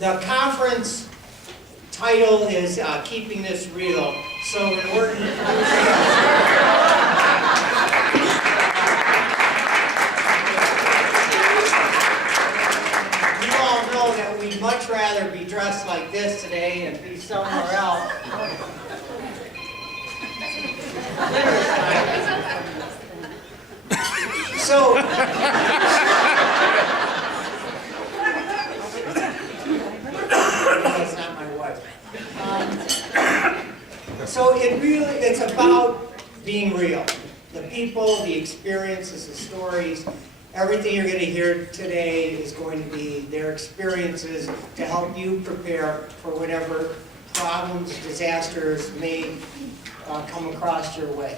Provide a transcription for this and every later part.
The conference title is Keeping This Real. So in order to you all know that we'd much rather be dressed like this today and be somewhere else. So that's not my wife. So it's about being real. The people, the experiences, the stories, everything you're going to hear today is going to be their experiences to help you prepare for whatever problems, disasters may come across your way.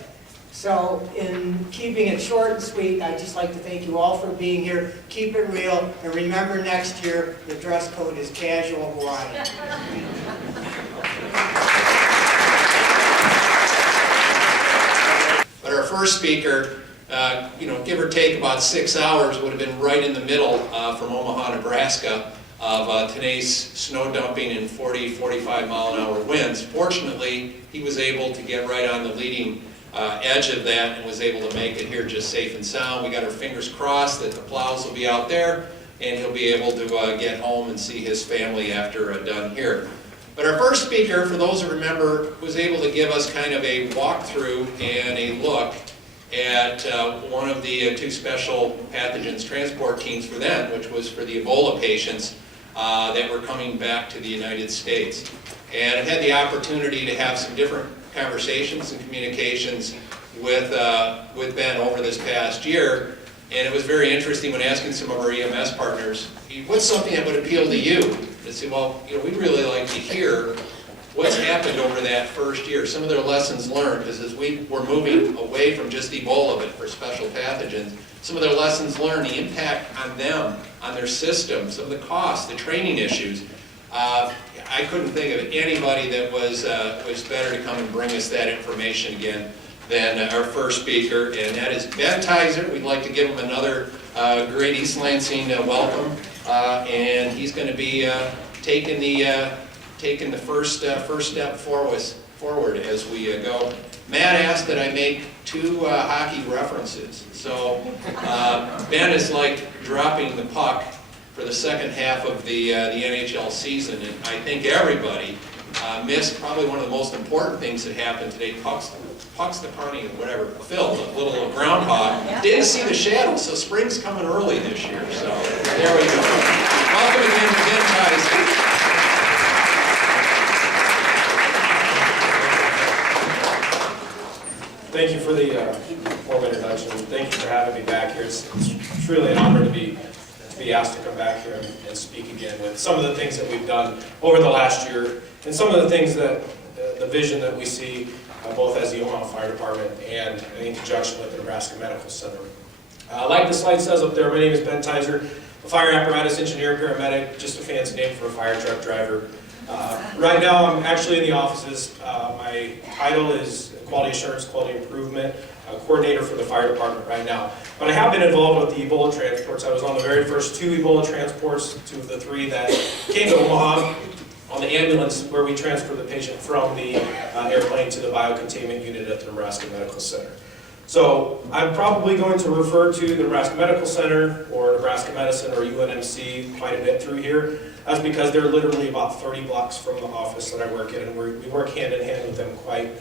So in keeping it short and sweet, I'd just like to thank you all for being here. Keep it real, and remember next year the dress code is casual Hawaiian. But our first speaker, give or take about 6 hours, would have been right in the middle from Omaha, Nebraska, of today's snow dumping and 40, 45 mile an hour winds. Fortunately, he was able to get right on the leading edge of that and was able to make it here just safe and sound. We got our fingers crossed that the plows will be out there and he'll be able to get home and see his family after done here. But our first speaker, for those who remember, was able to give us kind of a walkthrough and a look at one of the two special pathogens transport teams for them, which was for the Ebola patients that were coming back to the United States. And I've had the opportunity to have some different conversations and communications with Ben over this past year, and it was very interesting when asking some of our EMS partners, what's something that would appeal to you? They said, well, we'd really like to hear what's happened over that first year, some of their lessons learned, because as we were moving away from just Ebola, but for special pathogens, some of their lessons learned, the impact on them, on their system, some of the costs, the training issues. I couldn't think of anybody that was better to come and bring us that information again than our first speaker, and that is Ben Tizer. We'd like to give him another great East Lansing welcome, and he's going to be taking the first step forward as we go. Matt asked that I make 2 hockey references, so Ben is like dropping the puck for the second half of the NHL season, and I think everybody missed probably one of the most important things that happened today. Puxtaparny, whatever, Phil, the little groundhog, didn't see the shadow, so spring's coming early this year. So there we go. Welcome again to Ben Tizer. Thank you for the warm introduction. Thank you for having me back here. It's truly an honor to be asked to come back here and speak again with some of the things that we've done over the last year and some of the things that, the vision that we see both as the Omaha Fire Department and in conjunction with the Nebraska Medical Center. Like the slide says up there, my name is Ben Tizer, a fire apparatus engineer, paramedic, just a fancy name for a fire truck driver. Right now I'm actually in the offices. My title is Quality Assurance, Quality Improvement Coordinator for the fire department right now. But I have been involved with the Ebola transports. I was on the very first 2 Ebola transports, 2 of the 3 that came to Omaha on the ambulance where we transferred the patient from the airplane to the biocontainment unit at the Nebraska Medical Center. So I'm probably going to refer to the Nebraska Medical Center or Nebraska Medicine or UNMC quite a bit through here. That's because they're literally about 30 blocks from the office that I work in, and we work hand in hand with them quite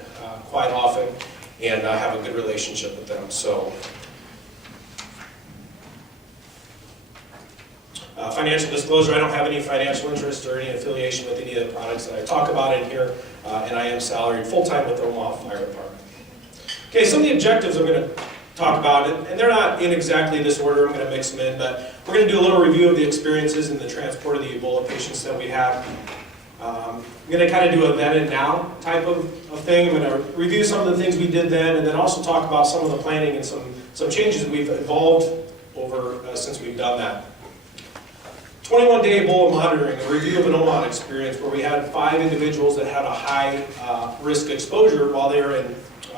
often, and I have a good relationship with them. So, financial disclosure, I don't have any financial interest or any affiliation with any of the products that I talk about in here, and I am salaried full-time with the Omaha Fire Department. Okay, some of the objectives I'm going to talk about, and they're not in exactly this order, I'm going to mix them in, but we're going to do a little review of the experiences in the transport of the Ebola patients that we have. I'm going to kind of do a then and now type of thing. I'm going to review some of the things we did then, and then also talk about some of the planning and some changes we've evolved over since we've done that. 21-day Ebola monitoring, a review of an Omaha experience where we had 5 individuals that had a high risk exposure while they were in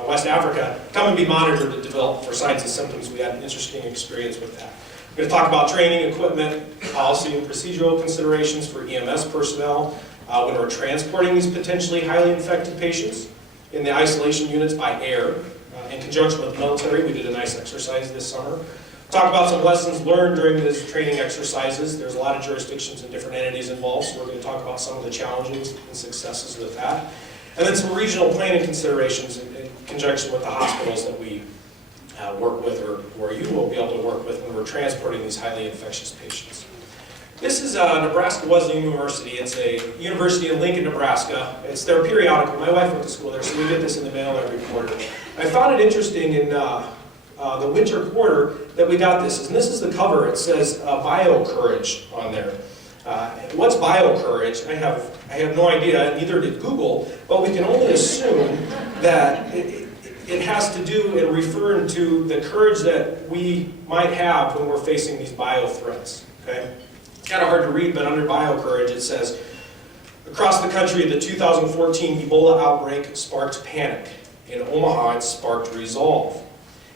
West Africa come and be monitored to develop for signs and symptoms. We had an interesting experience with that. We're going to talk about training, equipment, policy, and procedural considerations for EMS personnel when we're transporting these potentially highly infected patients in the isolation units by air. In conjunction with the military, we did a nice exercise this summer. Talk about some lessons learned during these training exercises. There's a lot of jurisdictions and different entities involved, so we're going to talk about some of the challenges and successes with that. And then some regional planning considerations in conjunction with the hospitals that we work with, or you will be able to work with when we're transporting these highly infectious patients. This is Nebraska Wesleyan University. It's a university in Lincoln, Nebraska. It's their periodical. My wife went to school there, so we get this in the mail every quarter. I found it interesting in the winter quarter that we got this. And this is the cover. It says BioCourage on there. What's BioCourage? I have no idea, neither did Google, but we can only assume that it has to do in referring to the courage that we might have when we're facing these bio threats. Okay? It's kind of hard to read, but under BioCourage it says, across the country, the 2014 Ebola outbreak sparked panic. In Omaha, it sparked resolve.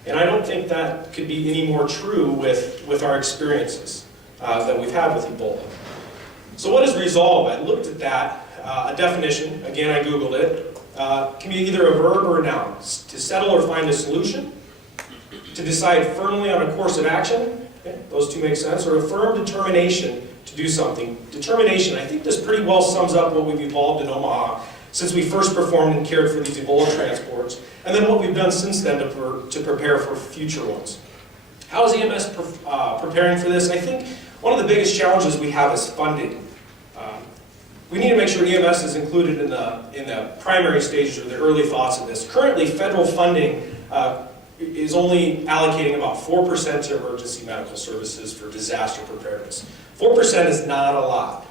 And I don't think that could be any more true with our experiences that we've had with Ebola. So what is resolve? I looked at that, a definition, again I Googled it, can be either a verb or a noun. To settle or find a solution, to decide firmly on a course of action, okay, those two make sense, or a firm determination to do something. Determination, I think this pretty well sums up what we've evolved in Omaha since we first performed and cared for these Ebola transports, and then what we've done since then to prepare for future ones. How is EMS preparing for this? I think one of the biggest challenges we have is funding. We need to make sure EMS is included in the primary stages or the early thoughts of this. Currently, federal funding is only allocating about 4% to emergency medical services for disaster preparedness. 4% is not a lot.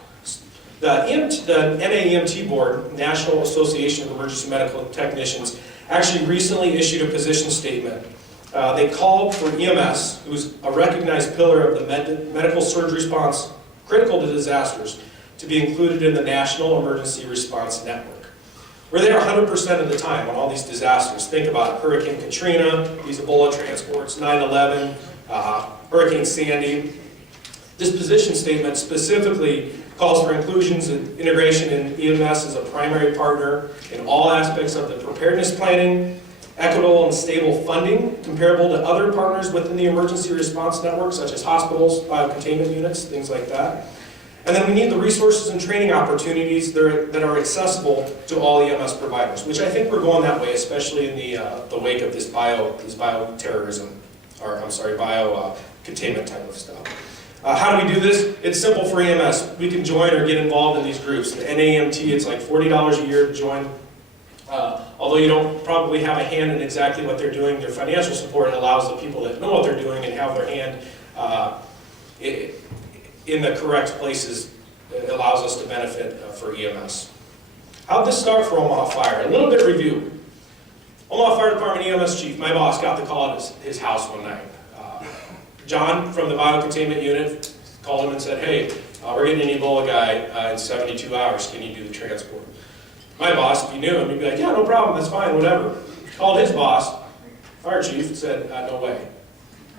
The NAEMT Board, National Association of Emergency Medical Technicians, actually recently issued a position statement. They called for EMS, who's a recognized pillar of the medical surge response critical to disasters, to be included in the National Emergency Response Network. We're there 100% of the time on all these disasters. Think about Hurricane Katrina, these Ebola transports, 9/11, Hurricane Sandy. This position statement specifically calls for inclusions and integration in EMS as a primary partner in all aspects of the preparedness planning, equitable and stable funding, comparable to other partners within the emergency response network, such as hospitals, biocontainment units, things like that. And then we need the resources and training opportunities that are accessible to all EMS providers, which I think we're going that way, especially in the wake of this bioterrorism, or I'm sorry, biocontainment type of stuff. How do we do this? It's simple for EMS. We can join or get involved in these groups. The NAEMT, it's like $40 a year to join. Although you don't probably have a hand in exactly what they're doing, their financial support allows the people that know what they're doing and have their hand in the correct places. It allows us to benefit for EMS. How did this start for Omaha Fire? A little bit of review. Omaha Fire Department EMS chief, my boss, got the call at his house one night. John from the biocontainment unit called him and said, hey, we're getting an Ebola guy in 72 hours. Can you do the transport? My boss, if you knew him, he'd be like, yeah, no problem, that's fine, whatever. Called his boss, fire chief, and said, no way.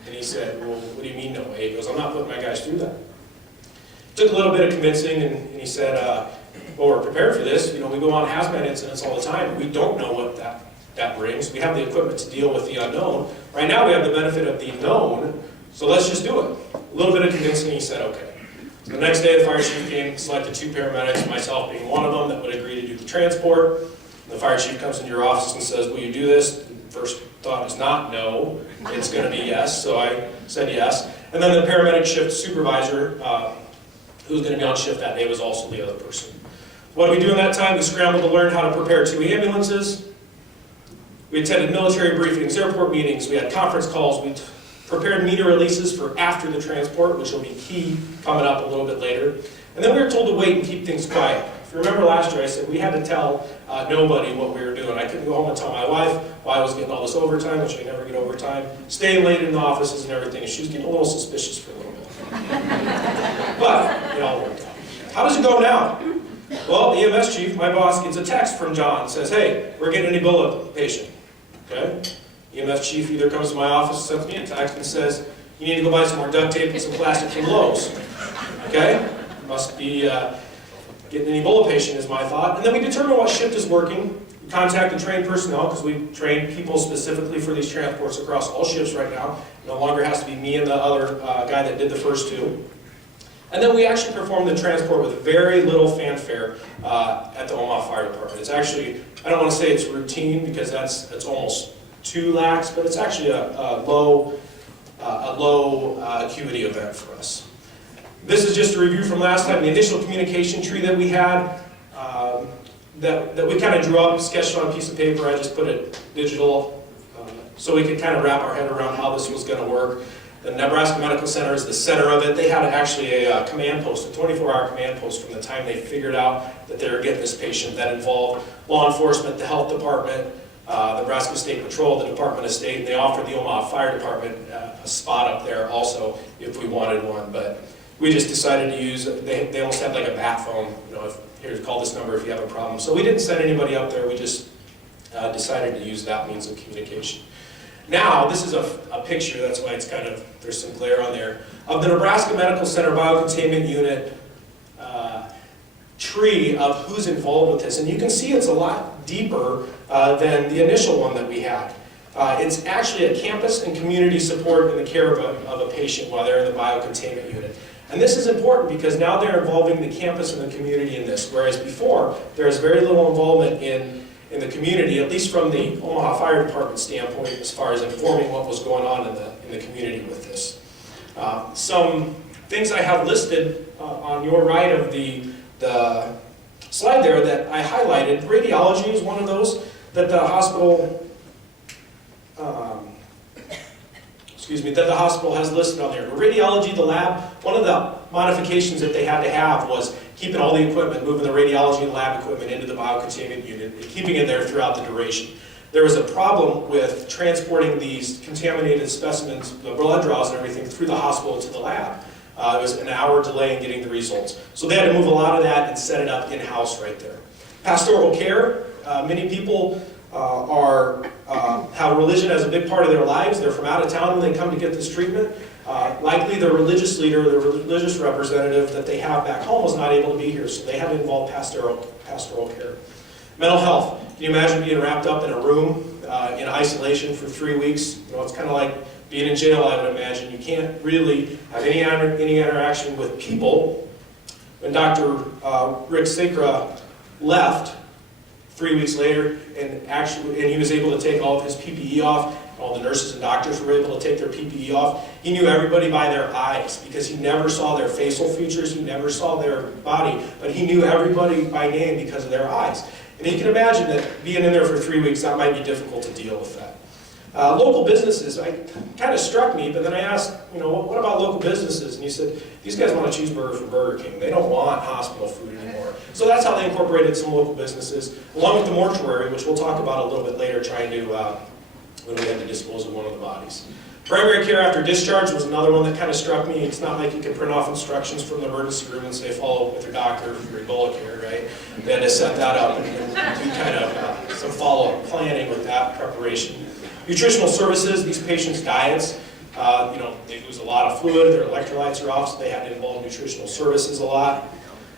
And he said, well, what do you mean no way? He goes, I'm not putting my guys through that. Took a little bit of convincing, and he said, well, we're prepared for this. You know, we go on hazmat incidents all the time. We don't know what that brings. We have the equipment to deal with the unknown. Right now we have the benefit of the known, so let's just do it. A little bit of convincing, he said, okay. So the next day the fire chief came, selected 2 paramedics, myself being one of them, that would agree to do the transport. And the fire chief comes into your office and says, will you do this? And first thought is not no, it's going to be yes, so I said yes. And then the paramedic shift supervisor, who was going to be on shift that day, was also the other person. What did we do in that time? We scrambled to learn how to prepare 2 ambulances. We attended military briefings, airport meetings, we had conference calls, we prepared meter releases for after the transport, which will be key coming up a little bit later. And then we were told to wait and keep things quiet. If you remember last year, I said we had to tell nobody what we were doing. I couldn't go home and tell my wife why I was getting all this overtime, which I never get overtime, staying late in the offices and everything, and she was getting a little suspicious for a little bit. But it all worked out. How does it go now? Well, the EMS chief, my boss, gets a text from John, says, hey, we're getting an Ebola patient. Okay? EMS chief either comes to my office, sends me a text and says, You need to go buy some more duct tape and some plastic from Lowe's. Okay? Must be getting an Ebola patient is my thought. And then we determine what shift is working. We contact the trained personnel because we train people specifically for these transports across all shifts right now. It no longer has to be me and the other guy that did the first two. And then we actually perform the transport with very little fanfare at the Omaha Fire Department. It's actually, I don't want to say it's routine because that's almost too lax, but it's actually a low acuity event for us. This is just a review from last time. The initial communication tree that we had, that we kind of drew up, sketched on a piece of paper. I just put it digital so we could kind of wrap our head around how this was going to work. The Nebraska Medical Center is the center of it. They had actually a command post, a 24-hour command post from the time they figured out that they were getting this patient. That involved law enforcement, the health department, Nebraska State Patrol, the Department of State, and they offered the Omaha Fire Department a spot up there also if we wanted one. But we just decided to use, they almost had like a bat phone, you know, here, call this number if you have a problem. So we didn't send anybody up there, we just decided to use that means of communication. Now, this is a picture, that's why it's kind of, there's some glare on there, of the Nebraska Medical Center Biocontainment Unit tree of who's involved with this. And you can see it's a lot deeper than the initial one that we had. It's actually a campus and community support in the care of a patient while they're in the biocontainment unit. And this is important because now they're involving the campus and the community in this, whereas before, there was very little involvement in the community, at least from the Omaha Fire Department standpoint, as far as informing what was going on in the community with this. Some things I have listed on your right of the slide there that I highlighted. Radiology is one of those that the hospital, that the hospital has listed on there. The radiology, the lab, one of the modifications that they had to have was keeping all the equipment, moving the radiology and lab equipment into the biocontainment unit, and keeping it there throughout the duration. There was a problem with transporting these contaminated specimens, the blood draws and everything, through the hospital to the lab. It was an hour delay in getting the results. So they had to move a lot of that and set it up in-house right there. Pastoral care, many people have religion as a big part of their lives. They're from out of town when they come to get this treatment. Likely the religious leader, the religious representative that they have back home was not able to be here, so they had to involve pastoral care. Mental health. Can you imagine being wrapped up in a room in isolation for 3 weeks? You know, it's kind of like being in jail, I would imagine. You can't really have any interaction with people. When Dr. Rick Sikra left 3 weeks later, and he was able to take all of his PPE off, all the nurses and doctors were able to take their PPE off. He knew everybody by their eyes because he never saw their facial features, he never saw their body, but he knew everybody by name because of their eyes. And you can imagine that being in there for 3 weeks, that might be difficult to deal with that. Local businesses, it kind of struck me, but then I asked, you know, what about local businesses? And he said, these guys want a cheeseburger from Burger King. They don't want hospital food anymore. So that's how they incorporated some local businesses, along with the mortuary, which we'll talk about a little bit later, trying to, when we had to dispose of one of the bodies. Primary care after discharge was another one that kind of struck me. It's not like you can print off instructions from the emergency room and say, follow up with your doctor for your Ebola care, right? They had to set that up and do kind of some follow-up planning with that preparation. Nutritional services, these patients' diets, you know, they lose a lot of fluid, their electrolytes are off, so they had to involve nutritional services a lot.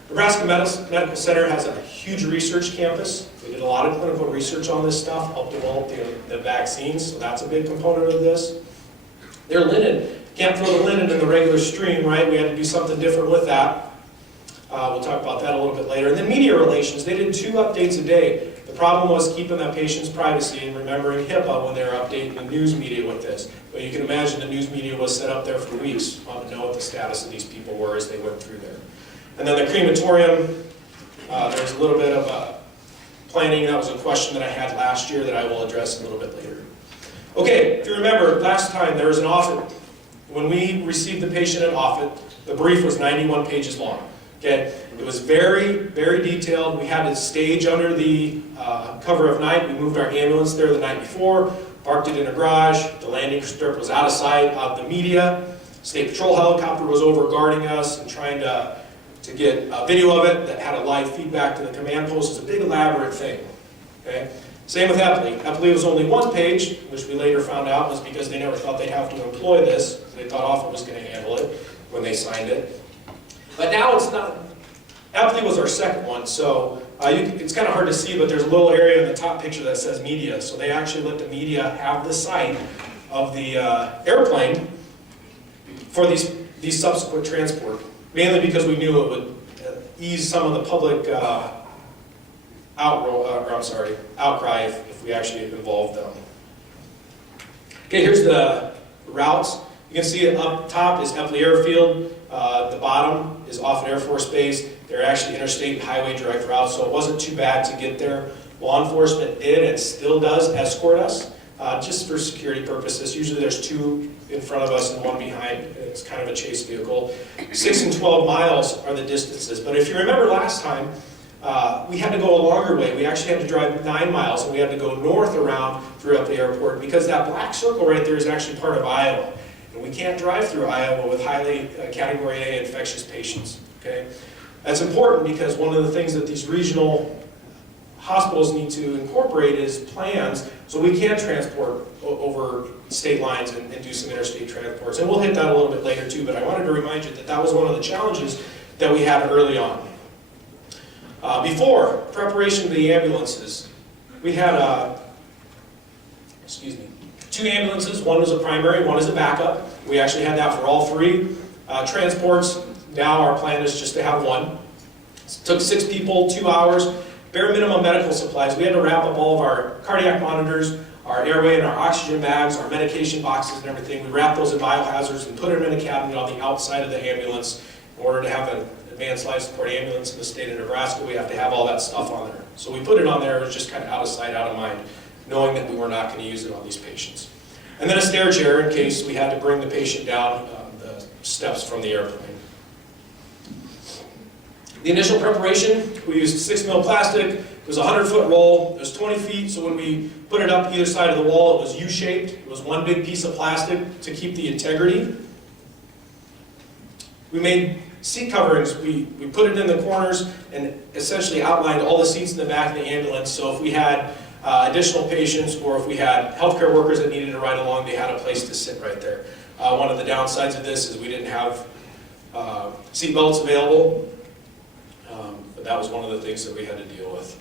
Nebraska Medical Center has a huge research campus. We did a lot of clinical research on this stuff, helped develop the vaccines, so that's a big component of this. Their linen, can't throw the linen in the regular stream, right? We had to do something different with that. We'll talk about that a little bit later. And then media relations, they did 2 updates a day. The problem was keeping that patient's privacy and remembering HIPAA when they were updating the news media with this. But you can imagine the news media was set up there for weeks to know what the status of these people were as they went through there. And then the crematorium, there's a little bit of planning. That was a question that I had last year that I will address a little bit later. Okay, if you remember, last time there was an Offutt. When we received the patient at Offutt, the brief was 91 pages long. Okay, it was very, very detailed. We had to stage under the cover of night. We moved our ambulance there the night before, parked it in a garage. The landing strip was out of sight, out of the media. State Patrol helicopter was over guarding us and trying to get a video of it that had a live feedback to the command post. It's a big elaborate thing. Okay, Same with Epley. Epley was only one page, which we later found out was because they never thought they'd have to employ this. They thought Offutt was going to handle it when they signed it. But now it's not. Epley was our second one, so it's kind of hard to see, but there's a little area in the top picture that says media. So they actually let the media have the site of the airplane for these subsequent transport, mainly because we knew it would ease some of the public outcry if we actually involved them. Okay, here's the routes. You can see it up top is Epley Airfield. The bottom is Offutt Air Force Base. They're actually interstate highway direct routes, so it wasn't too bad to get there. Law enforcement did and still does escort us, just for security purposes. Usually there's 2 in front of us and 1 behind. It's kind of a chase vehicle. 6 and 12 miles are the distances. But if you remember last time, we had to go a longer way. We actually had to drive 9 miles, and we had to go north around through Epley Airport because that black circle right there is actually part of Iowa. And we can't drive through Iowa with highly Category A infectious patients. Okay? That's important because one of the things that these regional hospitals need to incorporate is plans so we can transport over state lines and do some interstate transports. And we'll hit that a little bit later too, but I wanted to remind you that that was one of the challenges that we had early on. Before preparation of the ambulances, we had 2 ambulances. One was a primary, one is a backup. We actually had that for all 3 transports. Now our plan is just to have 1. It took 6 people, 2 hours. Bare minimum medical supplies. We had to wrap up all of our cardiac monitors, our airway and our oxygen bags, our medication boxes and everything. We wrapped those in biohazards and put them in a cabinet on the outside of the ambulance. In order to have an advanced life support ambulance in the state of Nebraska, we have to have all that stuff on there. So we put it on there. It was just kind of out of sight, out of mind, knowing that we were not going to use it on these patients. And then a stair chair in case we had to bring the patient down the steps from the airplane. The initial preparation, we used 6 mil plastic. It was a 100-foot roll. It was 20 feet, so when we put it up either side of the wall, it was U-shaped. It was one big piece of plastic to keep the integrity. We made seat coverings. We put it in the corners and essentially outlined all the seats in the back of the ambulance, so if we had additional patients or if we had healthcare workers that needed to ride along, they had a place to sit right there. One of the downsides of this is we didn't have seat belts available. But that was one of the things that we had to deal with.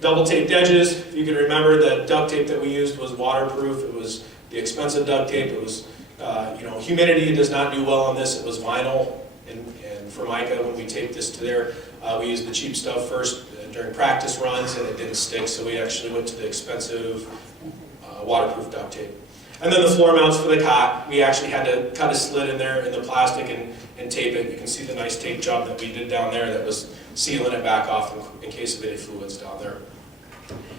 Double taped edges. If you can remember, the duct tape that we used was waterproof. It was the expensive duct tape. It was, humidity does not do well on this. It was vinyl and Formica. When we taped this to there, we used the cheap stuff first during practice runs, and it didn't stick. So we actually went to the expensive waterproof duct tape. And then the floor mounts for the cot, we actually had to cut a slit in there in the plastic and tape it. You can see the nice tape job that we did down there that was sealing it back off in case of any fluids down there.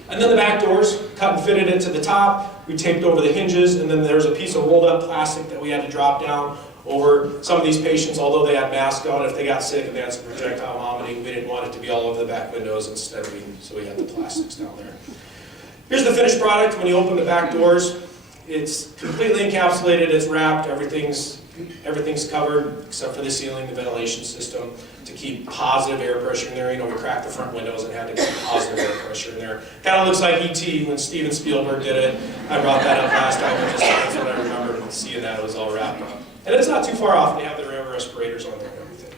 And then the back doors, cut and fitted it to the top. We taped over the hinges, and then there's a piece of rolled up plastic that we had to drop down over some of these patients, although they had masks on. If they got sick and they had some projectile vomiting, we didn't want it to be all over the back windows instead, so we had the plastics down there. Here's the finished product. When you open the back doors, it's completely encapsulated, it's wrapped, everything's covered except for the ceiling, the ventilation system, to keep positive air pressure in there. You know, we cracked the front windows and had to keep positive air pressure in there. Kind of looks like E.T. when Steven Spielberg did it. I brought that up last time, and that's what I remembered seeing that. It was all wrapped up. And it's not too far off. They have the respirators on there and everything.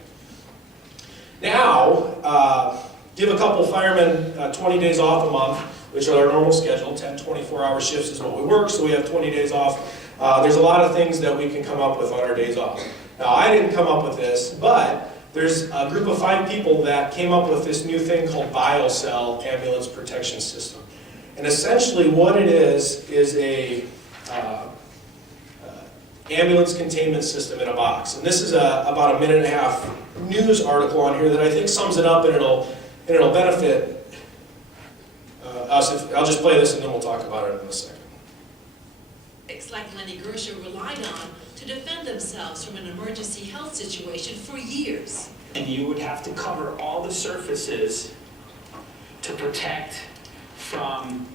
Now, give a couple firemen 20 days off a month, which are our normal schedule. 10 24-hour shifts is what we work, so we have 20 days off. There's a lot of things that we can come up with on our days off. Now, I didn't come up with this, but there's a group of 5 people that came up with this new thing called BioCell Ambulance Protection System. And essentially what it is a ambulance containment system in a box. And this is about a 1.5-minute news article on here that I think sums it up, and it'll benefit us. I'll just play this and then we'll talk about it in a second. Like Lenny Gersher relied on to defend themselves from an emergency health situation for years. And you would have to cover all the surfaces to protect from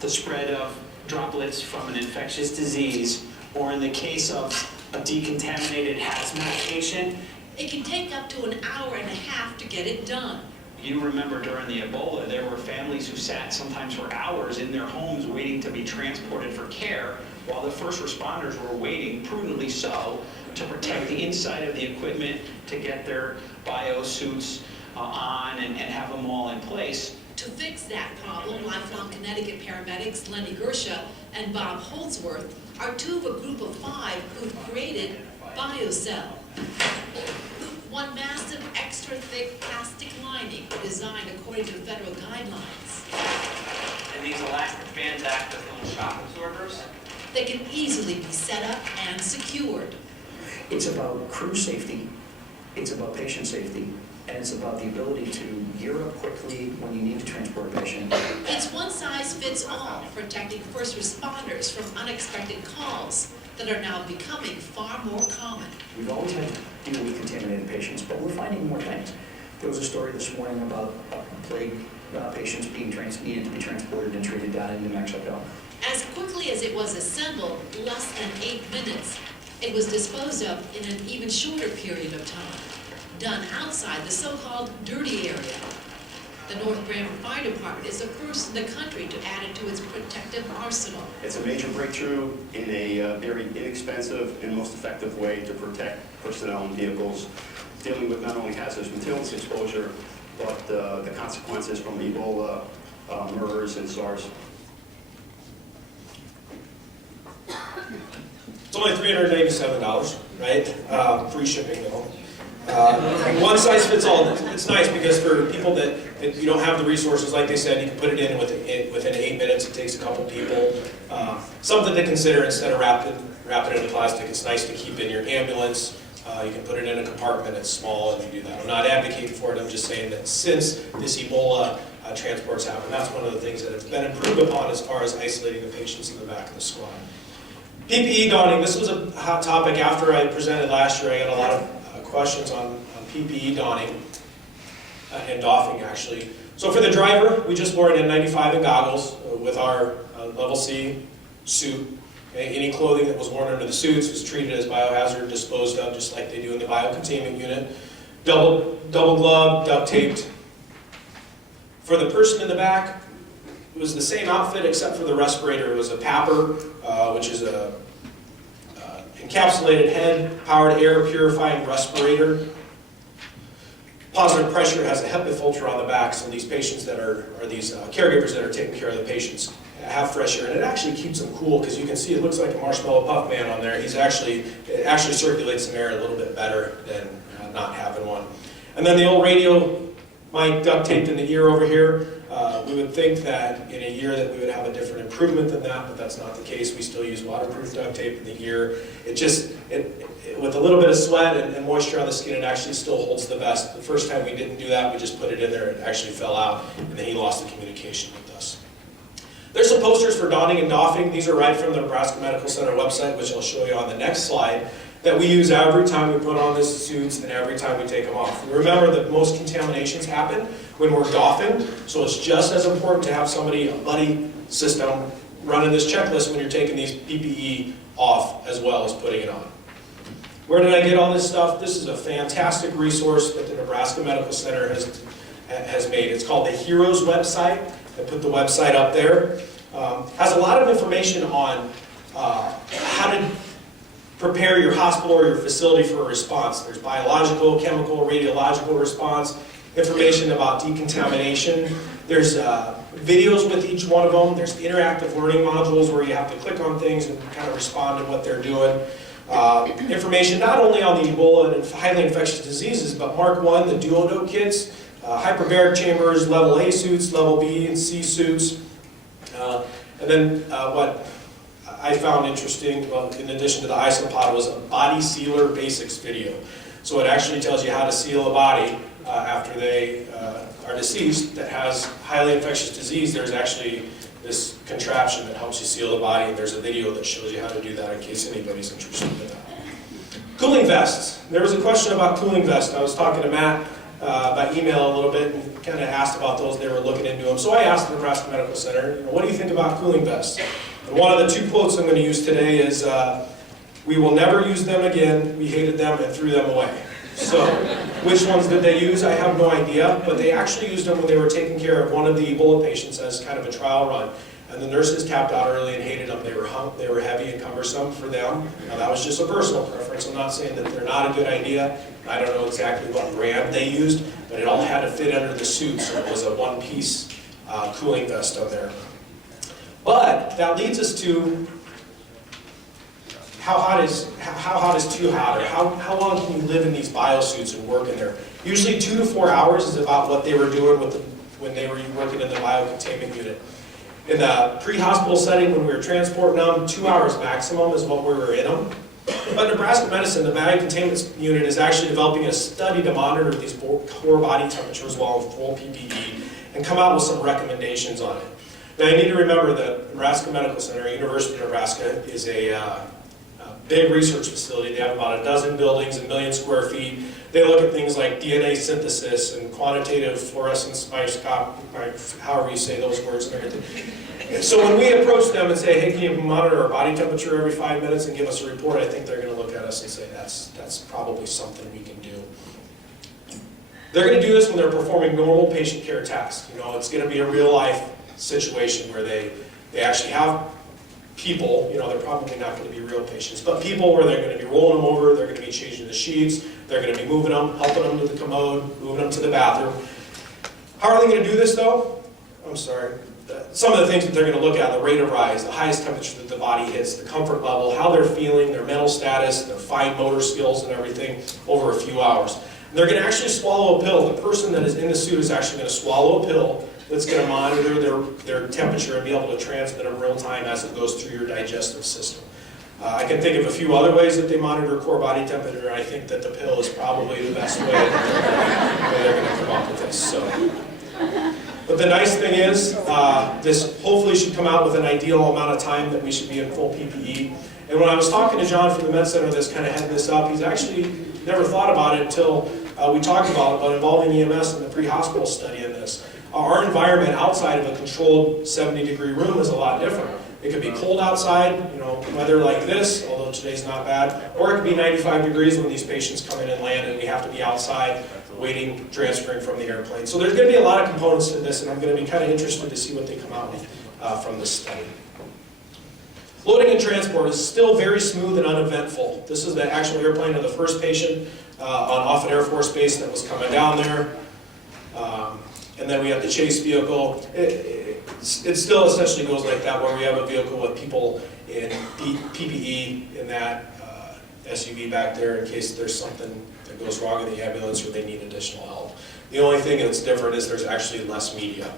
the spread of droplets from an infectious disease, or in the case of a decontaminated hazmat patient, It can take up to an hour and a half to get it done. You remember during the Ebola, there were families who sat sometimes for hours in their homes waiting to be transported for care, while the first responders were waiting, prudently so, to protect the inside of the equipment, to get their biosuits on and have them all in place. To fix that problem, lifelong Connecticut paramedics Lenny Gersha and Bob Holdsworth are two of a group of 5 who've created BioCell. One massive extra thick plastic lining designed according to federal guidelines. And these elastic bands act as little shock absorbers. They can easily be set up and secured. It's about crew safety, it's about patient safety, and it's about the ability to gear up quickly when you need to transport a patient. It's one size fits all, protecting first responders from unexpected calls that are now becoming far more common. We've always had to deal with contaminated patients, but we're finding more things. There was a story this morning about plague patients being needed to be transported and treated down in New Mexico. As quickly as it was assembled, less than 8 minutes, it was disposed of in an even shorter period of time, done outside the so-called dirty area. The North Branford Fire Department is the first in the country to add it to its protective arsenal. It's a major breakthrough in a very inexpensive and most effective way to protect personnel and vehicles, dealing with not only hazardous materials exposure, but the consequences from Ebola, MERS, and SARS. It's only $397, right? Free shipping though. One size fits all. It's nice because for people that you don't have the resources, like they said, you can put it in within 8 minutes. It takes a couple people. Something to consider instead of wrapping it in plastic. It's nice to keep in your ambulance. You can put it in a compartment. It's small and you do that. I'm not advocating for it. I'm just saying that since this Ebola transports happen, that's one of the things that has been improved upon as far as isolating the patients in the back of the squad. PPE donning. This was a hot topic after I presented last year. I got a lot of questions on PPE donning and doffing, actually. So for the driver, we just wore an N95 and goggles with our level C suit. Okay? Any clothing that was worn under the suits was treated as biohazard, disposed of, just like they do in the biocontainment unit. Double glove, duct taped. For the person in the back, it was the same outfit except for the respirator. It was a PAPR, which is a encapsulated head, powered air purifying respirator. Positive pressure has a HEPA filter on the back, so these patients that are these caregivers that are taking care of the patients have fresh air, and it actually keeps them cool because you can see it looks like a marshmallow puff man on there. It actually circulates some air a little bit better than not having one. And then the old radio mic duct taped in the ear over here. We would think that in a year that we would have a different improvement than that, but that's not the case. We still use waterproof duct tape in the ear. With a little bit of sweat and moisture on the skin, it actually still holds the best. The first time we didn't do that, we just put it in there, it actually fell out, and then he lost the communication with us. There's some posters for donning and doffing. These are right from the Nebraska Medical Center website, which I'll show you on the next slide, that we use every time we put on the suits and every time we take them off. Remember that most contaminations happen when we're doffing, so it's just as important to have somebody, a buddy system, running this checklist when you're taking these PPE off as well as putting it on. Where did I get all this stuff? This is a fantastic resource that the Nebraska Medical Center has made. It's called the HEROES website. I put the website up there. Has a lot of information on how to prepare your hospital or your facility for a response. There's biological, chemical, radiological response, information about decontamination. There's videos with each one of them. There's interactive learning modules where you have to click on things and kind of respond to what they're doing. Information not only on the Ebola and highly infectious diseases, but Mark 1, the duodote kits, hyperbaric chambers, level A suits, level B and C suits. And then what I found interesting, well, in addition to the isopod, was a body sealer basics video. So it actually tells you how to seal a body after they are deceased that has highly infectious disease. There's actually this contraption that helps you seal the body, and there's a video that shows you how to do that in case anybody's interested in that. Cooling vests. There was a question about cooling vests. I was talking to Matt by email a little bit and kind of asked about those. They were looking into them. So I asked the Nebraska Medical Center, what do you think about cooling vests? And one of the 2 quotes I'm going to use today is, "We will never use them again. We hated them and threw them away." So, which ones did they use? I have no idea, but they actually used them when they were taking care of one of the Ebola patients as kind of a trial run. And the nurses tapped out early and hated them. They were heavy and cumbersome for them. Now that was just a personal preference. I'm not saying that they're not a good idea. I don't know exactly what brand they used, but it all had to fit under the suit, so it was a one-piece cooling vest on there. But that leads us to how hot is too hot, or how long can you live in these biosuits and work in there? Usually 2 to 4 hours is about what they were doing when they were working in the biocontainment unit. In the pre-hospital setting, when we were transporting them, 2 hours maximum is what we were in them. But Nebraska Medicine, the biocontainment unit, is actually developing a study to monitor these core body temperatures while in full PPE and come out with some recommendations on it. Now you need to remember that Nebraska Medical Center, University of Nebraska, is a big research facility. They have about a dozen buildings, 1 million square feet. They look at things like DNA synthesis and quantitative fluorescence microscopy, however you say those words and everything. And so when we approach them and say, hey, can you monitor our body temperature every 5 minutes and give us a report, I think they're going to look at us and say, that's probably something we can do. They're going to do this when they're performing normal patient care tasks. You know, it's going to be a real life situation where they actually have people, you know, they're probably not going to be real patients, but people where they're going to be rolling them over, they're going to be changing the sheets, they're going to be moving them, helping them to the commode, moving them to the bathroom. How are they going to do this though? I'm sorry. Some of the things that they're going to look at, the rate of rise, the highest temperature that the body hits, the comfort level, how they're feeling, their mental status, their fine motor skills and everything over a few hours. And they're going to actually swallow a pill. The person that is in the suit is actually going to swallow a pill that's going to monitor their temperature and be able to transmit in real time as it goes through your digestive system. I can think of a few other ways that they monitor core body temperature. I think that the pill is probably the best way that they're going to come up with this. So. But the nice thing is, this hopefully should come out with an ideal amount of time that we should be in full PPE. And when I was talking to John from the Med Center that's kind of heading this up, he's actually never thought about it until we talked about it, but involving EMS in the pre-hospital study in this. Our environment outside of a controlled 70-degree room is a lot different. It could be cold outside, you know, weather like this, although today's not bad, or it could be 95 degrees when these patients come in and land and we have to be outside waiting, transferring from the airplane. So there's going to be a lot of components to this, and I'm going to be kind of interested to see what they come out with from this study. Loading and transport is still very smooth and uneventful. This is the actual airplane of the first patient on Offutt Air Force Base that was coming down there. And then we have the chase vehicle. It still essentially goes like that, where we have a vehicle with people in PPE in that SUV back there in case there's something that goes wrong in the ambulance or they need additional help. The only thing that's different is there's actually less media.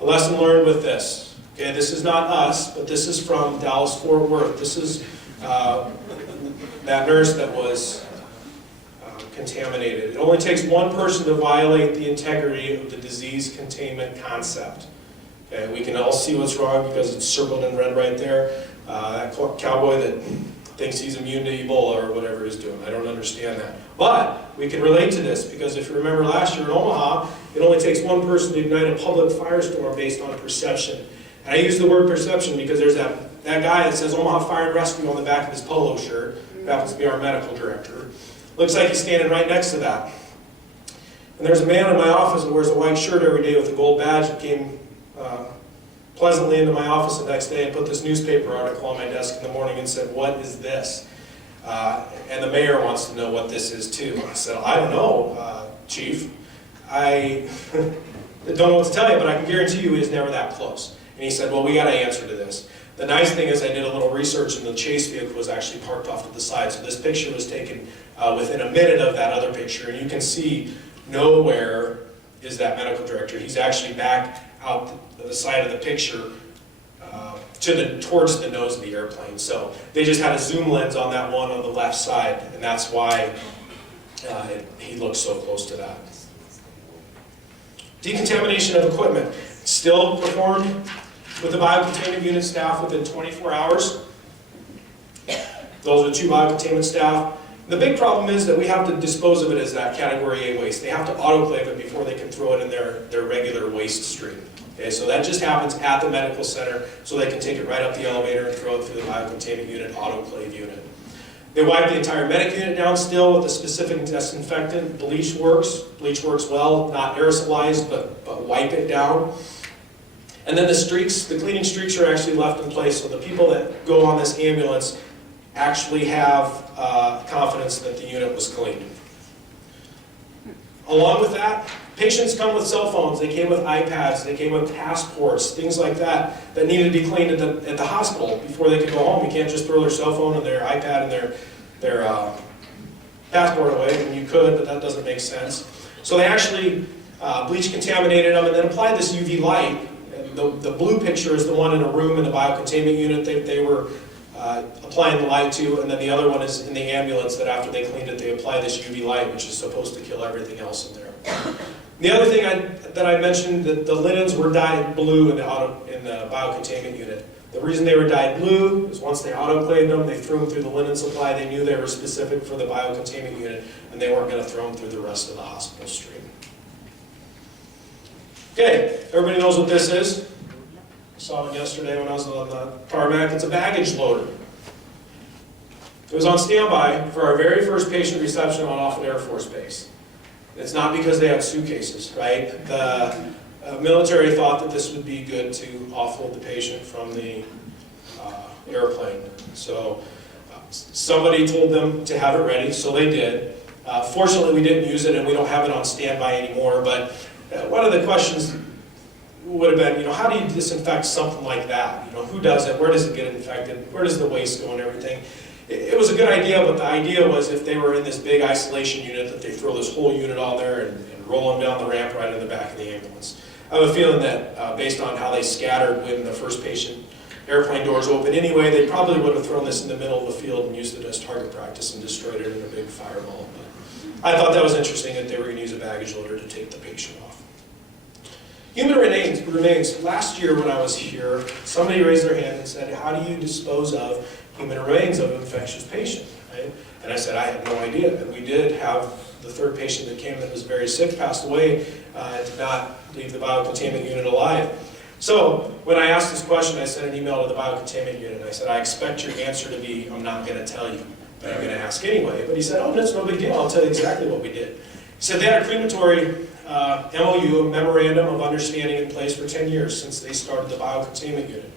A lesson learned with this. Okay, this is not us, but this is from Dallas-Fort Worth. This is that nurse that was contaminated. It only takes one person to violate the integrity of the disease containment concept. Okay, we can all see what's wrong because it's circled in red right there. That cowboy that thinks he's immune to Ebola or whatever he's doing. I don't understand that. But we can relate to this because if you remember last year in Omaha, it only takes one person to ignite a public firestorm based on perception. And I use the word perception because there's that guy that says Omaha Fire and Rescue on the back of his polo shirt, who happens to be our medical director. Looks like he's standing right next to that. And there's a man in my office that wears a white shirt every day with a gold badge that came pleasantly into my office the next day and put this newspaper article on my desk in the morning and said, "What is this?" And the mayor wants to know what this is too. I said, "I don't know, Chief. I don't know what to tell you, but I can guarantee you he's never that close." And he said, "Well, we got an answer to this." The nice thing is I did a little research and the chase vehicle was actually parked off to the side. So this picture was taken within a minute of that other picture. And you can see nowhere is that medical director. He's actually back out the side of the picture towards the nose of the airplane. So they just had a zoom lens on that one on the left side, and that's why he looks so close to that. Decontamination of equipment. Still performed with the biocontainment unit staff within 24 hours. Those are 2 biocontainment staff. The big problem is that we have to dispose of it as that category A waste. They have to autoclave it before they can throw it in their regular waste stream. Okay, so that just happens at the medical center, so they can take it right up the elevator and throw it through the biocontainment unit, autoclave unit. They wipe the entire medic unit down still with a specific disinfectant. Bleach works. Bleach works well, not aerosolized, but wipe it down. And then the streaks, the cleaning streaks are actually left in place, so the people that go on this ambulance actually have confidence that the unit was cleaned. Along with that, patients come with cell phones, they came with iPads, they came with passports, things like that, that needed to be cleaned at the hospital before they could go home. You can't just throw their cell phone and their iPad and their passport away. I mean, you could, but that doesn't make sense. So they actually bleach contaminated them and then applied this UV light. And the blue picture is the one in a room in the biocontainment unit they were applying the light to, and then the other one is in the ambulance that after they cleaned it, they apply this UV light, which is supposed to kill everything else in there. The other thing that I mentioned, that the linens were dyed blue in the biocontainment unit. The reason they were dyed blue is once they autoclaved them, they threw them through the linen supply. They knew they were specific for the biocontainment unit, and they weren't going to throw them through the rest of the hospital stream. Okay, everybody knows what this is. I saw it yesterday when I was on the tarmac. It's a baggage loader. It was on standby for our very first patient reception on Offutt Air Force Base. It's not because they had suitcases, right? The military thought that this would be good to offload the patient from the airplane. So somebody told them to have it ready, so they did. Fortunately, we didn't use it, and we don't have it on standby anymore. But one of the questions would have been, how do you disinfect something like that? Who does it? Where does it get infected? Where does the waste go and everything? It was a good idea, but the idea was if they were in this big isolation unit, that they throw this whole unit on there and roll them down the ramp right in the back of the ambulance. I have a feeling that based on how they scattered when the first patient airplane doors opened anyway, they probably would have thrown this in the middle of the field and used it as target practice and destroyed it in a big fireball. But I thought that was interesting that they were going to use a baggage loader to take the patient off. Human remains. Last year when I was here, somebody raised their hand and said, how do you dispose of human remains of an infectious patient? Right? And I said, I had no idea. And we did have the third patient that came that was very sick, passed away, did not leave the biocontainment unit alive. So when I asked this question, I sent an email to the biocontainment unit. And I said, I expect your answer to be, I'm not going to tell you, but I'm going to ask anyway. But he said, oh, that's no big deal. I'll tell you exactly what we did. He said they had a crematory MOU, a Memorandum of Understanding, in place for 10 years since they started the biocontainment unit.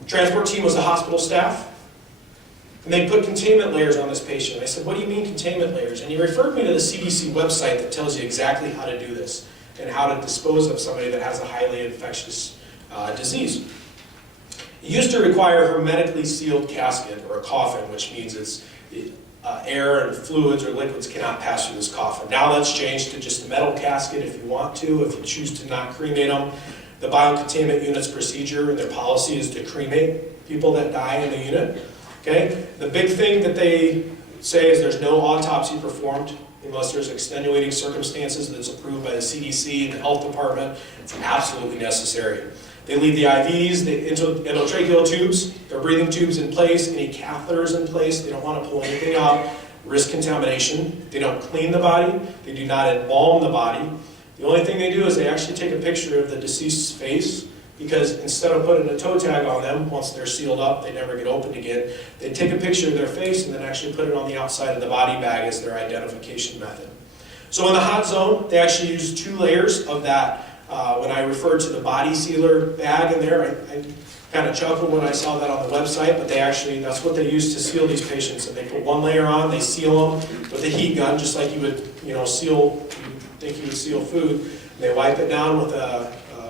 The transport team was the hospital staff, and they put containment layers on this patient. I said, what do you mean containment layers? And he referred me to the CDC website that tells you exactly how to do this and how to dispose of somebody that has a highly infectious disease. It used to require a hermetically sealed casket or a coffin, which means it's air and fluids or liquids cannot pass through this coffin. Now that's changed to just a metal casket if you want to, if you choose to not cremate them. The biocontainment unit's procedure and their policy is to cremate people that die in the unit. Okay? The big thing that they say is there's no autopsy performed unless there's extenuating circumstances that's approved by the CDC and the health department. It's absolutely necessary. They leave the IVs, the endotracheal tubes, their breathing tubes in place, any catheters in place. They don't want to pull anything out, risk contamination. They don't clean the body. They do not embalm the body. The only thing they do is they actually take a picture of the deceased's face, because instead of putting a toe tag on them, once they're sealed up, they never get opened again. They take a picture of their face and then actually put it on the outside of the body bag as their identification method. So in the hot zone, they actually use 2 layers of that. When I referred to the body sealer bag in there, I kind of chuckled when I saw that on the website, but that's what they use to seal these patients. And they put 1 layer on, they seal them with a heat gun, just like you would, seal food. And they wipe it down with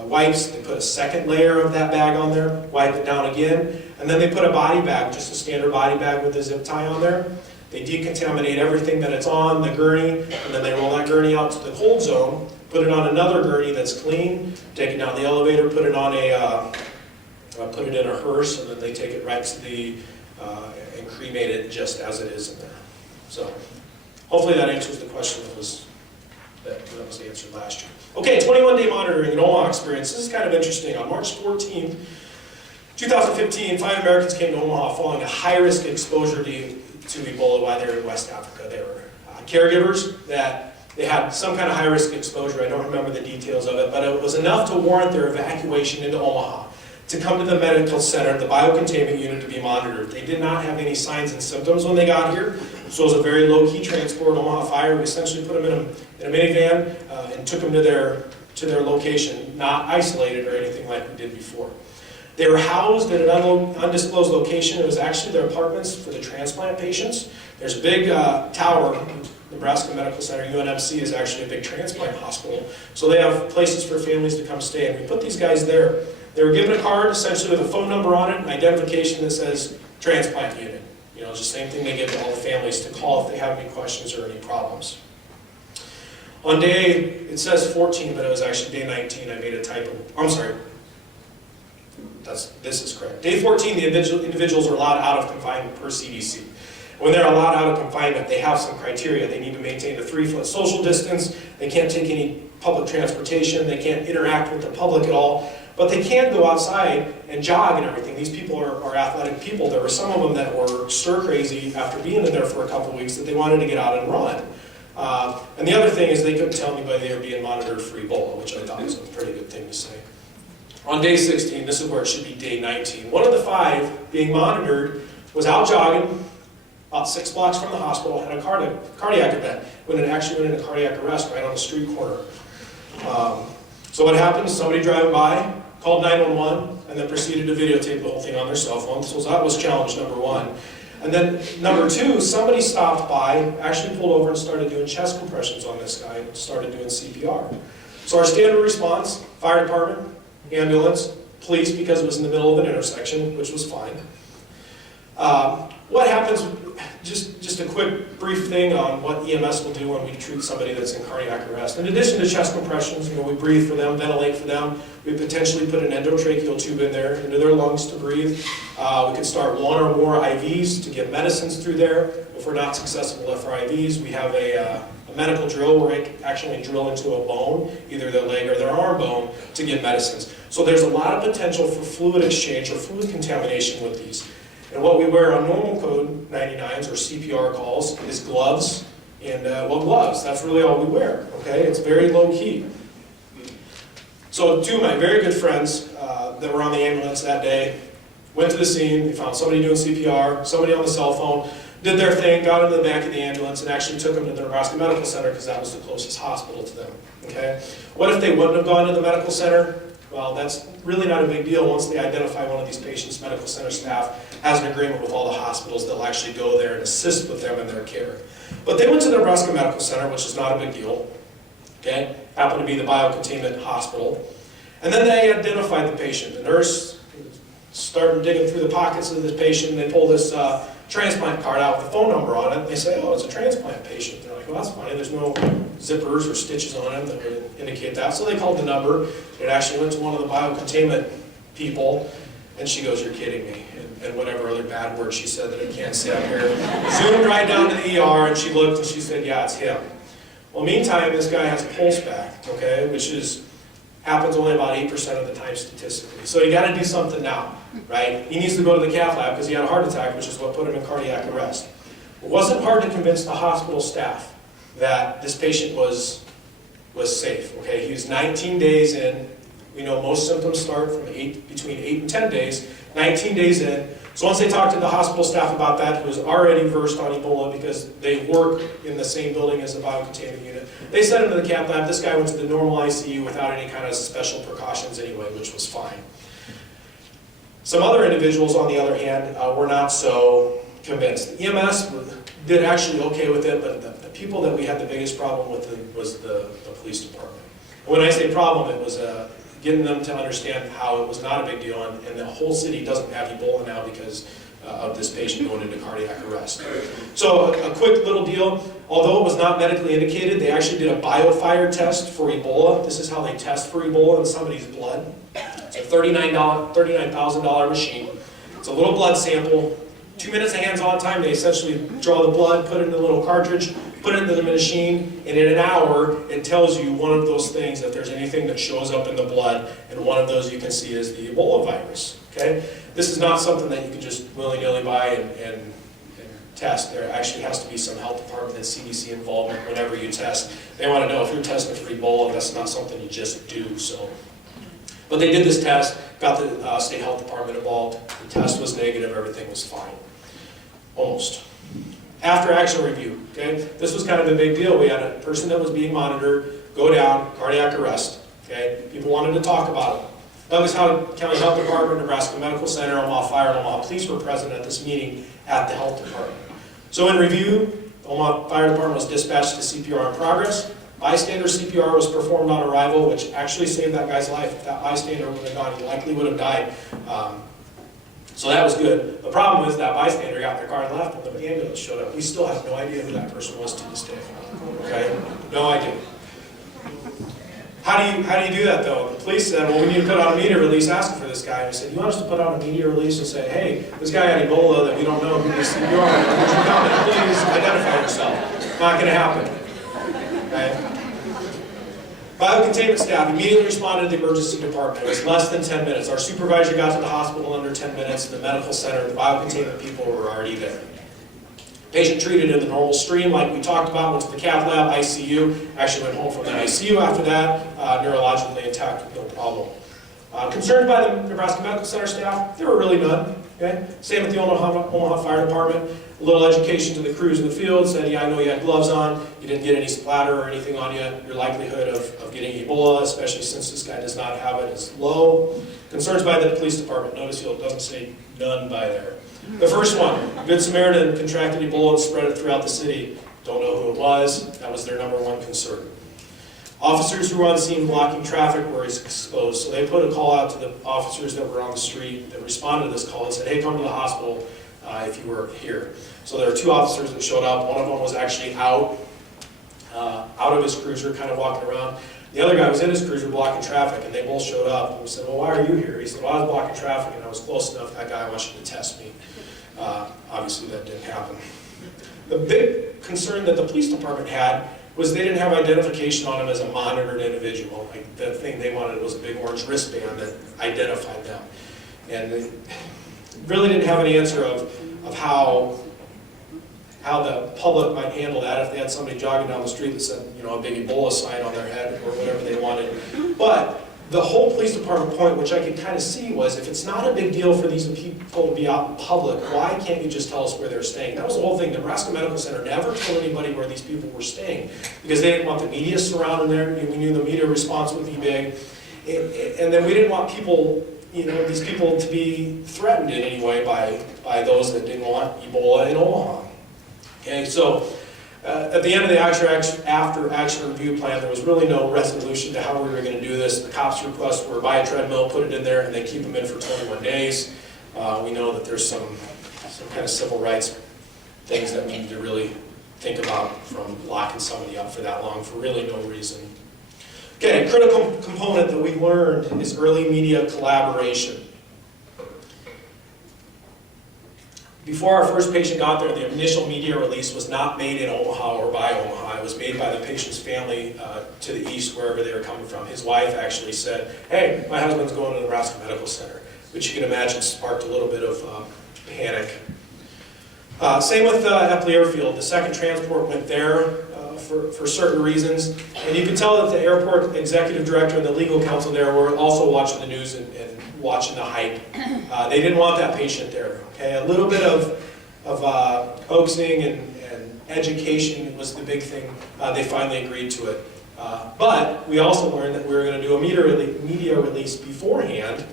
wipes. They put a 2nd layer of that bag on there, wipe it down again, and then they put a body bag, just a standard body bag with a zip tie on there. They decontaminate everything that it's on, the gurney, and then they roll that gurney out to the cold zone, put it on another gurney that's clean, take it down the elevator, put it on put it in a hearse, and then they take it right to the, and cremate it just as it is in there. So, hopefully that answers the question that was answered last year. Okay, 21-day monitoring and Omaha experience. This is kind of interesting. On March 14th, 2015, 5 Americans came to Omaha following a high-risk exposure to Ebola while they were in West Africa. They were caregivers that they had some kind of high-risk exposure. I don't remember the details of it, but it was enough to warrant their evacuation into Omaha. to come to the medical center, the biocontainment unit, to be monitored. They did not have any signs and symptoms when they got here, so it was a very low-key transport. Omaha Fire, we essentially put them in a minivan and took them to their location, not isolated or anything like we did before. They were housed at an undisclosed location. It was actually their apartments for the transplant patients. There's a big tower. Nebraska Medical Center, UNMC, is actually a big transplant hospital. So they have places for families to come stay, and we put these guys there. They were given a card, essentially with a phone number on it, an identification that says transplant unit. You know, it's the same thing they give to all the families to call if they have any questions or any problems. On day, it says 14, but it was actually day 19. I made a typo. I'm sorry. This is correct. Day 14, the individuals are allowed out of confinement per CDC. When they're allowed out of confinement, they have some criteria. They need to maintain a 3-foot social distance. They can't take any public transportation. They can't interact with the public at all. But they can go outside and jog and everything. These people are athletic people. There were some of them that were stir crazy after being in there for a couple of weeks that they wanted to get out and run. And the other thing is they couldn't tell anybody they were being monitored for Ebola, which I thought was a pretty good thing to say. On day 16, this is where it should be day 19. One of the 5 being monitored was out jogging about 6 blocks from the hospital, had a cardiac event, when it actually went into cardiac arrest right on the street corner. So what happened, somebody driving by, called 911, and then proceeded to videotape the whole thing on their cell phone. So that was challenge number 1. And then number 2, somebody stopped by, actually pulled over and started doing chest compressions on this guy, and started doing CPR. So our standard response, fire department, ambulance, police, because it was in the middle of an intersection, which was fine. What happens, just a quick brief thing on what EMS will do when we treat somebody that's in cardiac arrest. In addition to chest compressions, we breathe for them, ventilate for them. We potentially put an endotracheal tube in there into their lungs to breathe. We could start 1 or more IVs to get medicines through there. If we're not successful with our IVs, we have a medical drill where we actually drill into a bone, either their leg or their arm bone, to get medicines. So there's a lot of potential for fluid exchange or fluid contamination with these. And what we wear on normal code 99s or CPR calls is gloves, and gloves, that's really all we wear, okay? It's very low key. So 2 of my very good friends that were on the ambulance that day went to the scene, they found somebody doing CPR, somebody on the cell phone, did their thing, got into the back of the ambulance, and actually took them to the Nebraska Medical Center because that was the closest hospital to them, okay? What if they wouldn't have gone to the medical center? Well, that's really not a big deal. Once they identify one of these patients, medical center staff has an agreement with all the hospitals. They'll actually go there and assist with them in their care. But they went to the Nebraska Medical Center, which is not a big deal, okay? Happened to be the biocontainment hospital. And then they identified the patient. The nurse started digging through the pockets of this patient, and they pull this transplant card out with a phone number on it. They say, oh, it's a transplant patient. They're like, well, that's funny. There's no zippers or stitches on it that would indicate that. So they called the number. It actually went to one of the biocontainment people, and she goes, you're kidding me. And whatever other bad word she said that I can't say up here. Zoomed right down to the ER, and she looked, and she said, yeah, it's him. Well, meantime, this guy has a pulse back, okay, which happens only about 8% of the time statistically. So you got to do something now, right? He needs to go to the cath lab because he had a heart attack, which is what put him in cardiac arrest. It wasn't hard to convince the hospital staff that this patient was safe, okay? He was 19 days in. We know most symptoms start from between 8 and 10 days. 19 days in. So once they talked to the hospital staff about that, who was already versed on Ebola because they work in the same building as the biocontainment unit, they sent him to the cath lab. This guy went to the normal ICU without any kind of special precautions anyway, which was fine. Some other individuals, on the other hand, were not so convinced. The EMS did actually okay with it, but the people that we had the biggest problem with was the police department. And when I say problem, it was getting them to understand how it was not a big deal, and the whole city doesn't have Ebola now because of this patient going into cardiac arrest. So a quick little deal, although it was not medically indicated, they actually did a biofire test for Ebola. This is how they test for Ebola in somebody's blood. It's a $39,000 machine. It's a little blood sample, 2 minutes of hands-on time. They essentially draw the blood, put it in a little cartridge, put it into the machine, and in an hour, it tells you one of those things, if there's anything that shows up in the blood, and one of those you can see is the Ebola virus, okay? This is not something that you can just willy-nilly buy and test. There actually has to be some health department and CDC involvement whenever you test. They want to know if you're testing for Ebola, that's not something you just do, so. But they did this test, got the state health department involved. The test was negative, everything was fine. Almost. After action review, okay? This was kind of a big deal. We had a person that was being monitored, go down, cardiac arrest, okay? People wanted to talk about it. Douglas County Health Department, Nebraska Medical Center, Omaha Fire, and Omaha Police were present at this meeting at the health department. So in review, Omaha Fire Department was dispatched to CPR in progress. Bystander CPR was performed on arrival, which actually saved that guy's life. If that bystander would have gone, he likely would have died. So that was good. The problem was that bystander got in their car and left when the ambulance showed up. We still have no idea who that person was to this day. Okay? No idea. How do you do that though? The police said, well, we need to put out a media release asking for this guy. And I said, you want us to put out a media release and say, hey, this guy had Ebola that we don't know who this you are. Would you come and please identify yourself? Not going to happen. Okay? Biocontainment staff immediately responded to the emergency department. It was less than 10 minutes. Our supervisor got to the hospital under 10 minutes. The medical center, the biocontainment people were already there. Patient treated in the normal stream like we talked about, went to the cath lab, ICU, actually went home from the ICU after that, neurologically intact with no problem. Concerns by the Nebraska Medical Center staff, there were really none. Okay? Same with the Omaha Fire Department. A little education to the crews in the field, said, yeah, I know you had gloves on, you didn't get any splatter or anything on you, your likelihood of getting Ebola, especially since this guy does not have it, is low. Concerns by the police department, notice it doesn't say none by there. The first one, Good Samaritan contracted Ebola and spread it throughout the city. Don't know who it was, that was their #1 concern. Officers who were on scene blocking traffic were exposed, so they put a call out to the officers that were on the street that responded to this call and said, hey, come to the hospital if you were here. So there were 2 officers that showed up. One of them was actually out of his cruiser, kind of walking around. The other guy was in his cruiser blocking traffic, and they both showed up. And we said, well, why are you here? He said, well, I was blocking traffic, and I was close enough. That guy wants you to test me. Obviously, that didn't happen. The big concern that the police department had was they didn't have identification on him as a monitored individual. Like, the thing they wanted was a big orange wristband that identified them. And they really didn't have an answer of how the public might handle that if they had somebody jogging down the street that said, you know, a big Ebola sign on their head or whatever they wanted. But the whole police department point, which I could kind of see, was if it's not a big deal for these people to be out in public, why can't you just tell us where they're staying? That was the whole thing. The Nebraska Medical Center never told anybody where these people were staying because they didn't want the media surrounding there. We knew the media response would be big. And then we didn't want people, you know, these people to be threatened in any way by those that didn't want Ebola in Omaha. Okay, so at the end of the after action review plan, there was really no resolution to how we were going to do this. The cops' requests were buy a treadmill, put it in there, and they keep them in for 21 days. We know that there's some kind of civil rights things that we need to really think about from locking somebody up for that long for really no reason. Okay, a critical component that we learned is early media collaboration. Before our first patient got there, the initial media release was not made in Omaha or by Omaha. It was made by the patient's family to the east, wherever they were coming from. His wife actually said, hey, my husband's going to the Nebraska Medical Center, which you can imagine sparked a little bit of panic. Same with Epley Airfield. The second transport went there for certain reasons. And you can tell that the airport executive director and the legal counsel there were also watching the news and watching the hype. They didn't want that patient there. Okay, a little bit of coaxing and education was the big thing. They finally agreed to it. But we also learned that we were going to do a media release beforehand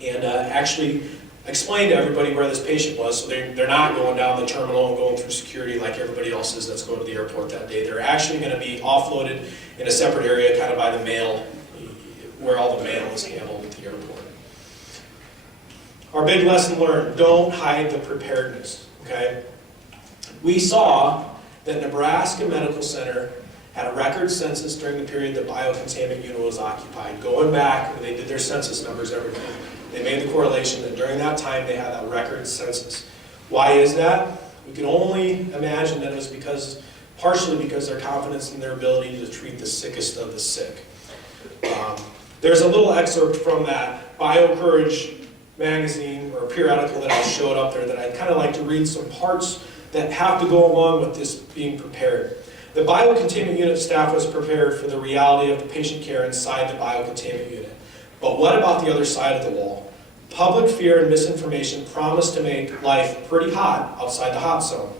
and actually explain to everybody where this patient was, so they're not going down the terminal and going through security like everybody else is that's going to the airport that day. They're actually going to be offloaded in a separate area, kind of by the mail, where all the mail is handled at the airport. Our big lesson learned, don't hide the preparedness, okay? We saw that Nebraska Medical Center had a record census during the period the biocontainment unit was occupied. Going back, when they did their census numbers, everything, they made the correlation that during that time they had a record census. Why is that? We can only imagine that it was partially because their confidence in their ability to treat the sickest of the sick. There's a little excerpt from that BioCourage magazine or periodical that I showed up there that I'd kind of like to read some parts that have to go along with this being prepared. The biocontainment unit staff was prepared for the reality of the patient care inside the biocontainment unit. But what about the other side of the wall? Public fear and misinformation promise to make life pretty hot outside the hot zone.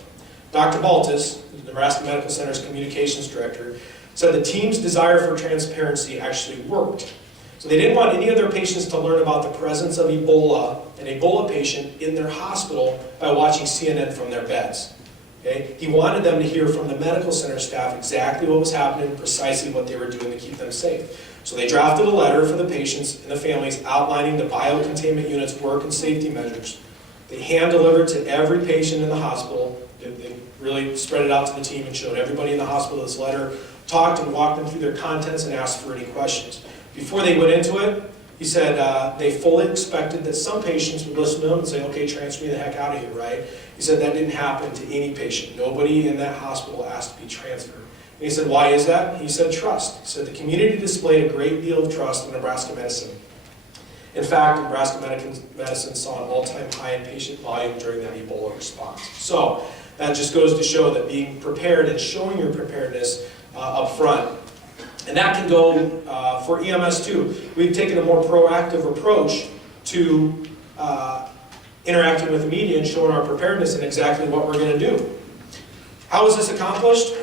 Dr. Baltus, the Nebraska Medical Center's communications director, said the team's desire for transparency actually worked. So they didn't want any of their patients to learn about the presence of Ebola, an Ebola patient, in their hospital by watching CNN from their beds. Okay? He wanted them to hear from the medical center staff exactly what was happening, precisely what they were doing to keep them safe. So they drafted a letter for the patients and the families outlining the biocontainment unit's work and safety measures. They hand-delivered to every patient in the hospital. They really spread it out to the team and showed everybody in the hospital this letter, talked and walked them through their contents and asked for any questions. Before they went into it, he said they fully expected that some patients would listen to him and say, okay, transfer me the heck out of here, right? He said that didn't happen to any patient. Nobody in that hospital asked to be transferred. And he said, why is that? He said, trust. He said the community displayed a great deal of trust in Nebraska medicine. In fact, Nebraska medicine saw an all-time high in patient volume during that Ebola response. So that just goes to show that being prepared and showing your preparedness up front. And that can go for EMS too. We've taken a more proactive approach to interacting with the media and showing our preparedness and exactly what we're going to do. How is this accomplished?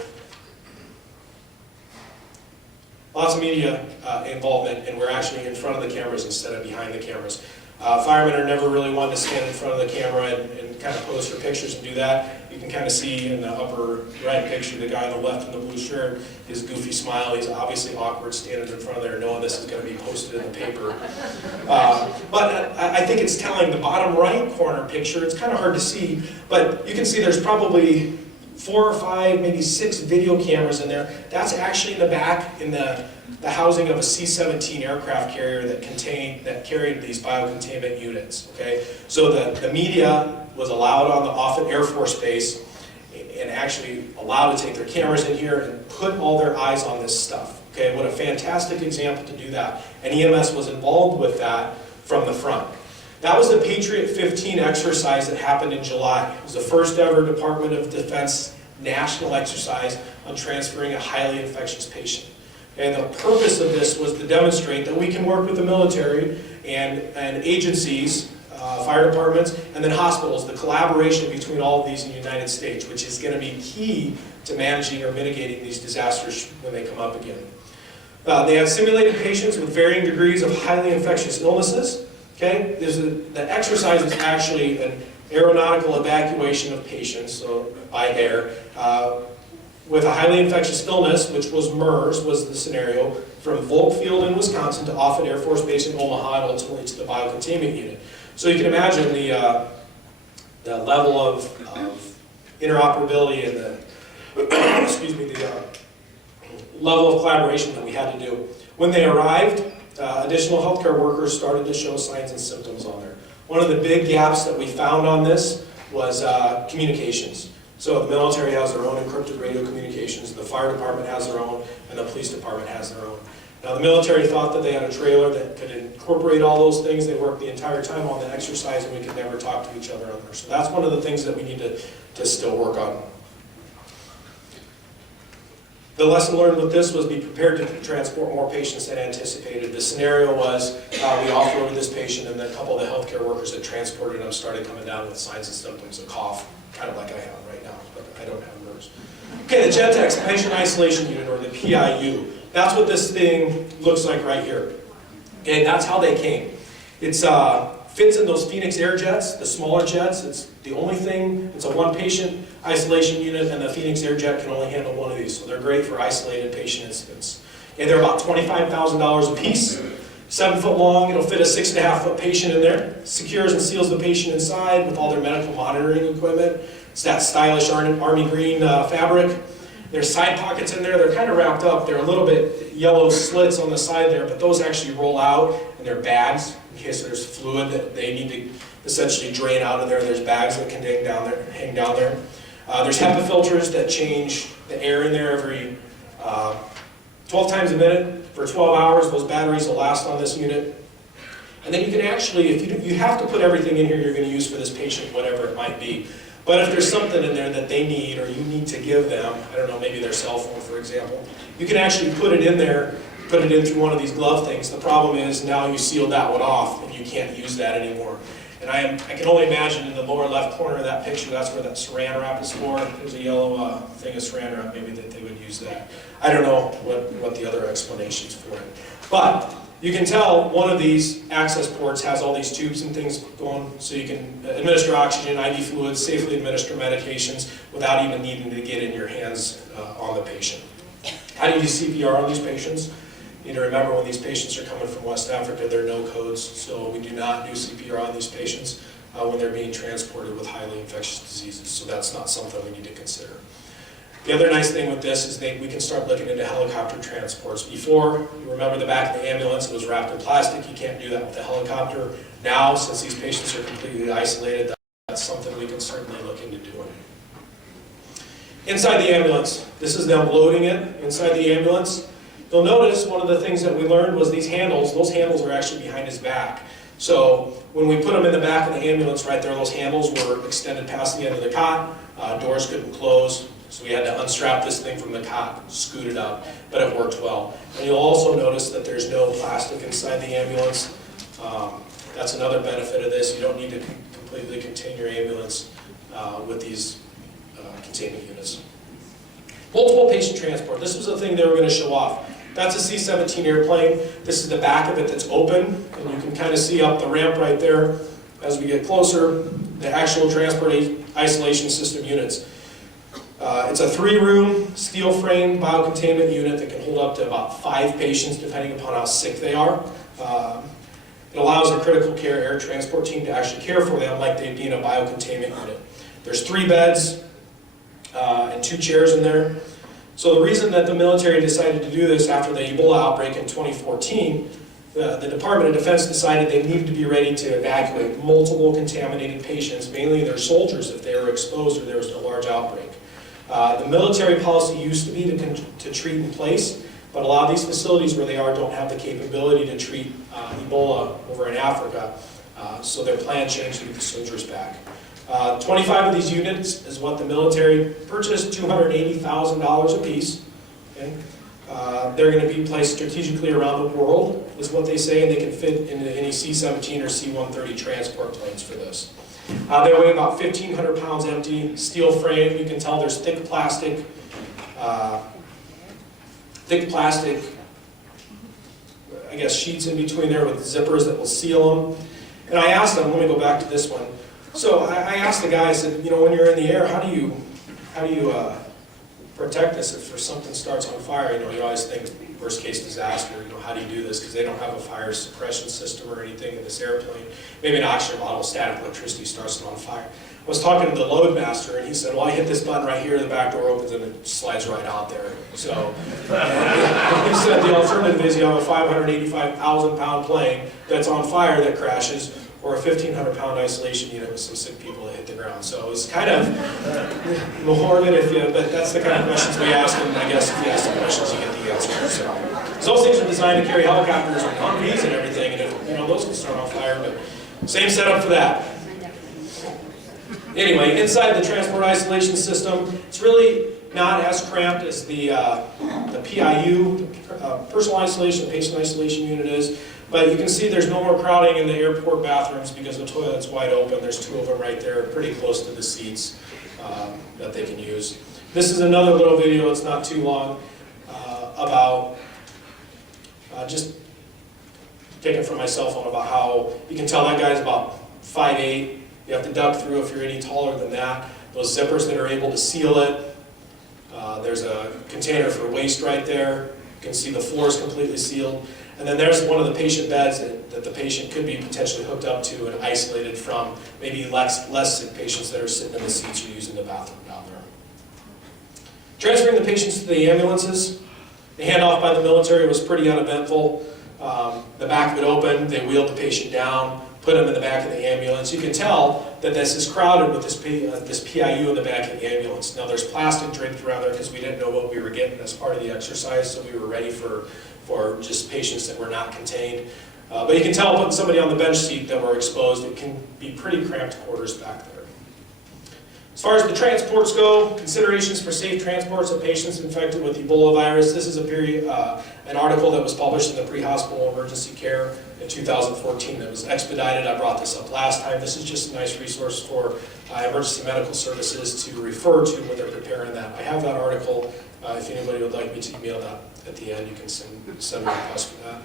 Lots of media involvement, and we're actually in front of the cameras instead of behind the cameras. Firemen are never really one to stand in front of the camera and kind of pose for pictures and do that. You can kind of see in the upper right picture, the guy on the left in the blue shirt, his goofy smile. He's obviously awkward standing in front of there knowing this is going to be posted in the paper. But I think it's telling. The bottom right corner picture, it's kind of hard to see, but you can see there's probably 4 or 5, maybe 6 video cameras in there. That's actually in the back in the housing of a C-17 aircraft carrier that carried these biocontainment units. Okay, so the media was allowed on the Offutt Air Force Base and actually allowed to take their cameras in here and put all their eyes on this stuff. Okay, what a fantastic example to do that. And EMS was involved with that from the front. That was the Patriot 15 exercise that happened in July. It was the first ever Department of Defense national exercise on transferring a highly infectious patient. And the purpose of this was to demonstrate that we can work with the military and agencies, fire departments, and then hospitals, the collaboration between all of these in the United States, which is going to be key to managing or mitigating these disasters when they come up again. They have simulated patients with varying degrees of highly infectious illnesses. Okay, the exercise is actually an aeronautical evacuation of patients, so by air, with a highly infectious illness, which was MERS, was the scenario, from Volk Field in Wisconsin to Offutt Air Force Base in Omaha, and ultimately to the biocontainment unit. So you can imagine the level of interoperability and the, excuse me, the level of collaboration that we had to do. When they arrived, additional healthcare workers started to show signs and symptoms on there. One of the big gaps that we found on this was communications. So the military has their own encrypted radio communications, the fire department has their own, and the police department has their own. Now the military thought that they had a trailer that could incorporate all those things. They worked the entire time on the exercise and we could never talk to each other on there. So that's one of the things that we need to still work on. The lesson learned with this was be prepared to transport more patients than anticipated. The scenario was we offloaded this patient and then a couple of the healthcare workers that transported him started coming down with signs and symptoms of cough, kind of like I have right now, but I don't have MERS. Okay, the GETEX, Patient Isolation Unit, or the PIU. That's what this thing looks like right here. Okay, that's how they came. It's fits in those Phoenix Air jets, the smaller jets. It's the only thing, it's a one-patient isolation unit, and the Phoenix Air jet can only handle one of these, so they're great for isolated patient incidents. Okay, they're about $25,000 a piece, 7 foot long. It'll fit a 6.5 foot patient in there. Secures and seals the patient inside with all their medical monitoring equipment. It's that stylish army green fabric. There's side pockets in there. They're kind of wrapped up. They're a little bit yellow slits on the side there, but those actually roll out, and they're bags in case there's fluid that they need to essentially drain out of there. There's bags that can hang down there. There's HEPA filters that change the air in there every 12 times a minute for 12 hours. Those batteries will last on this unit. And then you can actually, if you have to put everything in here you're going to use for this patient, whatever it might be. But if there's something in there that they need or you need to give them, I don't know, maybe their cell phone, for example, you can actually put it in there put it in through one of these glove things. The problem is now you sealed that one off and you can't use that anymore. And I can only imagine in the lower left corner of that picture, that's where that saran wrap is for. There's a yellow thing of saran wrap, maybe that they would use that. I don't know what the other explanations for it. But you can tell one of these access ports has all these tubes and things going, so you can administer oxygen, IV fluids, safely administer medications without even needing to get in your hands on the patient. How do you do CPR on these patients? You need to remember when these patients are coming from West Africa, there are no codes, so we do not do CPR on these patients when they're being transported with highly infectious diseases, so that's not something we need to consider. The other nice thing with this is we can start looking into helicopter transports. Before, you remember the back of the ambulance, it was wrapped in plastic. You can't do that with the helicopter. Now, since these patients are completely isolated, that's something we can certainly look into doing. Inside the ambulance, this is them loading it inside the ambulance. You'll notice one of the things that we learned was these handles, those handles are actually behind his back. So when we put them in the back of the ambulance right there, those handles were extended past the end of the cot. Doors couldn't close. So we had to unstrap this thing from the cot, scoot it up, but it worked well. And you'll also notice that there's no plastic inside the ambulance. That's another benefit of this. You don't need to completely contain your ambulance with these containment units. Multiple patient transport. This was the thing they were going to show off. That's a C-17 airplane. This is the back of it that's open, and you can kind of see up the ramp right there as we get closer, the actual transport isolation system units. It's a 3-room, steel-framed biocontainment unit that can hold up to about 5 patients, depending upon how sick they are. It allows a critical care air transport team to actually care for them like they'd be in a biocontainment unit. There's 3 beds and 2 chairs in there. So the reason that the military decided to do this after the Ebola outbreak in 2014, the Department of Defense decided they needed to be ready to evacuate multiple contaminated patients, mainly their soldiers if they were exposed or there was a large outbreak. The military policy used to be to treat in place, but a lot of these facilities where they are don't have the capability to treat Ebola over in Africa, so their plan changed to get the soldiers back. 25 of these units is what the military purchased, $280,000 a piece. Okay? They're going to be placed strategically around the world, is what they say, and they can fit into any C-17 or C-130 transport planes for this. They weigh about 1,500 pounds empty, steel frame. You can tell there's thick plastic, I guess, sheets in between there with zippers that will seal them. And I asked them, let me go back to this one. So I asked the guy, I said, you know, when you're in the air, how do you protect this if something starts on fire? You know, you always think worst case disaster, you know, how do you do this? Because they don't have a fire suppression system or anything in this airplane. Maybe an oxygen bottle, static electricity starts it on fire. I was talking to the load master and he said, well, I hit this button right here, the back door opens and it slides right out there. So he said the alternative is you have a 585,000 pound plane that's on fire that crashes, or a 1,500 pound isolation unit with some sick people that hit the ground. So it's kind of morbid, but that's the kind of questions we ask, and I guess if you ask the questions, you get the answers. So those things are designed to carry helicopters and Humvees and everything, and if, you know, those can start on fire, but same setup for that. Anyway, inside the transport isolation system, it's really not as cramped as the PIU, personal isolation, patient isolation unit is. But you can see there's no more crowding in the airport bathrooms because the toilet's wide open. There's 2 of them right there, pretty close to the seats that they can use. This is another little video, it's not too long, about just taken from my cell phone about how you can tell that guy's about 5'8". You have to duck through if you're any taller than that. Those zippers that are able to seal it. There's a container for waste right there. You can see the floor is completely sealed. And then there's one of the patient beds that the patient could be potentially hooked up to and isolated from maybe less sick patients that are sitting in the seats or using the bathroom down there. Transferring the patients to the ambulances. The handoff by the military was pretty uneventful. The back of it opened, they wheeled the patient down, put him in the back of the ambulance. You can tell that this is crowded with this PIU in the back of the ambulance. Now there's plastic draped around there because we didn't know what we were getting as part of the exercise, so we were ready for just patients that were not contained. But you can tell putting somebody on the bench seat that were exposed, it can be pretty cramped quarters back there. As far as the transports go, considerations for safe transports of patients infected with Ebola virus. This is an article that was published in the Pre-Hospital Emergency Care in 2014 that was expedited. I brought this up last time. This is just a nice resource for emergency medical services to refer to when they're preparing that. I have that article. If anybody would like me to email that at the end, you can send me a request for that.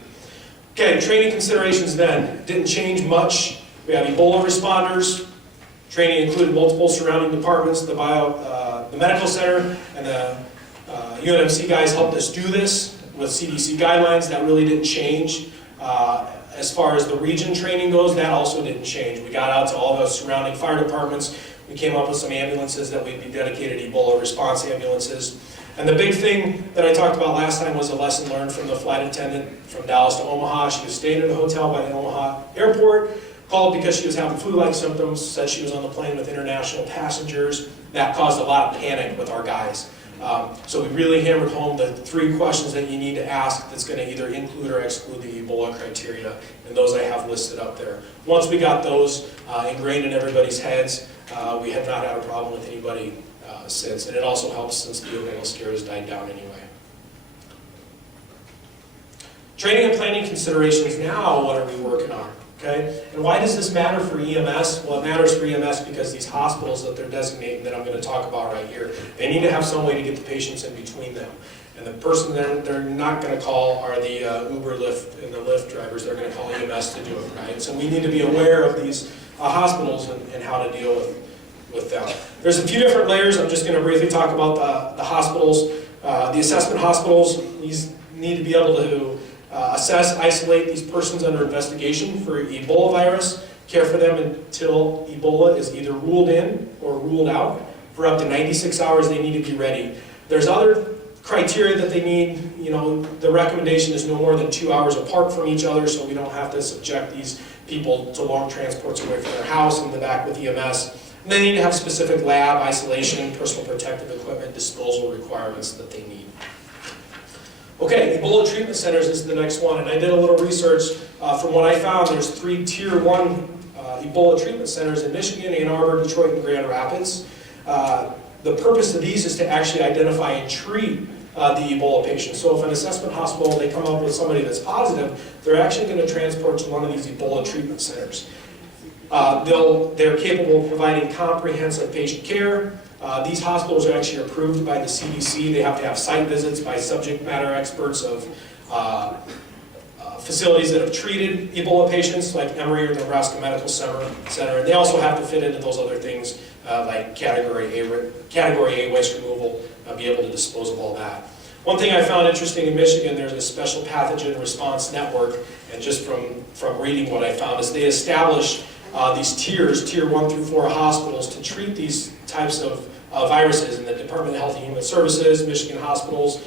Okay, training considerations then. Didn't change much. We have Ebola responders. Training included multiple surrounding departments. The medical center and the UNMC guys helped us do this with CDC guidelines. That really didn't change. As far as the region training goes, that also didn't change. We got out to all the surrounding fire departments. We came up with some ambulances that would be dedicated Ebola response ambulances. And the big thing that I talked about last time was a lesson learned from the flight attendant from Dallas to Omaha. She was staying in a hotel by the Omaha airport, called because she was having flu-like symptoms, said she was on the plane with international passengers. That caused a lot of panic with our guys. So we really hammered home the 3 questions that you need to ask that's going to either include or exclude the Ebola criteria, and those I have listed up there. Once we got those ingrained in everybody's heads, we have not had a problem with anybody since, and it also helps since the Ebola scare has died down anyway. Training and planning considerations now, what are we working on? Okay? And why does this matter for EMS? Well, it matters for EMS because these hospitals that they're designating that I'm going to talk about right here, they need to have some way to get the patients in between them. And the person they're not going to call are the Uber, Lyft, and the Lyft drivers. They're going to call EMS to do it, right? So we need to be aware of these hospitals and how to deal with them. There's a few different layers. I'm just going to briefly talk about the hospitals. The assessment hospitals, these need to be able to assess, isolate these persons under investigation for Ebola virus, care for them until Ebola is either ruled in or ruled out. For up to 96 hours, they need to be ready. There's other criteria that they need. You know, the recommendation is no more than 2 hours apart from each other, so we don't have to subject these people to long transports away from their house in the back with EMS. And they need to have specific lab, isolation, personal protective equipment, disposal requirements that they need. Okay, Ebola treatment centers is the next one, and I did a little research. From what I found, there's 3 Tier 1 Ebola treatment centers in Michigan, Ann Arbor, Detroit, and Grand Rapids. The purpose of these is to actually identify and treat the Ebola patients. So if an assessment hospital, they come up with somebody that's positive, they're actually going to transport to one of these Ebola treatment centers. They're capable of providing comprehensive patient care. These hospitals are actually approved by the CDC. They have to have site visits by subject matter experts of facilities that have treated Ebola patients, like Emory or the Nebraska Medical Center. And they also have to fit into those other things like Category A waste removal, be able to dispose of all that. One thing I found interesting in Michigan, there's a special pathogen response network, and just from reading what I found is they established these tiers, Tier 1 through 4 hospitals to treat these types of viruses, in the Department of Health and Human Services, Michigan hospitals,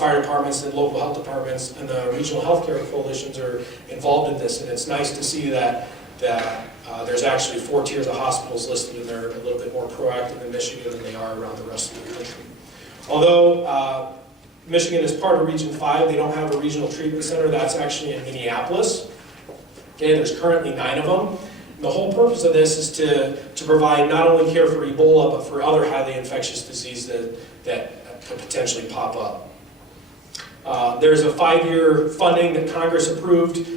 fire departments, and local health departments, and the regional healthcare coalitions are involved in this. And it's nice to see that there's actually 4 tiers of hospitals listed, and they're a little bit more proactive in Michigan than they are around the rest of the country. Although Michigan is part of Region 5, they don't have a regional treatment center. That's actually in Minneapolis. Okay, there's currently 9 of them. The whole purpose of this is to provide not only care for Ebola, but for other highly infectious disease that could potentially pop up. There's a 5-year funding that Congress approved.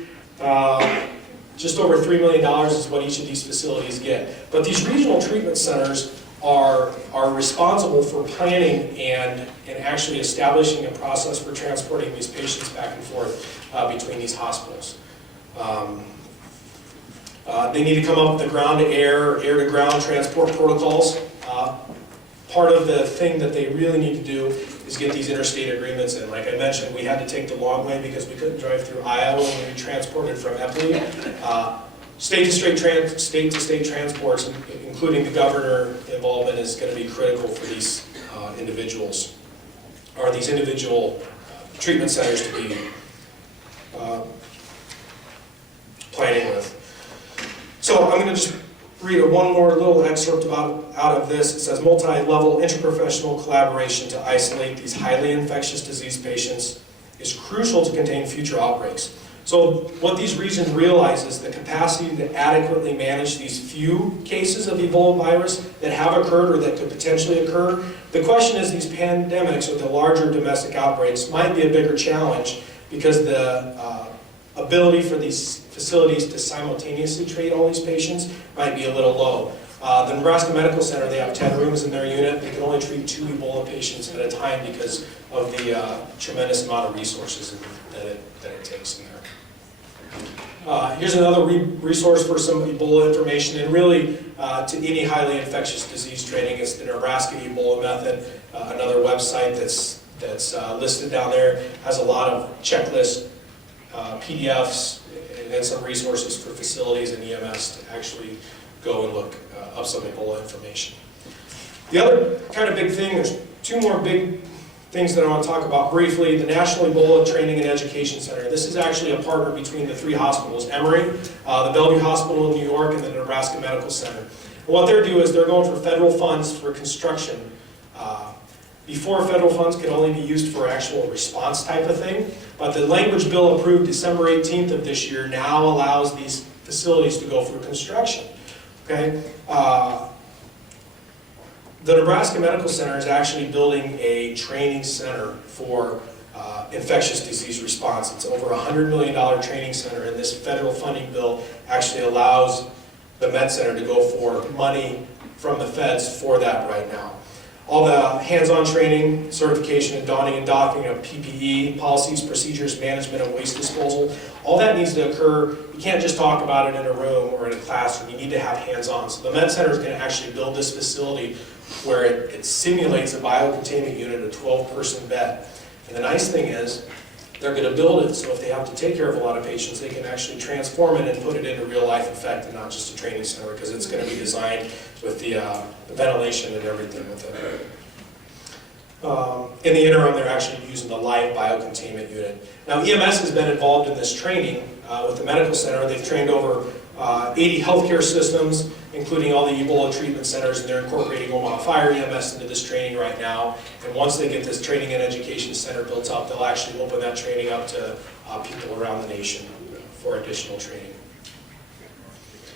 Just over $3 million is what each of these facilities get. But these regional treatment centers are responsible for planning and actually establishing a process for transporting these patients back and forth between these hospitals. They need to come up with the ground-to-air, air-to-ground transport protocols. Part of the thing that they really need to do is get these interstate agreements in. Like I mentioned, we had to take the long way because we couldn't drive through Iowa when we transported from Epley. State-to-state transports, including the governor involvement, is going to be critical for these individuals, or these individual treatment centers to be planning with. So I'm going to just read one more little excerpt out of this. It says, multi-level interprofessional collaboration to isolate these highly infectious disease patients is crucial to contain future outbreaks. So what these regions realize is the capacity to adequately manage these few cases of Ebola virus that have occurred or that could potentially occur. The question is, these pandemics or the larger domestic outbreaks might be a bigger challenge because the ability for these facilities to simultaneously treat all these patients might be a little low. The Nebraska Medical Center, they have 10 rooms in their unit. They can only treat 2 Ebola patients at a time because of the tremendous amount of resources that it takes in there. Here's another resource for some Ebola information, and really to any highly infectious disease training. It's the Nebraska Ebola Method, another website that's listed down there. Has a lot of checklists, PDFs, and then some resources for facilities and EMS to actually go and look up some Ebola information. The other kind of big thing, there's 2 more big things that I want to talk about briefly. The National Ebola Training and Education Center. This is actually a partner between the 3 hospitals, Emory, the Bellevue Hospital in New York, and the Nebraska Medical Center. And what they're doing is they're going for federal funds for construction. Before, federal funds could only be used for actual response type of thing, but the language bill approved December 18th of this year now allows these facilities to go for construction. Okay? The Nebraska Medical Center is actually building a training center for infectious disease response. It's over a $100 million training center, and this federal funding bill actually allows the Med Center to go for money from the feds for that right now. All the hands-on training, certification, and donning and doffing of PPE, policies, procedures, management of waste disposal, all that needs to occur. You can't just talk about it in a room or in a classroom. You need to have hands-on. So the Med Center is going to actually build this facility where it simulates a biocontainment unit, a 12-person bed. And the nice thing is, they're going to build it so if they have to take care of a lot of patients, they can actually transform it and put it into real-life effect and not just a training center, because it's going to be designed with the ventilation and everything with it. In the interim, they're actually using the live biocontainment unit. Now, EMS has been involved in this training with the medical center. They've trained over 80 healthcare systems, including all the Ebola treatment centers, and they're incorporating Omaha Fire EMS into this training right now. And once they get this training and education center built up, they'll actually open that training up to people around the nation for additional training.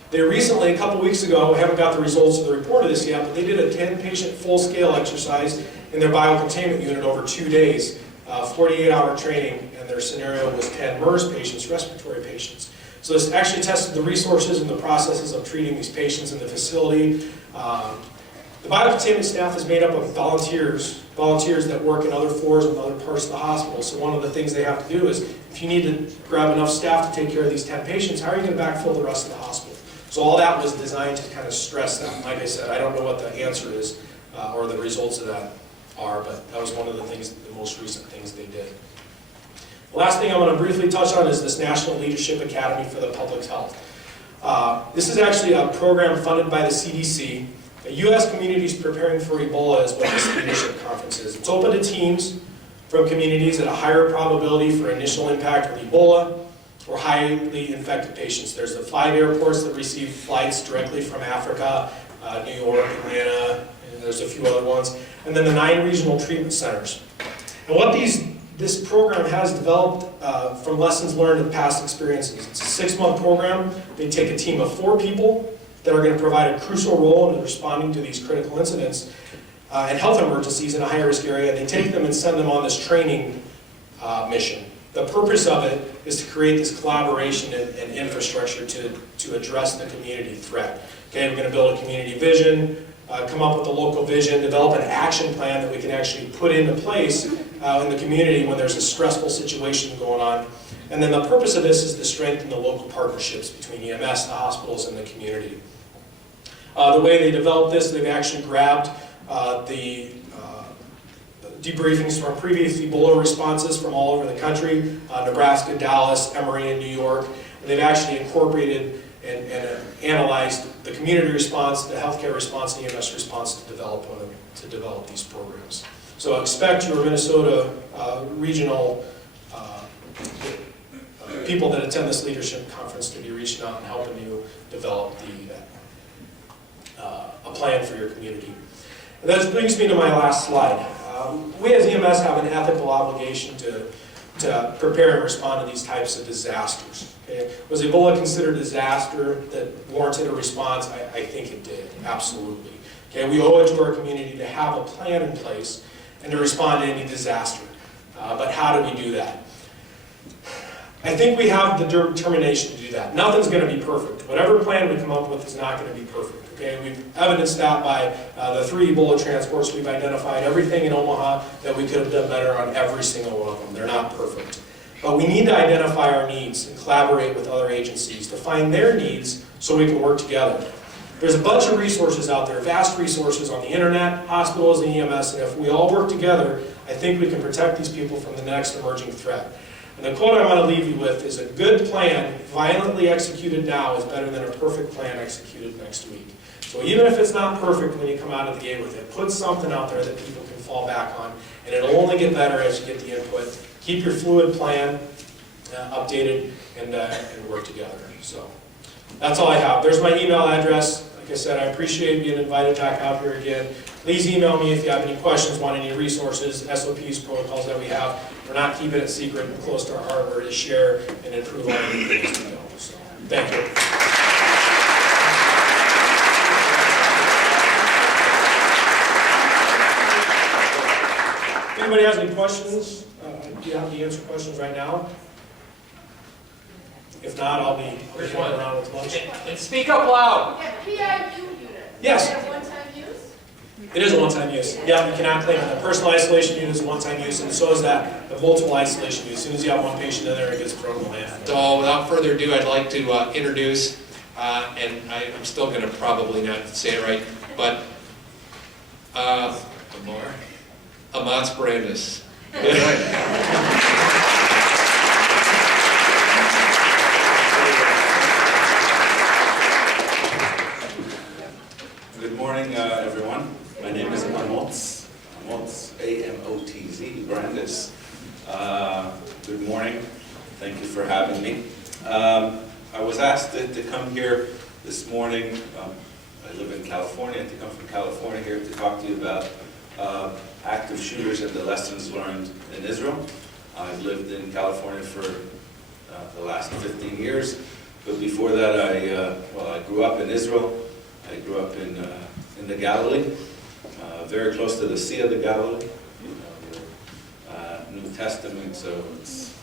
They recently, a couple weeks ago, I haven't got the results of the report of this yet, but they did a 10-patient full-scale exercise in their biocontainment unit over 2 days, 48-hour training, and their scenario was 10 MERS patients, respiratory patients. So this actually tested the resources and the processes of treating these patients in the facility. The biocontainment staff is made up of volunteers that work in other floors and other parts of the hospital. So one of the things they have to do is, if you need to grab enough staff to take care of these 10 patients, how are you going to backfill the rest of the hospital? So all that was designed to kind of stress that. Like I said, I don't know what the answer is or the results of that are, but that was one of the things, the most recent things they did. The last thing I want to briefly touch on is this National Leadership Academy for the Public Health. This is actually a program funded by the CDC. The U.S. Communities Preparing for Ebola is what this leadership conference is. It's open to teams from communities at a higher probability for initial impact with Ebola or highly infected patients. There's the 5 airports that receive flights directly from Africa, New York, Atlanta, and there's a few other ones, and then the 9 regional treatment centers. And what this program has developed from lessons learned in past experiences. It's a 6-month program. They take a team of 4 people that are going to provide a crucial role in responding to these critical incidents and health emergencies in a high-risk area. They take them and send them on this training mission. The purpose of it is to create this collaboration and infrastructure to address the community threat. Okay, we're going to build a community vision, come up with a local vision, develop an action plan that we can actually put into place in the community when there's a stressful situation going on. And then the purpose of this is to strengthen the local partnerships between EMS, the hospitals, and the community. The way they developed this, they've actually grabbed the debriefings from previous Ebola responses from all over the country, Nebraska, Dallas, Emory, and New York. And they've actually incorporated and analyzed the community response, the healthcare response, and EMS response to develop these programs. So expect your Minnesota regional people that attend this leadership conference to be reaching out and helping you develop a plan for your community. And that brings me to my last slide. We as EMS have an ethical obligation to to prepare and respond to these types of disasters. Okay? Was Ebola considered a disaster that warranted a response? I think it did, absolutely. Okay? We owe it to our community to have a plan in place and to respond to any disaster. But how do we do that? I think we have the determination to do that. Nothing's going to be perfect. Whatever plan we come up with is not going to be perfect. Okay? We've evidenced that by the 3 Ebola transports. We've identified everything in Omaha that we could have done better on every single one of them. They're not perfect. But we need to identify our needs and collaborate with other agencies to find their needs so we can work together. There's a bunch of resources out there, vast resources on the internet, hospitals, and EMS, and if we all work together, I think we can protect these people from the next emerging threat. And the quote I want to leave you with is, a good plan violently executed now is better than a perfect plan executed next week. So even if it's not perfect when you come out of the gate with it, put something out there that people can fall back on, and it'll only get better as you get the input. Keep your fluid plan updated and work together. So that's all I have. There's my email address. Like I said, I appreciate being invited back out here again. Please email me if you have any questions, want any resources, SOPs, protocols that we have. We're not keeping it secret and close to our heart. We're to share and improve on anything as we go. So, thank you. If anybody has any questions, do you have to answer questions right now? If not, I'll be hanging around with lunch. And speak up loud. PIU unit. Yes. Is that one-time use? It is a one-time use. Yeah, you cannot claim it. The personal isolation unit is a one-time use, and so is that the multiple isolation use. As soon as you have one patient in there, it gets thrown away. So without further ado, I'd like to introduce, and I'm still going to probably not say it right, but Amatz Brandis. Good morning, everyone. My name is Amotz, A-M-O-T-Z, Brandis. Good morning. Thank you for having me. I was asked to come here this morning. I live in California, to come from California here to talk to you about active shooters and the lessons learned in Israel. I've lived in California for the last 15 years, but before that I grew up in Israel. I grew up in the Galilee, very close to the Sea of the Galilee, New Testament, so it's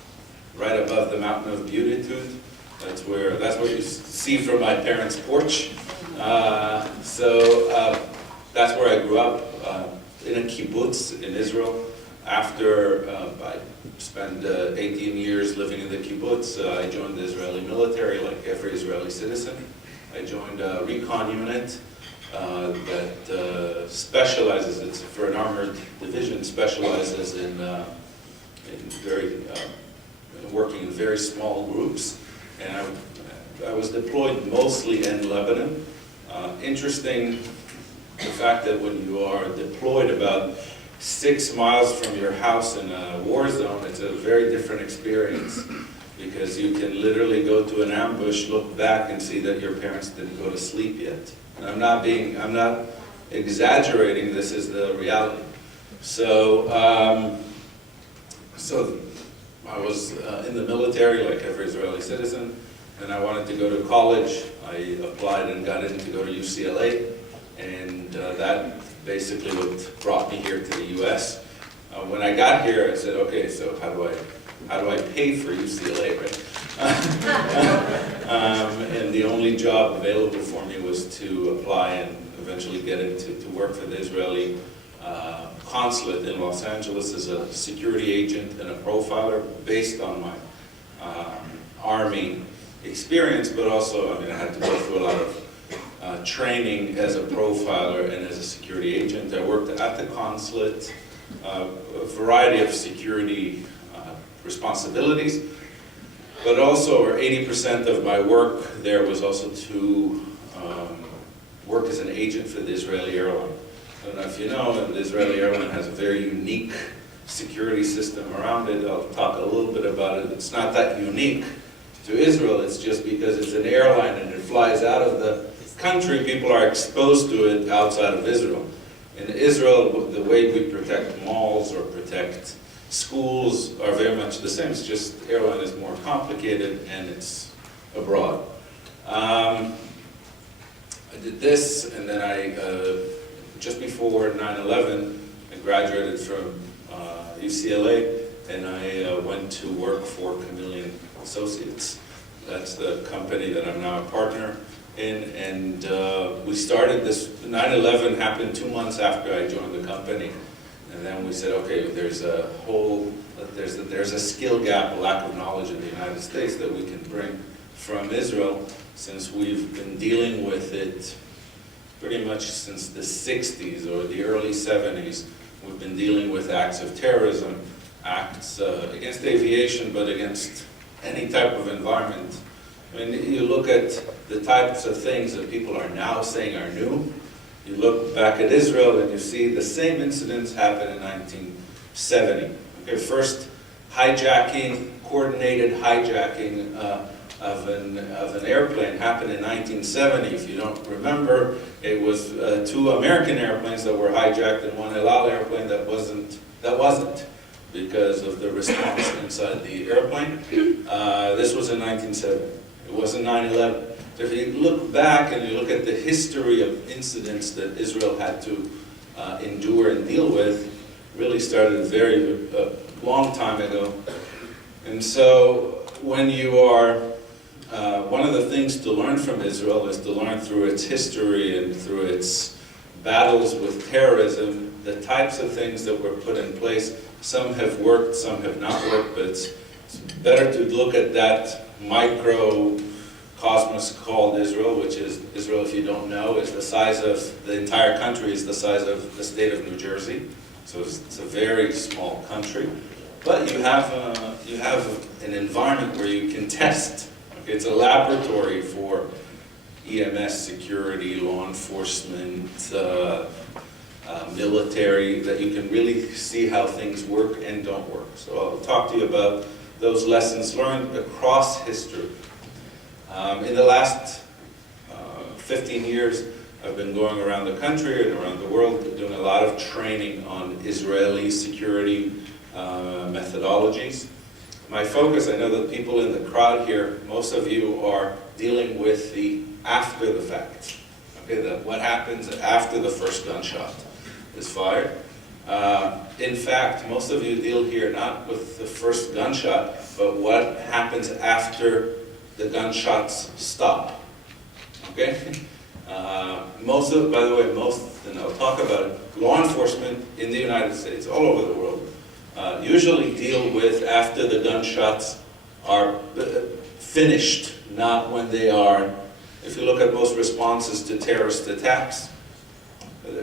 right above the Mountain of Beatitude. That's what you see from my parents' porch. That's where I grew up, in a kibbutz in Israel. After I spent 18 years living in the kibbutz, I joined the Israeli military like every Israeli citizen. I joined a recon unit that specializes, it's for an armored division, specializes in working in very small groups. And I was deployed mostly in Lebanon. Interesting, the fact that when you are deployed about 6 miles from your house in a war zone, it's a very different experience. Because you can literally go to an ambush, look back, and see that your parents didn't go to sleep yet. And I'm not exaggerating. This is the reality. So I was in the military, like every Israeli citizen, and I wanted to go to college. I applied and got in to go to UCLA, and that basically what brought me here to the U.S. When I got here, I said, okay, so how do I pay for UCLA, right? And the only job available for me was to apply and eventually get into to work for the Israeli consulate in Los Angeles as a security agent and a profiler based on my Army experience, but also, I had to go through a lot of training as a profiler and as a security agent. I worked at the consulate, a variety of security responsibilities, but also 80% of my work there was also to work as an agent for the Israeli airline. I don't know if you know, the Israeli airline has a very unique security system around it. I'll talk a little bit about it. It's not that unique to Israel, it's just because it's an airline and it flies out of the country, people are exposed to it outside of Israel. In Israel, the way we protect malls or protect schools are very much the same. It's just airline is more complicated and it's abroad. I did this, and then just before 9/11, I graduated from UCLA, and I went to work for Chameleon Associates. That's the company that I'm now a partner in, and we started this. 9/11 happened 2 months after I joined the company, and then we said, okay, there's a skill gap, a lack of knowledge in the United States that we can bring from Israel, since we've been dealing with it pretty much since the 60s or the early 70s. We've been dealing with acts of terrorism, acts against aviation, but against any type of environment. I mean, you look at the types of things that people are now saying are new. You look back at Israel and you see the same incidents happen in 1970. Okay, first hijacking, coordinated hijacking of an airplane happened in 1970. If you don't remember, it was 2 American airplanes that were hijacked and 1 El Al airplane that wasn't, because of the response inside the airplane. This was in 1970. It wasn't 9/11. So if you look back and you look at the history of incidents that Israel had to endure and deal with, really started a very long time ago. And so when you are, one of the things to learn from Israel is to learn through its history and through its battles with terrorism, the types of things that were put in place. Some have worked, some have not worked, but it's better to look at that microcosmos called Israel, which is, Israel, if you don't know, is the size of, the entire country is the size of the state of New Jersey. So it's a very small country. But you have an environment where you can test. Okay, it's a laboratory for EMS, security, law enforcement, military, that you can really see how things work and don't work. So I'll talk to you about those lessons learned across history. In the last 15 years, I've been going around the country and around the world doing a lot of training on Israeli security methodologies. My focus, I know that people in the crowd here, most of you are dealing with the after the fact. Okay, what happens after the first gunshot is fired. In fact, most of you deal here not with the first gunshot, but what happens after the gunshots stop. Okay? By the way, and I'll talk about it, law enforcement in the United States, all over the world, usually deal with after the gunshots are finished, not when they are. If you look at most responses to terrorist attacks,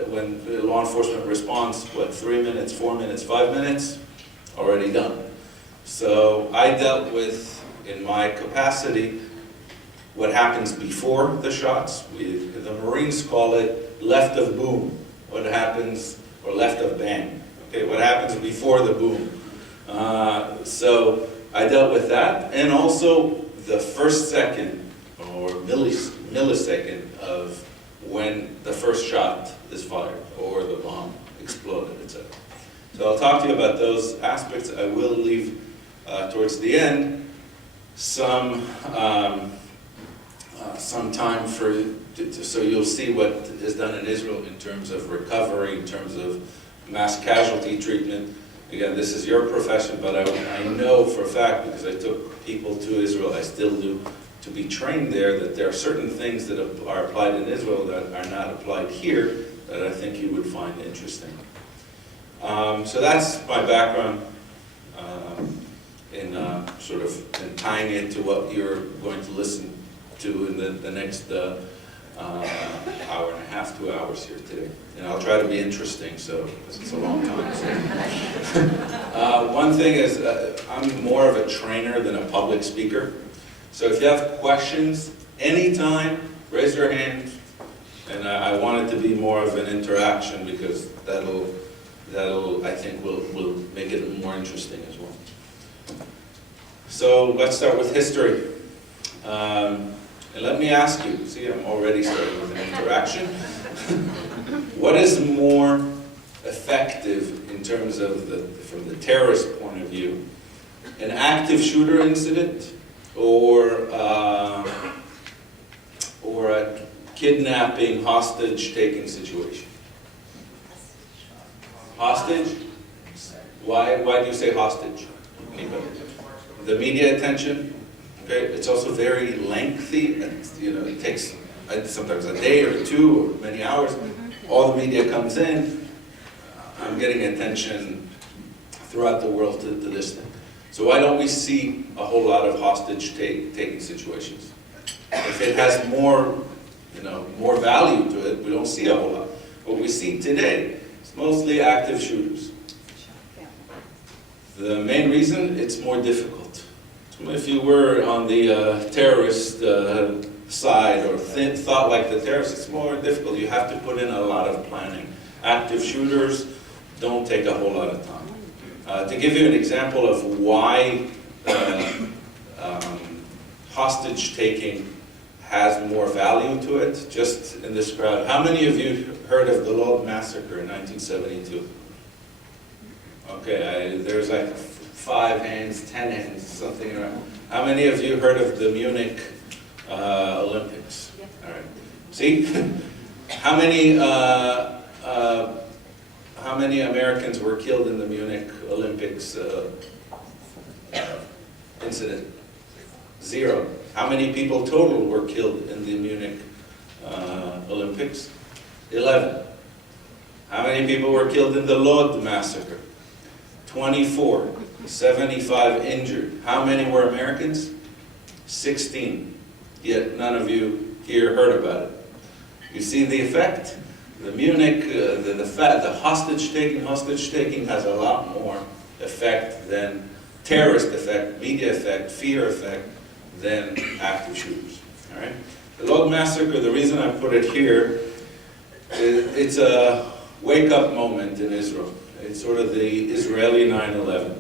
when the law enforcement responds, 3 minutes, 4 minutes, 5 minutes, already done. So I dealt with, in my capacity, what happens before the shots. The Marines call it left of boom. What happens, or left of bang. Okay, what happens before the boom. So I dealt with that, and also the first second or millisecond of when the first shot is fired or the bomb exploded, etc. So I'll talk to you about those aspects. I will leave towards the end some time so you'll see what is done in Israel in terms of recovery, in terms of mass casualty treatment. Again, this is your profession, but I know for a fact, because I took people to Israel, I still do, to be trained there, that there are certain things that are applied in Israel that are not applied here that I think you would find interesting. So that's my background in sort of in tying it to what you're going to listen to in the next hour and a half, 2 hours here today. And I'll try to be interesting, so it's a long time. So. One thing is, I'm more of a trainer than a public speaker. So if you have questions, anytime, raise your hand. And I want it to be more of an interaction, because that'll I think will make it more interesting as well. So let's start with history. And let me ask you, see, I'm already starting with an interaction. What is more effective in terms of from the terrorist point of view, an active shooter incident or a kidnapping, hostage-taking situation? Hostage? Why do you say hostage? Anybody? The media attention. Okay, it's also very lengthy. And, it takes sometimes a day or two or many hours. All the media comes in. I'm getting attention throughout the world to this thing. So why don't we see a whole lot of hostage-taking situations? If it has more value to it, we don't see a whole lot. What we see today is mostly active shooters. The main reason, it's more difficult. So if you were on the terrorist side or thought like the terrorists, it's more difficult. You have to put in a lot of planning. Active shooters don't take a whole lot of time. To give you an example of why hostage-taking has more value to it, just in this crowd, how many of you heard of the Lod Massacre in 1972? Okay, there's like 5 hands, 10 hands, something around. How many of you heard of the Munich Olympics? All right. See, how many Americans were killed in the Munich Olympics incident? 0. How many people total were killed in the Munich Olympics? 11. How many people were killed in the Lod Massacre? 24. 75 injured. How many were Americans? 16. Yet none of you here heard about it. You see the effect? The Munich, the hostage-taking has a lot more effect than terrorist effect, media effect, fear effect, than active shooters. All right? The Lod Massacre, the reason I put it here, it's a wake-up moment in Israel. It's sort of the Israeli 9/11.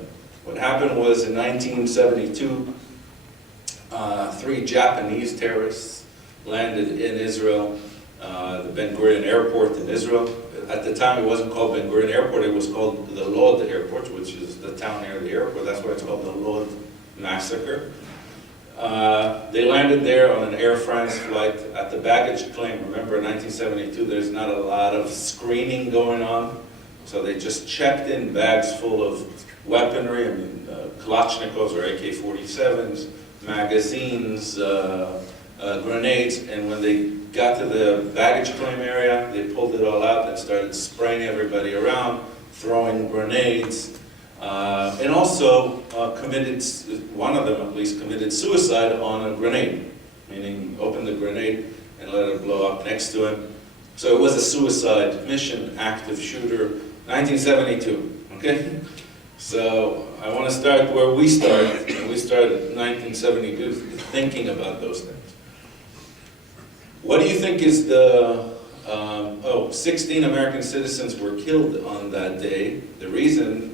What happened was in 1972, 3 Japanese terrorists landed in Israel, the Ben Gurion Airport in Israel. At the time, it wasn't called Ben Gurion Airport, it was called the Lod Airport, which is the town near the airport. That's why it's called the Lod Massacre. They landed there on an Air France flight at the baggage claim. Remember, in 1972, there's not a lot of screening going on. So they just checked in bags full of weaponry, Kalashnikovs or AK-47s, magazines, grenades, and when they got to the baggage claim area, they pulled it all out and started spraying everybody around, throwing grenades, and also one of them at least committed suicide on a grenade, meaning opened the grenade and let it blow up next to him. So it was a suicide mission, active shooter, 1972, okay? So I want to start where we started, and we started in 1972, thinking about those things. What do you think is 16 American citizens were killed on that day. The reason,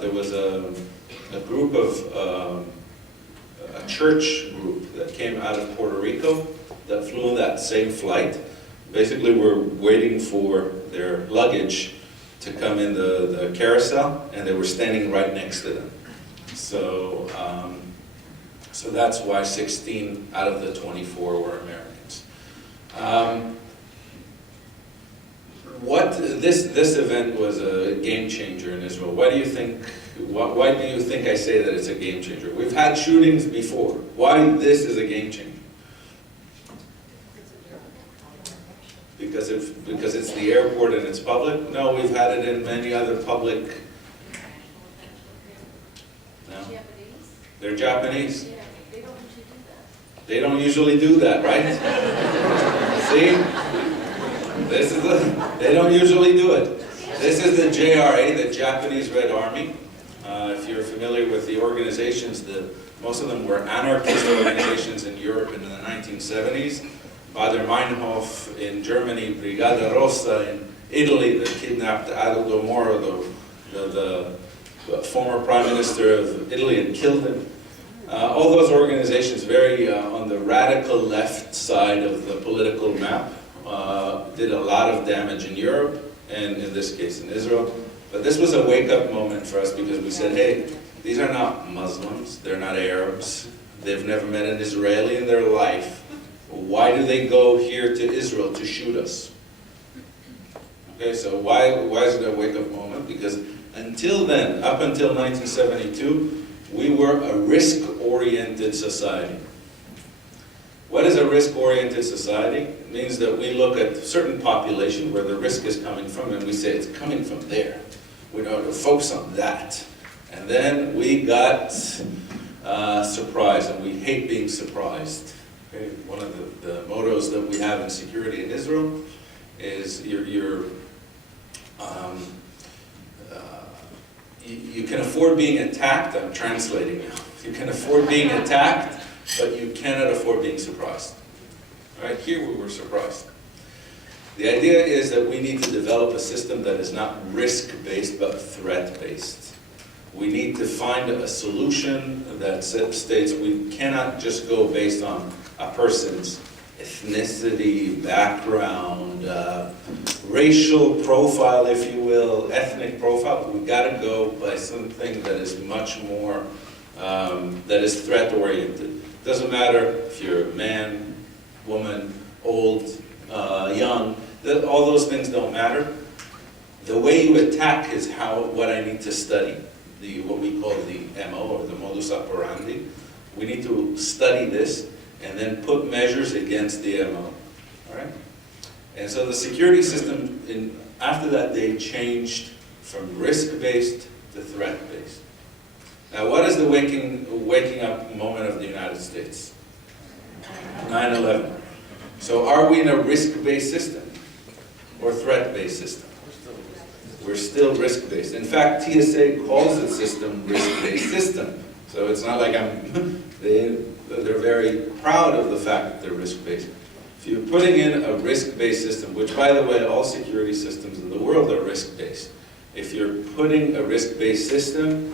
there was a group of, a church group that came out of Puerto Rico that flew in that same flight. Basically, we're waiting for their luggage to come in the carousel, and they were standing right next to them. So, so that's why 16 out of the 24 were Americans. This event was a game changer in Israel. Why do you think I say that it's a game changer? We've had shootings before. Why this is a game changer? Because it's the airport and it's public? No, we've had it in many other public. No. Japanese? They're Japanese. Yeah, they don't usually do that. They don't usually do that, right? See? They don't usually do it. This is the JRA, the Japanese Red Army. If you're familiar with the organizations, most of them were anarchist organizations in Europe in the 1970s. Bader Meinhof in Germany, Brigada Rossa in Italy that kidnapped Aldo Moro, the former prime minister of Italy, and killed him. All those organizations, very on the radical left side of the political map, did a lot of damage in Europe, and in this case in Israel. But this was a wake-up moment for us because we said, hey, these are not Muslims, they're not Arabs, they've never met an Israeli in their life. Why do they go here to Israel to shoot us? Okay, so why is it a wake-up moment? Because until then, up until 1972, we were a risk-oriented society. What is a risk-oriented society? It means that we look at a certain population where the risk is coming from, and we say it's coming from there. We don't focus on that. And then we got surprised, and we hate being surprised. Okay? One of the mottos that we have in security in Israel is you can afford being attacked. I'm translating now. You can afford being attacked, but you cannot afford being surprised. All right, here we were surprised. The idea is that we need to develop a system that is not risk-based, but threat-based. We need to find a solution that states we cannot just go based on a person's ethnicity, background, racial profile, if you will, ethnic profile. We've got to go by something that is much more, that is threat-oriented. Doesn't matter if you're a man, woman, old, young, all those things don't matter. The way you attack is what I need to study, what we call the MO, or the modus operandi. We need to study this and then put measures against the MO. All right? And so the security system, after that, they changed from risk-based to threat-based. Now, what is the waking up moment of the United States? 9/11. So are we in a risk-based system or threat-based system? We're still risk-based. In fact, TSA calls its system risk-based system. So it's not like they're very proud of the fact that they're risk-based. If you're putting in a risk-based system, which by the way, all security systems in the world are risk-based. If you're putting a risk-based system,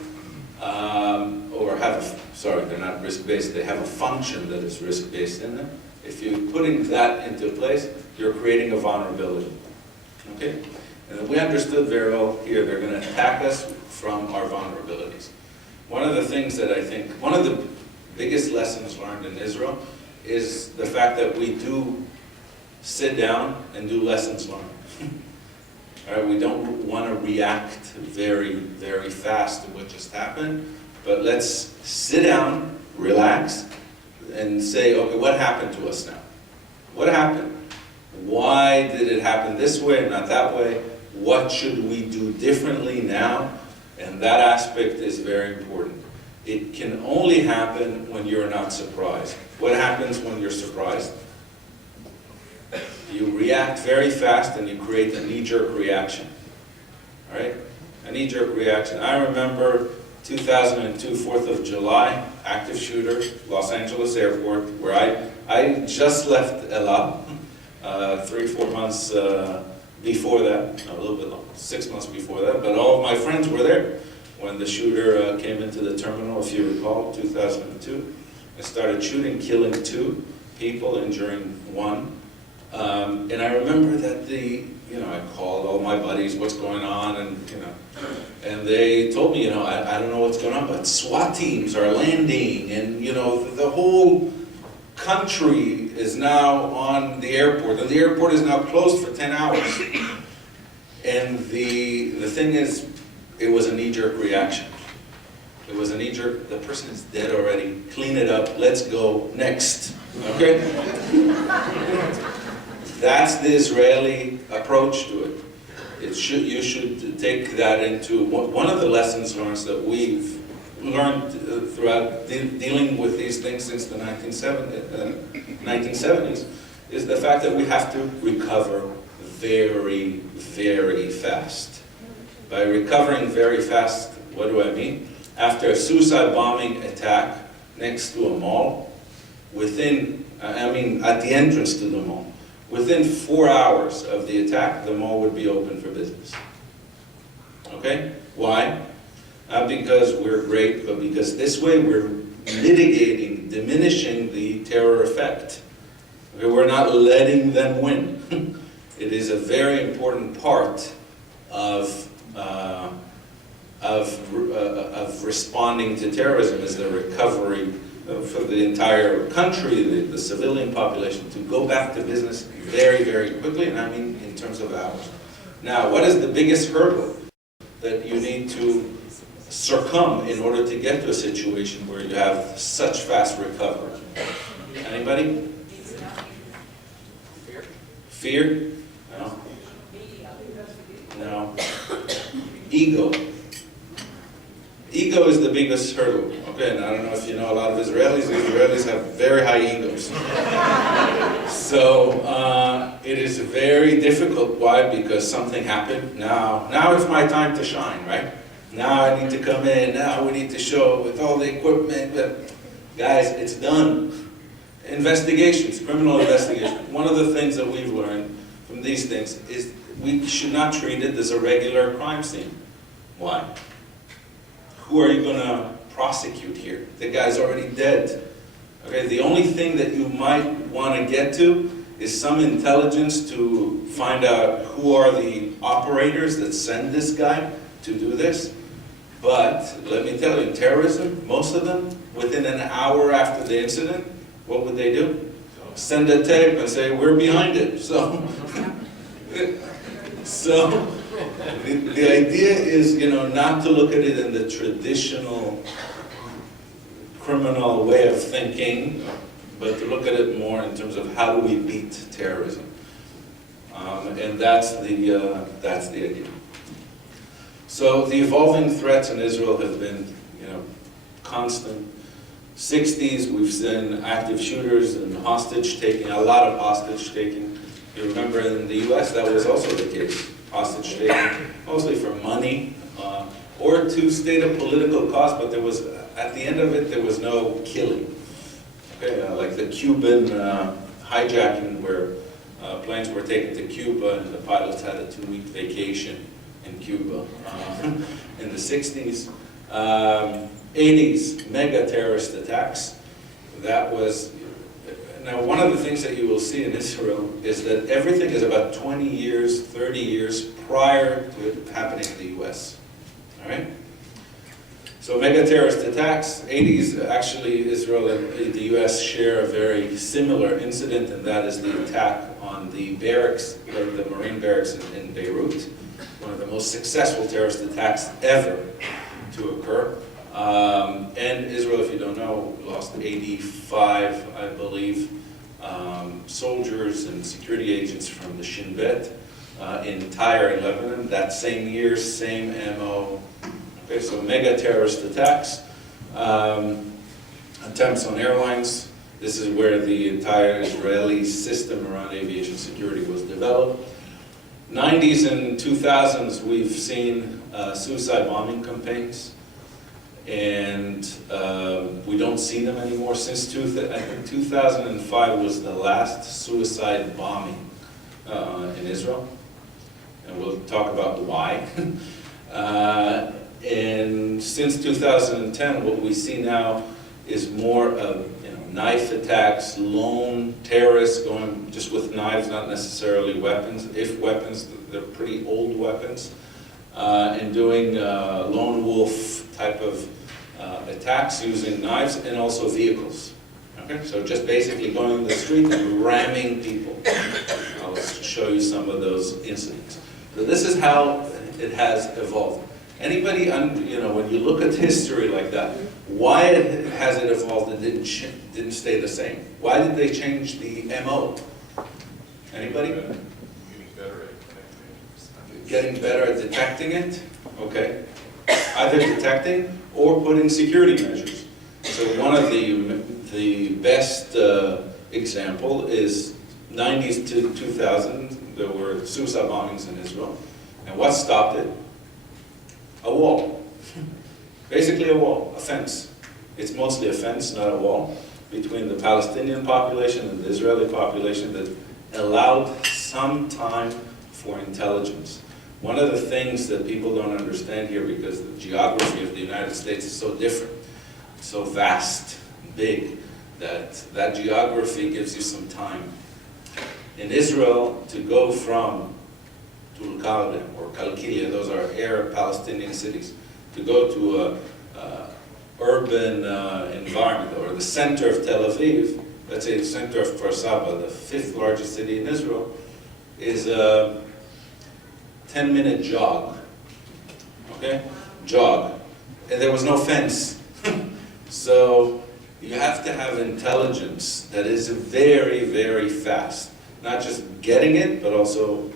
they're not risk-based, they have a function that is risk-based in them. If you're putting that into place, you're creating a vulnerability. Okay? And we understood very well here, they're going to attack us from our vulnerabilities. One of the things that I think, one of the biggest lessons learned in Israel is the fact that we do sit down and do lessons learned. All right, we don't want to react very, very fast to what just happened, but let's sit down, relax, and say, okay, what happened to us now? What happened? Why did it happen this way and not that way? What should we do differently now? And that aspect is very important. It can only happen when you're not surprised. What happens when you're surprised? You react very fast and you create a knee-jerk reaction. All right? A knee-jerk reaction. I remember 2002, 4th of July, active shooter, Los Angeles airport, where I just left LA 3-4 months before that, a little bit long, 6 months before that, but all of my friends were there when the shooter came into the terminal, if you recall, 2002, and started shooting, killing 2 people, injuring 1. And I remember that I called all my buddies, what's going on, and they told me, I don't know what's going on, but SWAT teams are landing, and the whole country is now on the airport, and the airport is now closed for 10 hours. And the thing is, it was a knee-jerk reaction. It was a knee-jerk, the person is dead already, clean it up, let's go, next, okay? That's the Israeli approach to it. You should take that into, one of the lessons learned that we've learned throughout dealing with these things since the 1970s is the fact that we have to recover very, very fast. By recovering very fast, what do I mean? After a suicide bombing attack next to a mall, at the entrance to the mall, within 4 hours of the attack, the mall would be open for business. Okay? Why? Not because we're great, but because this way we're mitigating, diminishing the terror effect. Okay? We're not letting them win. It is a very important part of responding to terrorism is the recovery for the entire country, the civilian population, to go back to business very, very quickly, and I mean in terms of hours. Now, what is the biggest hurdle that you need to succumb in order to get to a situation where you have such fast recovery? Anybody? Fear? No. No. Ego. Ego is the biggest hurdle. Okay, and I don't know if you know a lot of Israelis. Israelis have very high egos. So it is very difficult. Why? Because something happened. Now it's my time to shine, right? Now I need to come in. Now we need to show with all the equipment. But guys, it's done. Investigations, criminal investigations. One of the things that we've learned from these things is we should not treat it as a regular crime scene. Why? Who are you going to prosecute here? The guy's already dead. Okay, the only thing that you might want to get to is some intelligence to find out who are the operators that send this guy to do this. But let me tell you, terrorism, most of them, within an hour after the incident, what would they do? Send a tape and say, we're behind it. So the idea is, not to look at it in the traditional criminal way of thinking, but to look at it more in terms of how do we beat terrorism. And that's the idea. So the evolving threats in Israel have been, constant. 60s, we've seen active shooters and hostage taking, a lot of hostage taking. You remember in the US, that was also the case. Hostage taking, mostly for money, or to state a political cause, but there was, at the end of it, there was no killing. Okay, like the Cuban hijacking where planes were taken to Cuba and the pilots had a 2-week vacation in Cuba. In the 60s, 80s, mega terrorist attacks. That was, now one of the things that you will see in Israel is that everything is about 20 years, 30 years prior to it happening in the US. All right? So mega terrorist attacks, 80s, actually Israel and the US share a very similar incident, and that is the attack on the barracks, the Marine barracks in Beirut. One of the most successful terrorist attacks ever to occur. And Israel, if you don't know, lost 85, I believe, soldiers and security agents from the Shin Bet in Tyre in Lebanon. That same year, same MO. Okay, so mega terrorist attacks, attempts on airlines. This is where the entire Israeli system around aviation security was developed. 90s and 2000s, we've seen suicide bombing campaigns. And we don't see them anymore. Since I think 2005 was the last suicide bombing in Israel. And we'll talk about why. And since 2010, what we see now is more of knife attacks, lone terrorists going just with knives, not necessarily weapons. If weapons, they're pretty old weapons. And doing lone wolf type of attacks using knives and also vehicles. Okay, so just basically going on the street and ramming people. I'll show you some of those incidents. So this is how it has evolved. Anybody, when you look at history like that, why has it evolved and didn't stay the same? Why did they change the MO? Anybody? Getting better at detecting it? Okay. Either detecting or putting security measures. So one of the best example is 90s to 2000, there were suicide bombings in Israel. And what stopped it? A wall. Basically a wall, a fence. It's mostly a fence, not a wall, between the Palestinian population and the Israeli population that allowed some time for intelligence. One of the things that people don't understand here, because the geography of the United States is so different, so vast, big, that geography gives you some time. In Israel, to go from Tulkarem or Kalkilia, those are Arab Palestinian cities, to go to a urban environment, or the center of Tel Aviv, let's say the center of Kfar Saba, the 5th largest city in Israel, is a 10-minute jog, okay? Jog. And there was no fence. So you have to have intelligence that is very, very fast. Not just getting it, but also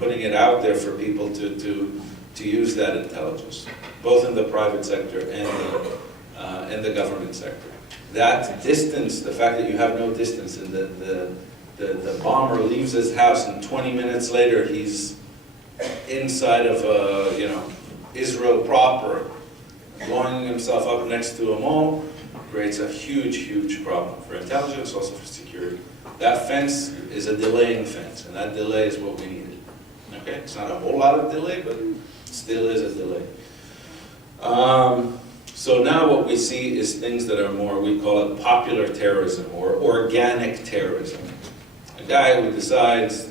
putting it out there for people to use that intelligence, both in the private sector and the government sector. That distance, the fact that you have no distance, and the bomber leaves his house and 20 minutes later he's inside of Israel proper, blowing himself up next to a mall, creates a huge, huge problem for intelligence, also for security. That fence is a delaying fence, and that delay is what we needed. Okay, it's not a whole lot of delay, but it still is a delay. So now what we see is things that are more, we call it popular terrorism or organic terrorism. A guy who decides,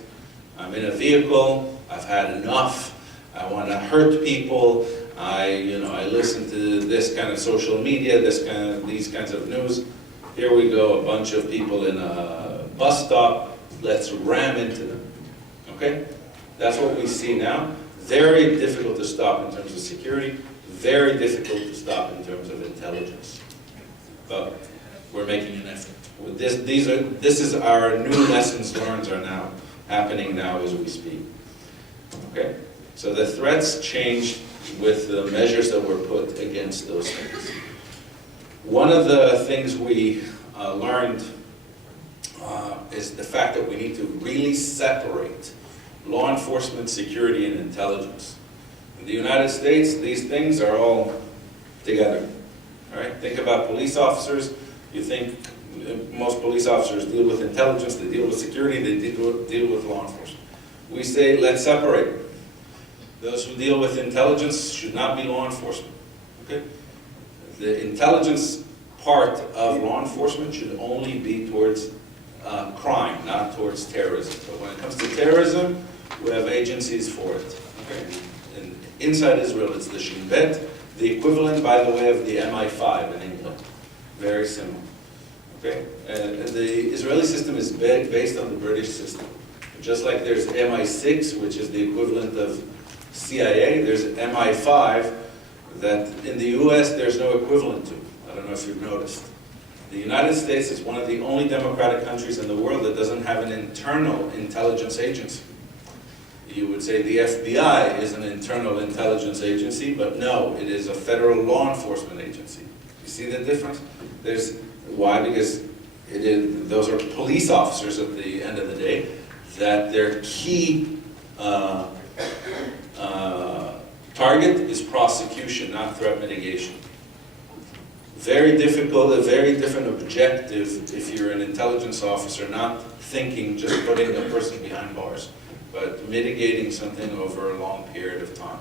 I'm in a vehicle, I've had enough, I want to hurt people, I listen to this kind of social media, these kinds of news. Here we go, a bunch of people in a bus stop, let's ram into them. Okay? That's what we see now. Very difficult to stop in terms of security, very difficult to stop in terms of intelligence. But we're making an effort. This is our new lessons learned are now happening now as we speak. Okay? So the threats changed with the measures that were put against those things. One of the things we learned is the fact that we need to really separate law enforcement, security, and intelligence. In the United States, these things are all together. All right? Think about police officers. You think most police officers deal with intelligence, they deal with security, they deal with law enforcement. We say, let's separate. Those who deal with intelligence should not be law enforcement. Okay? The intelligence part of law enforcement should only be towards crime, not towards terrorism. But when it comes to terrorism, we have agencies for it. Okay? And inside Israel, it's the Shin Bet, the equivalent, by the way, of the MI5 in England. Very similar. Okay? And the Israeli system is based on the British system. Just like there's MI6, which is the equivalent of CIA, there's MI5 that in the US there's no equivalent to. I don't know if you've noticed. The United States is one of the only democratic countries in the world that doesn't have an internal intelligence agency. You would say the FBI is an internal intelligence agency, but no, it is a federal law enforcement agency. You see the difference? Why? Because those are police officers at the end of the day, that their key target is prosecution, not threat mitigation. Very difficult, a very different objective if you're an intelligence officer, not thinking just putting a person behind bars, but mitigating something over a long period of time.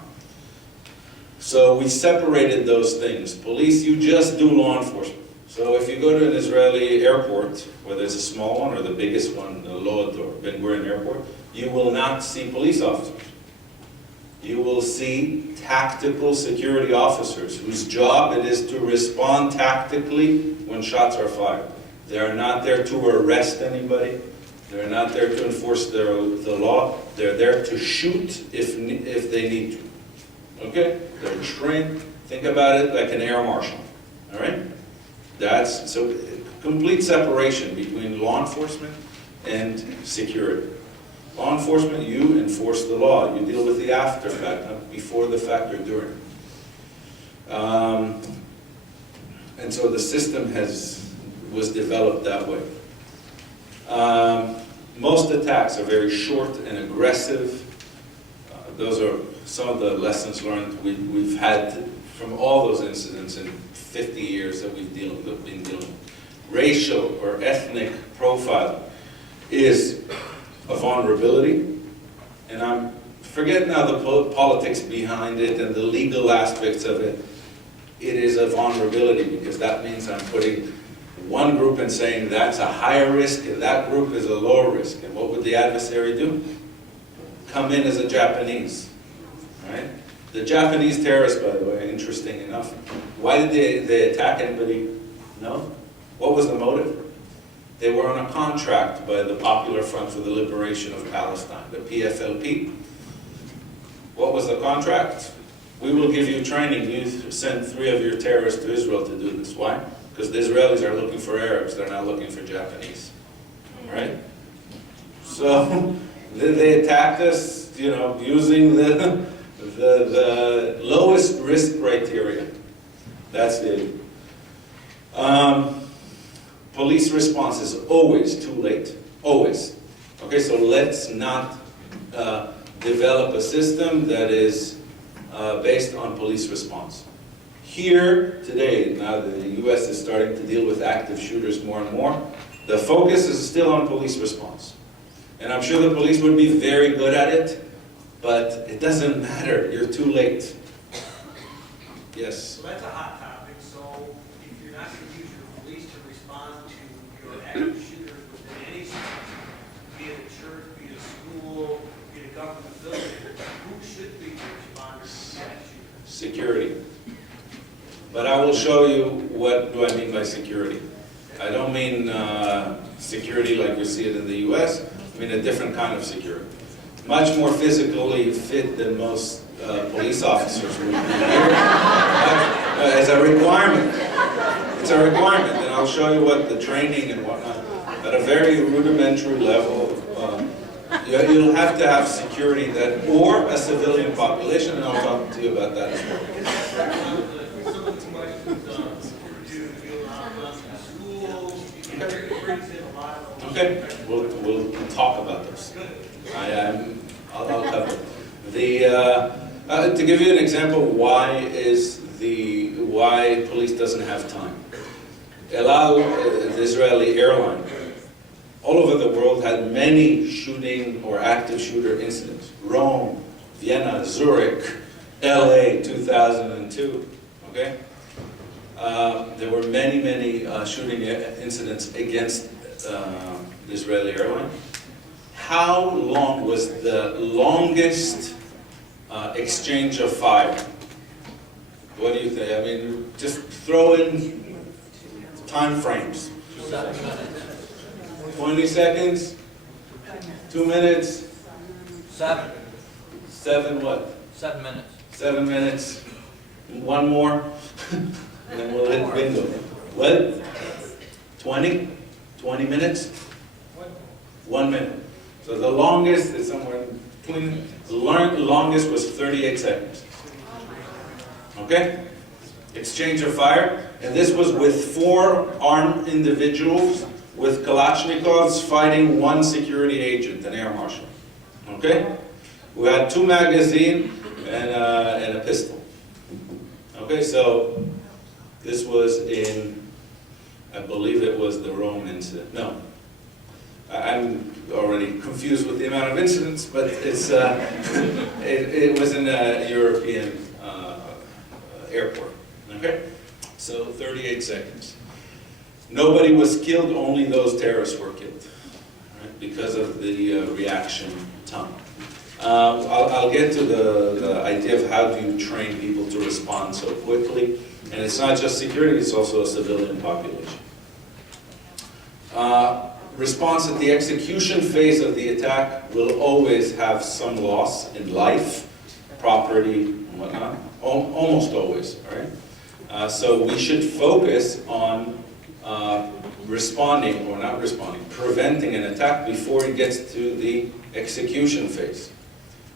So we separated those things. Police, you just do law enforcement. So if you go to an Israeli airport, whether it's a small one or the biggest one, Lod or Ben Gurion Airport, you will not see police officers. You will see tactical security officers whose job it is to respond tactically when shots are fired. They are not there to arrest anybody. They're not there to enforce the law. They're there to shoot if they need to. Okay? They're trained. Think about it like an air marshal. All right? That's so complete separation between law enforcement and security. Law enforcement, you enforce the law. You deal with the after fact, not before the fact or during. And so the system was developed that way. Most attacks are very short and aggressive. Those are some of the lessons learned we've had from all those incidents in 50 years that we've been dealing with. Racial or ethnic profile is a vulnerability, and forget now the politics behind it and the legal aspects of it. It is a vulnerability because that means I'm putting one group and saying that's a higher risk and that group is a lower risk. And what would the adversary do? come in as a Japanese, right? The Japanese terrorists, by the way, interesting enough, why did they attack anybody? No? What was the motive? They were on a contract by the Popular Front for the Liberation of Palestine, the PFLP. What was the contract? We will give you training. You send 3 of your terrorists to Israel to do this. Why? Because the Israelis are looking for Arabs. They're not looking for Japanese. Right? So they attacked us, you know, using the lowest risk criteria. That's the police response is always too late. Always. Okay, so let's not develop a system that is based on police response. Here, today, now that the U.S. is starting to deal with active shooters more and more, the focus is still on police response. And I'm sure the police would be very good at it, but it doesn't matter. You're too late. Yes? So that's a hot topic. So if you're not going to use your police to respond to your active shooters within any system, be it a church, be it a school, be it a government building, who should be the responders to that shooter? Security. But I will show you what do I mean by security. I don't mean security like we see it in the U.S. I mean a different kind of security. Much more physically fit than most police officers would be here. As a requirement. It's a requirement, and I'll show you what the training and whatnot. At a very rudimentary level, you'll have to have security that, or a civilian population, and I'll talk to you about that as well. Okay, we'll talk about those. I'll cover it. To give you an example, why police doesn't have time. El Al, the Israeli airline, all over the world had many shooting or active shooter incidents. Rome, Vienna, Zurich, LA, 2002. Okay. There were many shooting incidents against the Israeli airline. How long was the longest exchange of fire? What do you think? I mean, just throw in time frames. 20 seconds? 2 minutes? 7. 7 what? 7 minutes. 7 minutes. One more? And then we'll hit bingo. What? 20? 20 minutes? 1 minute. So the longest is somewhere between, the longest was 38 seconds. Okay? Exchange of fire. And this was with 4 armed individuals with Kalashnikovs fighting 1 security agent, an air marshal. Okay? Who had 2 magazines and a pistol. Okay, so this was in, I believe it was the Rome incident. No. I'm already confused with the amount of incidents, but it's it was in a European airport. Okay, so 38 seconds. Nobody was killed; only those terrorists were killed, right, because of the reaction time. I'll get to the idea of how do you train people to respond so quickly, and it's not just security; it's also a civilian population. Response at the execution phase of the attack will always have some loss in life, property, and whatnot. Almost always, right? So we should focus on responding, or not responding, preventing an attack before it gets to the execution phase.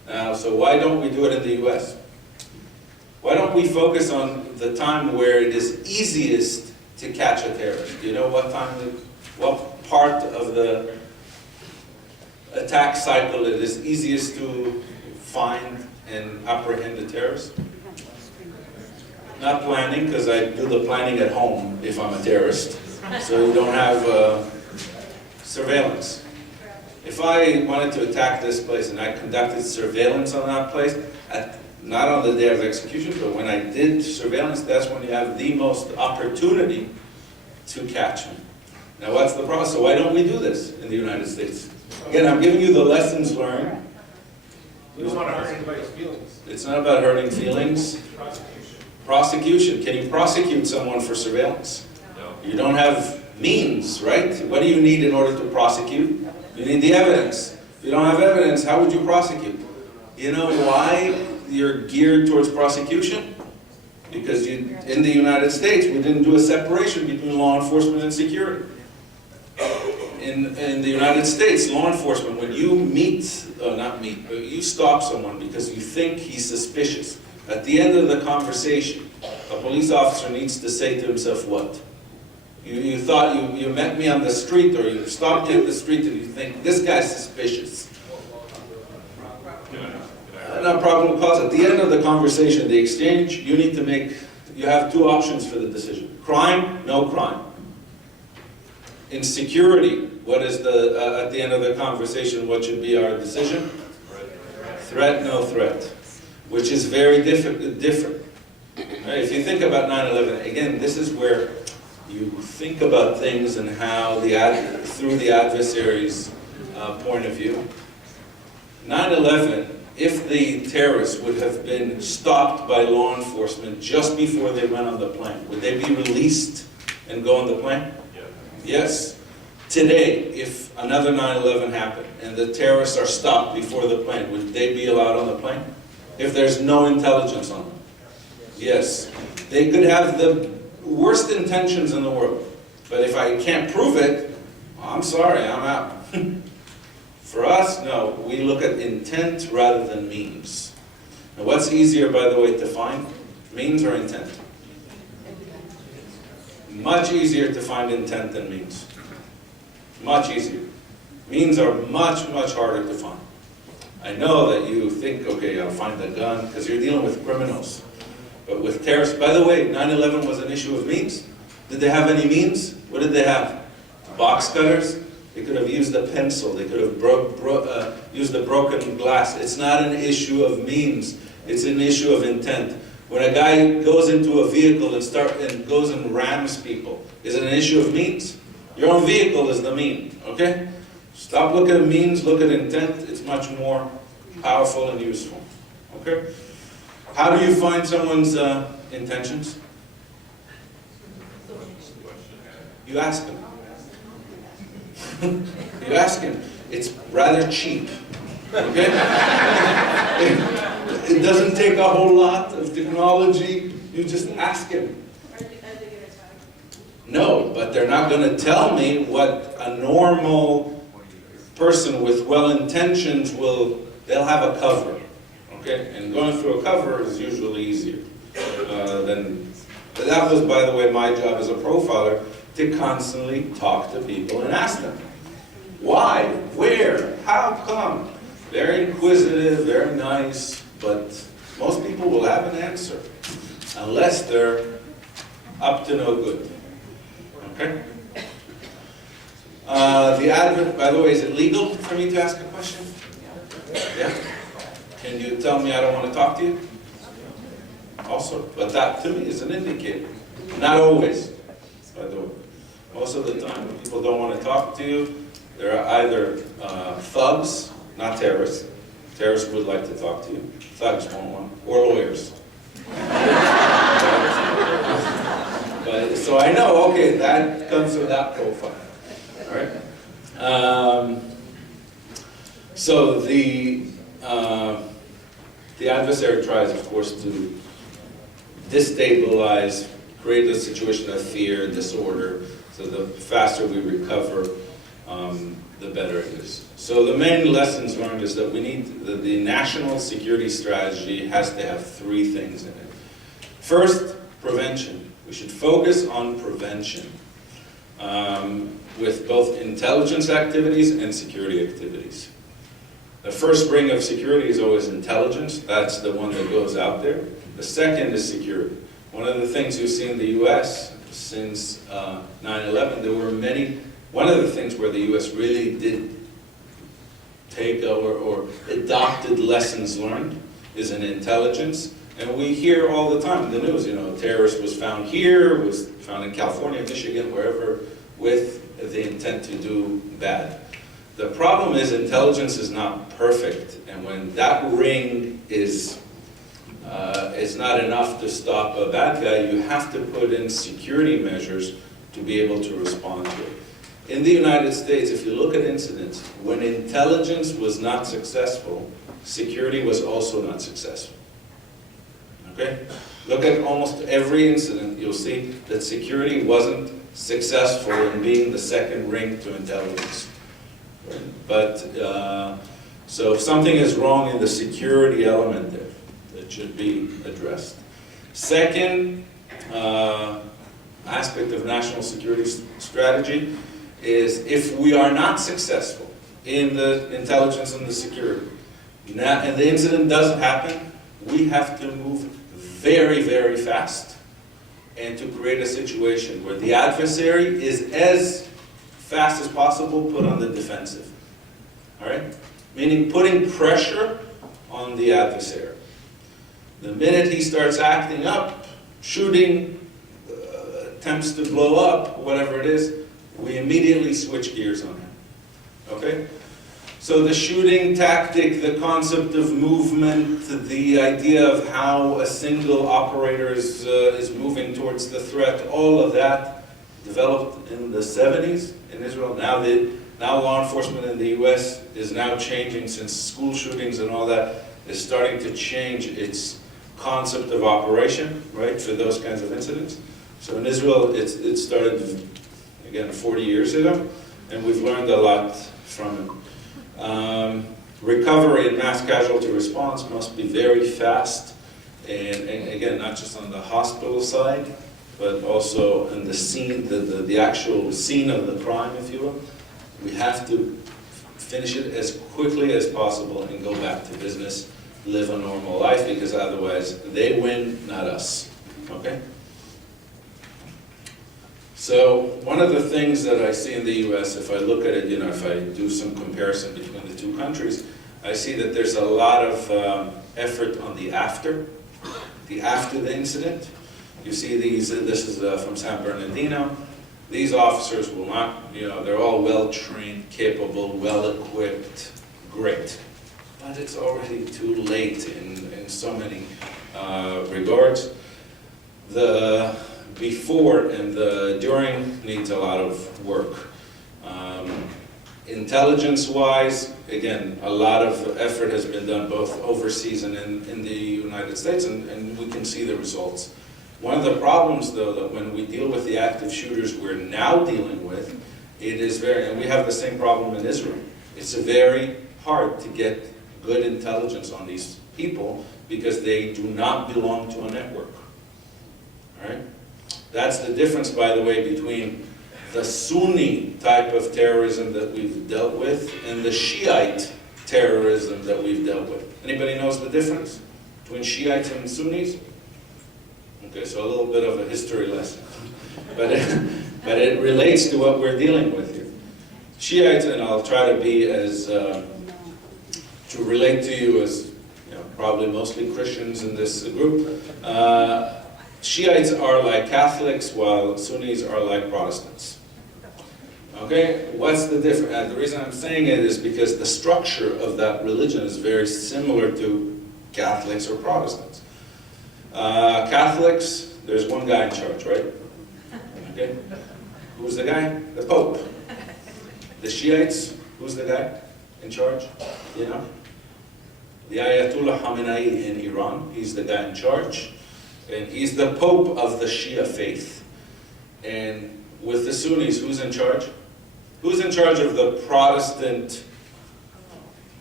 So why don't we do it in the U.S.? Why don't we focus on the time where it is easiest to catch a terrorist? Do you know what time, what part of the attack cycle it is easiest to find and apprehend the terrorist? Not planning, because I do the planning at home if I'm a terrorist. So you don't have surveillance. If I wanted to attack this place and I conducted surveillance on that place, not on the day of execution, but when I did surveillance, that's when you have the most opportunity to catch me. Now what's the process? So why don't we do this in the United States? Again, I'm giving you the lessons learned We don't want to hurt anybody's feelings. It's not about hurting feelings. Prosecution. Prosecution. Can you prosecute someone for surveillance? No. You don't have means, right? What do you need in order to prosecute? You need the evidence. If you don't have evidence, how would you prosecute? You know why you're geared towards prosecution? Because in the United States, we didn't do a separation between law enforcement and security. In the United States, law enforcement, when you but you stop someone because you think he's suspicious, at the end of the conversation, a police officer needs to say to himself what? You thought you met me on the street, or you stopped me at the street and you think, this guy's suspicious. No probable cause. At the end of the conversation, the exchange, you have two options for the decision. Crime, no crime. In security, what is at the end of the conversation, what should be our decision? Threat, no threat. Which is very different. Right? If you think about 9/11, again, this is where you think about things and how through the adversary's point of view. 9/11, if the terrorists would have been stopped by law enforcement just before they went on the plane, would they be released and go on the plane? Yes. Today, if another 9/11 happened and the terrorists are stopped before the plane, would they be allowed on the plane? If there's no intelligence on them? Yes. They could have the worst intentions in the world, but if I can't prove it, I'm sorry, I'm out. For us, no, we look at intent rather than means. Now, what's easier, by the way, to find? Means or intent? Much easier to find intent than means. Much easier. Means are much, much harder to find. I know that you think, okay, I'll find the gun, because you're dealing with criminals. But with terrorists, by the way, 9/11 was an issue of means. Did they have any means? What did they have? Box cutters? They could have used a pencil. They could have used a broken glass. It's not an issue of means. It's an issue of intent. When a guy goes into a vehicle and goes and rams people, is it an issue of means? Your own vehicle is the mean, okay? Stop looking at means, look at intent. It's much more powerful and useful, okay? How do you find someone's intentions? You ask him. You ask him. It's rather cheap, okay? It doesn't take a whole lot of technology. You just ask him. No, but they're not going to tell me what a normal person with well-intentions they'll have a cover, okay? And going through a cover is usually easier that was, by the way, my job as a profiler, to constantly talk to people and ask them, why, where, how come? Very inquisitive, very nice, but most people will have an answer, unless they're up to no good. Okay? By the way, is it legal for me to ask a question? Yeah? Can you tell me I don't want to talk to you? Also, but that to me is an indicator. Not always, by the way. Most of the time when people don't want to talk to you, they're either thugs, not terrorists. Terrorists would like to talk to you. Thugs won't want, or lawyers. But, so I know, okay, that comes with that profile. All right. So the adversary tries, of course, to destabilize, create a situation of fear, disorder. So the faster we recover, the better it is. So the main lessons learned is that we need the national security strategy has to have three things in it. First, prevention. We should focus on prevention with both intelligence activities and security activities. The first ring of security is always intelligence. That's the one that goes out there. The second is security. One of the things you see in the U.S. since 9/11, there were many. One of the things where the U.S. really did take or adopted lessons learned is in intelligence. And we hear all the time in the news, a terrorist was found here, was found in California, Michigan, wherever, with the intent to do bad. The problem is intelligence is not perfect, and when that ring is not enough to stop a bad guy, you have to put in security measures to be able to respond to it. In the United States, if you look at incidents, when intelligence was not successful, security was also not successful. Okay? Look at almost every incident, you'll see that security wasn't successful in being the second ring to intelligence. Right? But, so if something is wrong in the security element there, it should be addressed. Second aspect of national security strategy is if we are not successful in the intelligence and the security, and the incident does happen, we have to move very, very fast and to create a situation where the adversary is as fast as possible put on the defensive. All right? Meaning putting pressure on the adversary. The minute he starts acting up, shooting, attempts to blow up, whatever it is, we immediately switch gears on him. Okay? So the shooting tactic, the concept of movement, the idea of how a single operator is moving towards the threat, all of that developed in the 70s in Israel. Now law enforcement in the US is now changing, since school shootings and all that is starting to change its concept of operation, right, for those kinds of incidents. So in Israel, it started, again, 40 years ago, and we've learned a lot from it. Recovery and mass casualty response must be very fast, and again, not just on the hospital side, but also in the scene, the actual scene of the crime, if you will. We have to finish it as quickly as possible and go back to business, live a normal life, because otherwise they win, not us. Okay? So one of the things that I see in the US, if I look at it, if I do some comparison between the two countries, I see that there's a lot of effort on the after the incident. You see these, this is from San Bernardino. These officers will not, they're all well-trained, capable, well-equipped, great. But it's already too late in so many regards. The before and the during needs a lot of work. Intelligence-wise, again, a lot of effort has been done both overseas and in the United States, and we can see the results. One of the problems, though, that when we deal with the active shooters we're now dealing with, it is and we have the same problem in Israel. It's very hard to get good intelligence on these people because they do not belong to a network. All right? That's the difference, by the way, between the Sunni type of terrorism that we've dealt with and the Shiite terrorism that we've dealt with. Anybody knows the difference between Shiites and Sunnis? Okay, so a little bit of a history lesson. But it relates to what we're dealing with here. Shiites, and I'll try to be as, to relate to you as, probably mostly Christians in this group. Shiites are like Catholics, while Sunnis are like Protestants. Okay, what's the difference? The reason I'm saying it is because the structure of that religion is very similar to Catholics or Protestants. Catholics, there's one guy in charge, right? Okay, who's the guy? The Pope. The Shiites, who's the guy in charge? The Ayatollah Khamenei in Iran, he's the guy in charge. And he's the Pope of the Shia faith. And with the Sunnis, who's in charge? Who's in charge of the Protestant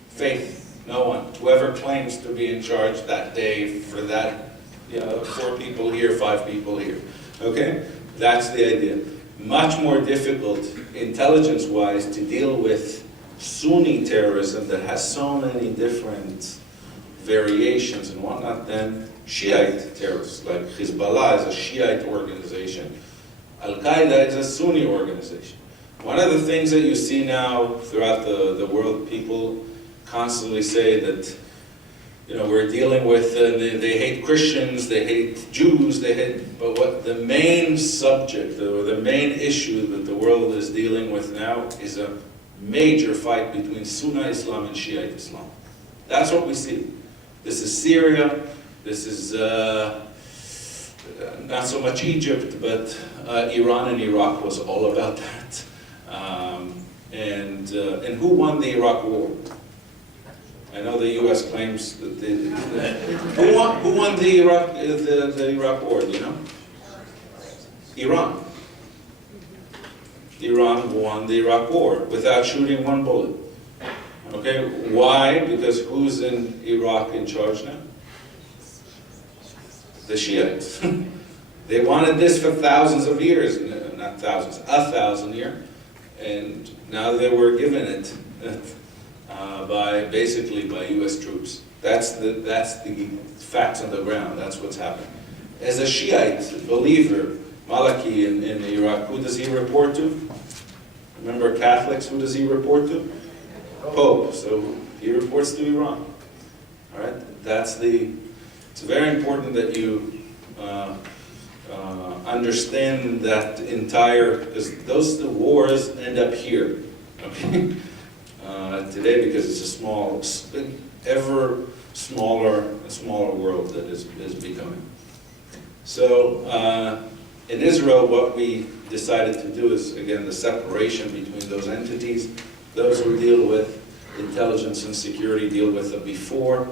faith? No one. Whoever claims to be in charge that day for that, 4 people here, 5 people here. Okay? That's the idea. Much more difficult, intelligence-wise, to deal with Sunni terrorism that has so many different variations and whatnot than Shiite terrorists, like Hezbollah is a Shiite organization. Al-Qaeda is a Sunni organization. One of the things that you see now throughout the world, people constantly say that, we're dealing with, they hate Christians, they hate Jews, but what the main subject, or the main issue that the world is dealing with now is a major fight between Sunni Islam and Shiite Islam. That's what we see. This is Syria, this is not so much Egypt, but Iran and Iraq was all about that. And who won the Iraq War? I know the U.S. claims that who won the Iraq War? Do you know? Iran. Iran won the Iraq War without shooting one bullet. Okay, why? Because who's in Iraq in charge now? The Shiites. They wanted this for thousands of years, not thousands, 1,000 years, and now they were given it basically by U.S. troops. That's the facts on the ground. That's what's happening. As a Shiite believer, Maliki in Iraq, who does he report to? Remember Catholics, who does he report to? Pope. So he reports to Iran. All right. It's very important that you understand that entire, because the wars end up here. Okay. Today, because it's a ever smaller and smaller world that is becoming. So in Israel, what we decided to do is, again, the separation between those entities. Those who deal with intelligence and security deal with the before.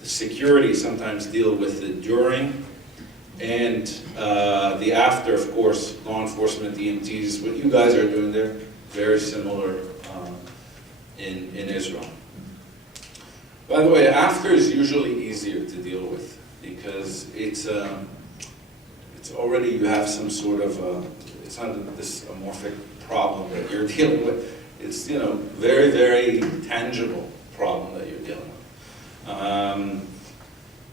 The security sometimes deal with the during. And the after, of course, law enforcement, EMTs, what you guys are doing there, very similar in Israel. By the way, after is usually easier to deal with because it's already, you have some sort of, it's not this amorphic problem that you're dealing with. It's, very, very tangible problem that you're dealing with.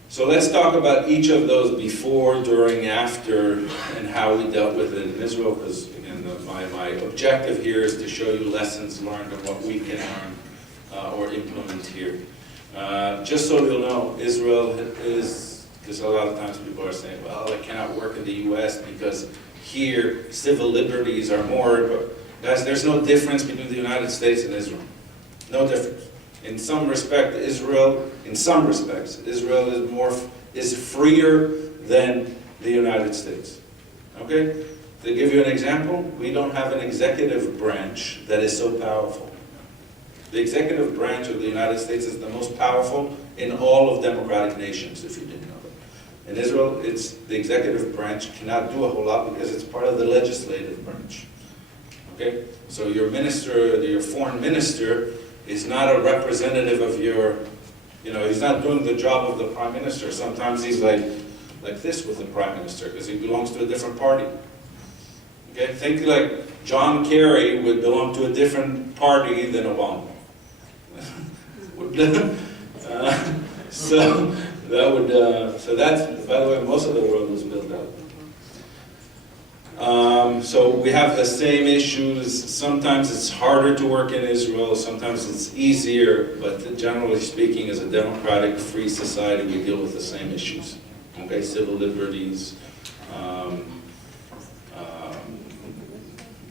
So let's talk about each of those before, during, after, and how we dealt with it in Israel, because again, my objective here is to show you lessons learned and what we can learn or implement here. Just so you'll know, Israel is, because a lot of times people are saying, well, it cannot work in the US because here civil liberties are more, but guys, there's no difference between the United States and Israel. No difference. In some respects, Israel is freer than the United States. Okay? To give you an example, we don't have an executive branch that is so powerful. The executive branch of the United States is the most powerful in all of democratic nations, if you didn't know that. In Israel, the executive branch cannot do a whole lot because it's part of the legislative branch. Okay? So your minister, your foreign minister, is not a representative of your, he's not doing the job of the prime minister. Sometimes he's like this with the prime minister because he belongs to a different party. Okay? Think like John Kerry would belong to a different party than Obama. So that's, by the way, most of the world is built out. So we have the same issues. Sometimes it's harder to work in Israel, sometimes it's easier, but generally speaking, as a democratic, free society, we deal with the same issues. Okay, civil liberties,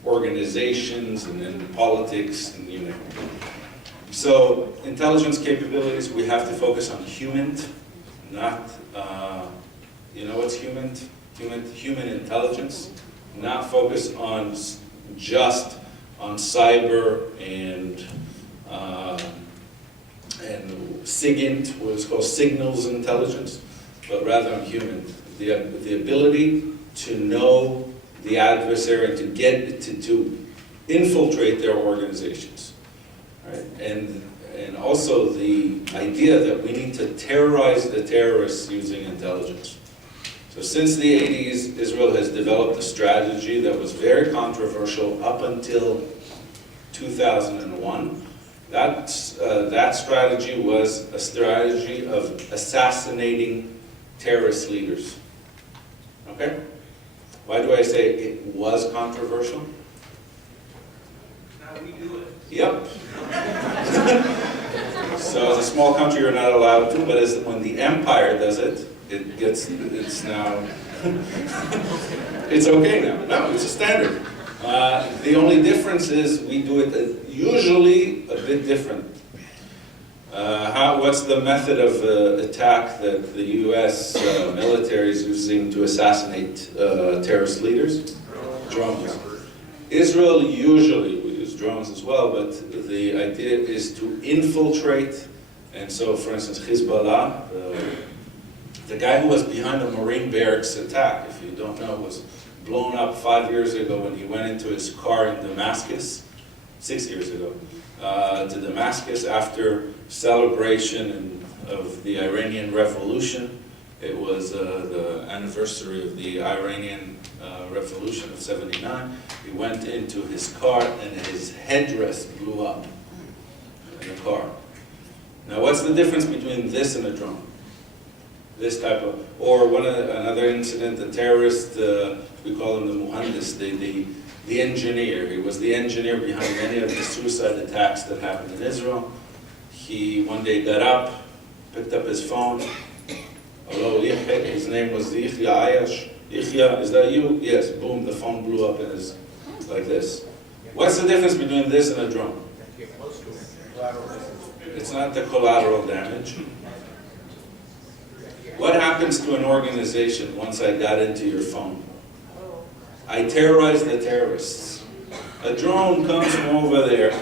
organizations, and then politics, and you know. So intelligence capabilities, we have to focus on human, not, what's human? Human intelligence. Not focus on just on cyber and SIGINT, what is called signals intelligence, but rather on human. The ability to know the adversary and to get to infiltrate their organizations, right? And also the idea that we need to terrorize the terrorists using intelligence. So since the 80s, Israel has developed a strategy that was very controversial up until 2001. That strategy was a strategy of assassinating terrorist leaders. Okay? Why do I say it was controversial? Now we do it. Yep. So as a small country, you're not allowed to, but when the empire does it, it's now, it's okay now. No, it's a standard. The only difference is we do it usually a bit different. What's the method of attack that the U.S. Military is using to assassinate terrorist leaders? Drones. Israel usually, we use drones as well, but the idea is to infiltrate. And so, for instance, Hezbollah, the guy who was behind the Marine barracks attack, if you don't know, was blown up 5 years ago when he went into his car in Damascus, 6 years ago, to Damascus after celebration of the Iranian Revolution. It was the anniversary of the Iranian Revolution of '79. He went into his car and his headdress blew up in the car. Now, what's the difference between this and a drone? This type of, or another incident, the terrorist, we call him the muhandis, the engineer. He was the engineer behind many of the suicide attacks that happened in Israel. He one day got up, picked up his phone. Hello, Yihya. His name was Yihya Ayash. Yihya, is that you? Yes. Boom, the phone blew up in his, like this. What's the difference between this and a drone? It's not the collateral damage. What happens to an organization once I got into your phone? I terrorize the terrorists. A drone comes from over there,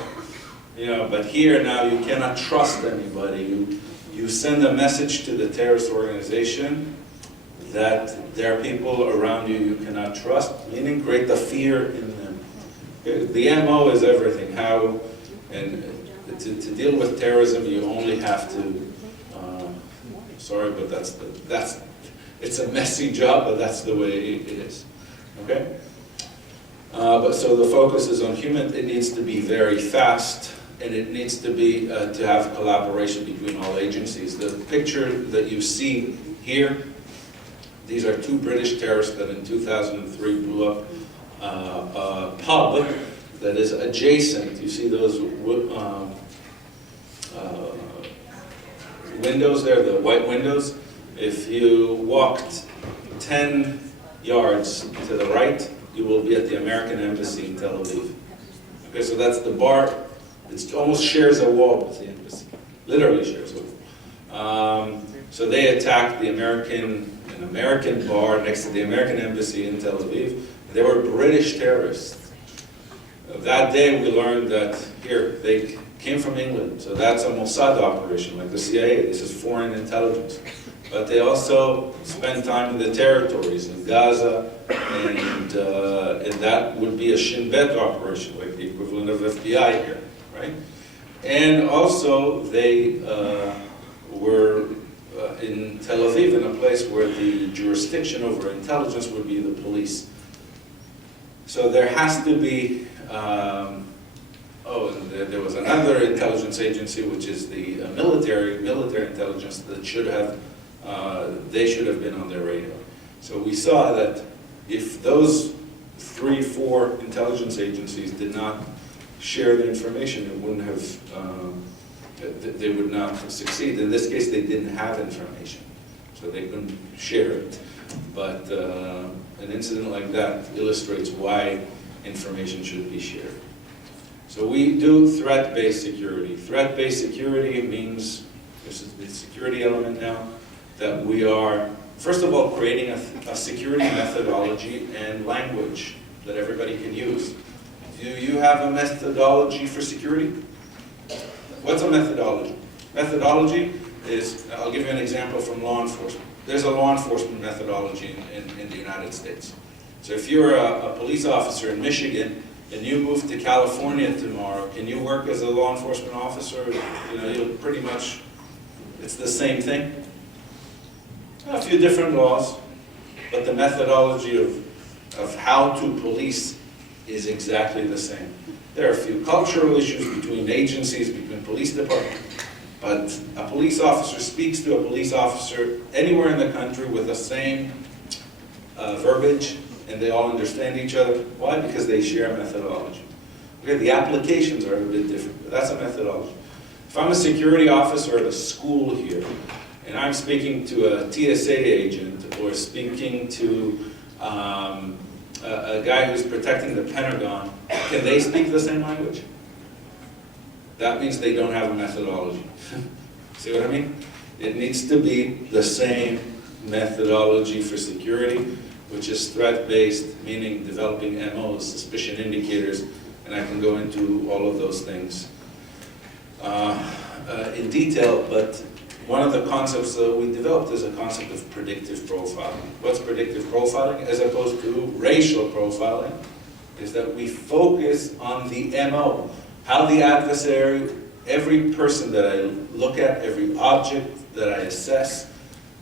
but here now you cannot trust anybody. You send a message to the terrorist organization that there are people around you cannot trust, meaning create the fear in them. The MO is everything. To deal with terrorism, you only have to, sorry, but it's a messy job, but that's the way it is. Okay? So the focus is on human. It needs to be very fast, and it needs to be to have collaboration between all agencies. The picture that you see here, these are two British terrorists that in 2003 blew up a pub that is adjacent. You see those windows there, the white windows? If you walked 10 yards to the right, you will be at the American Embassy in Tel Aviv. Okay, so that's the bar. It almost shares a wall with the embassy. Literally shares a wall. So they attacked an American bar next to the American Embassy in Tel Aviv. They were British terrorists. That day we learned that they came from England, so that's a Mossad operation, like the CIA. This is foreign intelligence. But they also spent time in the territories in Gaza, and that would be a Shin Bet operation, like the equivalent of FBI here, right? And also they were in Tel Aviv, in a place where the jurisdiction over intelligence would be the police. So there has to be, and there was another intelligence agency, which is the military intelligence that they should have been on their radar. So we saw that if those 3-4 intelligence agencies did not share the information, it wouldn't have, they would not succeed. In this case, they didn't have information, so they couldn't share it. But an incident like that illustrates why information should be shared. So we do threat-based security. Threat-based security means, this is the security element now, that we are, first of all, creating a security methodology and language that everybody can use. Do you have a methodology for security? What's a methodology? Methodology is, I'll give you an example from law enforcement. There's a law enforcement methodology in the United States. So if you're a police officer in Michigan and you move to California tomorrow, can you work as a law enforcement officer? You'll pretty much, it's the same thing. A few different laws, but the methodology of how to police is exactly the same. There are a few cultural issues between agencies, between police departments, but a police officer speaks to a police officer anywhere in the country with the same verbiage, and they all understand each other. Why? Because they share a methodology. Okay, the applications are a bit different, but that's a methodology. If I'm a security officer at a school here, and I'm speaking to a TSA agent or speaking to a a guy who's protecting the Pentagon, can they speak the same language? That means they don't have a methodology. See what I mean? It needs to be the same methodology for security, which is threat-based, meaning developing MOs, suspicion indicators, and I can go into all of those things in detail, but one of the concepts that we developed is a concept of predictive profiling. What's predictive profiling, as opposed to racial profiling, is that we focus on the MO, how the adversary, every person that I look at, every object that I assess,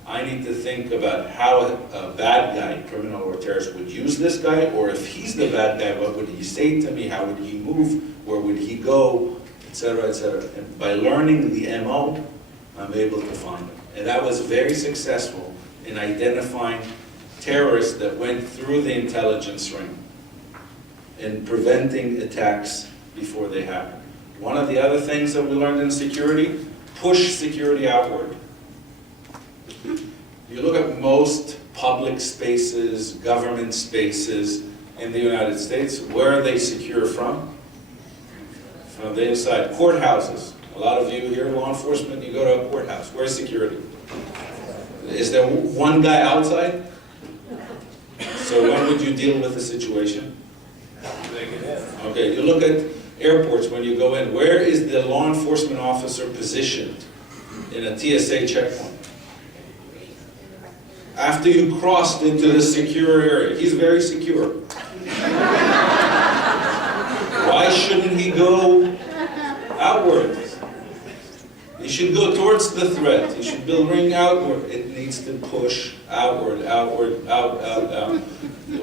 I need to think about how a bad guy, criminal or terrorist, would use this guy, or if he's the bad guy, what would he say to me, how would he move, where would he go, etc., etc. And by learning the MO, I'm able to find them. And that was very successful in identifying terrorists that went through the intelligence ring and preventing attacks before they happen. One of the other things that we learned in security, push security outward. You look at most public spaces, government spaces in the United States, where are they secure from? From the inside. Courthouses. A lot of you here, law enforcement, you go to a courthouse. Where's security? Is there one guy outside? So when would you deal with the situation? Okay, you look at airports when you go in. Where is the law enforcement officer positioned in a TSA checkpoint? After you crossed into the secure area. He's very secure. Why shouldn't he go outward? He should go towards the threat. He should bring outward. It needs to push outward, outward, out, out, out.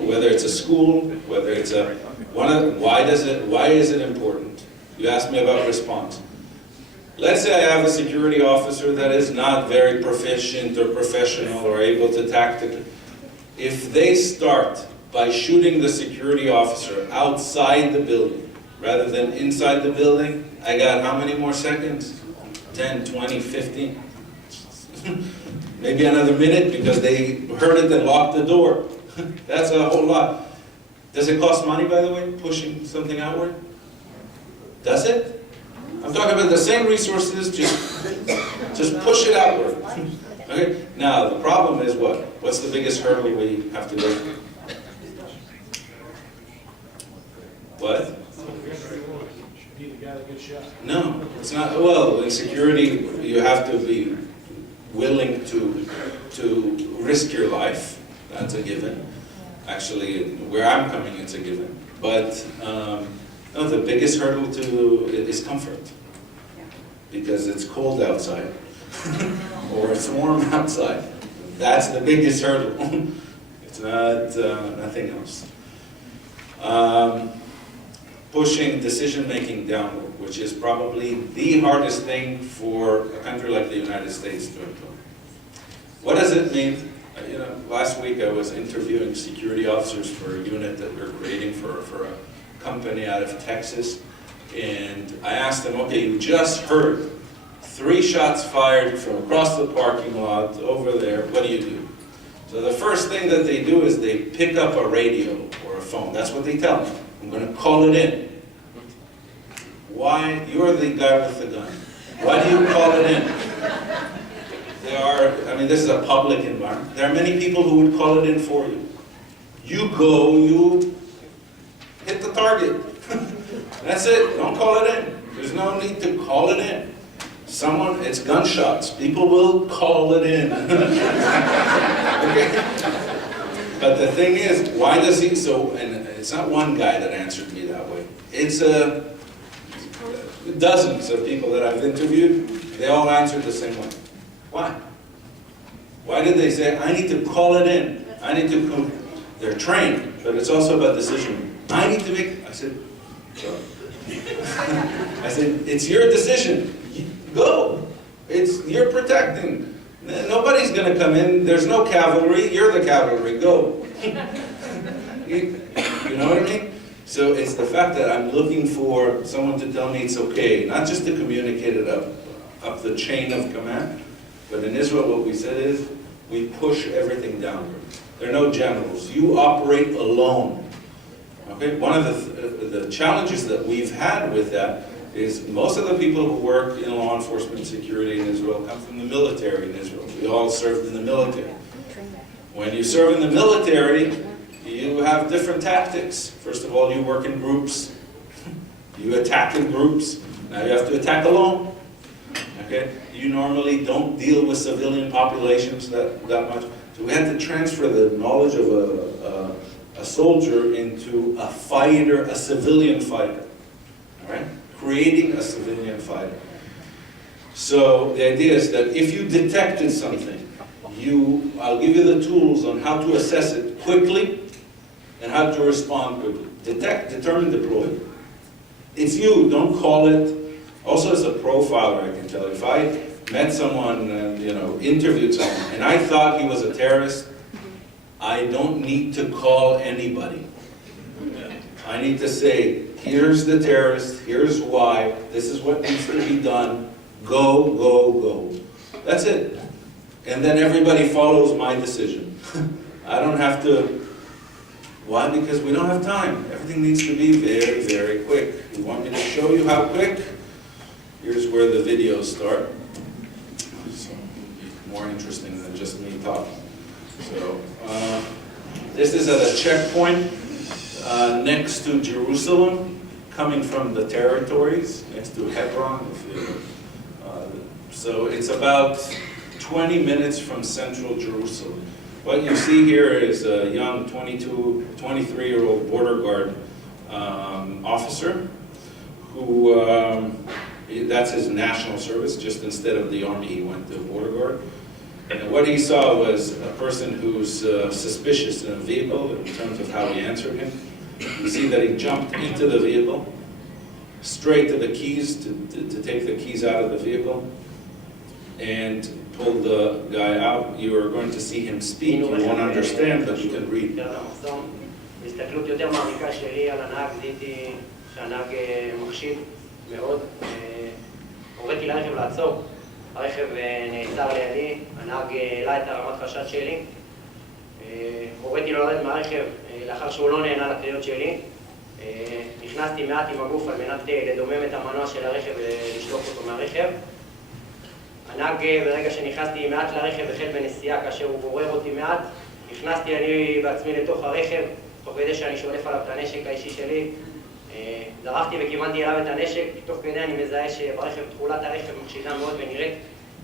Whether it's a school, whether it's a why is it important? You asked me about response. Let's say I have a security officer that is not very proficient or professional or able to tactically. If they start by shooting the security officer outside the building rather than inside the building, I got how many more seconds? 10, 20, 15. Maybe another minute because they heard it and locked the door. That's a whole lot. Does it cost money, by the way, pushing something outward? Does it? I'm talking about the same resources, just push it outward. Okay? Now, the problem is what? What's the biggest hurdle we have to go through? What? Be the guy that gets shot. No, it's not. Well, in security, you have to be willing to risk your life. That's a given. Actually, where I'm coming, it's a given. But no, the biggest hurdle is comfort. Because it's cold outside. Or it's warm outside. That's the biggest hurdle. It's not nothing else. Pushing decision-making downward, which is probably the hardest thing for a country like the United States to implement. What does it mean? Last week I was interviewing security officers for a unit that we're creating for a company out of Texas, and I asked them, okay, you just heard 3 shots fired from across the parking lot over there, what do you do? So the first thing that they do is they pick up a radio or a phone. That's what they tell me. I'm going to call it in. Why? You're the guy with the gun. Why do you call it in? This is a public environment. There are many people who would call it in for you. You go, you hit the target. That's it. Don't call it in. There's no need to call it in. It's gunshots. People will call it in. Okay? But the thing is, why does he, and it's not one guy that answered me that way. It's dozens of people that I've interviewed. They all answered the same way. Why? Why did they say, I need to call it in? I need to come. They're trained, but it's also about decision. I need to make, I said, it's your decision. Go. You're protecting. Nobody's going to come in. There's no cavalry. You're the cavalry. Go. You know what I mean? So it's the fact that I'm looking for someone to tell me it's okay, not just to communicate it up the chain of command, but in Israel what we said is we push everything downward. There are no generals. You operate alone. Okay, one of the challenges that we've had with that is most of the people who work in law enforcement security in Israel come from the military in Israel. We all served in the military. When you serve in the military, you have different tactics. First of all, you work in groups. You attack in groups. Now you have to attack alone. Okay? You normally don't deal with civilian populations that much. So we had to transfer the knowledge of a soldier into a fighter, a civilian fighter. All right? Creating a civilian fighter. So the idea is that if you detected something, I'll give you the tools on how to assess it quickly and how to respond quickly. Detect, determine, deploy. It's you, don't call it. Also as a profiler, I can tell you, if I met someone and interviewed someone and I thought he was a terrorist, I don't need to call anybody. I need to say, here's the terrorist, here's why, this is what needs to be done, go, go, go. That's it. And then everybody follows my decision. I don't have to. Why? Because we don't have time. Everything needs to be very, very quick. You want me to show you how quick? Here's where the videos start. So, more interesting than just me talking. So, this is at a checkpoint next to Jerusalem, coming from the territories, next to Hebron. So it's about 20 minutes from central Jerusalem. What you see here is a young 23-year-old border guard officer who, that's his national service, just instead of the army he went to border guard. And what he saw was a person who's suspicious in a vehicle in terms of how he answered him. You see that he jumped into the vehicle, straight to the keys to take the keys out of the vehicle, and pulled the guy out. You are going to see him speak. You won't understand, but you can read. בהסתכלות יותר מעמיקה שלי על הנהג, זיהיתי שהנהג מחשיד מאוד. הוריתי לרכב לעצור, הרכב נעצר לידי, הנהג העלה את הרמת חשד שלי. הוריתי לו לרדת מהרכב לאחר שהוא לא נהנה לקריאות שלי. נכנסתי מעט עם הגוף על מנת לדומם את המנוע של הרכב ולשלוף אותו מהרכב. הנהג ברגע שנכנסתי מעט לרכב החל בנסיעה כאשר הוא גורר אותי מעט, נכנסתי אני בעצמי לתוך הרכב, תוך כדי שאני שולף עליו את הנשק האישי שלי. דרכתי וכיוונתי אליו את הנשק, תוך כדי אני מזהה שברכב תכולת הרכב מחשידה מאוד ונראית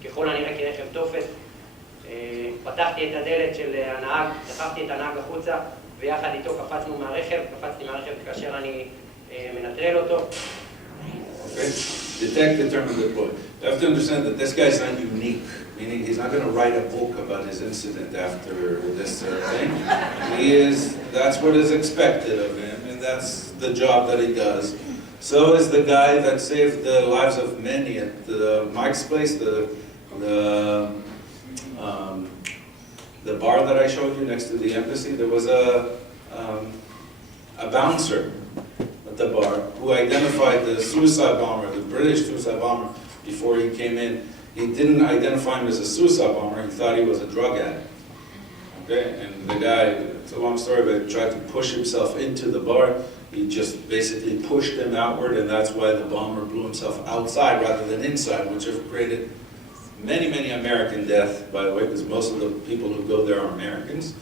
ככל הנראה כרכב תופת. פתחתי את הדלת של הנהג, דחפתי את הנהג החוצה ויחד איתו קפצנו מהרכב, קפצתי מהרכב כאשר אני מנטרל אותו. Detect, determine, deploy. You have to understand that this guy's not unique, meaning he's not going to write a book about his incident after this thing. That's what is expected of him, and that's the job that he does. So is the guy that saved the lives of many at Mike's place, the bar that I showed you next to the embassy. There was a bouncer at the bar who identified the suicide bomber, the British suicide bomber, before he came in. He didn't identify him as a suicide bomber, he thought he was a drug addict. Okay, and the guy, it's a long story, but he tried to push himself into the bar. He just basically pushed him outward, and that's why the bomber blew himself outside rather than inside, which have created many, many American deaths, by the way, because most of the people who go there are Americans.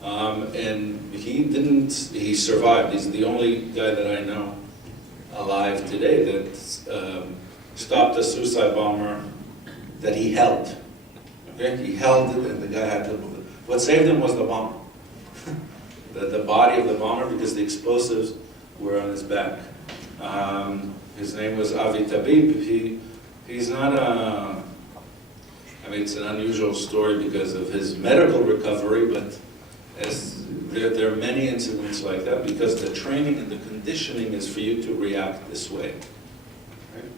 And he survived. He's the only guy that I know alive today that stopped a suicide bomber that he held. Okay? He held it and the guy had to move it. What saved him was the bomber. the body of the bomber, because the explosives were on his back. His name was Avi Tabib. He's not a... I mean, it's an unusual story because of his medical recovery, but there are many incidents like that because the training and the conditioning is for you to react this way. Right?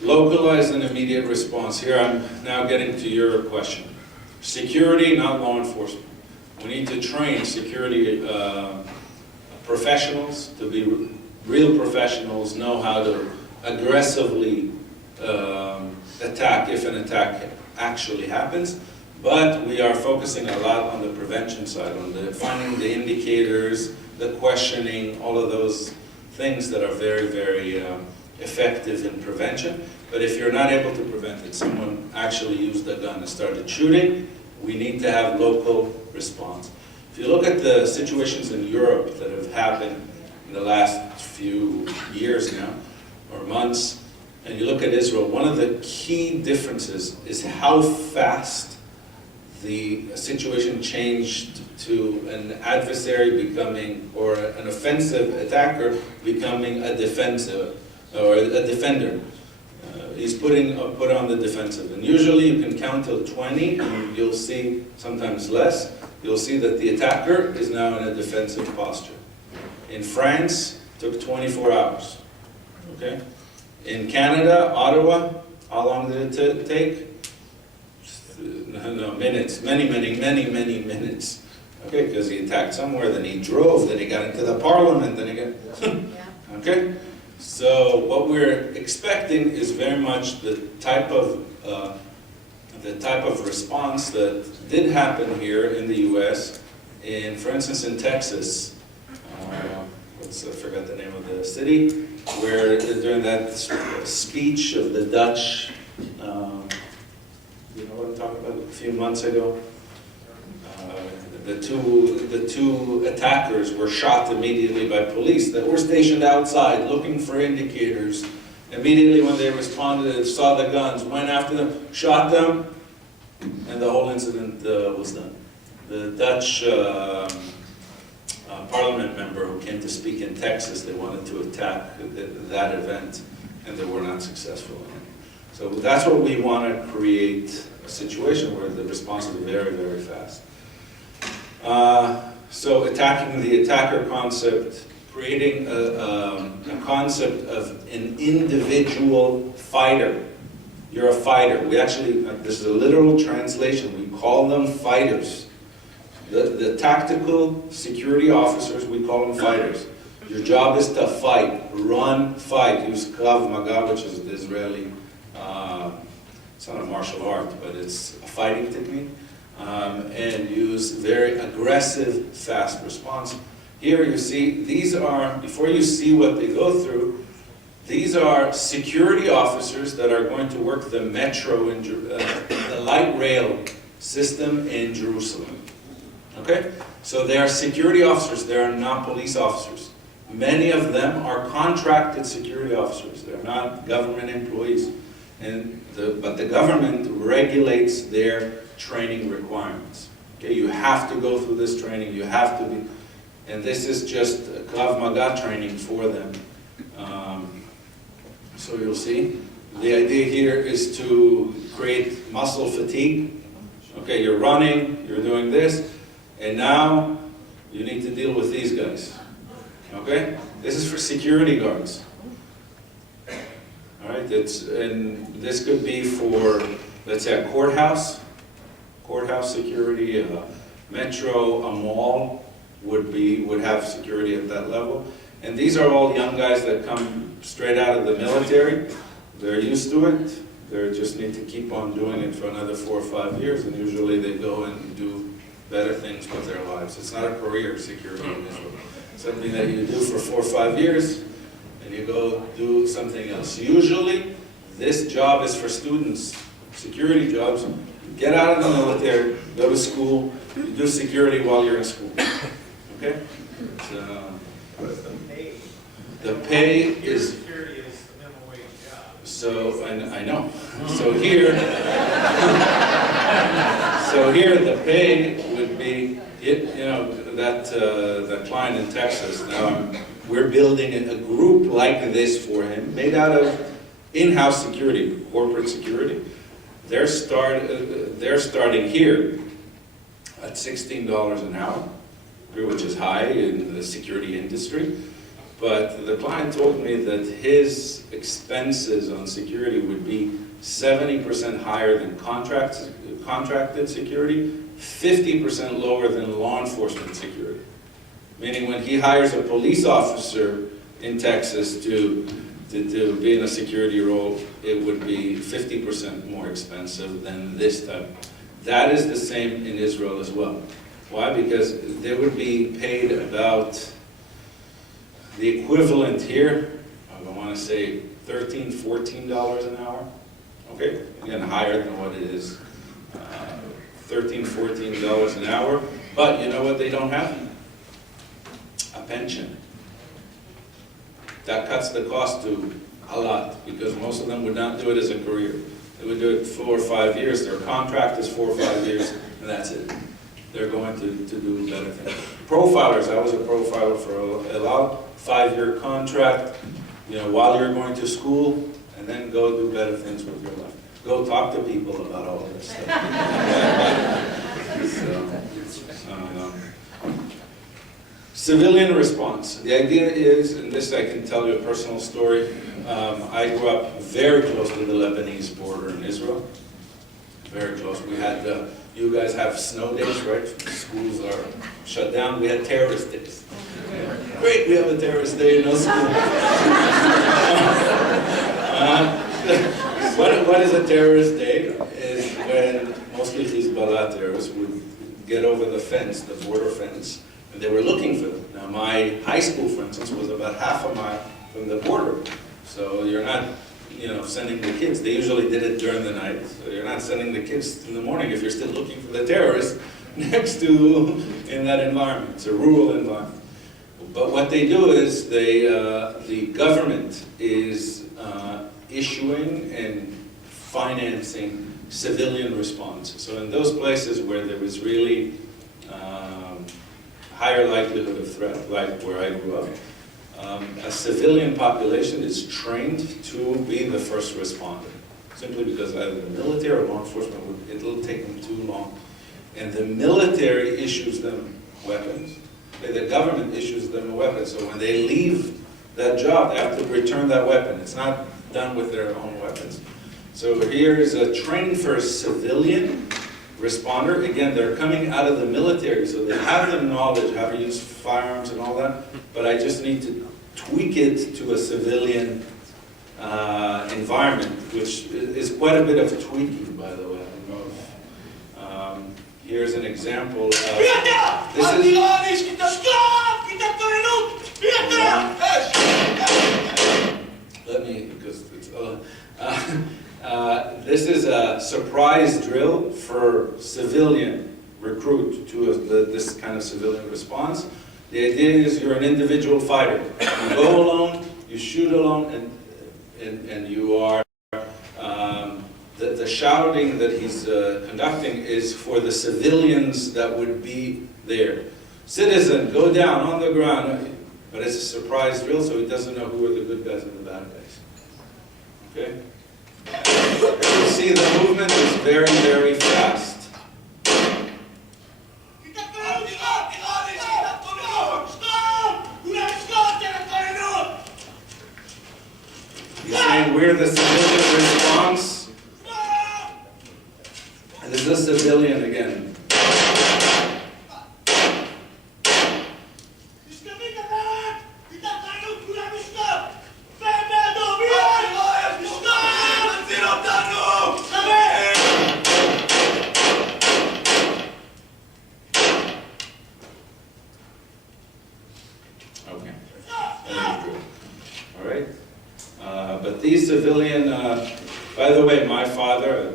Localized and immediate response. Here I'm now getting to your question. Security, not law enforcement. We need to train security professionals to be real professionals, know how to aggressively attack if an attack actually happens, But we are focusing a lot on the prevention side, on the finding the indicators, the questioning, all of those things that are very, very effective in prevention. But if you're not able to prevent it, someone actually used a gun and started shooting, we need to have local response. If you look at the situations in Europe that have happened in the last few years now, or months, and you look at Israel, one of the key differences is how fast the situation changed to an adversary becoming, or an offensive attacker becoming a defensive, or a defender. He's put on the defensive. And usually you can count till 20, and you'll see, sometimes less, you'll see that the attacker is now in a defensive posture. In France, it took 24 hours. Okay? In Canada, Ottawa, how long did it take? No, minutes, many minutes. Okay, because he attacked somewhere, then he drove, then he got into the parliament, then he got, okay? So what we're expecting is very much the type of response that did happen here in the U.S. For instance, in Texas, I forgot the name of the city, where during that speech of the Dutch, you know what I'm talking about, a few months ago, the two attackers were shot immediately by police that were stationed outside looking for indicators. Immediately when they responded, saw the guns, went after them, shot them, and the whole incident was done. The Dutch parliament member who came to speak in Texas, they wanted to attack that event, and they were not successful in it. So that's what we want to create, a situation where the response is very, very fast. So attacking the attacker concept, creating a concept of an individual fighter. You're a fighter. We actually, this is a literal translation, we call them fighters. The tactical security officers, we call them fighters. Your job is to fight, run, fight. Use Krav Maga, which is the Israeli, it's not a martial art, but it's a fighting technique. And use very aggressive, fast response. Here you see, these are, before you see what they go through, these are security officers that are going to work the metro, the light rail system in Jerusalem. Okay? So they are security officers, they are not police officers. Many of them are contracted security officers, they're not government employees. But the government regulates their training requirements. Okay, you have to go through this training, you have to be, and this is just Krav Maga training for them. So you'll see, the idea here is to create muscle fatigue. Okay, you're running, you're doing this, and now you need to deal with these guys. Okay, this is for security guards. All right, and this could be for, let's say, a courthouse security, a metro, a mall would have security at that level. And these are all young guys that come straight out of the military. They're used to it. They just need to keep on doing it for another 4 or 5 years, and usually they go and do better things with their lives. It's not a career, security in Israel. It's something that you do for 4 or 5 years, and you go do something else. Usually, this job is for students, security jobs. You get out of the military, go to school, you do security while you're in school. Okay? So, the pay is... Security is the minimum wage job. So, and I know. So here the pay would be, that client in Texas. Now we're building a group like this for him, made out of in-house security, corporate security. They're starting here at $16 an hour, which is high in the security industry. But the client told me that his expenses on security would be 70% higher than contracted security, 50% lower than law enforcement security. Meaning when he hires a police officer in Texas to be in a security role, it would be 50% more expensive than this type. That is the same in Israel as well. Why? Because they would be paid about the equivalent here, I want to say $13, $14 an hour. Okay, again, higher than what it is. $13, $14 an hour. But you know what they don't have? A pension. That cuts the cost to a lot, because most of them would not do it as a career. They would do it 4 or 5 years. Their contract is 4 or 5 years, and that's it. They're going to do better things. Profilers, I was a profiler for a while, 5-year contract, while you're going to school, and then go do better things with your life. Go talk to people about all of this stuff. Civilian response. The idea is, and this I can tell you a personal story, I grew up very close to the Lebanese border in Israel. Very close. We had, you guys have snow days, right? Schools are shut down. We had terrorist days. Great, we have a terrorist day, no school. What is a terrorist day? Is when mostly Hezbollah terrorists would get over the fence, the border fence, and they were looking for them. Now my high school, for instance, was about half a mile from the border. So you're not, sending the kids. They usually did it during the night. So you're not sending the kids in the morning if you're still looking for the terrorists next to, in that environment. It's a rural environment. But what they do is the government is issuing and financing civilian response. So in those places where there was really higher likelihood of threat, like where I grew up, a civilian population is trained to be the first responder, simply because either the military or law enforcement, it'll take them too long. And the military issues them weapons. The government issues them a weapon, so when they leave that job, they have to return that weapon. It's not done with their own weapons. So here is a training for a civilian responder. Again, they're coming out of the military, so they have the knowledge how to use firearms and all that, but I just need to tweak it to a civilian environment, which is quite a bit of tweaking, by the way. I don't know if, here's an example of, this is a surprise drill for civilian recruit to this kind of civilian response. The idea is you're an individual fighter. You go alone, you shoot alone, and you are, the shouting that he's conducting is for the civilians that would be there. Citizen, go down on the ground. But it's a surprise drill, so he doesn't know who are the good guys and the bad guys. Okay? You see the movement is very, very fast. He's saying we're the civilian response. And this is a civilian again. But these civilian, by the way, my father,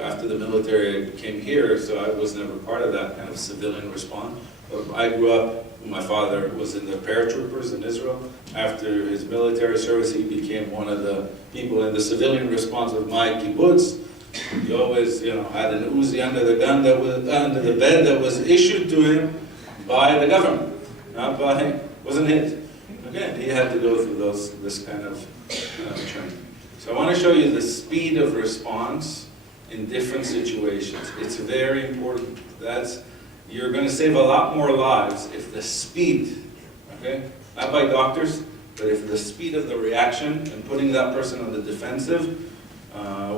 after the military came here, so I was never part of that kind of civilian response. But I grew up, my father was in the paratroopers in Israel. After his military service, he became one of the people in the civilian response of my kibbutz. He always, had an Uzi under the gun that was under the bed that was issued to him by the government, not by him. Wasn't his. Again, he had to go through this kind of training. So I want to show you the speed of response in different situations. It's very important. You're going to save a lot more lives if the speed, okay, not by doctors, but if the speed of the reaction and putting that person on the defensive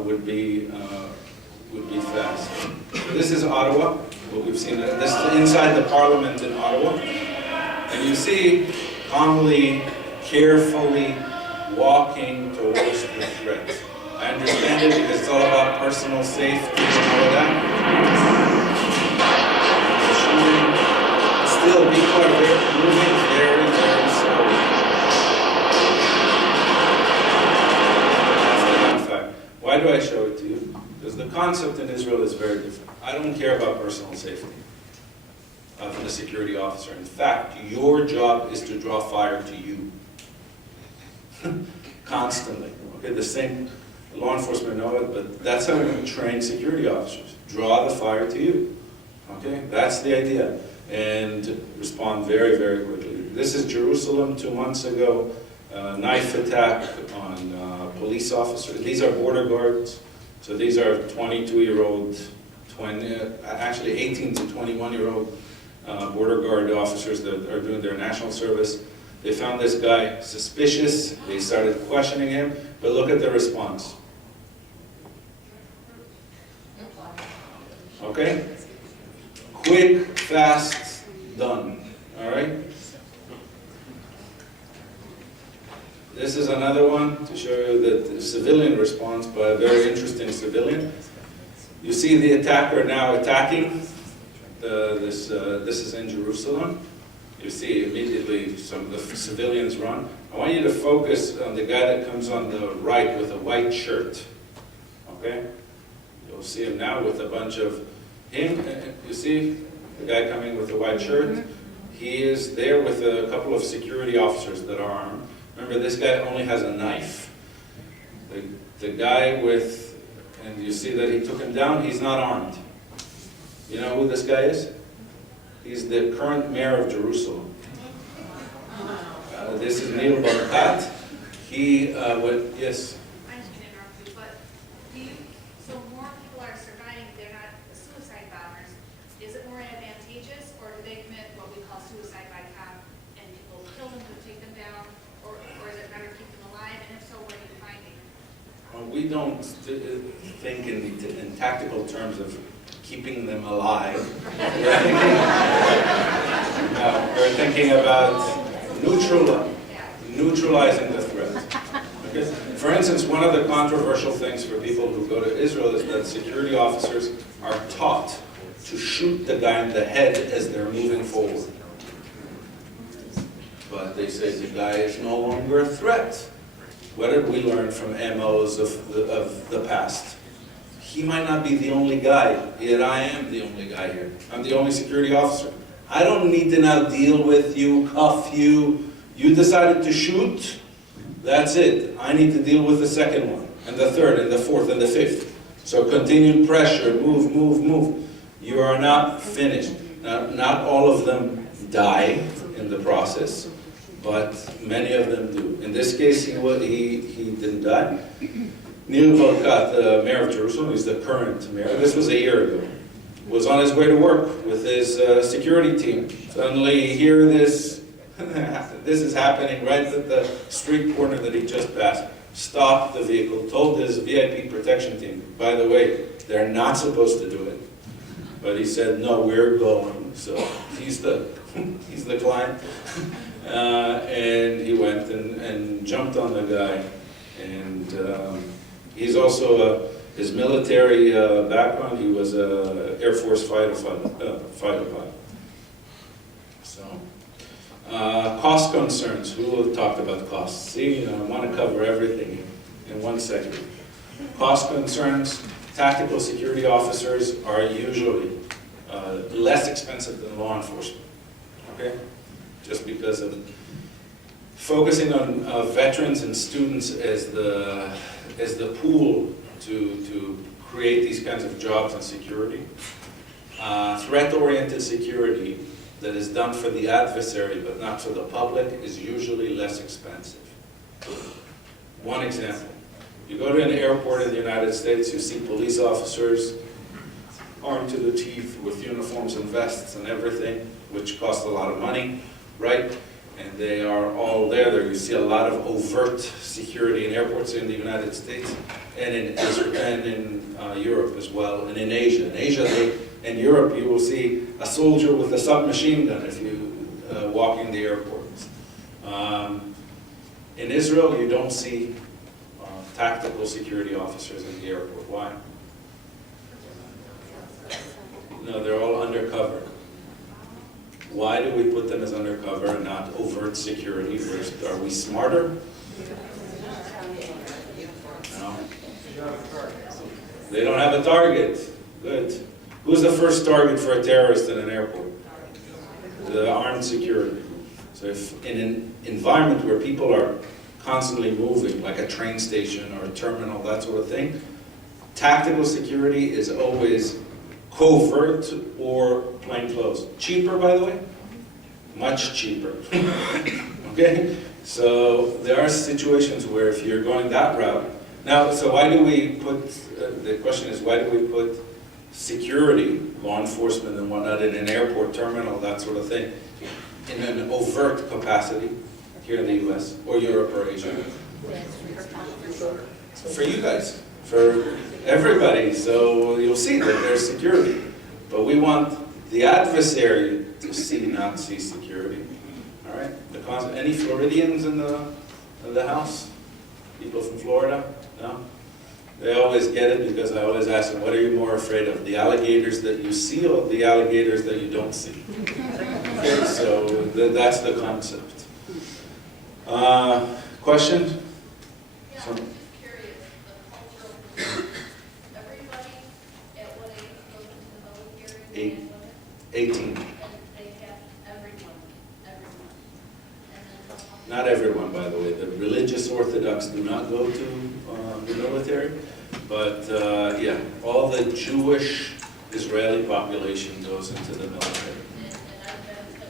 would be fast. So this is Ottawa. What we've seen. This is inside the Parliament in Ottawa, and you see calmly, carefully walking towards the threat. I understand it because it's all about personal safety and all of that. Still, people are moving very, very slowly. That's the fact. Why do I show it to you? Because the concept in Israel is very different. I don't care about personal safety for the security officer. In fact, your job is to draw fire to you. Constantly. Okay, the same law enforcement know it, but that's how we train security officers. Draw the fire to you. Okay, that's the idea. And respond very, very quickly. This is Jerusalem 2 months ago. Knife attack on police officers. These are border guards. So these are 22-year-old, actually 18 to 21-year-old border guard officers that are doing their national service. They found this guy suspicious. They started questioning him, but look at the response. Okay? Quick, fast, done. All right? This is another one to show you the civilian response by a very interesting civilian. You see the attacker now attacking. This is in Jerusalem. You see immediately some of the civilians run. I want you to focus on the guy that comes on the right with a white shirt. Okay? You'll see him now with a bunch of him. You see the guy coming with a white shirt? He is there with a couple of security officers that are armed. Remember, this guy only has a knife. The guy with, and you see that he took him down, he's not armed. You know who this guy is? He's the current mayor of Jerusalem. This is Neil Barkat. He, yes? I'm just going to interrupt you, but so more people are surviving, they're not suicide bombers. Is it more advantageous, or do they commit what we call suicide by cop, and people kill them to take them down, or is it better to keep them alive, and if so, what are you finding? We don't think in tactical terms of keeping them alive. We're thinking about neutralizing the threat. Okay? For instance, one of the controversial things for people who go to Israel is that security officers are taught to shoot the guy in the head as they're moving forward. But they say the guy is no longer a threat. What did we learn from MOs of the past? He might not be the only guy, yet I am the only guy here. I'm the only security officer. I don't need to now deal with you, cuff you. You decided to shoot, that's it. I need to deal with the second one, and the third, and the fourth, and the fifth. So continued pressure, move, move, move. You are not finished. Now, not all of them die in the process, but many of them do. In this case, he didn't die. Neil Barkat, the mayor of Jerusalem, he's the current mayor. This was a year ago. Was on his way to work with his security team. Suddenly, you hear this. This is happening right at the street corner that he just passed. Stopped the vehicle, told his VIP protection team, by the way, they're not supposed to do it. But he said, no, we're going. So he's the client. And he went and jumped on the guy. And he's also, his military background, he was an Air Force fighter pilot. So, cost concerns. Who will talk about costs? See, I want to cover everything in 1 second. Cost concerns. Tactical security officers are usually less expensive than law enforcement. Okay, just because of focusing on veterans and students as the pool to create these kinds of jobs and security. Threat-oriented security that is done for the adversary but not for the public is usually less expensive. One example. You go to an airport in the United States, you see police officers armed to the teeth with uniforms and vests and everything, which cost a lot of money, right? And they are all there. You see a lot of overt security in airports in the United States and in Israel, and in Europe as well, and in Asia. In Europe, you will see a soldier with a submachine gun if you walking the airports. In Israel, you don't see tactical security officers in the airport. Why? No, they're all undercover. Why do we put them as undercover and not overt security? Are we smarter? No. They don't have a target. Good. Who's the first target for a terrorist in an airport? The armed security. So if in an environment where people are constantly moving, like a train station or a terminal, that sort of thing, tactical security is always covert or plainclothes. Cheaper, by the way? Much cheaper. Okay? So there are situations where if you're going that route, now, so why do we put, the question is, why do we put security, law enforcement and whatnot in an airport terminal, that sort of thing, in an overt capacity here in the US or Europe or Asia? For you guys, for everybody, so you'll see that there's security. But we want the adversary to not see security. All right? Any Floridians in the house? People from Florida? No? They always get it because I always ask them, what are you more afraid of? The alligators that you see or the alligators that you don't see? Okay, so that's the concept. Question? Yeah, I'm just curious, the cultural, everybody at what age goes into the military? Eight. And women? 18. And they have everyone. And then Not everyone, by the way. The religious Orthodox do not go to the military, but yeah, all the Jewish Israeli population goes into the military. and I've been to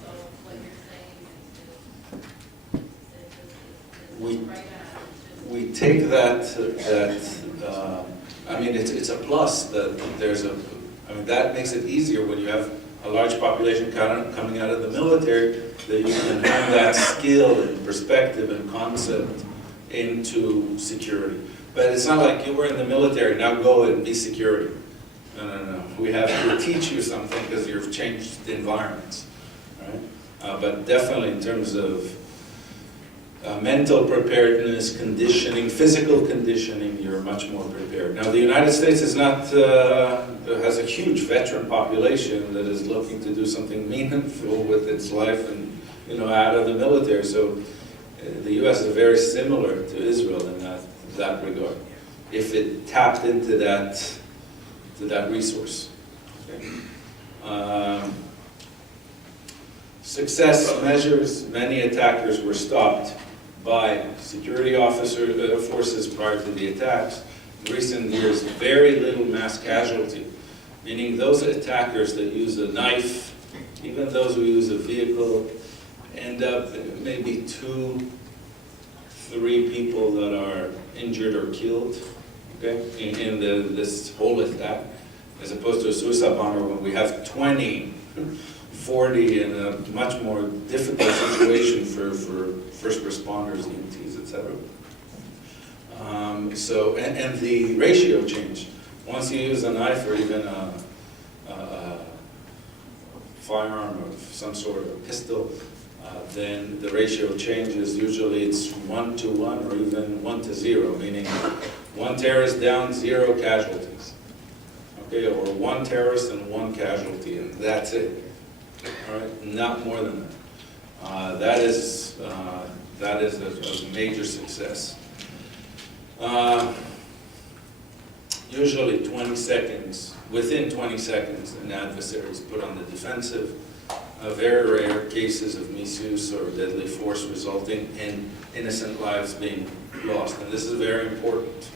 so what you're saying is just right on. We take that I mean, it's a plus that there's I mean, that makes it easier when you have a large population coming out of the military, that you can have that skill and perspective and concept into security. But it's not like you were in the military, now go and be security. No. We have to teach you something because you've changed environments. Right? But definitely in terms of mental preparedness, conditioning, physical conditioning, you're much more prepared. Now the United States is not, has a huge veteran population that is looking to do something meaningful with its life and, out of the military. So the U.S. is very similar to Israel in that regard, if it tapped into that resource. Okay. Success measures, many attackers were stopped by security forces prior to the attacks. In recent years, very little mass casualty, meaning those attackers that use a knife, even those who use a vehicle, end up maybe 2-3 people that are injured or killed, okay, in this whole attack, as opposed to a suicide bomber when we have 20, 40 in a much more difficult situation for first responders, EMTs, etc. So the ratio changed. Once you use a knife or even a firearm of some sort of pistol, then the ratio changes. Usually it's 1-to-1 or even 1-to-0, meaning one terrorist down, 0 casualties. Okay, or 1 terrorist and 1 casualty, and that's it. All right, not more than that. That is a major success. Usually 20 seconds, within 20 seconds, an adversary is put on the defensive. Very rare cases of misuse or deadly force resulting in innocent lives being lost, and this is very important.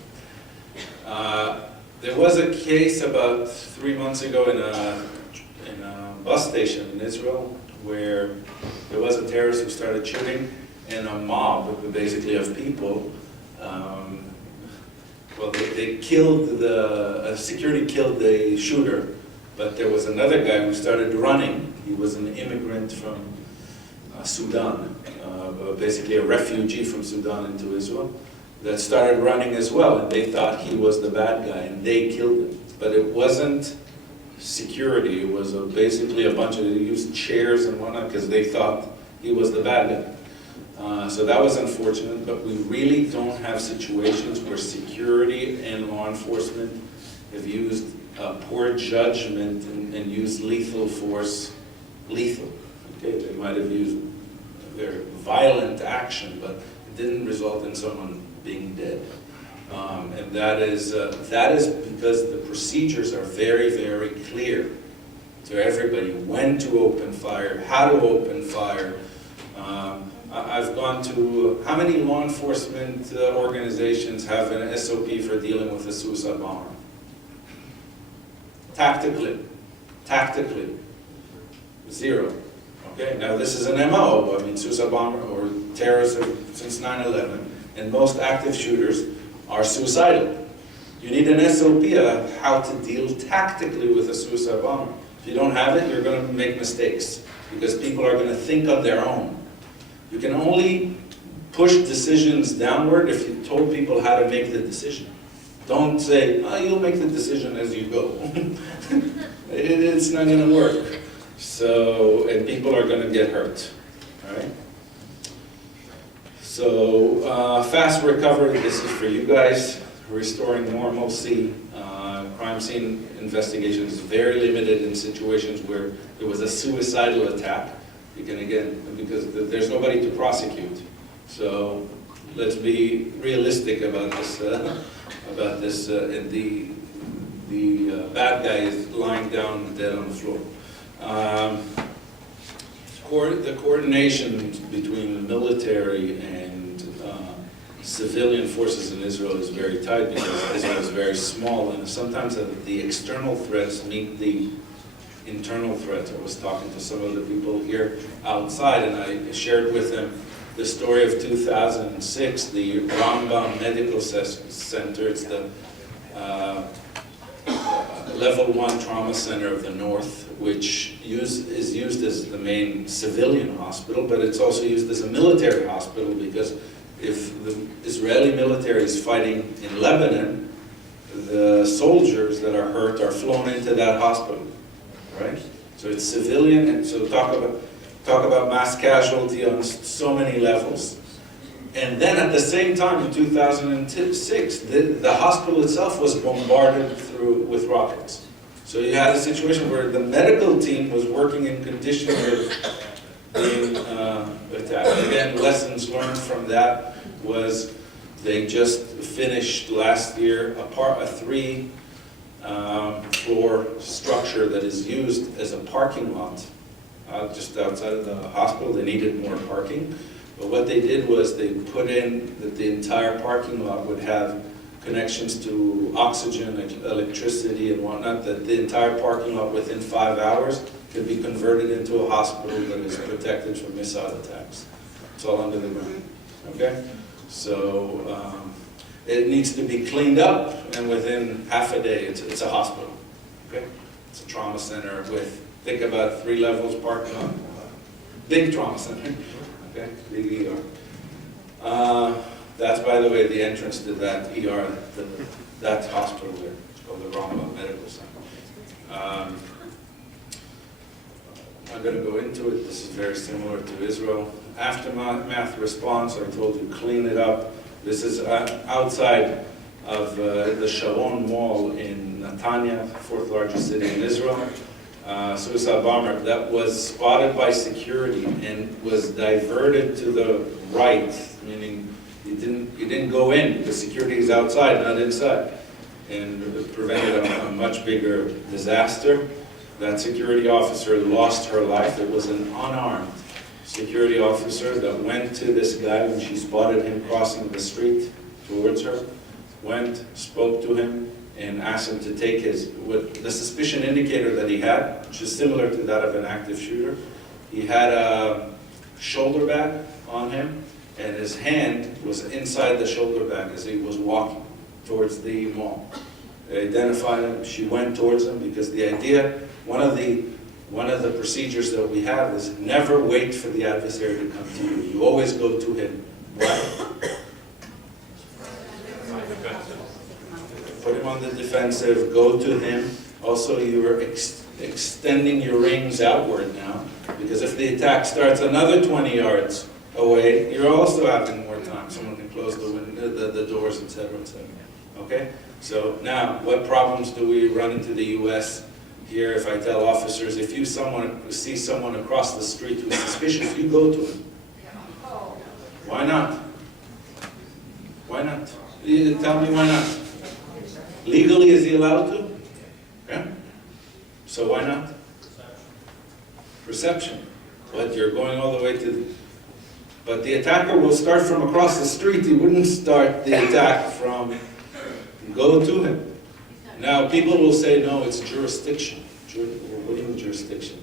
There was a case about 3 months ago in a bus station in Israel where there was a terrorist who started shooting, and a mob, basically, of people, they killed security killed the shooter, but there was another guy who started running. He was an immigrant from Sudan, basically a refugee from Sudan into Israel, that started running as well, and they thought he was the bad guy, and they killed him. But it wasn't security, it was basically a bunch of, they used chairs and whatnot because they thought he was the bad guy. So that was unfortunate, but we really don't have situations where security and law enforcement have used poor judgment and used lethal force, lethal. Okay, they might have used very violent action, but it didn't result in someone being dead. And that is because the procedures are very, very clear to everybody: when to open fire, how to open fire. I've gone to, how many law enforcement organizations have an SOP for dealing with a suicide bomber? Tactically, zero. Okay, now this is an MO, I mean, suicide bomber or terrorism since 9/11, and most active shooters are suicidal. You need an SOP of how to deal tactically with a suicide bomber. If you don't have it, you're going to make mistakes, because people are going to think on their own. You can only push decisions downward if you told people how to make the decision. Don't say, oh, you'll make the decision as you go. It's not going to work. So, and people are going to get hurt, all right? So, fast recovery, this is for you guys. Restoring normalcy. Crime scene investigation is very limited in situations where it was a suicidal attack. You can, again, because there's nobody to prosecute. So let's be realistic about this. And the bad guy is lying down dead on the floor. The coordination between the military and civilian forces in Israel is very tight, because Israel is very small, and sometimes the external threats meet the internal threats. I was talking to some of the people here outside, and I shared with them the story of 2006, the Rambam Medical Center. It's the level 1 trauma center of the North, which is used as the main civilian hospital, but it's also used as a military hospital, because if the Israeli military is fighting in Lebanon, the soldiers that are hurt are flown into that hospital, right? So it's civilian, and so talk about mass casualty on so many levels. And then at the same time, in 2006, the hospital itself was bombarded with rockets. So you had a situation where the medical team was working in conditions of being attacked. Again, lessons learned from that was they just finished last year a 3 floor structure that is used as a parking lot just outside of the hospital. They needed more parking. But what they did was they put in that the entire parking lot would have connections to oxygen, electricity, and whatnot, that the entire parking lot within 5 hours could be converted into a hospital that is protected from missile attacks. It's all under the ground, okay? So it needs to be cleaned up, and within half a day, it's a hospital, okay? It's a trauma center with, think about 3 levels parking lot, big trauma center, okay, big ER. That's, by the way, the entrance to that ER, that hospital there. It's called the Rambam Medical Center. I'm going to go into it. This is very similar to Israel. Aftermath response, I told you, clean it up. This is outside of the Sharon Mall in Netanya, 4th largest city in Israel. Suicide bomber that was spotted by security and was diverted to the right, meaning he didn't go in because security is outside, not inside, and it prevented a much bigger disaster. That security officer lost her life. It was an unarmed security officer that went to this guy when she spotted him crossing the street towards her, went, spoke to him, and asked him to take the suspicion indicator that he had, which is similar to that of an active shooter. He had a shoulder bag on him, and his hand was inside the shoulder bag as he was walking towards the mall. They identified him. She went towards him because the idea, one of the procedures that we have is never wait for the adversary to come to you. You always go to him. Why? Put him on the defensive, go to him. Also, you're extending your rings outward now, because if the attack starts another 20 yards, away, you're also having more time. Someone can close the window, the doors, etc., etc. Okay? So now, what problems do we run into the U.S. here if I tell officers, if you see someone across the street who's suspicious, you go to him? Why not? Why not? You tell me why not. Legally, is he allowed to? Yeah? So why not? Perception. But you're going all the way to... But the attacker will start from across the street. He wouldn't start the attack from go to him. Now, people will say, no, it's jurisdiction. What do you mean jurisdiction?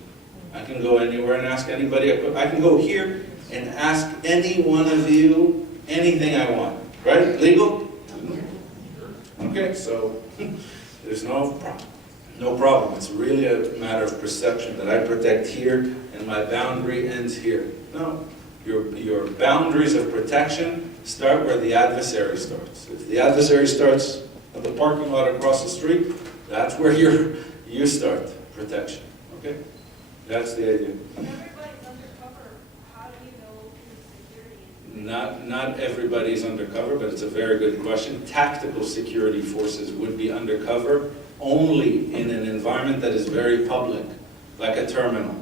I can go anywhere and ask anybody. I can go here and ask any one of you anything I want. Right? Legal? Okay, so there's no problem. It's really a matter of perception that I protect here and my boundary ends here. No. Your boundaries of protection start where the adversary starts. If the adversary starts at the parking lot across the street, that's where you start protection. Okay? That's the idea. When everybody's undercover, how do you know who's security? Not everybody's undercover, but it's a very good question. Tactical security forces would be undercover only in an environment that is very public, like a terminal.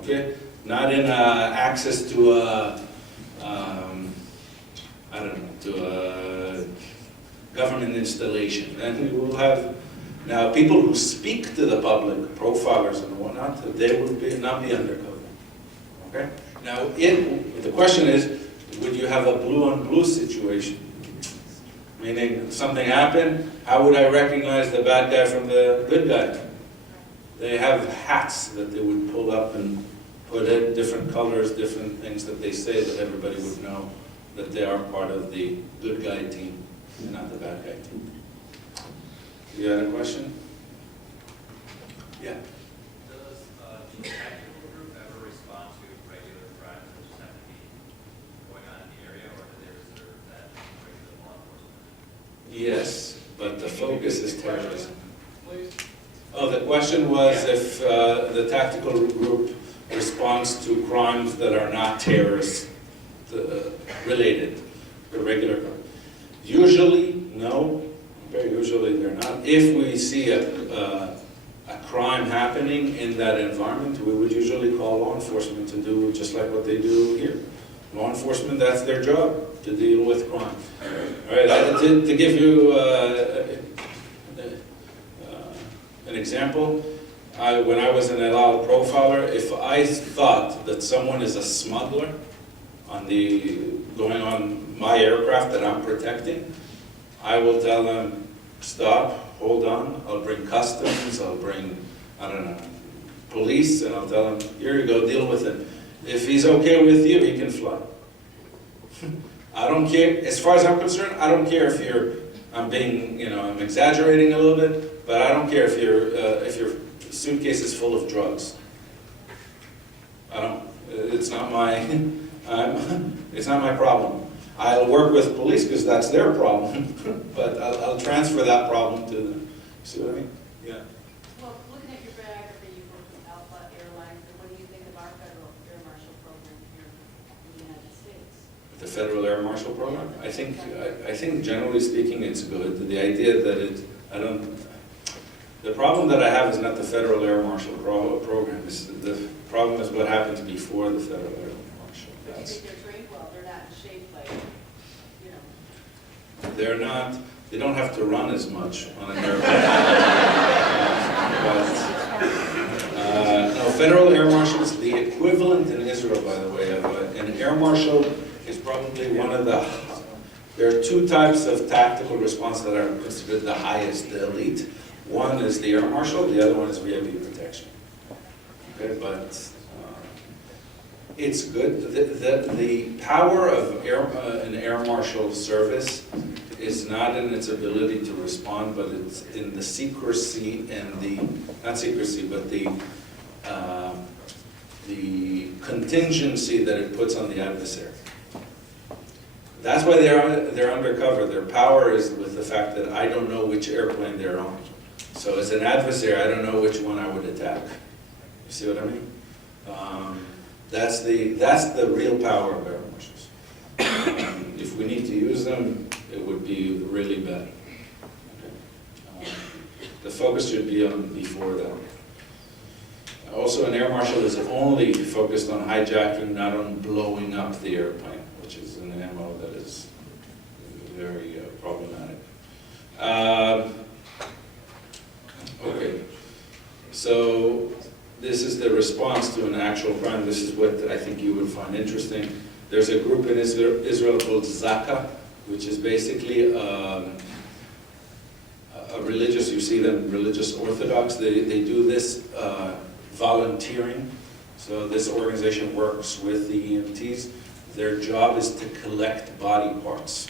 Okay? Not in access to a, to a government installation. And we will have, now people who speak to the public, profilers and whatnot, they will not be undercover. Okay? Now, the question is, would you have a blue-on-blue situation? Meaning, something happened, how would I recognize the bad guy from the good guy? They have hats that they would pull up and put in different colors, different things that they say that everybody would know that they are part of the good guy team and not the bad guy team. You had a question? Yeah. Does the tactical group ever respond to regular crimes that just happen to be going on in the area, or do they reserve that to regular law enforcement? Yes, but the focus is terrorism. Oh, the question was if the tactical group responds to crimes that are not terrorist related, the regular crime. Usually, no. Very usually they're not. If we see a crime happening in that environment, we would usually call law enforcement to do just like what they do here. Law enforcement, that's their job, to deal with crime. All right, to give you an example, when I was an El Al profiler, if I thought that someone is a smuggler going on my aircraft that I'm protecting, I will tell them, stop, hold on, I'll bring customs, I'll bring, I don't know, police, and I'll tell them, here you go, deal with it. If he's okay with you, he can fly. I don't care, as far as I'm concerned, I don't care if I'm exaggerating a little bit, but I don't care if your suitcase is full of drugs. It's not my, it's not my problem. I'll work with police because that's their problem, but I'll transfer that problem to them. See what I mean? Yeah. Well, looking at your biography, you worked with Alpha Airlines, and what do you think of our federal air marshal program here in the United States? The Federal Air Marshal Program? I think generally speaking it's good. The idea that the problem that I have is not the Federal Air Marshal Program. The problem is what happens before the Federal Air Marshal. But you think they're trained well, they're not shaped like, They're not, they don't have to run as much on an airplane. No, Federal Air Marshal is the equivalent in Israel, by the way, of an air marshal is probably one of the, there are two types of tactical response that are considered the highest, the elite. One is the air marshal, the other one is VIP protection. Okay, but it's good. The power of an air marshal service is not in its ability to respond, but it's in the secrecy and not secrecy, but the contingency that it puts on the adversary. That's why they're undercover. Their power is with the fact that I don't know which airplane they're on. So as an adversary, I don't know which one I would attack. You see what I mean? That's the real power of air marshals. If we need to use them, it would be really bad. Okay. The focus should be on before that. Also, an air marshal is only focused on hijacking, not on blowing up the airplane, which is an MO that is very problematic. Okay, so this is the response to an actual crime. This is what I think you would find interesting. There's a group in Israel called Zaka, which is basically a religious, you see them, religious Orthodox. They do this volunteering. So this organization works with the EMTs. Their job is to collect body parts.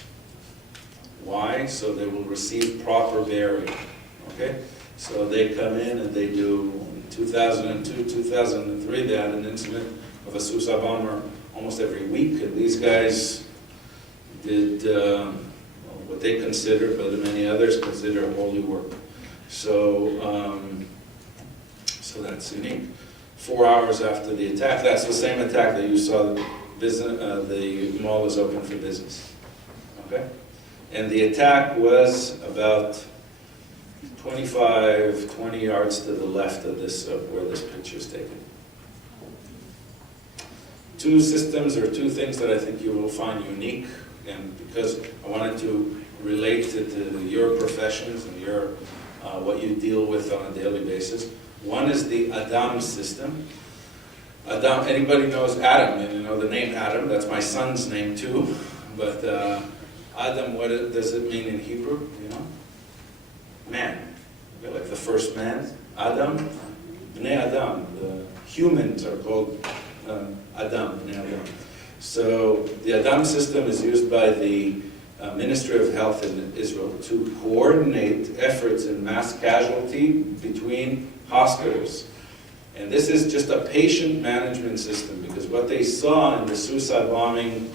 Why? So they will receive proper burial. Okay? So they come in and they do, in 2002, 2003, they had an incident of a suicide bomber almost every week. And these guys did what they consider, but many others consider holy work. So, so that's unique. 4 hours after the attack, that's the same attack that you saw, the mall is open for business. Okay? And the attack was about 20 yards to the left of this, where this picture is taken. Two systems or two things that I think you will find unique, and because I wanted to relate it to your professions and your what you deal with on a daily basis. One is the Adam system. Adam, anybody knows Adam, and you know the name Adam, that's my son's name too, but Adam, what does it mean in Hebrew, you know? Man, okay, like the first man, Adam, Bnei Adam, the humans are called Adam, Bnei Adam. So the Adam system is used by the Ministry of Health in Israel to coordinate efforts in mass casualty between hospitals. And this is just a patient management system, because what they saw in the suicide bombing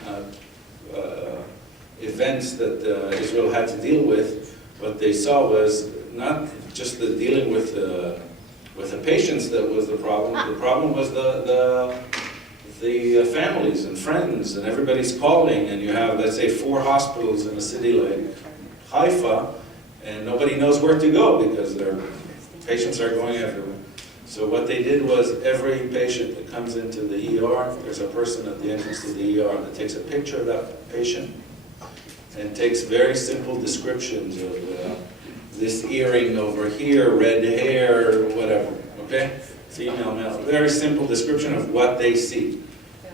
events that Israel had to deal with, what they saw was not just the dealing with the patients that was the problem was the families and friends, and everybody's calling, and you have, let's say, 4 hospitals in a city like Haifa, and nobody knows where to go because their patients are going everywhere. So what they did was every patient that comes into the ER, there's a person at the entrance to the ER that takes a picture of that patient and takes very simple descriptions of this earring over here, red hair, whatever, okay? Female, male, very simple description of what they see.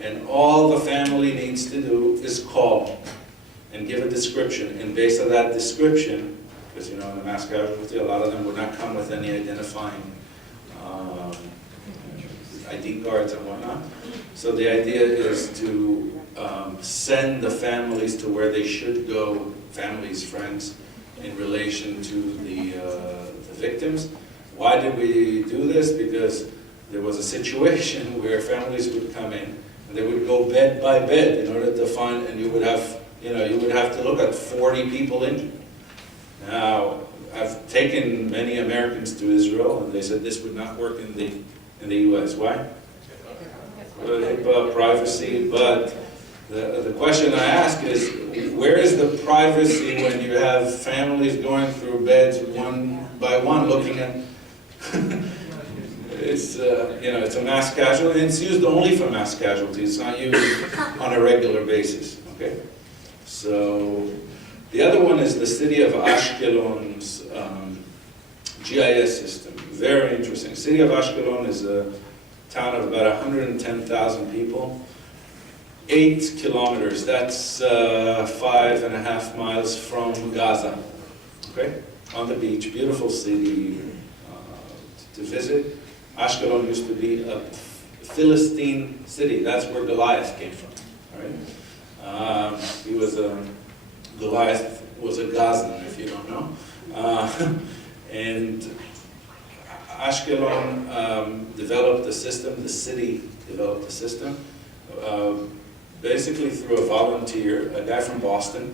And all the family needs to do is call and give a description. And based on that description, because you know in the mass casualty, a lot of them would not come with any identifying ID cards and whatnot. So the idea is to send the families to where they should go, families, friends, in relation to the victims. Why did we do this? Because there was a situation where families would come in and they would go bed by bed in order to find, and you would have, you know, you would have to look at 40 people injured. Now, I've taken many Americans to Israel, and they said this would not work in the U.S. Why? HIPAA, privacy, but the question I ask is, where is the privacy when you have families going through beds one by one looking at, it's, you know, it's a mass casualty, and it's used only for mass casualties, it's not used on a regular basis, okay? So, the other one is the city of Ashkelon's GIS system, very interesting. City of Ashkelon is a town of about 110,000 people. 8 kilometers, that's 5.5 miles from Gaza, okay? On the beach, beautiful city to visit. Ashkelon used to be a Philistine city. That's where Goliath came from, all right? He was Goliath was a Gazan, if you don't know. And Ashkelon developed a system, the city developed a system, basically through a volunteer, a guy from Boston,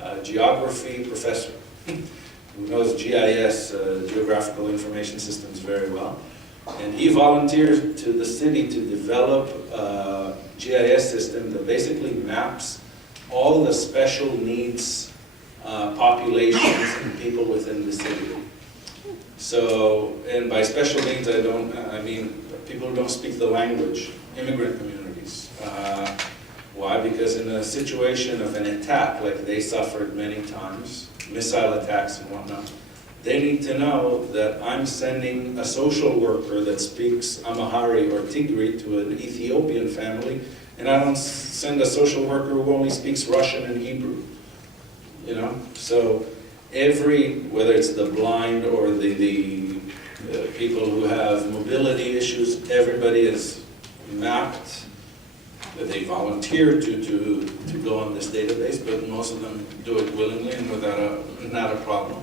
a geography professor, who knows GIS, Geographical Information Systems, very well. And he volunteered to the city to develop a GIS system that basically maps all the special needs populations and people within the city. So, and by special needs, I mean people who don't speak the language, immigrant communities. Why? Because in a situation of an attack, like they suffered many times, missile attacks and whatnot, they need to know that I'm sending a social worker that speaks Amharic or Tigray to an Ethiopian family, and I don't send a social worker who only speaks Russian and Hebrew. You know, so whether it's the blind or the people who have mobility issues, everybody is mapped. They volunteer to go on this database, but most of them do it willingly and not a problem.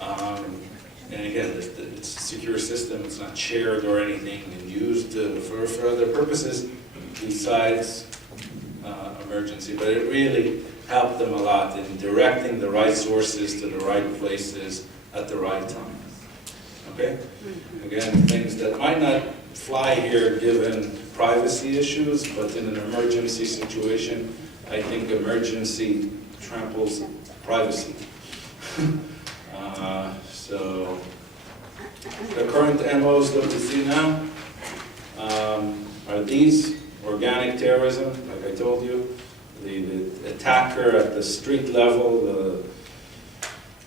And again, it's a secure system. It's not shared or anything and used for other purposes besides emergency. But it really helped them a lot in directing the right sources to the right places at the right time. Okay? Again, things that might not fly here given privacy issues, but in an emergency situation, I think emergency tramples privacy. So the current MOs that we see now are these: organic terrorism, like I told you, the attacker at the street level, the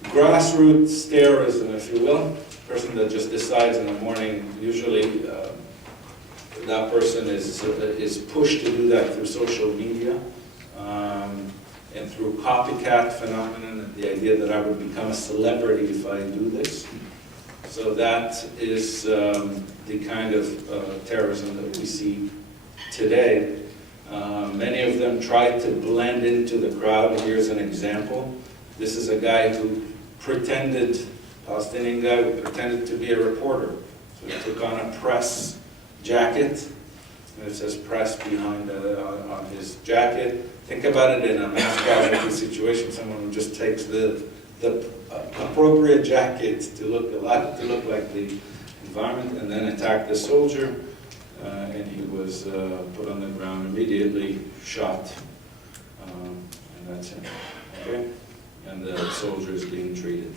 grassroots terrorism, if you will, person that just decides in the morning, usually that person is pushed to do that through social media and through copycat phenomenon, the idea that I would become a celebrity if I do this. So that is the kind of terrorism that we see today. Many of them try to blend into the crowd. Here's an example. This is a guy who Palestinian guy who pretended to be a reporter. So he took on a press jacket, and it says press behind on his jacket. Think about it in a mass casualty situation, someone who just takes the appropriate jacket to look like the environment and then attack the soldier, and he was put on the ground, immediately shot, and that's it. Okay? And the soldier is being treated.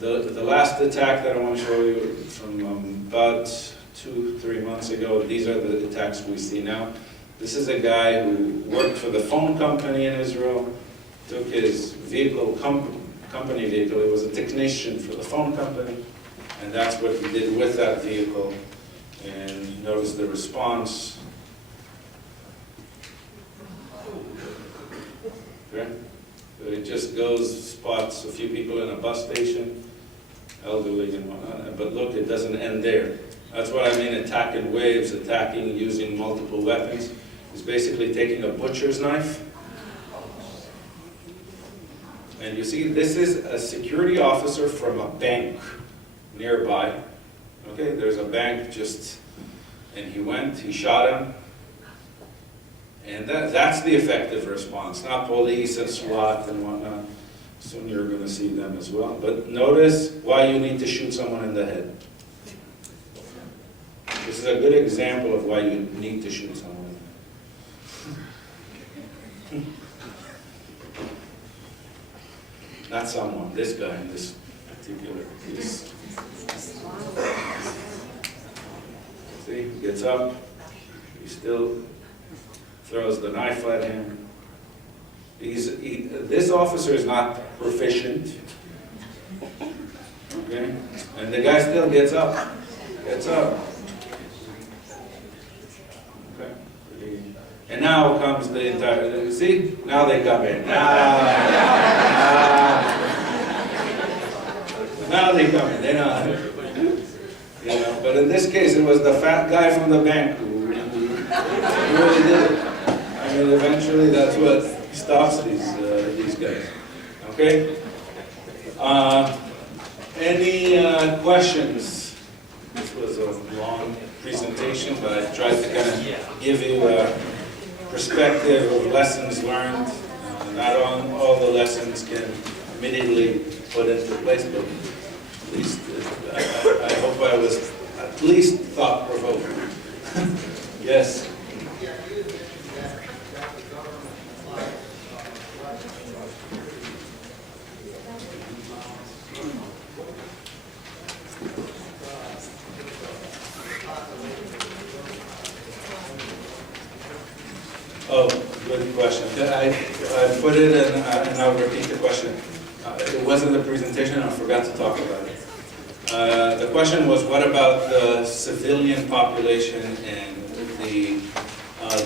The last attack that I want to show you from about 2-3 months ago, these are the attacks we see now. This is a guy who worked for the phone company in Israel, took his vehicle, company vehicle, he was a technician for the phone company, and that's what he did with that vehicle. And notice the response. Okay? So it just goes, spots a few people in a bus station, elderly and whatnot, but look, it doesn't end there. That's what I mean, attack in waves, attacking using multiple weapons. It's basically taking a butcher's knife. And you see, this is a security officer from a bank nearby. Okay, there's a bank just, and he shot him. And that's the effective response, not police and SWAT and whatnot. Soon you're going to see them as well. But notice why you need to shoot someone in the head. This is a good example of why you need to shoot someone. Not someone, this guy in this particular case. See, he gets up, he still throws the knife at him. This officer is not proficient, okay? And the guy still gets up. Okay? And now comes the entire, see? Now they come in. Now they come in, they know. You know, but in this case, it was the fat guy from the bank who really did it. I mean, eventually that's what stops these guys. Okay? Any questions? This was a long presentation, but I tried to kind of give you a perspective of lessons learned. Not all the lessons can immediately put into place, but at least I hope I was at least thought-provoking. Yes? Oh, good question. I put it in, and I'll repeat the question. It wasn't a presentation, I forgot to talk about it. The question was, what about the civilian population and the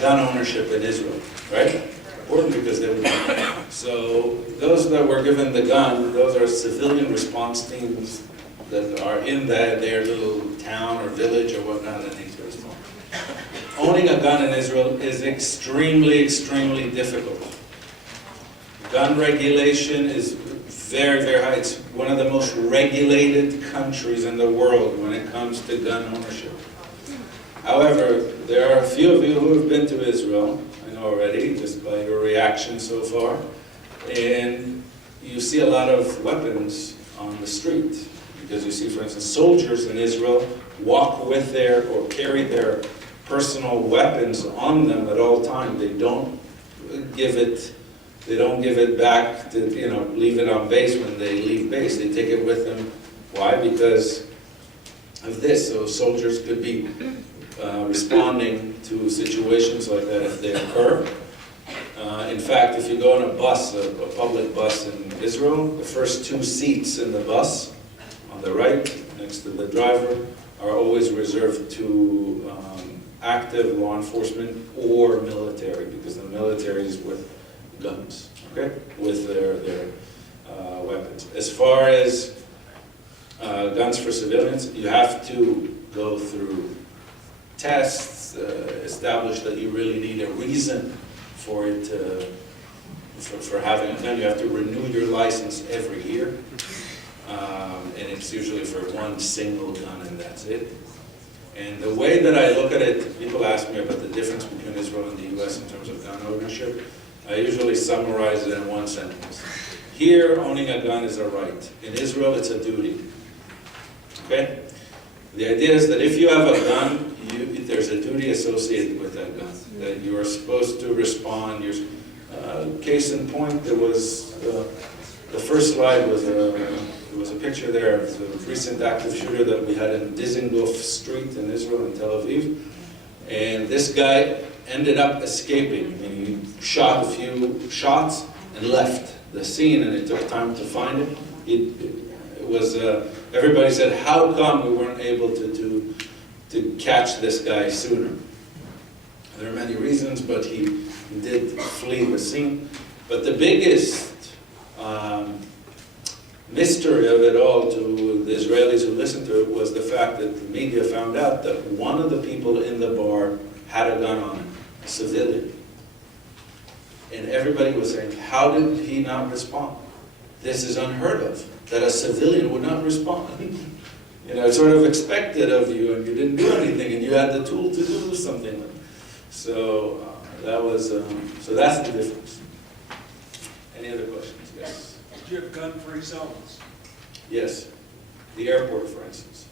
gun ownership in Israel, right? Important because they were, so those that were given the gun, those are civilian response teams that are in their little town or village or whatnot that need to respond. Owning a gun in Israel is extremely, extremely difficult. Gun regulation is very, very high. It's one of the most regulated countries in the world when it comes to gun ownership. However, there are a few of you who have been to Israel, I know already, just by your reaction so far, and you see a lot of weapons on the street. Because you see, for instance, soldiers in Israel walk with their, or carry their personal weapons on them at all times. They don't give it back to, leave it on base when they leave base. They take it with them. Why? Because of this. So soldiers could be responding to situations like that if they occur. In fact, if you go on a bus, a public bus in Israel, the first 2 seats in the bus, on the right, next to the driver, are always reserved to active law enforcement or military, because the military is with guns, okay, with their weapons. As far as guns for civilians, you have to go through tests, establish that you really need a reason for it, for having a gun. You have to renew your license every year, and it's usually for one single gun, and that's it. And the way that I look at it, people ask me about the difference between Israel and the US in terms of gun ownership. I usually summarize it in one sentence. Here, owning a gun is a right. In Israel, it's a duty. Okay? The idea is that if you have a gun, there's a duty associated with that gun, that you are supposed to respond. Case in point, there was, the first slide was there was a picture there of the recent active shooter that we had in Dizengoff Street in Israel, in Tel Aviv. And this guy ended up escaping. I mean, he shot a few shots and left the scene, and it took time to find him. It was, everybody said, how come we weren't able to catch this guy sooner? There are many reasons, but he did flee the scene. But the biggest mystery of it all to the Israelis who listened to it was the fact that the media found out that one of the people in the bar had a gun on him, a civilian. And everybody was saying, how did he not respond? This is unheard of, that a civilian would not respond. It's sort of expected of you, and you didn't do anything, and you had the tool to do something. So that was, so that's the difference. Any other questions? Yes. Do you have gun-free zones? Yes. The airport, for instance.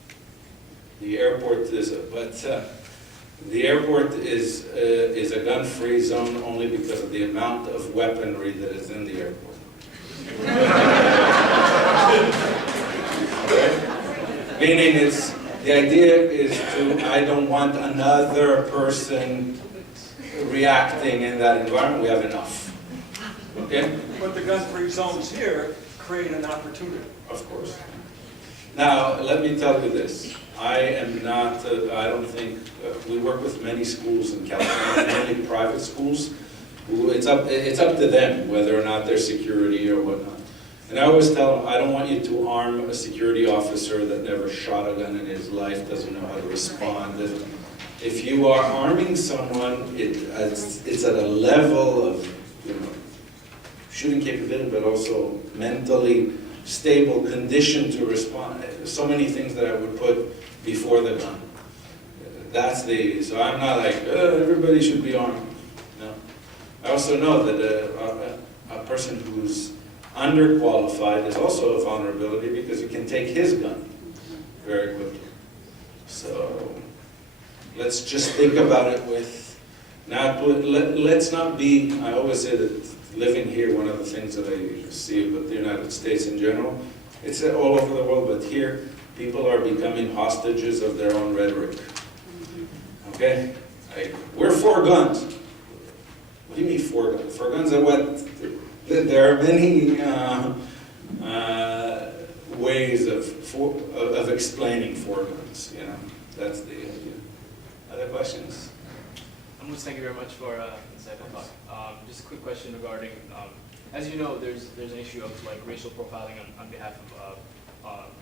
The airport is, the airport is a gun-free zone only because of the amount of weaponry that is in the airport. Meaning the idea is I don't want another person reacting in that environment. We have enough. Okay? But the gun-free zones here create an opportunity. Of course. Now, let me tell you this. I am not, I don't think, we work with many schools in California, mainly private schools. It's up to them whether or not they're security or whatnot. And I always tell them, I don't want you to arm a security officer that never shot a gun in his life, doesn't know how to respond. If you are arming someone, it's at a level of, shooting capability, but also mentally stable condition to respond. So many things that I would put before the gun. So I'm not like, everybody should be armed. No. I also know that a person who's underqualified is also a vulnerability because you can take his gun very quickly. So let's just think about it with, let's not be, I always say that living here, one of the things that I see about the United States in general, it's all over the world, but here, people are becoming hostages of their own rhetoric. Okay? Like, we're for guns. What do you mean for guns? For guns are what? There are many ways of explaining for guns, you know. That's the idea. Other questions? Thank you very much for insightful talk. Just a quick question regarding, as you know, there's an issue of like racial profiling on behalf of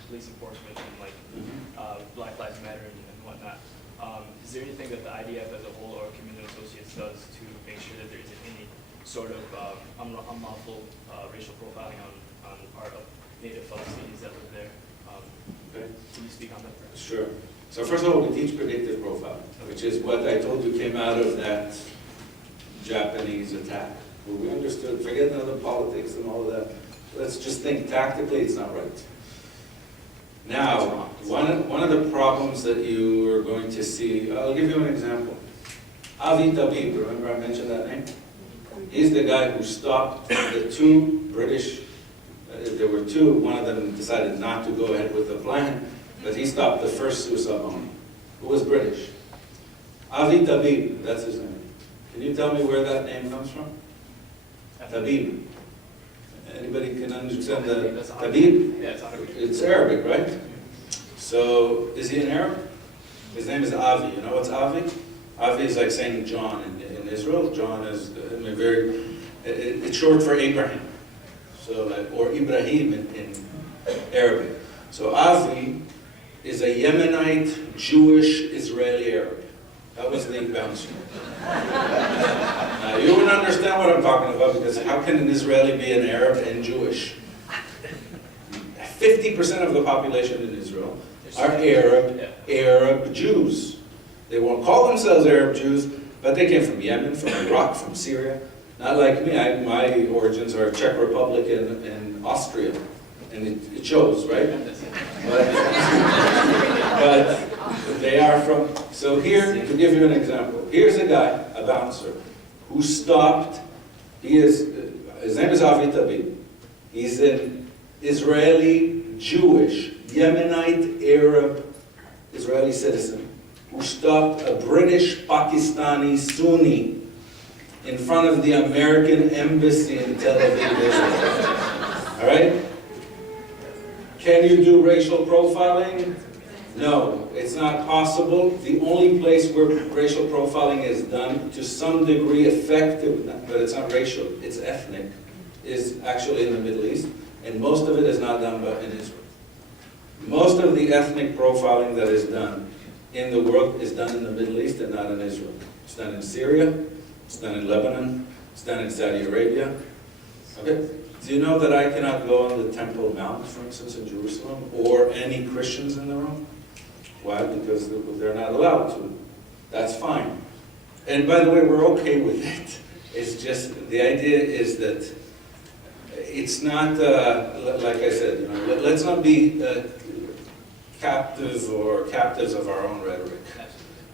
police enforcement and like Black Lives Matter and whatnot. Is there anything that the IDF as a whole or Community Associates does to make sure that there isn't any sort of unlawful racial profiling on the part of Native Palestinians that live there? Can you speak on that? Sure. So first of all, we teach predictive profiling, which is what I told you came out of that Japanese attack. Where we understood, forget the politics and all of that. Let's just think tactically, it's not right. Now, one of the problems that you are going to see, I'll give you an example. Avi Tabib, remember I mentioned that name? He's the guy who stopped the two British, there were two, one of them decided not to go ahead with the plan, but he stopped the first suicide bombing, who was British. Avi Tabib, that's his name. Can you tell me where that name comes from? Tabib. Anybody can understand the Tabib? Yeah, it's Arabic. It's Arabic, right? So, is he an Arab? His name is Avi. You know what's Avi? Avi is like saying John in Israel. John is it's short for Abraham. So like, or Ibrahim in Arabic. So Avi is a Yemenite, Jewish, Israeli Arab. That was the bouncer. Now, you would understand what I'm talking about, because how can an Israeli be an Arab and Jewish? 50% of the population in Israel are Arab Jews. They won't call themselves Arab Jews, but they came from Yemen, from Iraq, from Syria. Not like me. My origins are Czech Republic and Austria, and it shows, right? But they are from. So here, to give you an example, here's a guy, a bouncer, who stopped. His name is Avi Tabib. He's an Israeli, Jewish, Yemenite, Arab, Israeli citizen who stopped a British Pakistani Sunni in front of the American embassy in Tel Aviv, Israel. All right? Can you do racial profiling? No, it's not possible. The only place where racial profiling is done to some degree effective, but it's not racial, it's ethnic, is actually in the Middle East, and most of it is not done in Israel. Most of the ethnic profiling that is done in the world is done in the Middle East and not in Israel. It's done in Syria, it's done in Lebanon, it's done in Saudi Arabia. Okay? Do you know that I cannot go on the Temple Mount, for instance, in Jerusalem, or any Christians in the room? Why? Because they're not allowed to. That's fine. And by the way, we're okay with it. It's just, the idea is that it's not, like I said, you know, let's not be captives of our own rhetoric.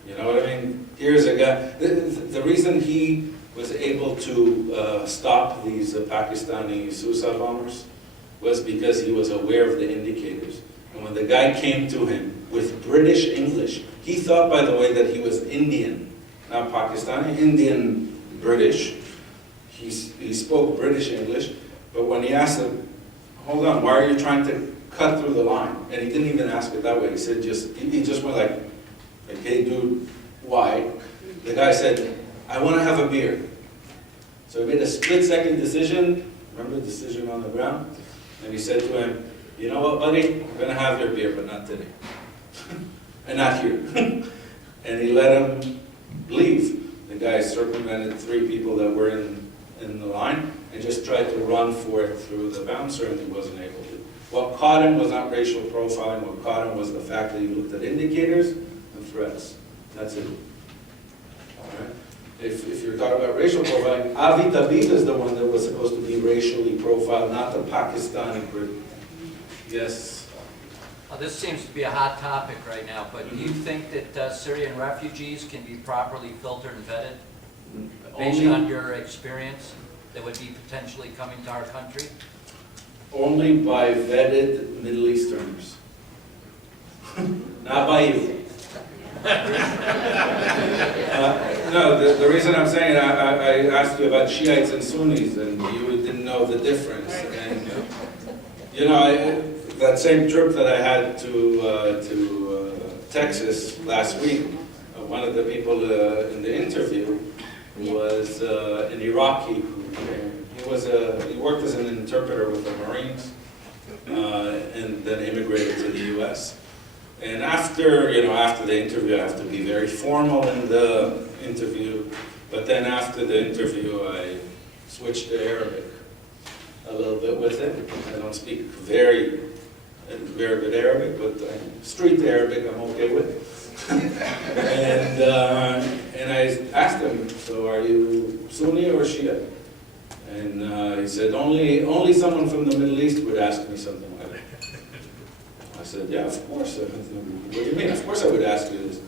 You know what I mean? Here's a guy, the reason he was able to stop these Pakistani suicide bombers was because he was aware of the indicators. And when the guy came to him with British English, he thought, by the way, that he was Indian, not Pakistani, Indian, British. He spoke British English, but when he asked him, hold on, why are you trying to cut through the line? And he didn't even ask it that way. He said, he just went like, hey dude, why? The guy said, I want to have a beer. So he made a split-second decision, remember, decision on the ground? And he said to him, you know what, buddy? You're going to have your beer, but not today. And not here. And he let him leave. The guy circumvented 3 people that were in the line and just tried to run for it through the bouncer, and he wasn't able to. What caught him was not racial profiling. What caught him was the fact that he looked at indicators and threats. That's it. All right? If you're talking about racial profiling, Avi Tabib is the one that was supposed to be racially profiled, not the Pakistani group. Yes? This seems to be a hot topic right now, but do you think that Syrian refugees can be properly filtered and vetted based on your experience that would be potentially coming to our country? Only by vetted Middle Easterners. Not by you. No, the reason I'm saying I asked you about Shiites and Sunnis, and you didn't know the difference. And you know, that same trip that I had to Texas last week, one of the people in the interview was an Iraqi who came. He worked as an interpreter with the Marines, and then immigrated to the U.S. And after the interview, I have to be very formal in the interview. But then after the interview, I switched to Arabic a little bit with it. I don't speak very good Arabic, but street Arabic I'm okay with. And I asked him, so are you Sunni or Shia? And he said, only someone from the Middle East would ask me something like that. I said, yeah, of course. What do you mean? Of course I would ask you this.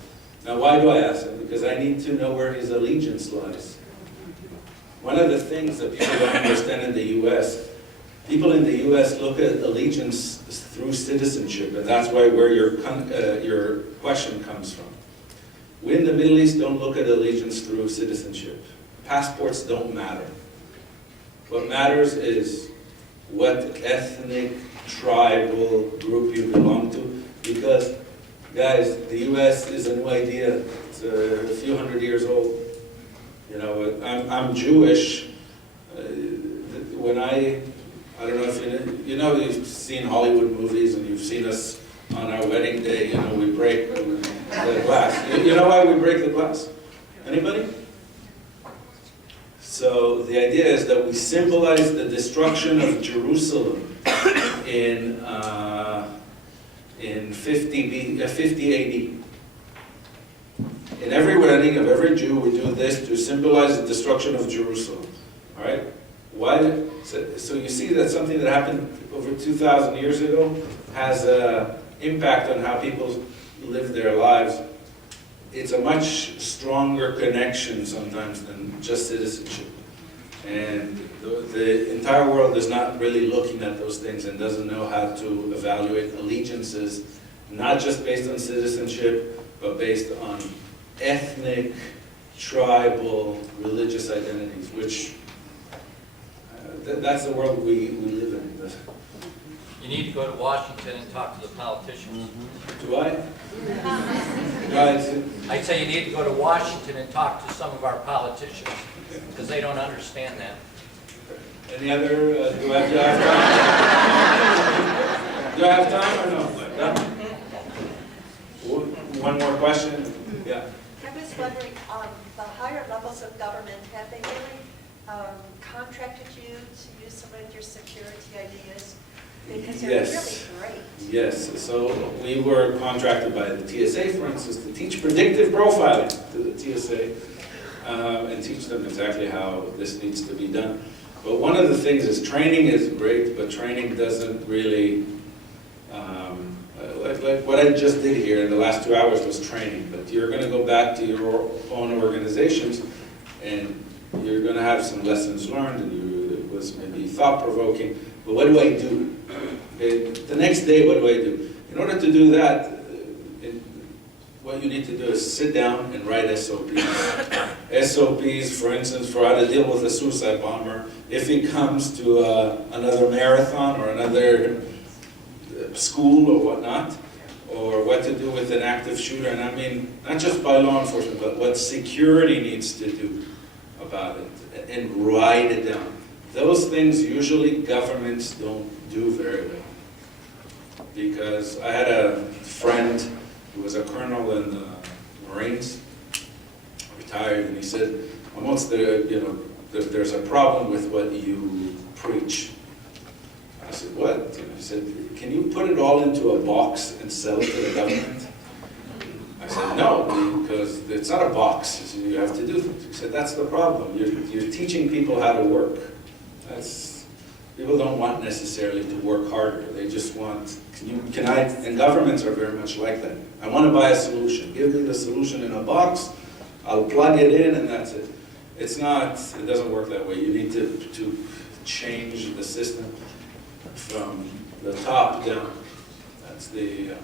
Now, why do I ask him? Because I need to know where his allegiance lies. One of the things that people don't understand in the U.S., people in the U.S. look at allegiance through citizenship, and that's where your question comes from. We in the Middle East don't look at allegiance through citizenship. Passports don't matter. What matters is what ethnic, tribal group you belong to, because, guys, the U.S. is a new idea. It's a few hundred years old. You know, I'm Jewish. When I don't know if you've seen Hollywood movies and you've seen us on our wedding day, you know, we break the glass. You know why we break the glass? Anybody? So the idea is that we symbolize the destruction of Jerusalem in 50 AD. In every wedding of every Jew, we do this to symbolize the destruction of Jerusalem. All right? Why? So you see that something that happened over 2,000 years ago has an impact on how people live their lives. It's a much stronger connection sometimes than just citizenship. And the entire world is not really looking at those things and doesn't know how to evaluate allegiances, not just based on citizenship, but based on ethnic, tribal, religious identities, which that's the world we live in. You need to go to Washington and talk to the politicians. Do I? I'd say you need to go to Washington and talk to some of our politicians, because they don't understand that. Any other, do I have time? Do I have time or no? One more question? Yeah. I was wondering, the higher levels of government, have they really contracted you to use some of your security ideas? Because they're really great. Yes, so we were contracted by the TSA, for instance, to teach predictive profiling to the TSA and teach them exactly how this needs to be done. But one of the things is training is great, but training doesn't really, like what I just did here in the last 2 hours was training, but you're going to go back to your own organizations and you're going to have some lessons learned, and it was maybe thought-provoking. But what do I do? Okay, the next day, what do I do? In order to do that, what you need to do is sit down and write SOPs. SOPs, for instance, for how to deal with a suicide bomber if he comes to another marathon or another school or whatnot, or what to do with an active shooter. And I mean, not just by law enforcement, but what security needs to do about it, and write it down. Those things usually governments don't do very well. Because I had a friend who was a colonel in the Marines, retired, and he said, almost there's a problem with what you preach. I said, what? And he said, can you put it all into a box and sell it to the government? I said, no, because it's not a box. You have to do things. He said, that's the problem. You're teaching people how to work. People don't want necessarily to work harder. They just want, and governments are very much like that. I want to buy a solution. Give me the solution in a box, I'll plug it in, and that's it. It doesn't work that way. You need to change the system from the top down. That's the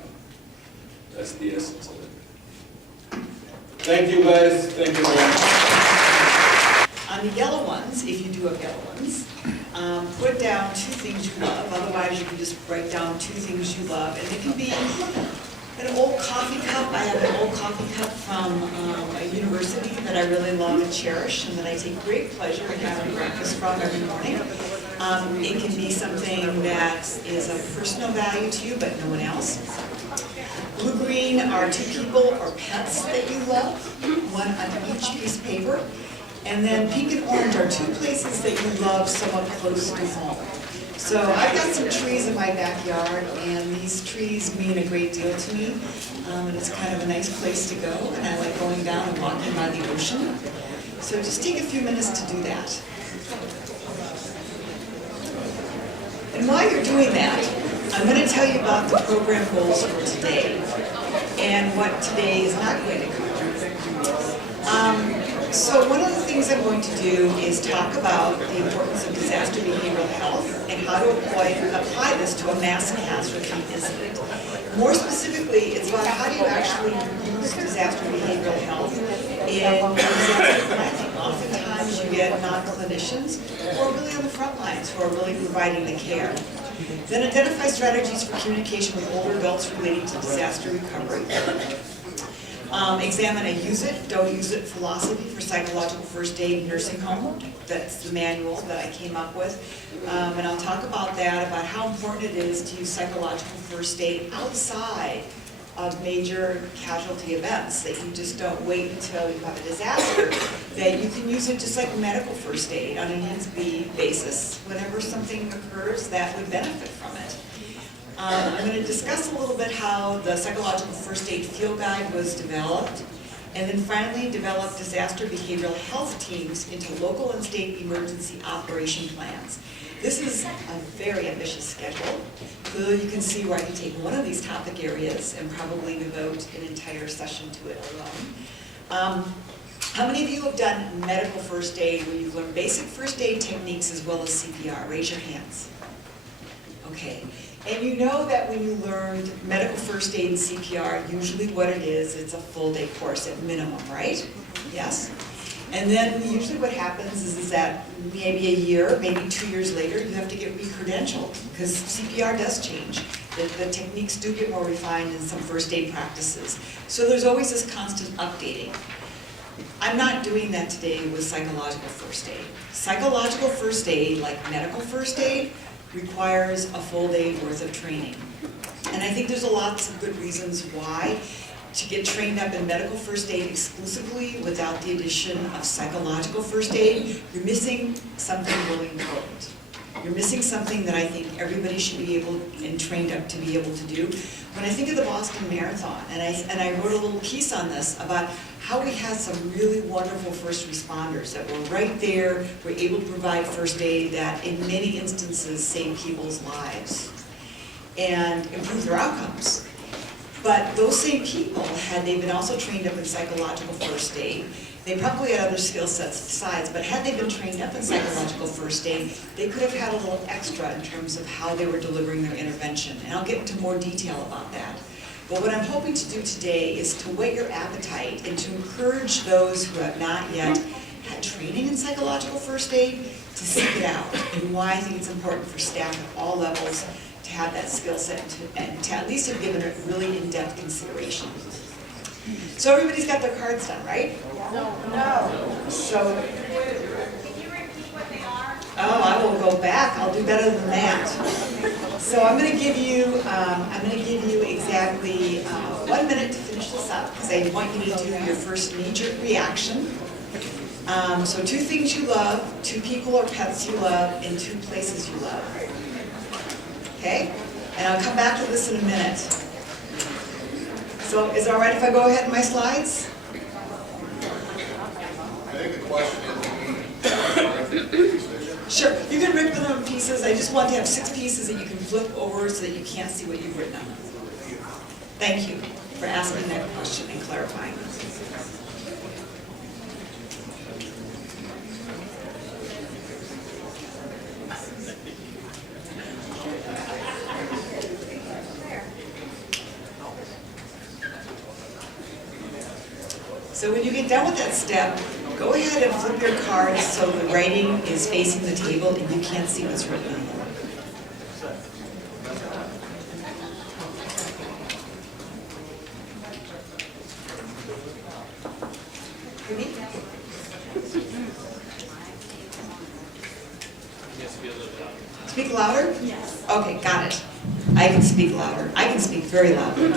essence of it. Thank you guys, thank you very much. On the yellow ones, if you do have yellow ones, put down 2 things you love. Otherwise, you can just write down 2 things you love. And it can be an old coffee cup. I have an old coffee cup from a university that I really love and cherish and that I take great pleasure in having breakfast from every morning. It can be something that is of personal value to you, but no one else. Blue-green are 2 people or pets that you love, one on each piece of paper. And then pink and orange are 2 places that you love somewhat close to home. So I've got some trees in my backyard, and these trees mean a great deal to me. And it's kind of a nice place to go, and I like going down and walking by the ocean. So just take a few minutes to do that. And while you're doing that, I'm going to tell you about the program goals for today and what today is not going to cover. So one of the things I'm going to do is talk about the importance of disaster behavioral health and how to apply this to a mass catastrophe incident. More specifically, it's about how do you actually use disaster behavioral health in disaster planning. Oftentimes you get non-clinicians who are really on the front lines, who are really providing the care. Then identify strategies for communication with older adults relating to disaster recovery. Examine a use it, don't use it philosophy for psychological first aid in nursing home. That's the manual that I came up with. And I'll talk about that, about how important it is to use psychological first aid outside of major casualty events, that you just don't wait until you have a disaster, that you can use it just like medical first aid on a needs-be basis. Whenever something occurs that would benefit from it. I'm going to discuss a little bit how the psychological first aid field guide was developed, and then finally develop disaster behavioral health teams into local and state emergency operation plans. This is a very ambitious schedule. Clearly you can see where I can take one of these topic areas and probably devote an entire session to it alone. How many of you have done medical first aid where you've learned basic first aid techniques as well as CPR? Raise your hands. Okay. And you know that when you learned medical first aid and CPR, usually what it is, it's a full day course at minimum, right? Yes? And then usually what happens is that maybe a year, maybe 2 years later, you have to get re-credentialed because CPR does change. The techniques do get more refined in some first aid practices. So there's always this constant updating. I'm not doing that today with psychological first aid. Psychological first aid, like medical first aid, requires a full day worth of training. And I think there's lots of good reasons why to get trained up in medical first aid exclusively without the addition of psychological first aid, you're missing something really important. You're missing something that I think everybody should be able and trained up to be able to do. When I think of the Boston Marathon, and I wrote a little piece on this about how we had some really wonderful first responders that were right there, were able to provide first aid that in many instances saved people's lives and improved their outcomes. But those same people, had they been also trained up in psychological first aid, they probably had other skill sets besides, but had they been trained up in psychological first aid, they could have had a little extra in terms of how they were delivering their intervention. And I'll get into more detail about that. But what I'm hoping to do today is to whet your appetite and to encourage those who have not yet had training in psychological first aid to seek it out, and why I think it's important for staff at all levels to have that skill set and to at least have given it really in-depth consideration. So everybody's got their cards done, right? No. So, Can you repeat what they are? oh, I will go back. I'll do better than that. So I'm going to give you exactly 1 minute to finish this up because I want you to do your first knee-jerk reaction. So 2 things you love, 2 people or pets you love, and 2 places you love. Okay? And I'll come back to this in a minute. So is it all right if I go ahead in my slides? I think the question is, Sure, you can rip them in pieces. pieces, I just want to have 6 pieces that you can flip over so that you can't see what you've written on them. Thank you for asking that question and clarifying. So when you get done with that step, go ahead and flip your cards so the writing is facing the table and you can't see what's written on them. Ready? Speak louder? Yes. Okay, got it. I can speak louder. I can speak very loudly.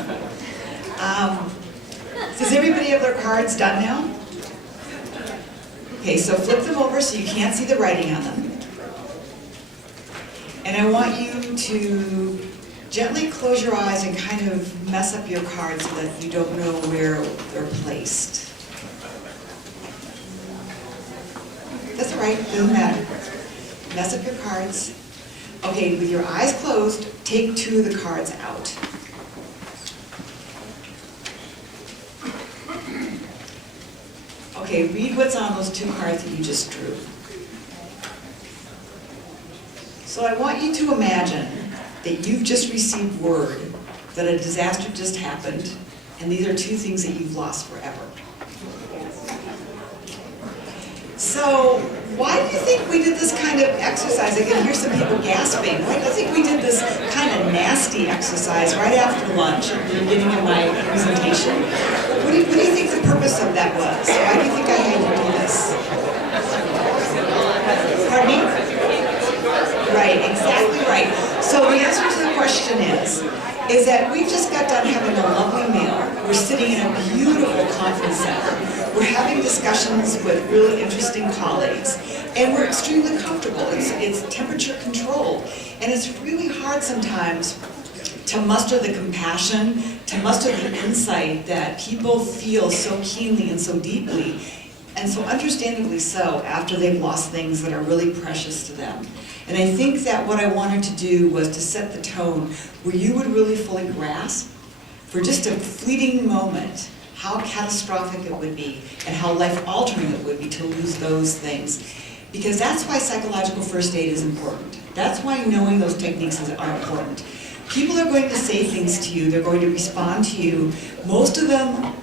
Does everybody have their cards done now? Okay, so flip them over so you can't see the writing on them. And I want you to gently close your eyes and kind of mess up your cards so that you don't know where they're placed. That's all right, doesn't matter. Mess up your cards. Okay, with your eyes closed, take 2 of the cards out. Okay, read what's on those 2 cards that you just drew. So I want you to imagine that you've just received word that a disaster just happened, and these are 2 things that you've lost forever. So why do you think we did this kind of exercise? I can hear some people gasping. Why do you think we did this kind of nasty exercise right after lunch at the beginning of my presentation? What do you think the purpose of that was? Why do you think I had to do this? Pardon me? Right, exactly right. So the answer to the question is that we just got done having a lovely meal. We're sitting in a beautiful conference center. We're having discussions with really interesting colleagues, and we're extremely comfortable. It's temperature controlled, and it's really hard sometimes to muster the compassion, to muster the insight that people feel so keenly and so deeply, and so understandably so, after they've lost things that are really precious to them. And I think that what I wanted to do was to set the tone where you would really fully grasp, for just a fleeting moment, how catastrophic it would be and how life-altering it would be to lose those things. Because that's why psychological first aid is important. That's why knowing those techniques are important. People are going to say things to you, they're going to respond to you, most of them,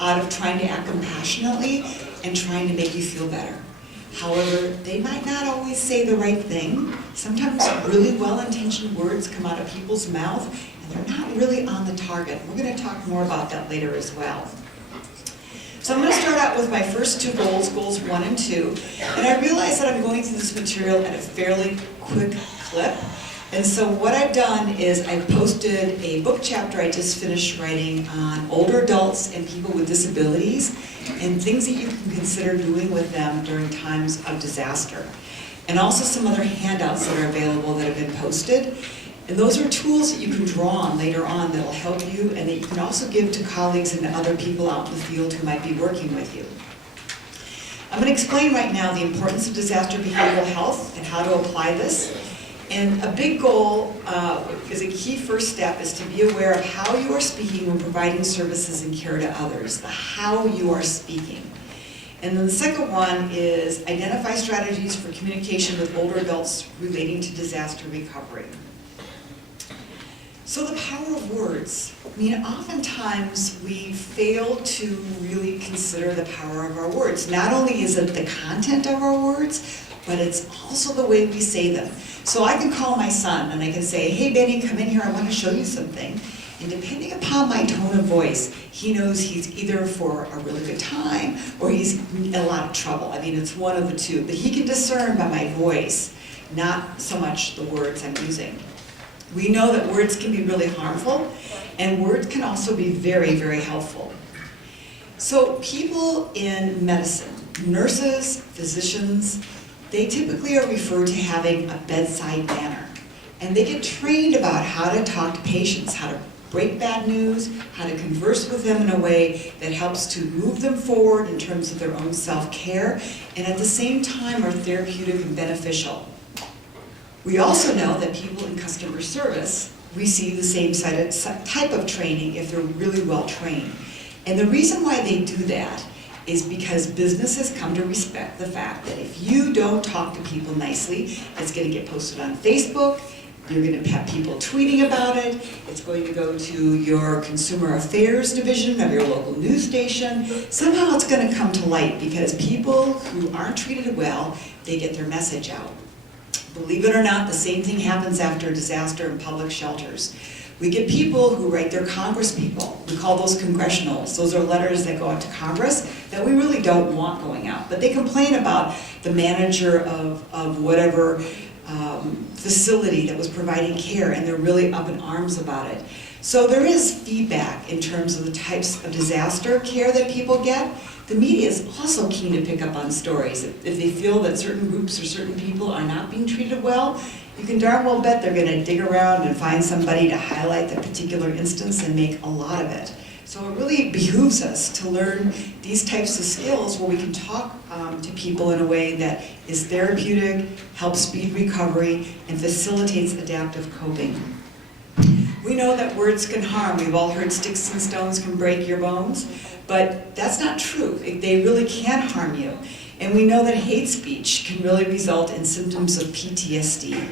out of trying to act compassionately and trying to make you feel better. However, they might not always say the right thing. Sometimes really well-intentioned words come out of people's mouth and they're not really on the target. We're going to talk more about that later as well. So I'm going to start out with my first 2 goals, goals 1 and 2. And I realize that I'm going through this material at a fairly quick clip. And so what I've done is I've posted a book chapter I just finished writing on older adults and people with disabilities and things that you can consider doing with them during times of disaster. And also some other handouts that are available that have been posted. And those are tools that you can draw on later on that will help you and that you can also give to colleagues and other people out in the field who might be working with you. I'm going to explain right now the importance of disaster behavioral health and how to apply this. And a big goal is a key first step is to be aware of how you are speaking when providing services and care to others, the how you are speaking. And then the second one is identify strategies for communication with older adults relating to disaster recovery. So the power of words. I mean, oftentimes we fail to really consider the power of our words. Not only is it the content of our words, but it's also the way we say them. So I can call my son and I can say, hey Benny, come in here, I want to show you something. And depending upon my tone of voice, he knows he's either for a really good time or he's in a lot of trouble. I mean, it's one of the two. But he can discern by my voice, not so much the words I'm using. We know that words can be really harmful, and words can also be very, very helpful. So people in medicine, nurses, physicians, they typically are referred to having a bedside manner. And they get trained about how to talk to patients, how to break bad news, how to converse with them in a way that helps to move them forward in terms of their own self-care, and at the same time are therapeutic and beneficial. We also know that people in customer service receive the same type of training if they're really well trained. And the reason why they do that is because businesses come to respect the fact that if you don't talk to people nicely, it's going to get posted on Facebook, you're going to have people tweeting about it, it's going to go to your consumer affairs division of your local news station. Somehow it's going to come to light because people who aren't treated well, they get their message out. Believe it or not, the same thing happens after a disaster in public shelters. We get people who write their Congress people. We call those congressionals. Those are letters that go out to Congress that we really don't want going out. But they complain about the manager of whatever facility that was providing care, and they're really up in arms about it. So there is feedback in terms of the types of disaster care that people get. The media is also keen to pick up on stories. If they feel that certain groups or certain people are not being treated well, you can darn well bet they're going to dig around and find somebody to highlight that particular instance and make a lot of it. So it really behooves us to learn these types of skills where we can talk to people in a way that is therapeutic, helps speed recovery, and facilitates adaptive coping. We know that words can harm. We've all heard sticks and stones can break your bones, but that's not true. They really can harm you. And we know that hate speech can really result in symptoms of PTSD.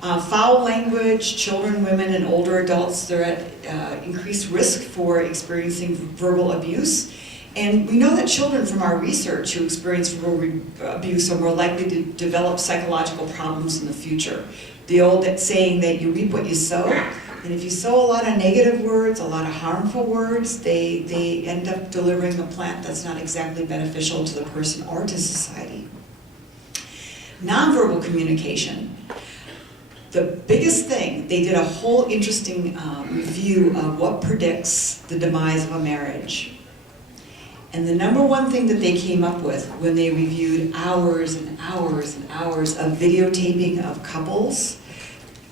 Foul language, children, women, and older adults, they're at increased risk for experiencing verbal abuse. And we know that children from our research who experience verbal abuse are more likely to develop psychological problems in the future. The old saying that you reap what you sow, and if you sow a lot of negative words, a lot of harmful words, they end up delivering a plant that's not exactly beneficial to the person or to society. Nonverbal communication. The biggest thing, they did a whole interesting review of what predicts the demise of a marriage. And the number one thing that they came up with when they reviewed hours and hours and hours of videotaping of couples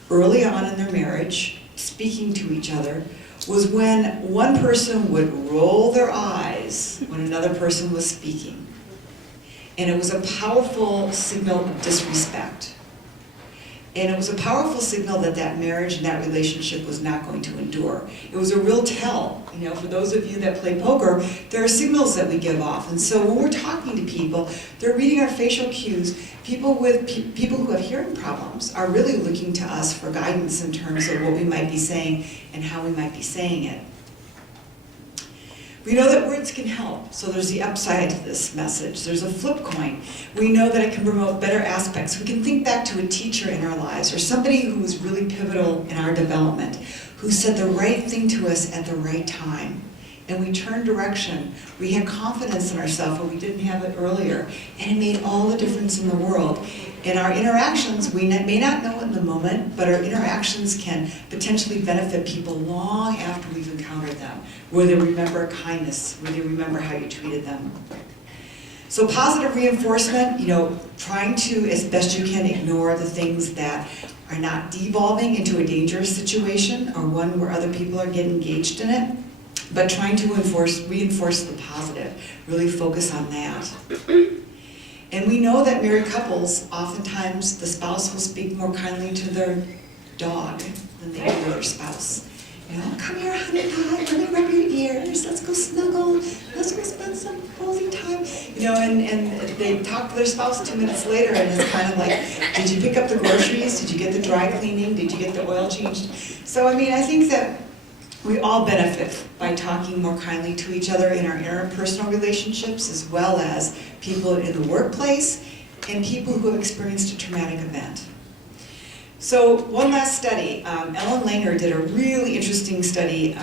early on in their marriage, speaking to each other, was when one person would roll their eyes when another person was speaking. And it was a powerful signal of disrespect. And it was a powerful signal that that marriage and that relationship was not going to endure. It was a real tell. You know, for those of you that play poker, there are signals that we give off. And so when we're talking to people, they're reading our facial cues. People who have hearing problems are really looking to us for guidance in terms of what we might be saying and how we might be saying it. We know that words can help, so there's the upside to this message. There's a flip coin. We know that it can promote better aspects. We can think back to a teacher in our lives or somebody who was really pivotal in our development, who said the right thing to us at the right time. And we turned direction. We had confidence in ourselves when we didn't have it earlier. And it made all the difference in the world. In our interactions, we may not know it in the moment, but our interactions can potentially benefit people long after we've encountered them, where they remember kindness, where they remember how you treated them. So positive reinforcement, you know, trying to, as best you can, ignore the things that are not devolving into a dangerous situation or one where other people are getting engaged in it, but trying to reinforce the positive, really focus on that. And we know that married couples, oftentimes the spouse will speak more kindly to their dog than they do their spouse. You know, come here, honey pie, let me rub your ears, let's go snuggle, let's go spend some cozy time. You know, and they talk to their spouse 2 minutes later and it's kind of like, did you pick up the groceries? Did you get the dry cleaning? Did you get the oil changed? So I mean, I think that we all benefit by talking more kindly to each other in our interpersonal relationships, as well as people in the workplace and people who have experienced a traumatic event. So one last study, Ellen Langer did a really interesting study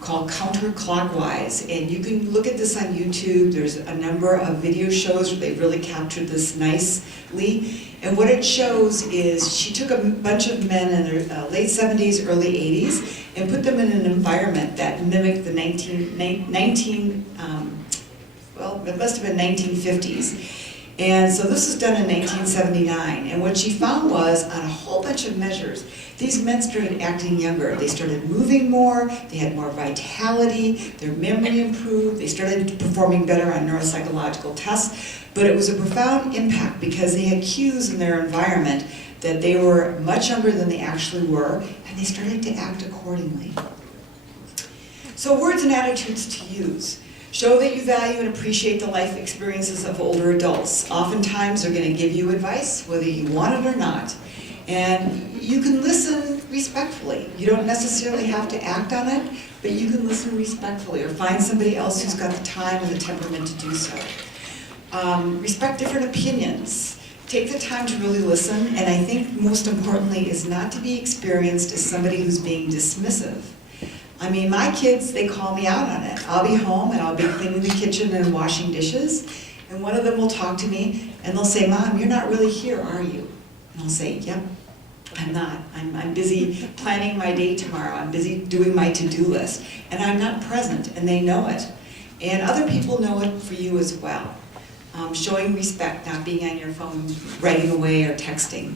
called Counterclockwise, and you can look at this on YouTube. There's a number of video shows where they really captured this nicely. And what it shows is she took a bunch of men in their late 70s, early 80s, and put them in an environment that mimicked the it must have been 1950s. And so this was done in 1979, and what she found was, on a whole bunch of measures, these men started acting younger. They started moving more, they had more vitality, their memory improved, they started performing better on neuropsychological tests, but it was a profound impact because they had cues in their environment that they were much younger than they actually were, and they started to act accordingly. So words and attitudes to use. Show that you value and appreciate the life experiences of older adults. Oftentimes they're going to give you advice, whether you want it or not. And you can listen respectfully. You don't necessarily have to act on it, but you can listen respectfully or find somebody else who's got the time and the temperament to do so. Respect different opinions. Take the time to really listen, and I think most importantly is not to be experienced as somebody who's being dismissive. I mean, my kids, they call me out on it. I'll be home and I'll be cleaning the kitchen and washing dishes, and one of them will talk to me and they'll say, "Mom, you're not really here, are you?" And I'll say, "Yep, I'm not. I'm busy planning my day tomorrow. I'm busy doing my to-do list, and I'm not present," and they know it. And other people know it for you as well. Showing respect, not being on your phone, writing away or texting.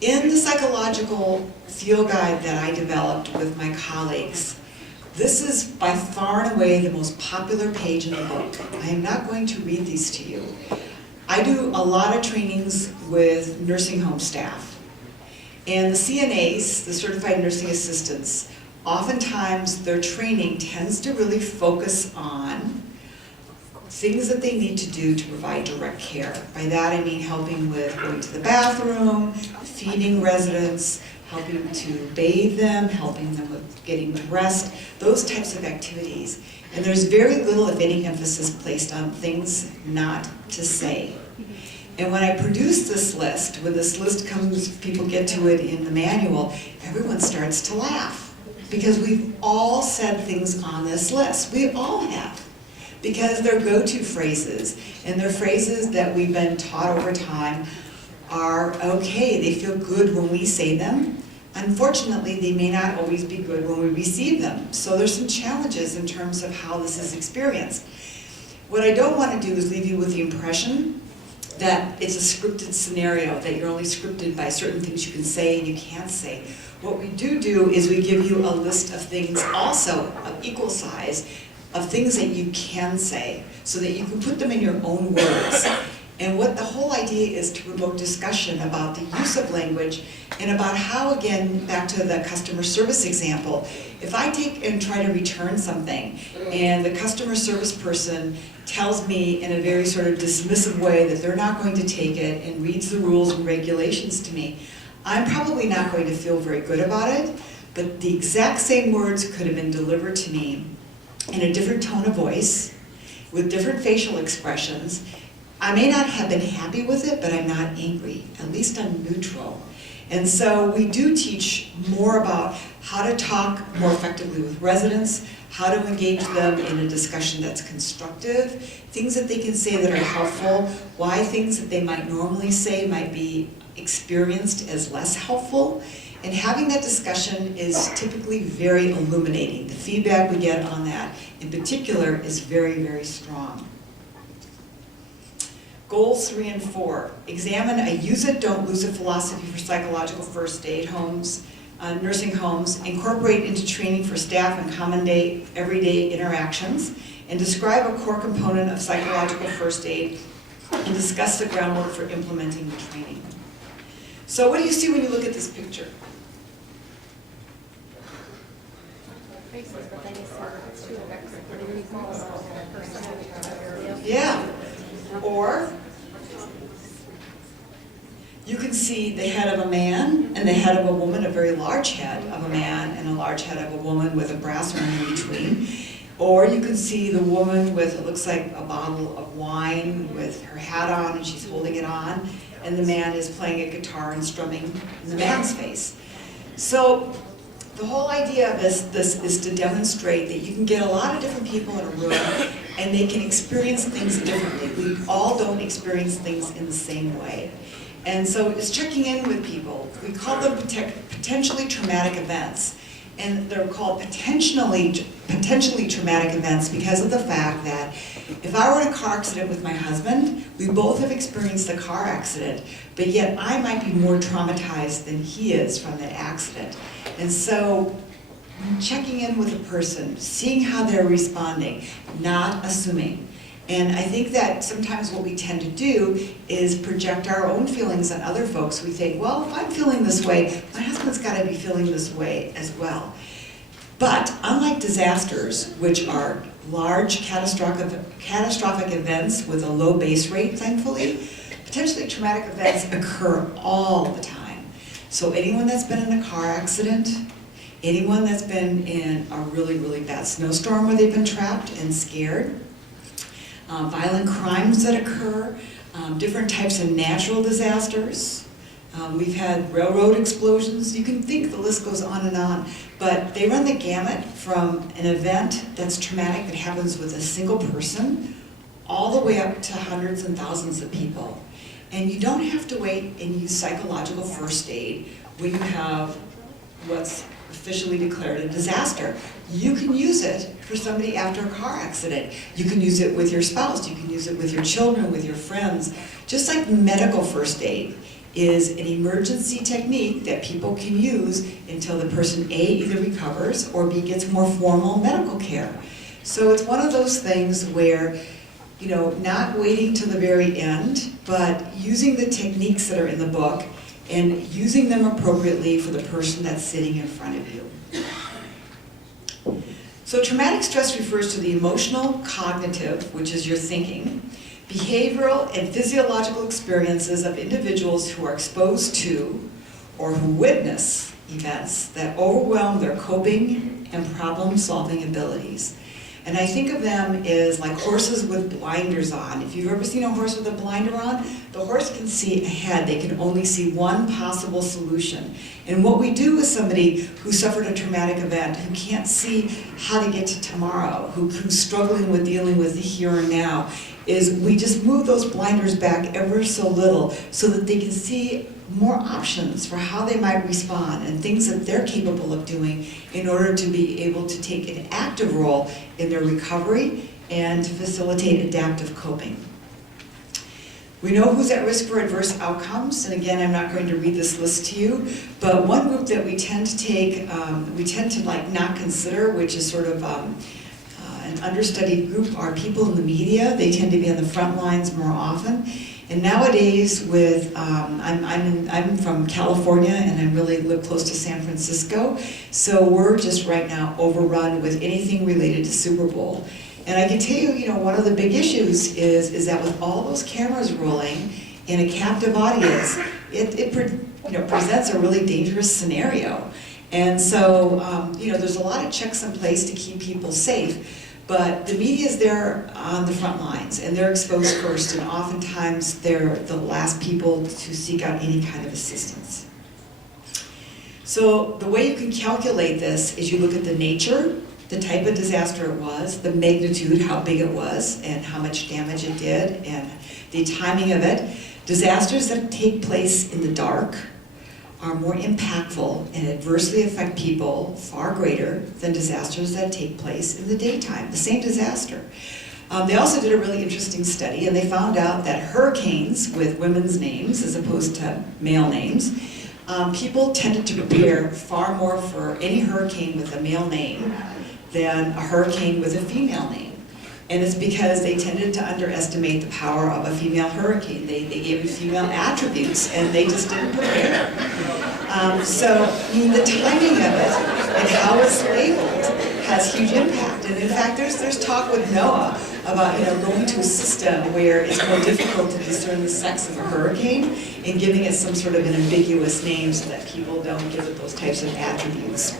In the psychological field guide that I developed with my colleagues, this is by far and away the most popular page in the book. I am not going to read these to you. I do a lot of trainings with nursing home staff. And the CNAs, the Certified Nursing Assistants, oftentimes their training tends to really focus on things that they need to do to provide direct care. By that I mean helping with going to the bathroom, feeding residents, helping to bathe them, helping them with getting dressed, those types of activities. And there's very little, if any, emphasis placed on things not to say. And when I produce this list, when this list comes, people get to it in the manual, everyone starts to laugh. Because we've all said things on this list. We all have. Because they're go-to phrases, and they're phrases that we've been taught over time are okay. They feel good when we say them. Unfortunately, they may not always be good when we receive them. So there's some challenges in terms of how this is experienced. What I don't want to do is leave you with the impression that it's a scripted scenario, that you're only scripted by certain things you can say and you can't say. What we do is we give you a list of things also of equal size, of things that you can say, so that you can put them in your own words. And what the whole idea is to promote discussion about the use of language and about how, again, back to the customer service example, if I take and try to return something and the customer service person tells me in a very sort of dismissive way that they're not going to take it and reads the rules and regulations to me, I'm probably not going to feel very good about it, but the exact same words could have been delivered to me in a different tone of voice, with different facial expressions. I may not have been happy with it, but I'm not angry. At least I'm neutral. And so we do teach more about how to talk more effectively with residents, how to engage them in a discussion that's constructive, things that they can say that are helpful, why things that they might normally say might be experienced as less helpful. And having that discussion is typically very illuminating. The feedback we get on that, in particular, is very, very strong. Goals 3 and 4. Examine a use it, don't lose it philosophy for psychological first aid homes, nursing homes. Incorporate into training for staff and common day, everyday interactions. And describe a core component of psychological first aid and discuss the groundwork for implementing the training. So what do you see when you look at this picture? Yeah. Or you can see the head of a man and the head of a woman, a very large head of a man and a large head of a woman with a brass ring in between. Or you can see the woman with, it looks like a bottle of wine with her hat on and she's holding it on, and the man is playing a guitar and strumming in the man's face. So the whole idea of this is to demonstrate that you can get a lot of different people in a room and they can experience things differently. We all don't experience things in the same way. And so it's checking in with people. We call them potentially traumatic events. And they're called potentially traumatic events because of the fact that if I were in a car accident with my husband, we both have experienced a car accident, but yet I might be more traumatized than he is from that accident. And so checking in with a person, seeing how they're responding, not assuming. And I think that sometimes what we tend to do is project our own feelings on other folks. We think, well, if I'm feeling this way, my husband's got to be feeling this way as well. But unlike disasters, which are large catastrophic events with a low base rate, thankfully, potentially traumatic events occur all the time. So anyone that's been in a car accident, anyone that's been in a really, really bad snowstorm where they've been trapped and scared, violent crimes that occur, different types of natural disasters. We've had railroad explosions. You can think the list goes on and on, but they run the gamut from an event that's traumatic that happens with a single person all the way up to hundreds and thousands of people. And you don't have to wait and use psychological first aid when you have what's officially declared a disaster. You can use it for somebody after a car accident. You can use it with your spouse, you can use it with your children, with your friends. Just like medical first aid is an emergency technique that people can use until the person A, either recovers, or B, gets more formal medical care. So it's one of those things where, you know, not waiting to the very end, but using the techniques that are in the book and using them appropriately for the person that's sitting in front of you. So traumatic stress refers to the emotional, cognitive, which is your thinking, behavioral and physiological experiences of individuals who are exposed to or who witness events that overwhelm their coping and problem-solving abilities. And I think of them as like horses with blinders on. If you've ever seen a horse with a blinder on, the horse can see ahead. They can only see one possible solution. And what we do with somebody who suffered a traumatic event, who can't see how to get to tomorrow, who's struggling with dealing with the here and now, is we just move those blinders back ever so little so that they can see more options for how they might respond and things that they're capable of doing in order to be able to take an active role in their recovery and to facilitate adaptive coping. We know who's at risk for adverse outcomes, and again, I'm not going to read this list to you, but one group that we tend to like not consider, which is sort of an understudied group, are people in the media. They tend to be on the front lines more often. And nowadays, with I'm from California, and I really live close to San Francisco, so we're just right now overrun with anything related to Super Bowl. And I can tell you, you know, one of the big issues is that with all those cameras rolling in a captive audience, it presents a really dangerous scenario. And so, you know, there's a lot of checks in place to keep people safe. But the media is there on the front lines, and they're exposed first, and oftentimes they're the last people to seek out any kind of assistance. So the way you can calculate this is you look at the nature, the type of disaster it was, the magnitude, how big it was, and how much damage it did, and the timing of it. Disasters that take place in the dark are more impactful and adversely affect people far greater than disasters that take place in the daytime, the same disaster. They also did a really interesting study, and they found out that hurricanes with women's names as opposed to male names, people tended to prepare far more for any hurricane with a male name than a hurricane with a female name. And it's because they tended to underestimate the power of a female hurricane. They gave it female attributes, and they just didn't prepare. So, I mean, the timing of it and how it's labeled has huge impact. And in fact, there's talk with NOAA about, you know, going to a system where it's more difficult to discern the sex of a hurricane and giving it some sort of an ambiguous name so that people don't give it those types of attributes.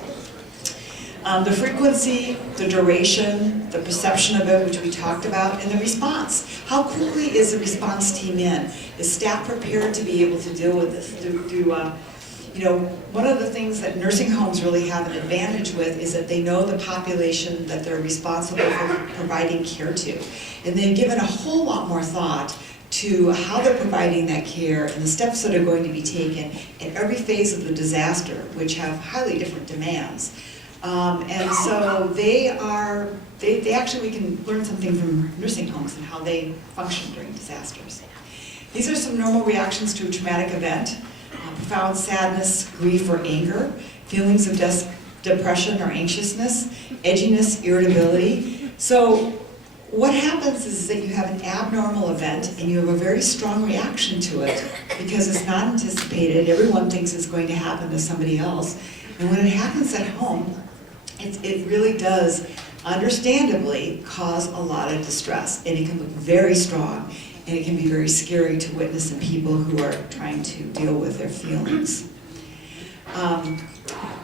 The frequency, the duration, the perception of it, which we talked about, and the response. How quickly is the response team in? Is staff prepared to be able to deal with this? You know, one of the things that nursing homes really have an advantage with is that they know the population that they're responsible for providing care to. And they've given a whole lot more thought to how they're providing that care and the steps that are going to be taken in every phase of the disaster, which have highly different demands. And so they actually, we can learn something from nursing homes and how they function during disasters. These are some normal reactions to a traumatic event: profound sadness, grief, or anger, feelings of depression or anxiousness, edginess, irritability. So what happens is that you have an abnormal event and you have a very strong reaction to it because it's not anticipated. Everyone thinks it's going to happen to somebody else. And when it happens at home, it really does, understandably, cause a lot of distress. And it can look very strong, and it can be very scary to witness in people who are trying to deal with their feelings.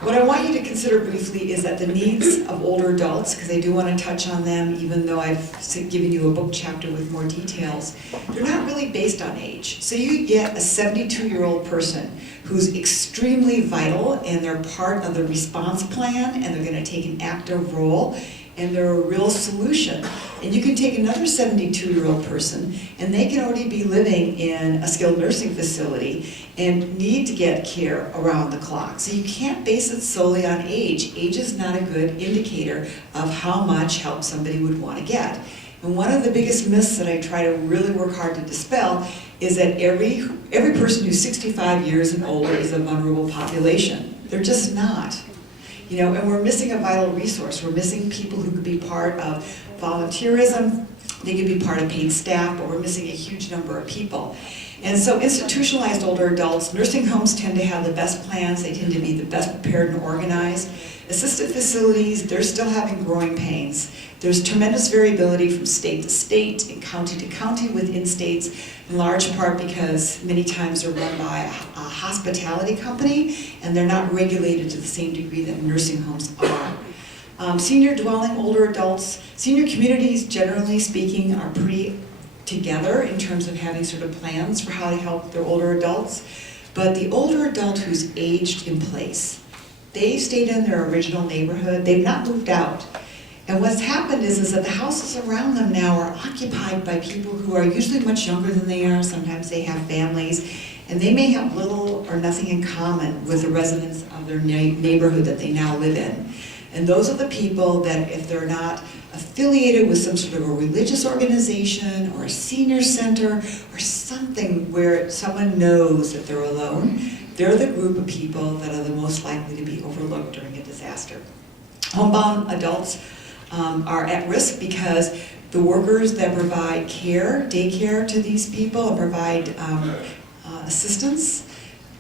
What I want you to consider briefly is that the needs of older adults, because I do want to touch on them even though I've given you a book chapter with more details, they're not really based on age. So you get a 72-year-old person who's extremely vital and they're part of the response plan and they're going to take an active role and they're a real solution. And you can take another 72-year-old person and they can already be living in a skilled nursing facility and need to get care around the clock. So you can't base it solely on age. Age is not a good indicator of how much help somebody would want to get. And one of the biggest myths that I try to really work hard to dispel is that every person who's 65 years and older is a vulnerable population. They're just not. You know, and we're missing a vital resource. We're missing people who could be part of volunteerism. They could be part of paid staff, but we're missing a huge number of people. And so institutionalized older adults, nursing homes tend to have the best plans. They tend to be the best prepared and organized. Assisted facilities, they're still having growing pains. There's tremendous variability from state to state and county to county within states, in large part because many times they're run by a hospitality company and they're not regulated to the same degree that nursing homes are. Senior dwelling older adults, senior communities, generally speaking, are pretty together in terms of having sort of plans for how to help their older adults. But the older adult who's aged in place, they stayed in their original neighborhood, they've not moved out. And what's happened is that the houses around them now are occupied by people who are usually much younger than they are. Sometimes they have families, and they may have little or nothing in common with the residents of their neighborhood that they now live in. And those are the people that, if they're not affiliated with some sort of a religious organization or a senior center or something where someone knows that they're alone, they're the group of people that are the most likely to be overlooked during a disaster. Homebound adults are at risk because the workers that provide care, daycare to these people and provide assistance,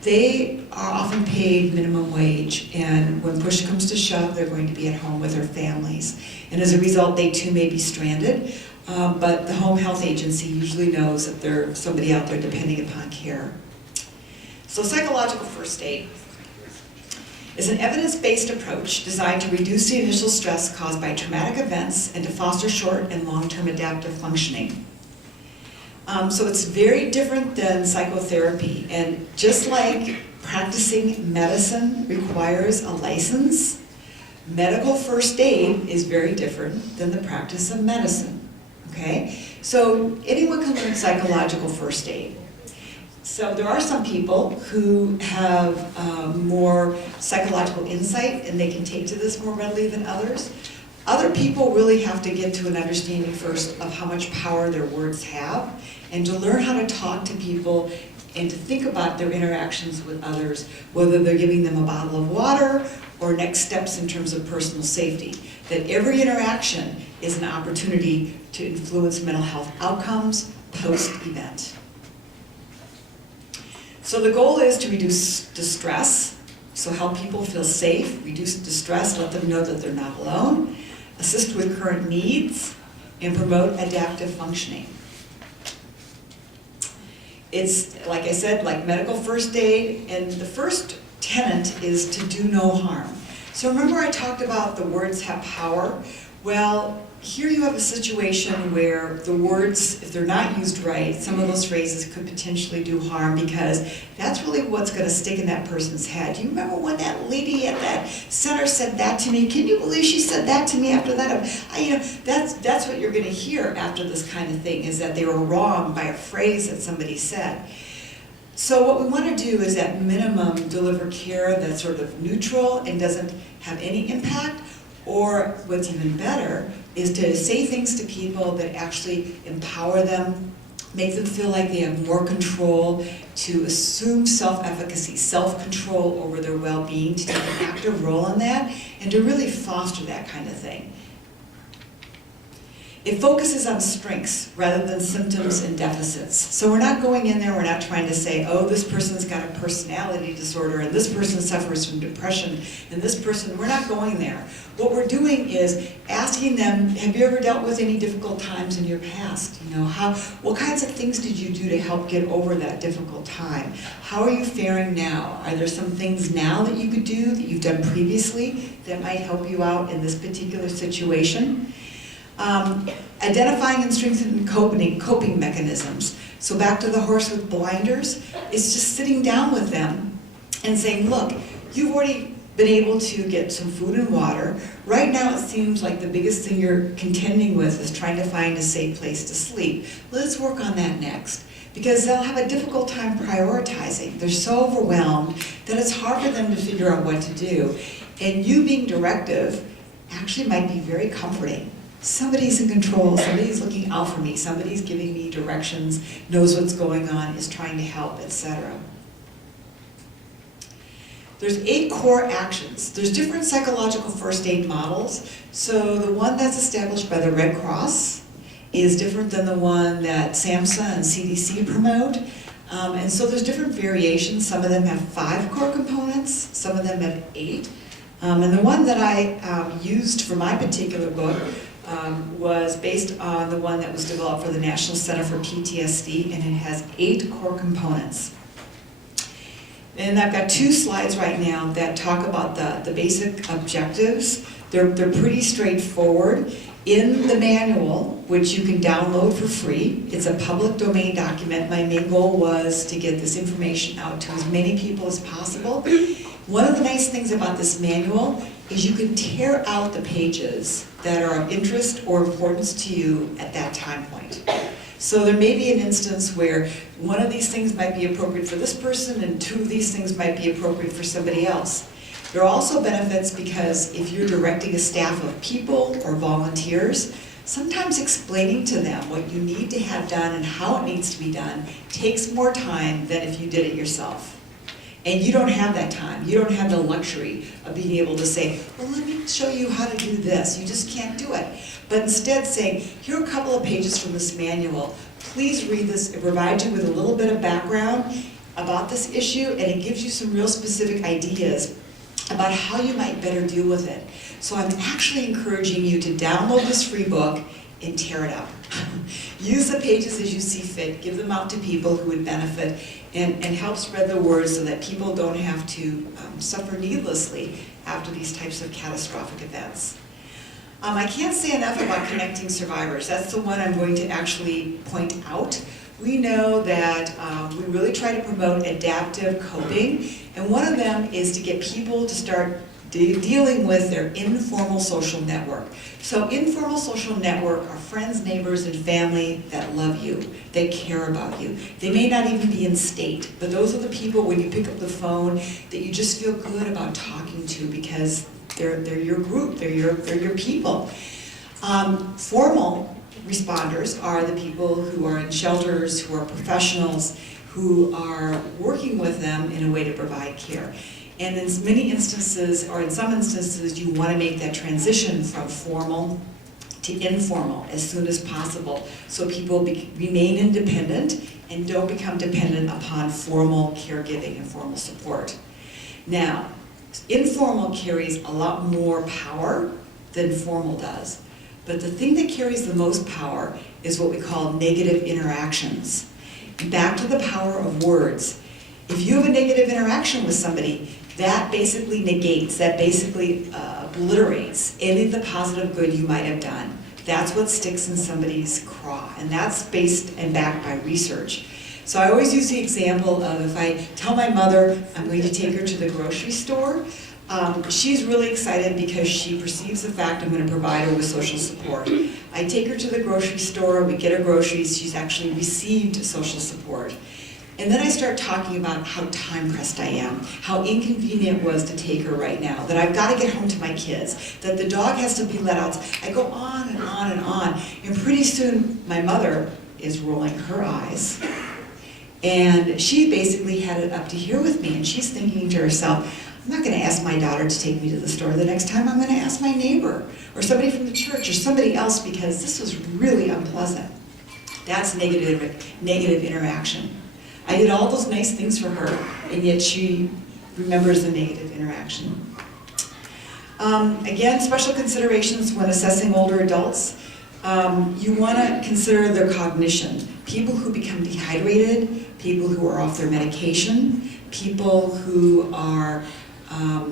they are often paid minimum wage, and when push comes to shove, they're going to be at home with their families. And as a result, they too may be stranded, but the home health agency usually knows that there's somebody out there depending upon care. So psychological first aid is an evidence-based approach designed to reduce the initial stress caused by traumatic events and to foster short and long-term adaptive functioning. So it's very different than psychotherapy, and just like practicing medicine requires a license, medical first aid is very different than the practice of medicine, okay? So anyone can learn psychological first aid. So there are some people who have more psychological insight and they can take to this more readily than others. Other people really have to get to an understanding first of how much power their words have and to learn how to talk to people and to think about their interactions with others, whether they're giving them a bottle of water or next steps in terms of personal safety. That every interaction is an opportunity to influence mental health outcomes post-event. So the goal is to reduce distress, so help people feel safe, reduce distress, let them know that they're not alone, assist with current needs, and promote adaptive functioning. It's, like I said, like medical first aid, and the first tenet is to do no harm. So remember I talked about the words have power? Well, here you have a situation where the words, if they're not used right, some of those phrases could potentially do harm because that's really what's going to stick in that person's head. Do you remember when that lady at that center said that to me? Can you believe she said that to me after that? That's what you're going to hear after this kind of thing, is that they were wrong by a phrase that somebody said. So what we want to do is at minimum deliver care that's sort of neutral and doesn't have any impact, or what's even better is to say things to people that actually empower them, make them feel like they have more control, to assume self-efficacy, self-control over their well-being, to take an active role in that, and to really foster that kind of thing. It focuses on strengths rather than symptoms and deficits. So we're not going in there, we're not trying to say, oh, this person's got a personality disorder, and this person suffers from depression, and this person, we're not going there. What we're doing is asking them, have you ever dealt with any difficult times in your past? You know, what kinds of things did you do to help get over that difficult time? How are you faring now? Are there some things now that you could do that you've done previously that might help you out in this particular situation? Identifying and strengthening coping mechanisms. So back to the horse with blinders, it's just sitting down with them and saying, look, you've already been able to get some food and water. Right now it seems like the biggest thing you're contending with is trying to find a safe place to sleep. Let's work on that next. Because they'll have a difficult time prioritizing. They're so overwhelmed that it's hard for them to figure out what to do. And you being directive actually might be very comforting. Somebody's in control, somebody's looking out for me, somebody's giving me directions, knows what's going on, is trying to help, etc. There's 8 core actions. There's different psychological first aid models. So the one that's established by the Red Cross is different than the one that SAMHSA and CDC promote. And so there's different variations. Some of them have 5 core components, some of them have 8. And the one that I used for my particular book was based on the one that was developed for the National Center for PTSD, and it has 8 core components. And I've got 2 slides right now that talk about the basic objectives. They're pretty straightforward. In the manual, which you can download for free, it's a public domain document. My main goal was to get this information out to as many people as possible. One of the nice things about this manual is you can tear out the pages that are of interest or importance to you at that time point. So there may be an instance where one of these things might be appropriate for this person and 2 of these things might be appropriate for somebody else. There are also benefits because if you're directing a staff of people or volunteers, sometimes explaining to them what you need to have done and how it needs to be done takes more time than if you did it yourself. And you don't have that time. You don't have the luxury of being able to say, well, let me show you how to do this. You just can't do it. But instead saying, here are a couple of pages from this manual. Please read this. It provides you with a little bit of background about this issue, and it gives you some real specific ideas about how you might better deal with it. So I'm actually encouraging you to download this free book and tear it up. Use the pages as you see fit, give them out to people who would benefit, and help spread the word so that people don't have to suffer needlessly after these types of catastrophic events. I can't say enough about connecting survivors. That's the one I'm going to actually point out. We know that we really try to promote adaptive coping, and one of them is to get people to start dealing with their informal social network. So informal social network are friends, neighbors, and family that love you, that care about you. They may not even be in state, but those are the people when you pick up the phone that you just feel good about talking to because they're your group, they're your people. Formal responders are the people who are in shelters, who are professionals, who are working with them in a way to provide care. And in many instances, or in some instances, you want to make that transition from formal to informal as soon as possible so people remain independent and don't become dependent upon formal caregiving and formal support. Now, informal carries a lot more power than formal does. But the thing that carries the most power is what we call negative interactions. Back to the power of words. If you have a negative interaction with somebody, that basically negates, that basically obliterates any of the positive good you might have done. That's what sticks in somebody's craw, and that's based and backed by research. So I always use the example of if I tell my mother I'm going to take her to the grocery store, she's really excited because she perceives the fact I'm going to provide her with social support. I take her to the grocery store, we get her groceries, she's actually received social support. And then I start talking about how time pressed I am, how inconvenient it was to take her right now, that I've got to get home to my kids, that the dog has to be let out. I go on and on and on. And pretty soon, my mother is rolling her eyes. And she basically had it up to here with me, and she's thinking to herself, I'm not going to ask my daughter to take me to the store the next time. I'm going to ask my neighbor or somebody from the church or somebody else because this was really unpleasant. That's negative interaction. I did all those nice things for her, and yet she remembers the negative interaction. Again, special considerations when assessing older adults. You want to consider their cognition. People who become dehydrated, people who are off their medication, people who are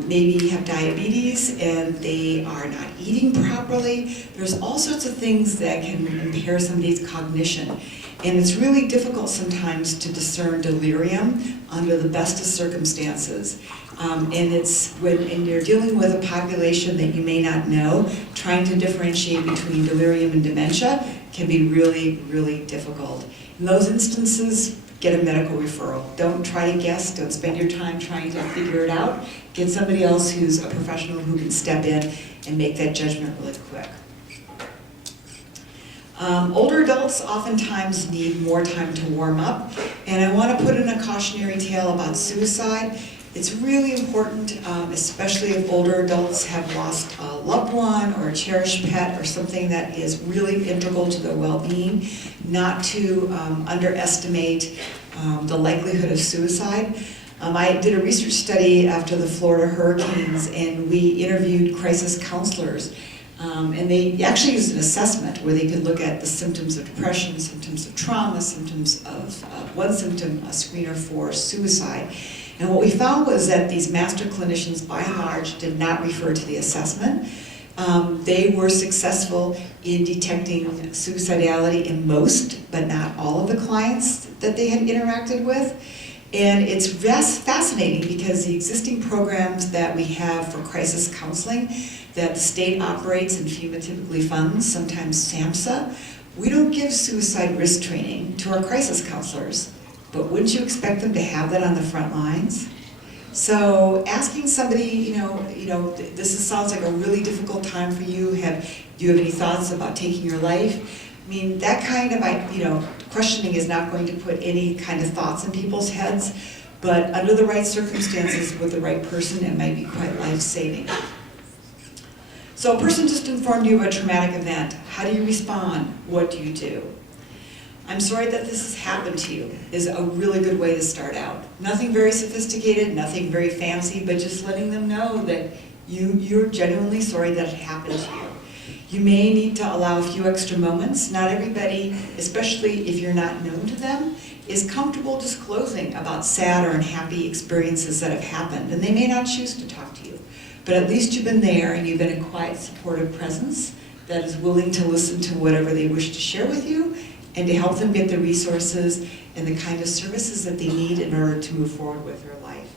maybe have diabetes and they are not eating properly. There's all sorts of things that can impair somebody's cognition. And it's really difficult sometimes to discern delirium under the best of circumstances. And it's when you're dealing with a population that you may not know, trying to differentiate between delirium and dementia can be really, really difficult. In those instances, get a medical referral. Don't try to guess, don't spend your time trying to figure it out. Get somebody else who's a professional who can step in and make that judgment really quick. Older adults oftentimes need more time to warm up, and I want to put in a cautionary tale about suicide. It's really important, especially if older adults have lost a loved one or a cherished pet or something that is really integral to their well-being, not to underestimate the likelihood of suicide. I did a research study after the Florida hurricanes, and we interviewed crisis counselors. And they actually used an assessment where they could look at the symptoms of depression, symptoms of trauma, symptoms of one symptom, a screener for suicide. And what we found was that these master clinicians, by and large, did not refer to the assessment. They were successful in detecting suicidality in most, but not all of the clients that they had interacted with. And it's fascinating because the existing programs that we have for crisis counseling that the state operates and FEMA typically funds, sometimes SAMHSA, we don't give suicide risk training to our crisis counselors. But wouldn't you expect them to have that on the front lines? So asking somebody, sounds like a really difficult time for you. Do you have any thoughts about taking your life? I mean, that kind of, questioning is not going to put any kind of thoughts in people's heads, but under the right circumstances with the right person, it might be quite life-saving. So a person just informed you of a traumatic event. How do you respond? What do you do? I'm sorry that this has happened to you is a really good way to start out. Nothing very sophisticated, nothing very fancy, but just letting them know that you're genuinely sorry that it happened to you. You may need to allow a few extra moments. Not everybody, especially if you're not known to them, is comfortable disclosing about sad or unhappy experiences that have happened, and they may not choose to talk to you. But at least you've been there and you've been a quiet, supportive presence that is willing to listen to whatever they wish to share with you and to help them get the resources and the kind of services that they need in order to move forward with their life.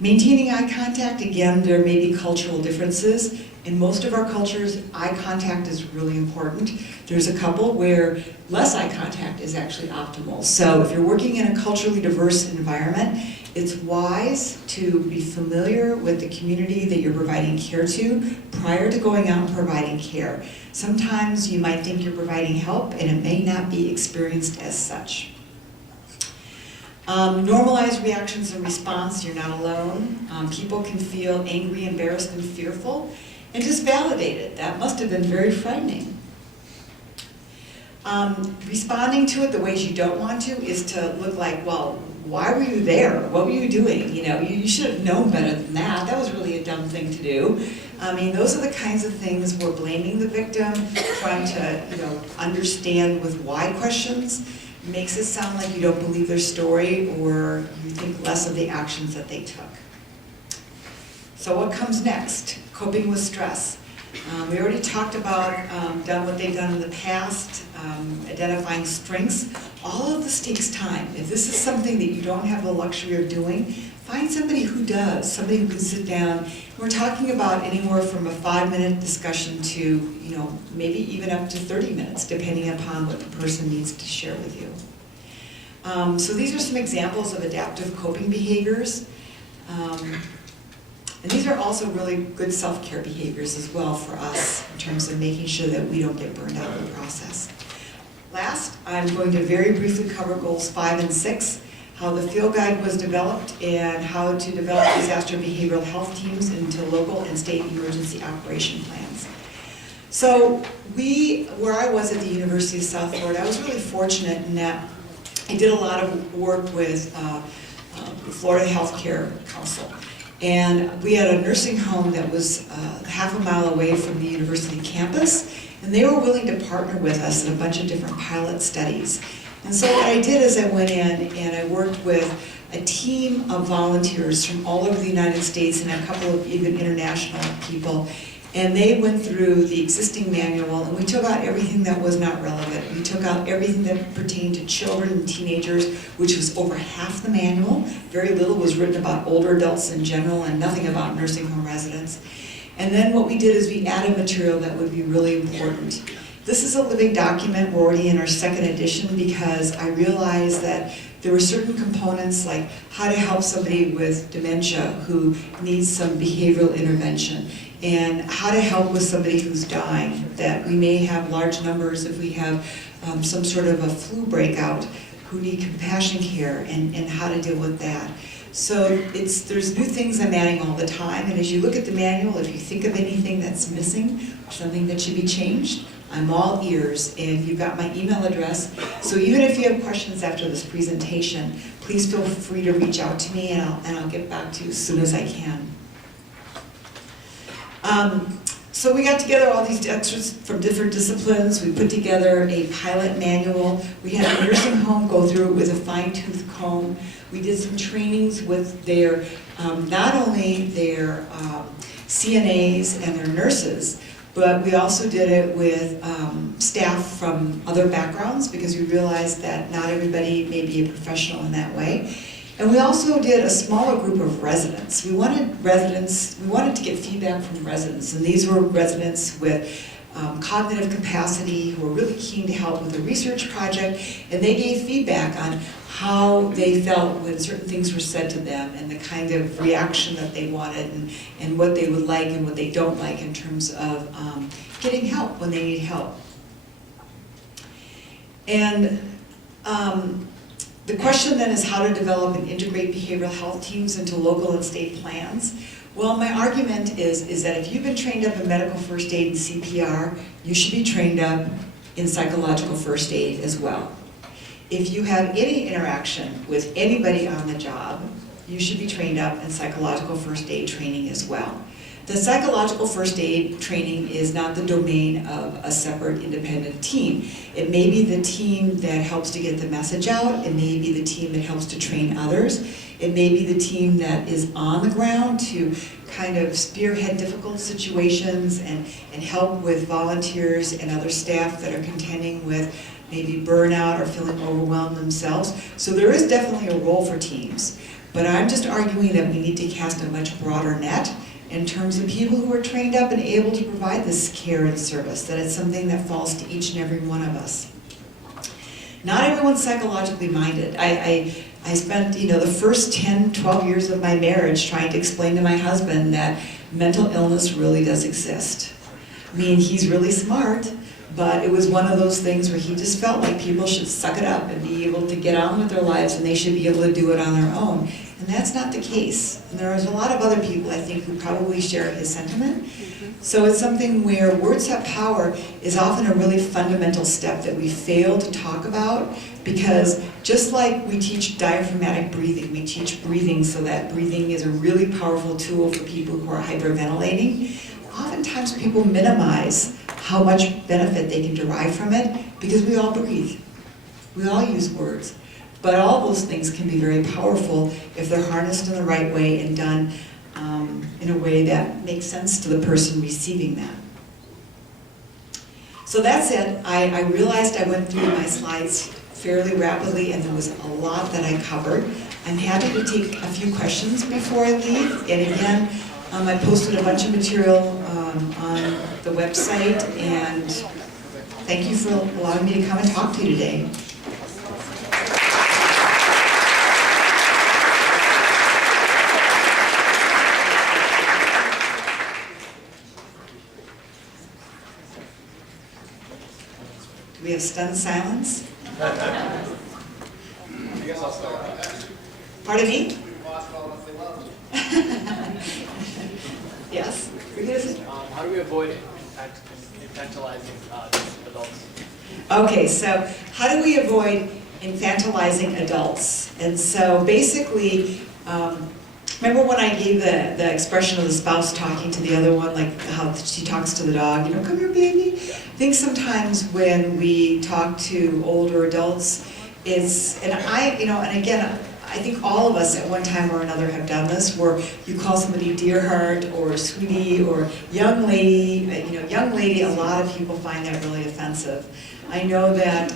Maintaining eye contact, again, there may be cultural differences. In most of our cultures, eye contact is really important. There's a couple where less eye contact is actually optimal. So if you're working in a culturally diverse environment, it's wise to be familiar with the community that you're providing care to prior to going out and providing care. Sometimes you might think you're providing help and it may not be experienced as such. Normalize reactions and response. You're not alone. People can feel angry, embarrassed, and fearful. And just validate it. That must have been very frightening. Responding to it the ways you don't want to is to look like, well, why were you there? What were you doing? You should have known better than that. That was really a dumb thing to do. I mean, those are the kinds of things where blaming the victim, trying to, understand with why questions, makes it sound like you don't believe their story or you think less of the actions that they took. So what comes next? Coping with stress. We already talked about done what they've done in the past, identifying strengths. All of this takes time. If this is something that you don't have the luxury of doing, find somebody who does, somebody who can sit down. We're talking about anywhere from a 5-minute discussion to, maybe even up to 30 minutes, depending upon what the person needs to share with you. So these are some examples of adaptive coping behaviors. And these are also really good self-care behaviors as well for us in terms of making sure that we don't get burned out in the process. Last, I'm going to very briefly cover goals 5 and 6, how the field guide was developed and how to develop disaster behavioral health teams into local and state emergency operation plans. So where I was at the University of South Florida, I was really fortunate in that I did a lot of work with the Florida Healthcare Council. And we had a nursing home that was half a mile away from the university campus, and they were willing to partner with us in a bunch of different pilot studies. And so what I did is I went in and I worked with a team of volunteers from all over the United States and a couple of even international people. And they went through the existing manual, and we took out everything that was not relevant. We took out everything that pertained to children and teenagers, which was over half the manual. Very little was written about older adults in general and nothing about nursing home residents. And then what we did is we added material that would be really important. This is a living document. We're already in our 2nd edition because I realized that there were certain components like how to help somebody with dementia who needs some behavioral intervention, and how to help with somebody who's dying, that we may have large numbers if we have some sort of a flu breakout who need compassion care, and how to deal with that. So there's new things I'm adding all the time, and as you look at the manual, if you think of anything that's missing, or something that should be changed, I'm all ears, and you've got my email address. So even if you have questions after this presentation, please feel free to reach out to me, and I'll get back to you as soon as I can. So we got together all these extras from different disciplines. We put together a pilot manual. We had a nursing home go through it with a fine-tooth comb. We did some trainings with their, not only their CNAs and their nurses, but we also did it with staff from other backgrounds because we realized that not everybody may be a professional in that way. And we also did a smaller group of residents. We wanted to get feedback from residents, and these were residents with cognitive capacity who were really keen to help with the research project, and they gave feedback on how they felt when certain things were said to them and the kind of reaction that they wanted and what they would like and what they don't like in terms of getting help when they need help. And the question then is how to develop and integrate behavioral health teams into local and state plans. Well, my argument is that if you've been trained up in medical first aid and CPR, you should be trained up in psychological first aid as well. If you have any interaction with anybody on the job, you should be trained up in psychological first aid training as well. The psychological first aid training is not the domain of a separate independent team. It may be the team that helps to get the message out. It may be the team that helps to train others. It may be the team that is on the ground to kind of spearhead difficult situations and help with volunteers and other staff that are contending with maybe burnout or feeling overwhelmed themselves. So there is definitely a role for teams. But I'm just arguing that we need to cast a much broader net in terms of people who are trained up and able to provide this care and service, that it's something that falls to each and every one of us. Not everyone's psychologically minded. I spent the first 10, 12 years of my marriage trying to explain to my husband that mental illness really does exist. I mean, he's really smart, but it was one of those things where he just felt like people should suck it up and be able to get on with their lives and they should be able to do it on their own. And that's not the case. And there's a lot of other people, I think, who probably share his sentiment. So it's something where words have power is often a really fundamental step that we fail to talk about, because just like we teach diaphragmatic breathing, we teach breathing so that breathing is a really powerful tool for people who are hyperventilating. Oftentimes people minimize how much benefit they can derive from it because we all breathe. We all use words. But all those things can be very powerful if they're harnessed in the right way and done in a way that makes sense to the person receiving them. So that's it. I realized I went through my slides fairly rapidly and there was a lot that I covered. I'm happy to take a few questions before I leave. And again, I posted a bunch of material on the website, and thank you for allowing me to come and talk to you today. stunned silence? I guess I'll start with that. Pardon me? Yes? Were you gonna say- How do we avoid infantilizing adults? Okay, so how do we avoid infantilizing adults? And so basically, remember when I gave the expression of the spouse talking to the other one, like how she talks to the dog, you know, come here, baby? I think sometimes when we talk to older adults, and again, I think all of us at one time or another have done this, where you call somebody dear heart or sweetie or young lady. Young lady, a lot of people find that really offensive. I know that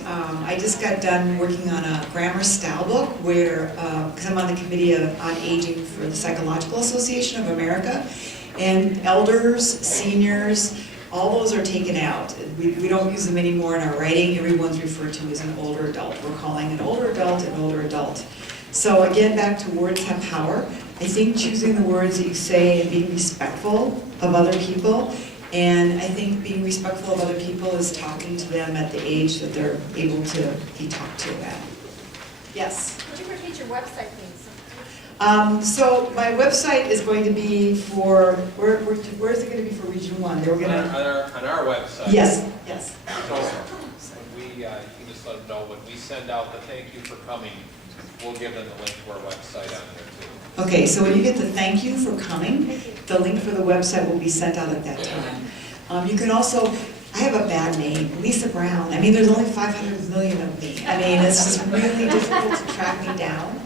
I just got done working on a grammar style book where, because I'm on the committee on aging for the Psychological Association of America, and elders, seniors, all those are taken out. We don't use them anymore in our writing. Everyone's referred to as an older adult. We're calling an older adult an older adult. So again, back to words have power. I think choosing the words that you say and being respectful of other people, and I think being respectful of other people is talking to them at the age that they're able to be talked to at. Yes? Would you repeat your website, please? So my website is going to be for, where is it going to be for Region 1? They were going to... On our website. Yes. So you can just let them know when we send out the thank you for coming, we'll give them the link to our website on there too. Okay, so when you get the thank you for coming, the link for the website will be sent out at that time. You can also, I have a bad name, Lisa Brown. I mean, there's only 500 million of me. I mean, it's just really difficult to track me down.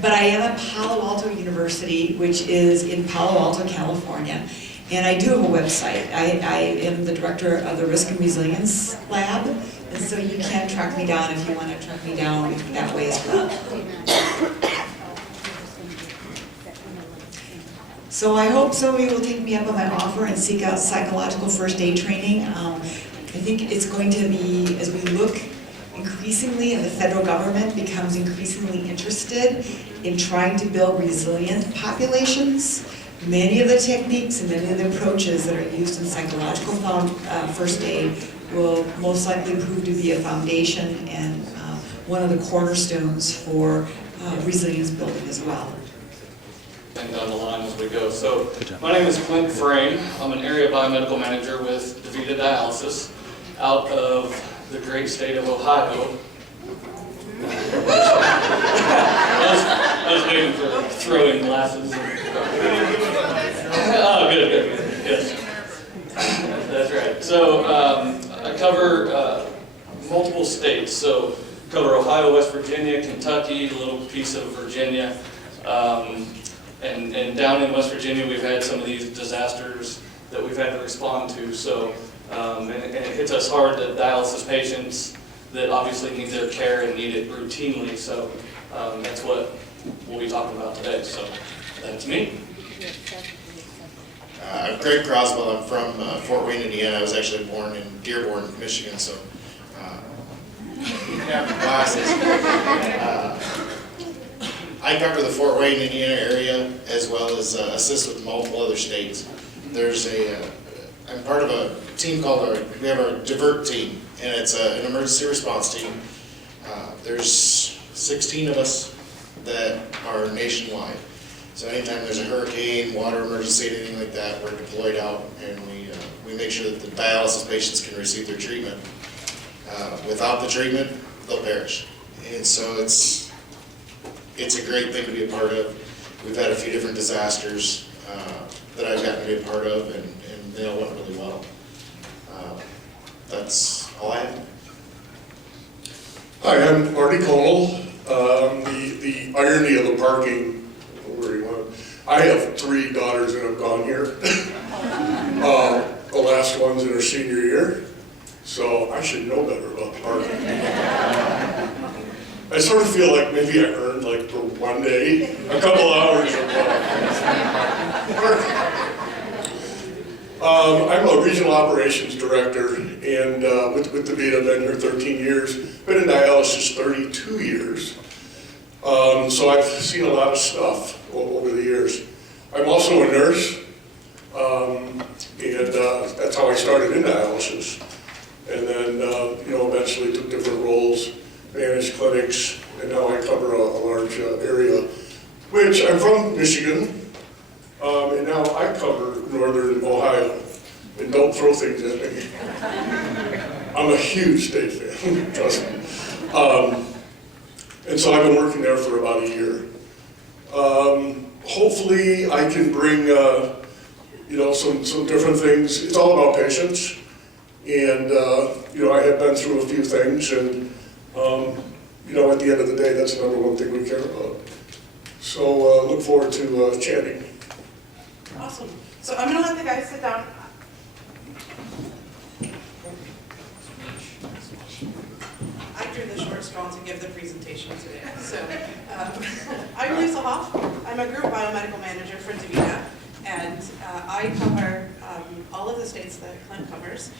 But I am at Palo Alto University, which is in Palo Alto, California. And I do have a website. I am the director of the Risk and Resilience Lab. And so you can track me down if you want to track me down that way as well. So I hope somebody will take me up on my offer and seek out psychological first aid training. I think it's going to be, as we look increasingly, and the federal government becomes increasingly interested in trying to build resilient populations, many of the techniques and many of the approaches that are used in psychological first aid will most likely prove to be a foundation and one of the cornerstones for resilience building as well. And down the line as we go. So my name is Clint Frame. I'm an area biomedical manager with DaVita Dialysis out of the great state of Ohio. I was waiting for throwing glasses. Oh, good. Yes. That's right. So I cover multiple states. So cover Ohio, West Virginia, Kentucky, a little piece of Virginia. And down in West Virginia, we've had some of these disasters that we've had to respond to. So, and it hits us hard that dialysis patients that obviously need their care and need it routinely. So that's what we'll be talking about today. So that's me. I'm Craig Croswell. I'm from Fort Wayne, Indiana. I was actually born in Dearborn, Michigan. So have glasses. I cover the Fort Wayne, Indiana area, as well as assist with multiple other states. There's I'm part of a team called, we have our DIVERT team, and it's an emergency response team. There's 16 of us that are nationwide. So anytime there's a hurricane, water emergency, anything like that, we're deployed out, and we make sure that the dialysis patients can receive their treatment. Without the treatment, they'll perish. And so it's a great thing to be a part of. We've had a few different disasters that I've gotten to be a part of, and they all went really well. That's all I have. Hi, I'm Marty Cole. The irony of the parking, where you want. I have 3 daughters that have gone here. The last one's in her senior year, so I should know better about the parking. I sort of feel like maybe I earned, like, for one day, a couple hours of parking. I'm a regional operations director, and with DaVita, I've been here 13 years. Been in dialysis 32 years. So I've seen a lot of stuff over the years. I'm also a nurse, and that's how I started in dialysis. and then, eventually took different roles, managed clinics, and now I cover a large area, which I'm from Michigan, and now I cover northern Ohio. And don't throw things at me. I'm a huge state fan, trust me. And so I've been working there for about a year. Hopefully I can bring, some different things. It's all about patience. And, I have been through a few things, and, at the end of the day, that's the number one thing we care about. So look forward to chatting. Awesome. So I'm going to let the guys sit down. I drew the short straw to give the presentation today. So I'm Lisa Hoff. I'm a group biomedical manager for DaVita, and I cover all of the states that Clint covers,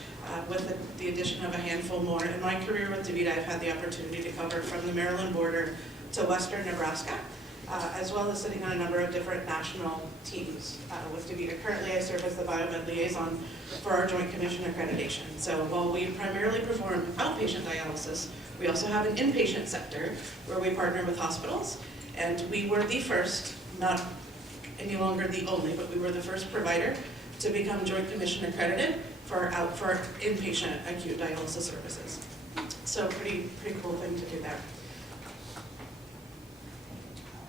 with the addition of a handful more. In my career with DaVita, I've had the opportunity to cover from the Maryland border to western Nebraska, as well as sitting on a number of different national teams with DaVita. Currently, I serve as the Biomed Liaison for our Joint Commission accreditation. So while we primarily perform outpatient dialysis, we also have an inpatient sector where we partner with hospitals, and we were the first, not any longer the only, but we were the first provider to become Joint Commission accredited for inpatient acute dialysis services. So pretty cool thing to do there.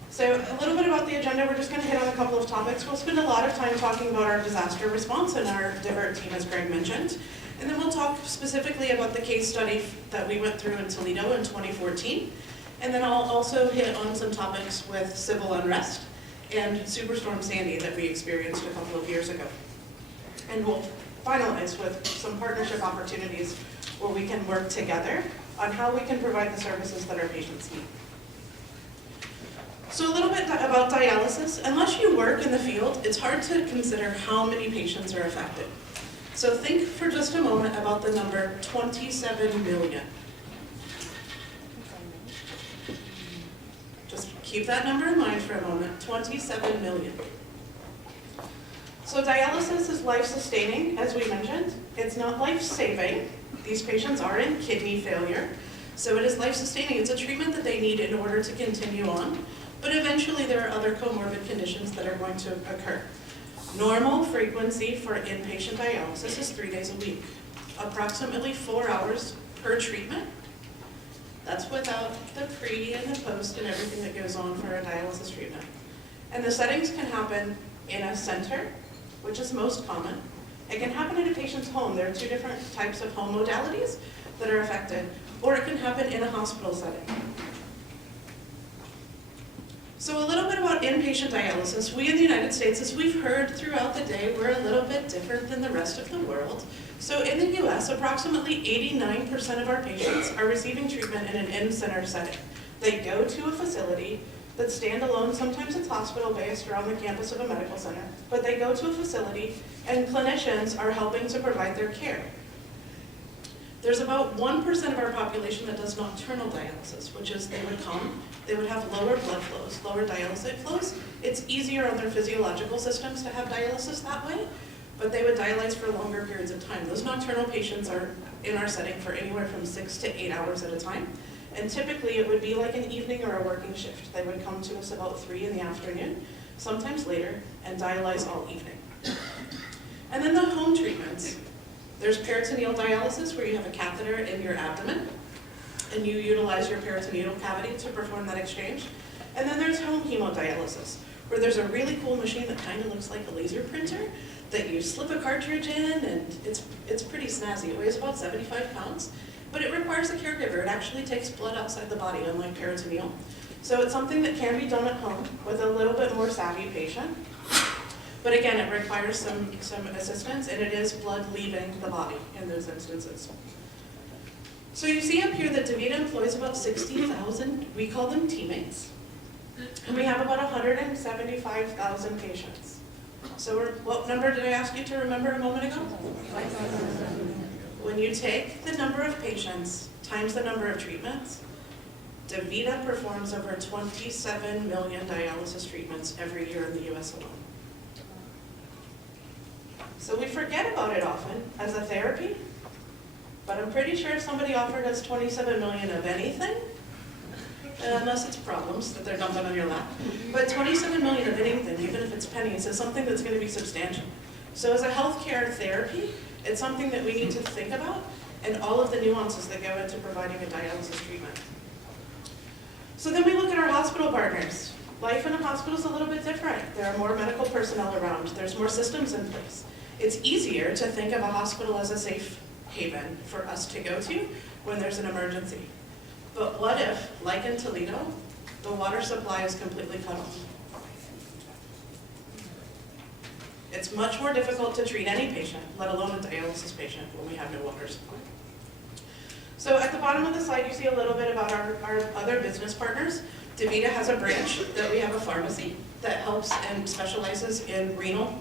So a little bit about the agenda. We're just going to hit on a couple of topics. We'll spend a lot of time talking about our disaster response and our DIVERT team, as Greg mentioned. And then we'll talk specifically about the case study that we went through in Toledo in 2014. And then I'll also hit on some topics with civil unrest and Superstorm Sandy that we experienced a couple of years ago. And we'll finalize with some partnership opportunities where we can work together on how we can provide the services that our patients need. So a little bit about dialysis. Unless you work in the field, it's hard to consider how many patients are affected. So think for just a moment about the number 27 million. Just keep that number in mind for a moment, 27 million. So dialysis is life-sustaining, as we mentioned. It's not life-saving. These patients are in kidney failure. So it is life-sustaining. It's a treatment that they need in order to continue on. But eventually there are other comorbid conditions that are going to occur. Normal frequency for inpatient dialysis is 3 days a week, approximately 4 hours per treatment. That's without the pre and the post and everything that goes on for a dialysis treatment. And the settings can happen in a center, which is most common. It can happen in a patient's home. There are 2 different types of home modalities that are affected, or it can happen in a hospital setting. So a little bit about inpatient dialysis. We in the United States, as we've heard throughout the day, we're a little bit different than the rest of the world. So in the US, approximately 89% of our patients are receiving treatment in an in-center setting. They go to a facility that's standalone, sometimes it's hospital-based or on the campus of a medical center, but they go to a facility and clinicians are helping to provide their care. There's about 1% of our population that does nocturnal dialysis, which is they would come, they would have lower blood flows, lower dialysate flows. It's easier on their physiological systems to have dialysis that way, but they would dialyze for longer periods of time. Those nocturnal patients are in our setting for anywhere from 6 to 8 hours at a time. And typically it would be like an evening or a working shift. They would come to us about 3 in the afternoon, sometimes later, and dialyze all evening. And then the home treatments. There's peritoneal dialysis, where you have a catheter in your abdomen, and you utilize your peritoneal cavity to perform that exchange. And then there's home hemodialysis, where there's a really cool machine that kind of looks like a laser printer that you slip a cartridge in, and it's pretty snazzy. It weighs about 75 pounds, but it requires a caregiver. It actually takes blood outside the body, unlike peritoneal. So it's something that can be done at home with a little bit more savvy patient. But again, it requires some assistance, and it is blood leaving the body in those instances. So you see up here that DaVita employs about 60,000, we call them teammates. And we have about 175,000 patients. So what number did I ask you to remember a moment ago? When you take the number of patients times the number of treatments, DaVita performs over 27 million dialysis treatments every year in the US alone. So we forget about it often as a therapy, But I'm pretty sure if somebody offered us 27 million of anything, unless it's problems that they're dumping on your lap, but 27 million of anything, even if it's pennies, is something that's going to be substantial. So as a healthcare therapy, it's something that we need to think about and all of the nuances that go into providing a dialysis treatment. So then we look at our hospital partners. Life in a hospital is a little bit different. There are more medical personnel around. There's more systems in place. It's easier to think of a hospital as a safe haven for us to go to when there's an emergency. But what if, like in Toledo, the water supply is completely cut off? It's much more difficult to treat any patient, let alone a dialysis patient, when we have no water supply. So at the bottom of the slide, you see a little bit about our other business partners. DaVita has a branch that we have a pharmacy that helps and specializes in renal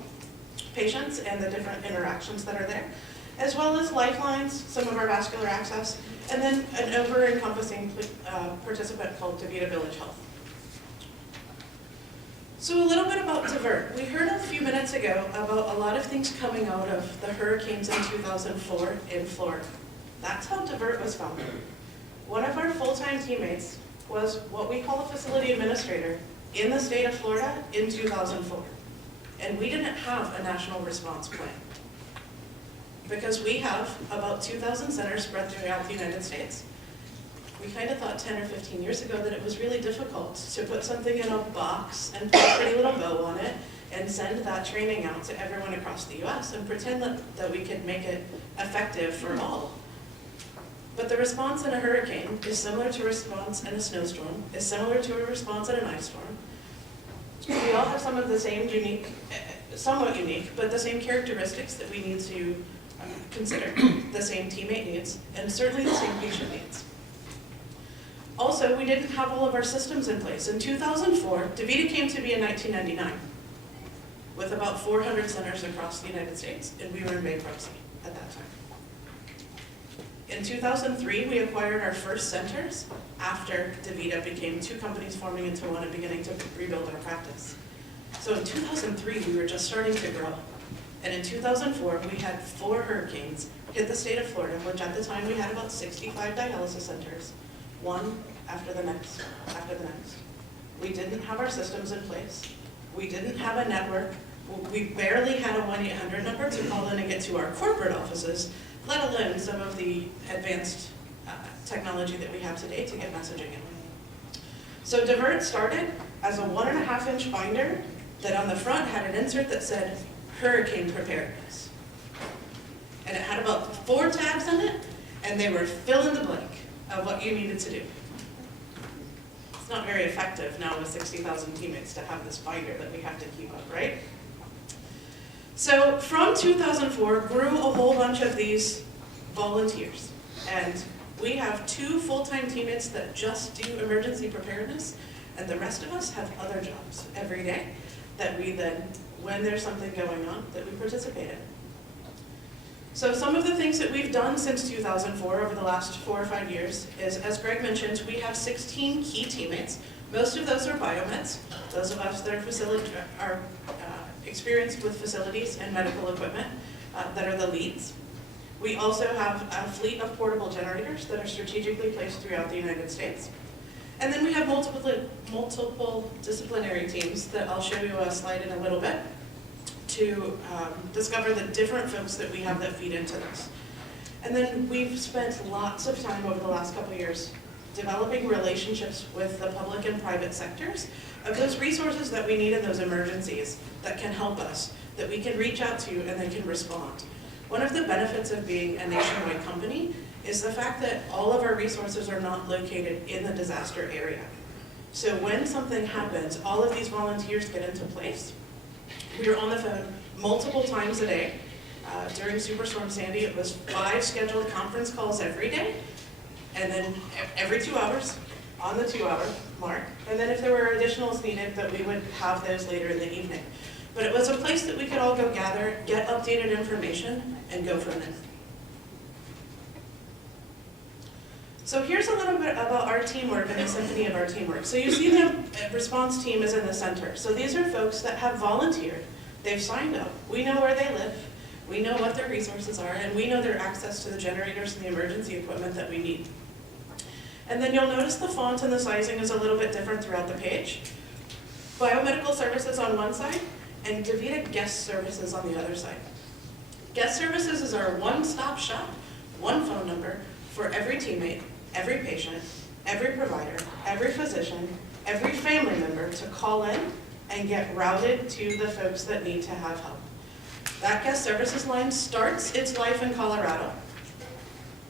patients and the different interactions that are there, as well as Lifelines, some of our vascular access, and then an over-encompassing participant called DaVita Village Health. So a little bit about Divert. We heard a few minutes ago about a lot of things coming out of the hurricanes in 2004 in Florida. That's how Divert was founded. One of our full-time teammates was what we call a facility administrator in the state of Florida in 2004. And we didn't have a national response plan, because we have about 2,000 centers spread throughout the United States. We kind of thought 10 or 15 years ago that it was really difficult to put something in a box and put a pretty little bow on it and send that training out to everyone across the US and pretend that we could make it effective for all. But the response in a hurricane is similar to a response in a snowstorm, is similar to a response in an ice storm. We all have some of the same unique, somewhat unique, but the same characteristics that we need to consider, the same teammate needs, and certainly the same patient needs. Also, we didn't have all of our systems in place. In 2004, DaVita came to be in 1999 with about 400 centers across the United States, and we were in bankruptcy at that time. In 2003, we acquired our first centers after DaVita became two companies forming into one and beginning to rebuild our practice. So in 2003, we were just starting to grow. And in 2004, we had 4 hurricanes hit the state of Florida, which at the time we had about 65 dialysis centers, one after the next, after the next. We didn't have our systems in place. We didn't have a network. We barely had a 1-800 number to call in and get to our corporate offices, let alone some of the advanced technology that we have today to get messaging in. So Divert started as a 1.5-inch binder that on the front had an insert that said hurricane preparedness. And it had about 4 tabs in it, and they were fill in the blank of what you needed to do. It's not very effective now with 60,000 teammates to have this binder that we have to keep up, right? So from 2004 grew a whole bunch of these volunteers. And we have 2 full-time teammates that just do emergency preparedness, and the rest of us have other jobs every day that we then, when there's something going on, that we participate in. So some of the things that we've done since 2004 over the last 4 or 5 years is, as Greg mentioned, we have 16 key teammates. Most of those are biomeds, those of us that are experienced with facilities and medical equipment that are the leads. We also have a fleet of portable generators that are strategically placed throughout the United States. And then we have multiple disciplinary teams that I'll show you a slide in a little bit to discover the different folks that we have that feed into this. And then we've spent lots of time over the last couple of years developing relationships with the public and private sectors of those resources that we need in those emergencies that can help us, that we can reach out to and they can respond. One of the benefits of being a nationwide company is the fact that all of our resources are not located in the disaster area. So when something happens, all of these volunteers get into place. We are on the phone multiple times a day. During Superstorm Sandy, it was 5 scheduled conference calls every day, and then every 2 hours on the 2-hour mark. And then if there were additionals needed, that we would have those later in the evening. But it was a place that we could all go gather, get updated information, and go from there. So here's a little bit about our teamwork and the symphony of our teamwork. So you see the response team is in the center. So these are folks that have volunteered. They've signed up. We know where they live. We know what their resources are, and we know their access to the generators and the emergency equipment that we need. And then you'll notice the font and the sizing is a little bit different throughout the page. Biomedical services on one side, and DaVita Guest Services on the other side. Guest Services is our one-stop shop, one phone number for every teammate, every patient, every provider, every physician, every family member to call in and get routed to the folks that need to have help. That Guest Services line starts its life in Colorado.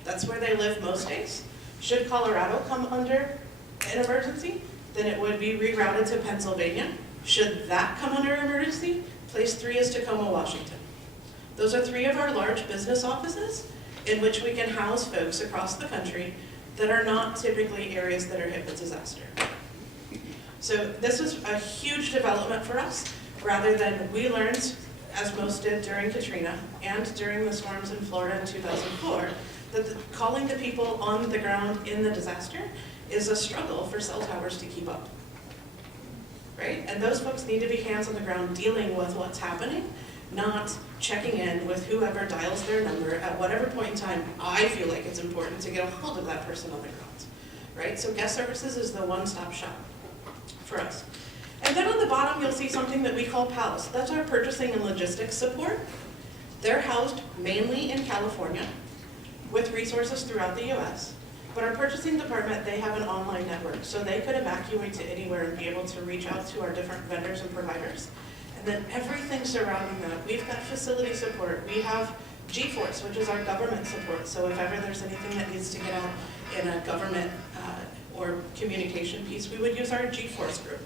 That's where they live most days. Should Colorado come under an emergency, then it would be rerouted to Pennsylvania. Should that come under emergency, place 3 is Tacoma, Washington. Those are 3 of our large business offices in which we can house folks across the country that are not typically areas that are hit with disaster. So this is a huge development for us, rather than we learned, as most did during Katrina and during the storms in Florida in 2004, that calling the people on the ground in the disaster is a struggle for cell towers to keep up. Right? And those folks need to be hands on the ground dealing with what's happening, not checking in with whoever dials their number at whatever point in time I feel like it's important to get a hold of that person on the ground. Right? So Guest Services is the one-stop shop for us. And then on the bottom you'll see something that we call PALS. That's our purchasing and logistics support. They're housed mainly in California with resources throughout the US. But our purchasing department, they have an online network, so they could evacuate to anywhere and be able to reach out to our different vendors and providers. And then everything surrounding that, we've got facility support. We have G-Force, which is our government support. So if ever there's anything that needs to get out in a government or communication piece, we would use our G-Force group.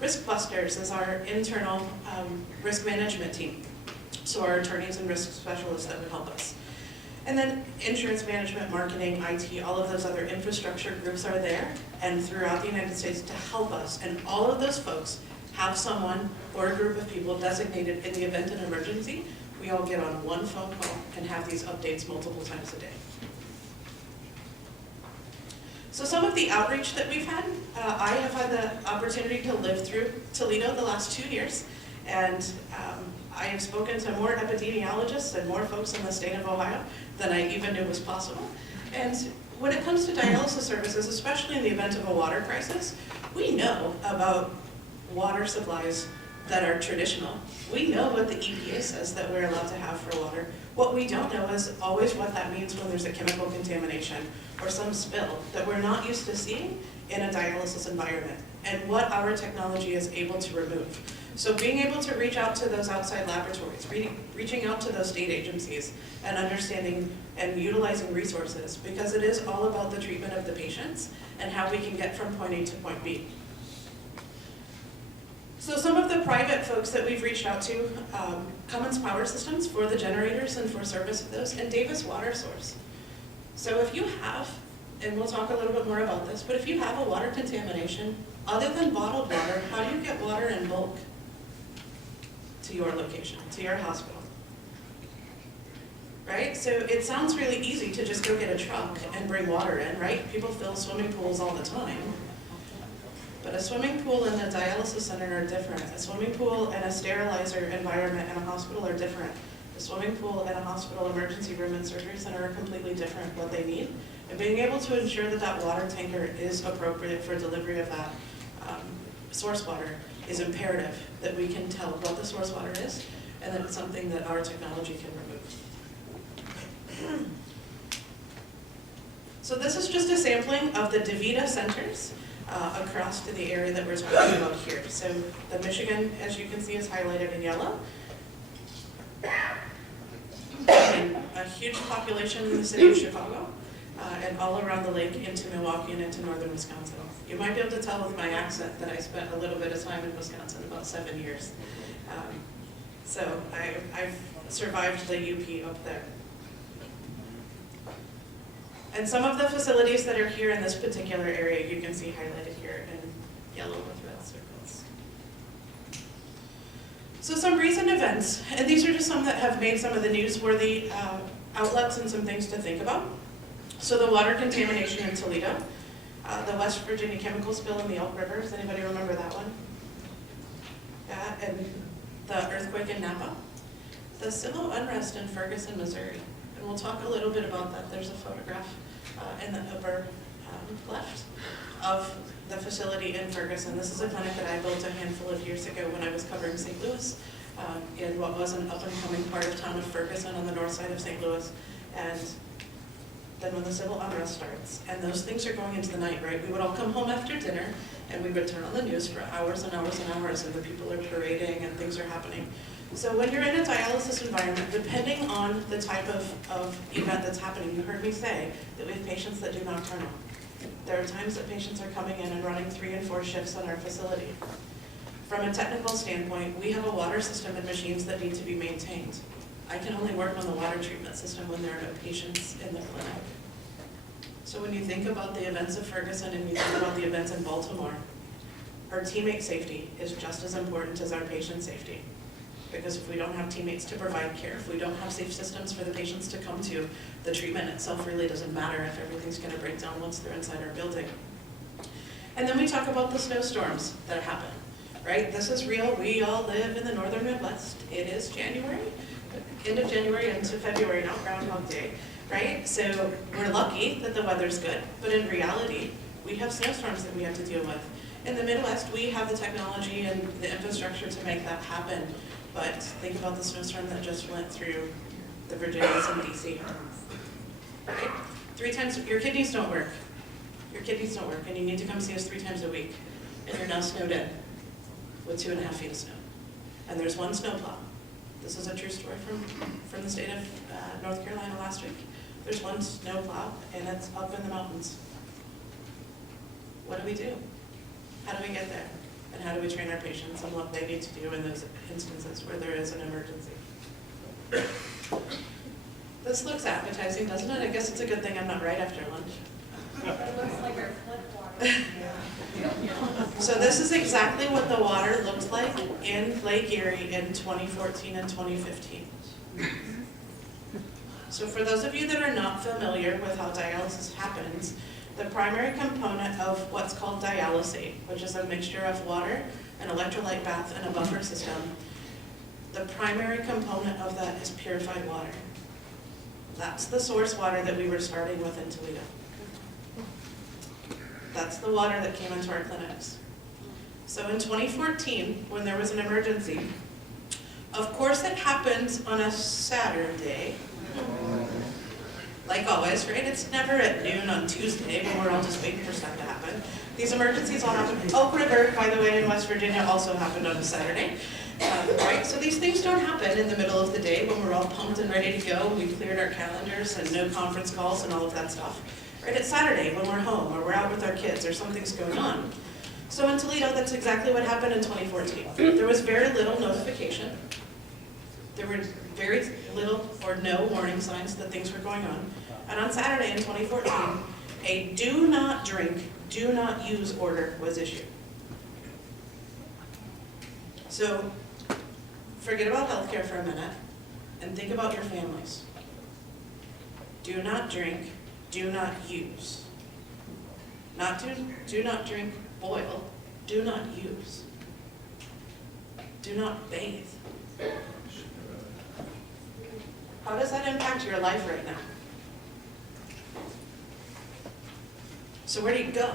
Risk Busters is our internal risk management team. So our attorneys and risk specialists that would help us. And then insurance management, marketing, IT, all of those other infrastructure groups are there and throughout the United States to help us. And all of those folks have someone or a group of people designated in the event of an emergency. We all get on one phone call and have these updates multiple times a day. So some of the outreach that we've had, I have had the opportunity to live through Toledo the last 2 years. And I have spoken to more epidemiologists and more folks in the state of Ohio than I even knew was possible. And when it comes to dialysis services, especially in the event of a water crisis, we know about water supplies that are traditional. We know what the EPA says that we're allowed to have for water. What we don't know is always what that means when there's a chemical contamination or some spill that we're not used to seeing in a dialysis environment, and what our technology is able to remove. So being able to reach out to those outside laboratories, reaching out to those state agencies, and understanding and utilizing resources, because it is all about the treatment of the patients and how we can get from point A to point B. So some of the private folks that we've reached out to, Cummins Power Systems for the generators and for service of those, and Davis Water Source. So if you have, and we'll talk a little bit more about this, but if you have a water contamination, other than bottled water, how do you get water in bulk to your location, to your hospital? Right? So it sounds really easy to just go get a truck and bring water in, right? People fill swimming pools all the time. But a swimming pool and a dialysis center are different. A swimming pool and a sterilizer environment in a hospital are different. A swimming pool and a hospital emergency room and surgery center are completely different what they need. And being able to ensure that that water tanker is appropriate for delivery of that source water is imperative, that we can tell what the source water is and that it's something that our technology can remove. So this is just a sampling of the DaVita centers across to the area that we're talking about here. So the Michigan, as you can see, is highlighted in yellow. And a huge population in the city of Chicago, and all around the lake into Milwaukee and into northern Wisconsin. You might be able to tell with my accent that I spent a little bit of time in Wisconsin, about 7 years. So I've survived the UP up there. And some of the facilities that are here in this particular area, you can see highlighted here in yellow with red circles. So some recent events, and these are just some that have made some of the newsworthy outlets and some things to think about. So the water contamination in Toledo, the West Virginia chemical spill in the Elk River. Does anybody remember that one? Yeah, and the earthquake in Napa. The civil unrest in Ferguson, Missouri, and we'll talk a little bit about that. There's a photograph in the upper left of the facility in Ferguson. This is a clinic that I built a handful of years ago when I was covering St. Louis in what was an up-and-coming part of town of Ferguson on the north side of St. Louis. And then when the civil unrest starts, and those things are going into the night, right? We would all come home after dinner, and we would turn on the news for hours and hours and hours, and the people are parading and things are happening. So when you're in a dialysis environment, depending on the type of event that's happening, you heard me say that we have patients that do nocturnal. There are times that patients are coming in and running 3 and 4 shifts on our facility. From a technical standpoint, we have a water system and machines that need to be maintained. I can only work on the water treatment system when there are no patients in the clinic. So when you think about the events of Ferguson and you think about the events in Baltimore, our teammate safety is just as important as our patient safety. Because if we don't have teammates to provide care, if we don't have safe systems for the patients to come to, the treatment itself really doesn't matter if everything's going to break down once they're inside our building. And then we talk about the snowstorms that happen, right? This is real. We all live in the northern Midwest. It is January, end of January into February now, Groundhog Day, right? So we're lucky that the weather's good, but in reality, we have snowstorms that we have to deal with. In the Midwest, we have the technology and the infrastructure to make that happen. But think about the snowstorm that just went through the Virginias and DC. Right? 3 times, your kidneys don't work. Your kidneys don't work, and you need to come see us 3 times a week. And you're now snowed in with 2.5 feet of snow. And there's 1 snowplow. This is a true story from the state of North Carolina last week. There's 1 snowplow, and it's up in the mountains. What do we do? How do we get there? And how do we train our patients on what they need to do in those instances where there is an emergency? This looks appetizing, doesn't it? I guess it's a good thing I'm not right after lunch. It looks like our flip water. So this is exactly what the water looked like in Lake Erie in 2014 and 2015. So for those of you that are not familiar with how dialysis happens, the primary component of what's called dialysate, which is a mixture of water, an electrolyte bath, and a buffer system, the primary component of that is purified water. That's the source water that we were starting with in Toledo. That's the water that came into our clinics. So in 2014, when there was an emergency, of course it happens on a Saturday, like always, right? It's never at noon on Tuesday when we're all just waiting for stuff to happen. These emergencies all happen. Oak River, by the way, in West Virginia also happened on a Saturday. Right? So these things don't happen in the middle of the day when we're all pumped and ready to go. We cleared our calendars and no conference calls and all of that stuff. Right? It's Saturday when we're home or we're out with our kids or something's going on. So in Toledo, that's exactly what happened in 2014. There was very little notification. There were very little or no warning signs that things were going on. And on Saturday in 2014, a do not drink, do not use order was issued. So forget about healthcare for a minute and think about your families. Do not drink, do not use. Do not drink, boil, do not use. Do not bathe. How does that impact your life right now? So where do you go?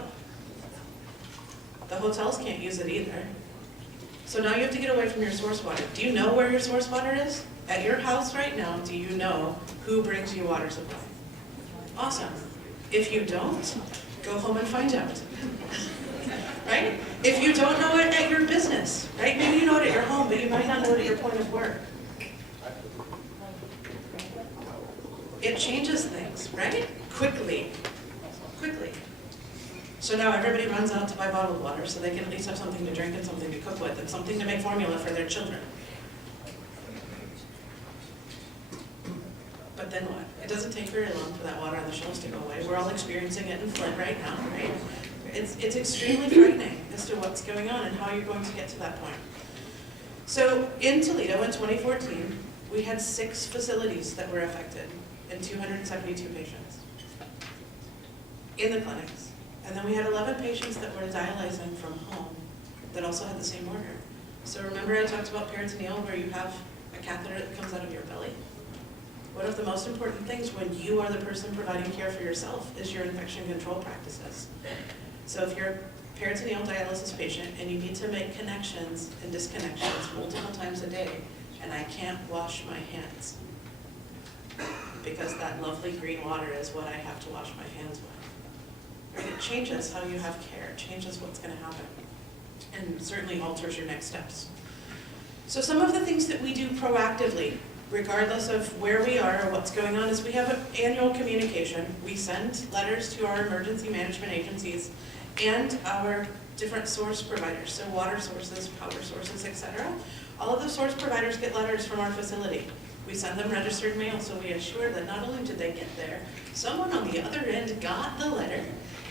The hotels can't use it either. So now you have to get away from your source water. Do you know where your source water is? At your house right now, do you know who brings you water supply? Awesome. If you don't, go home and find out. Right? If you don't know it at your business, right? Maybe you know it at your home, but you might not know it at your point of work. It changes things, right? Quickly. So now everybody runs out to buy bottled water so they can at least have something to drink and something to cook with and something to make formula for their children. But then what? It doesn't take very long for that water on the shelves to go away. We're all experiencing it in Flint right now, right? It's extremely frightening as to what's going on and how you're going to get to that point. So in Toledo in 2014, we had 6 facilities that were affected and 272 patients in the clinics. And then we had 11 patients that were dialyzing from home that also had the same order. So remember I talked about peritoneal where you have a catheter that comes out of your belly? One of the most important things when you are the person providing care for yourself is your infection control practices. So if you're a peritoneal dialysis patient and you need to make connections and disconnections multiple times a day, and I can't wash my hands because that lovely green water is what I have to wash my hands with. Right? It changes how you have care, it changes what's going to happen, and certainly alters your next steps. So some of the things that we do proactively, regardless of where we are or what's going on, is we have an annual communication. We send letters to our emergency management agencies and our different source providers, so water sources, power sources, etc. All of the source providers get letters from our facility. We send them registered mail, so we assure that not only did they get there, someone on the other end got the letter,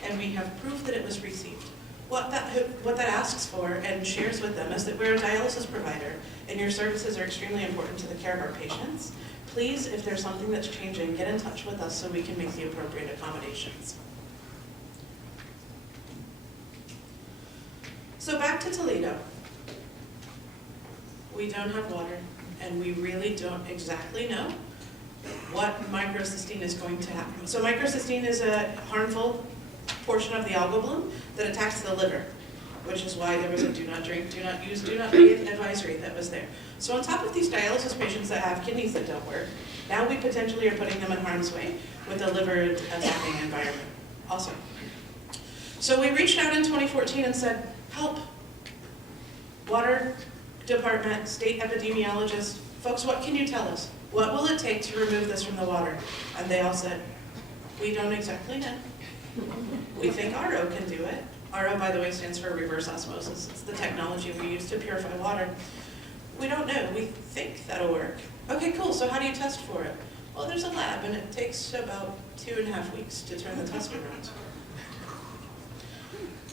and we have proof that it was received. What that asks for and shares with them is that we're a dialysis provider and your services are extremely important to the care of our patients. Please, if there's something that's changing, get in touch with us so we can make the appropriate accommodations. So back to Toledo. We don't have water and we really don't exactly know what microcystine is going to happen. So microcystine is a harmful portion of the algal bloom that attacks the liver, which is why there was a do not drink, do not use, do not bathe advisory that was there. So on top of these dialysis patients that have kidneys that don't work, now we potentially are putting them in harm's way with a liver attacking environment. Awesome. So we reached out in 2014 and said, help. Water department, state epidemiologist, folks, what can you tell us? What will it take to remove this from the water? And they all said, we don't exactly know. We think RO can do it. RO, by the way, stands for reverse osmosis. It's the technology we use to purify water. We don't know. We think that'll work. Okay, cool. So how do you test for it? Well, there's a lab, and it takes about 2.5 weeks to turn the test around.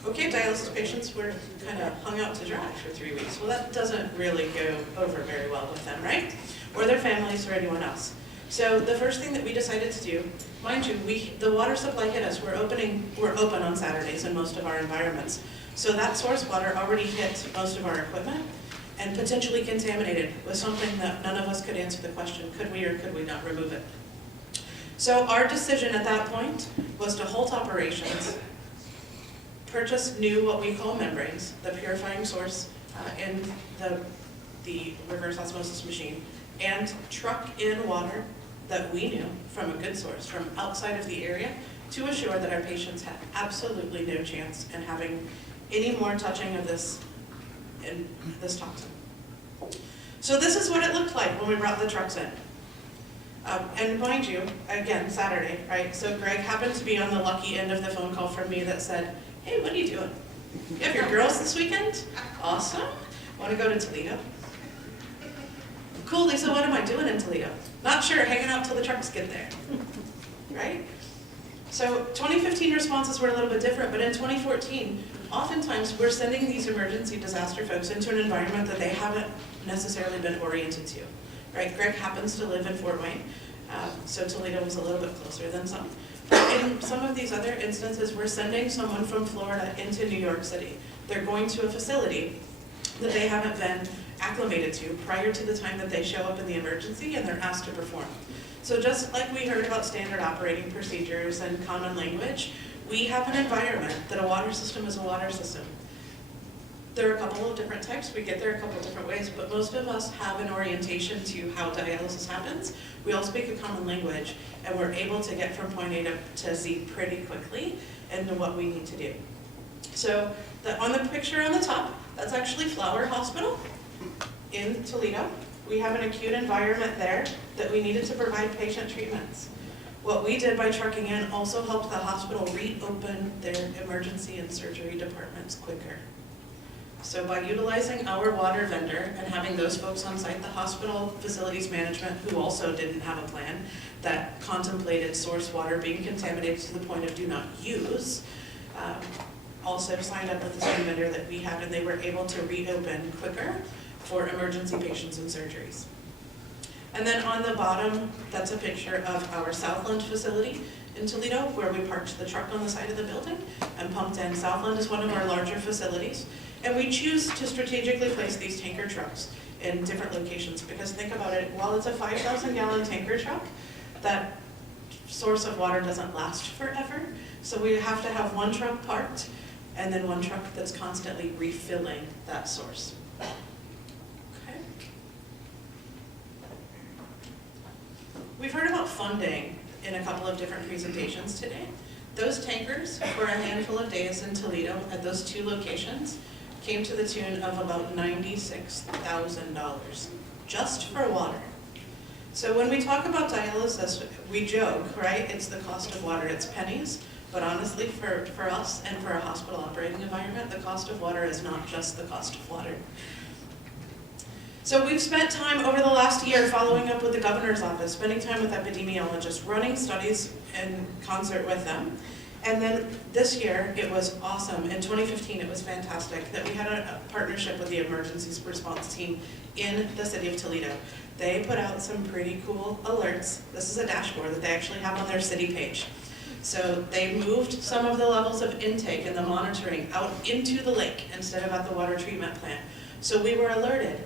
Okay, dialysis patients were kind of hung out to dry for 3 weeks. Well, that doesn't really go over very well with them, right? Or their families or anyone else. So the first thing that we decided to do, mind you, the water supply hit us. We're open on Saturdays in most of our environments. So that source water already hit most of our equipment and potentially contaminated with something that none of us could answer the question, could we or could we not remove it? So our decision at that point was to halt operations, purchase new, what we call membranes, the purifying source in the reverse osmosis machine, and truck in water that we knew from a good source, from outside of the area, to assure that our patients had absolutely no chance in having any more touching of this toxin. So this is what it looked like when we brought the trucks in. And mind you, again, Saturday, right? So Greg happened to be on the lucky end of the phone call from me that said, hey, what are you doing? You have your girls this weekend? Awesome. Want to go to Toledo? Cool, Lisa, what am I doing in Toledo? Not sure, hanging out till the trucks get there, right? So 2015 responses were a little bit different, but in 2014, oftentimes we're sending these emergency disaster folks into an environment that they haven't necessarily been oriented to, right? Greg happens to live in Fort Wayne, so Toledo was a little bit closer than some. But in some of these other instances, we're sending someone from Florida into New York City. They're going to a facility that they haven't been acclimated to prior to the time that they show up in the emergency and they're asked to perform. So just like we heard about standard operating procedures and common language, we have an environment that a water system is a water system. There are a couple of different types. We get there a couple of different ways, but most of us have an orientation to how dialysis happens. We all speak a common language, and we're able to get from point A to Z pretty quickly into what we need to do. So on the picture on the top, that's actually Flower Hospital in Toledo. We have an acute environment there that we needed to provide patient treatments. What we did by trucking in also helped the hospital reopen their emergency and surgery departments quicker. So by utilizing our water vendor and having those folks on site, the hospital facilities management, who also didn't have a plan that contemplated source water being contaminated to the point of do not use, also signed up with the same vendor that we have, and they were able to reopen quicker for emergency patients and surgeries. And then on the bottom, that's a picture of our Southland facility in Toledo, where we parked the truck on the side of the building and pumped in. Southland is one of our larger facilities, and we choose to strategically place these tanker trucks in different locations, because think about it, while it's a 5,000 gallon tanker truck, that source of water doesn't last forever. So we have to have one truck parked and then one truck that's constantly refilling that source. Okay. We've heard about funding in a couple of different presentations today. Those tankers, for a handful of days in Toledo at those 2 locations, came to the tune of about $96,000 just for water. So when we talk about dialysis, we joke, right? It's the cost of water, it's pennies. But honestly, for us and for a hospital operating environment, the cost of water is not just the cost of water. So we've spent time over the last year following up with the governor's office, spending time with epidemiologists, running studies in concert with them. And then this year, it was awesome. In 2015, it was fantastic that we had a partnership with the emergency response team in the city of Toledo. They put out some pretty cool alerts. This is a dashboard that they actually have on their city page. So they moved some of the levels of intake and the monitoring out into the lake instead of at the water treatment plant. So we were alerted.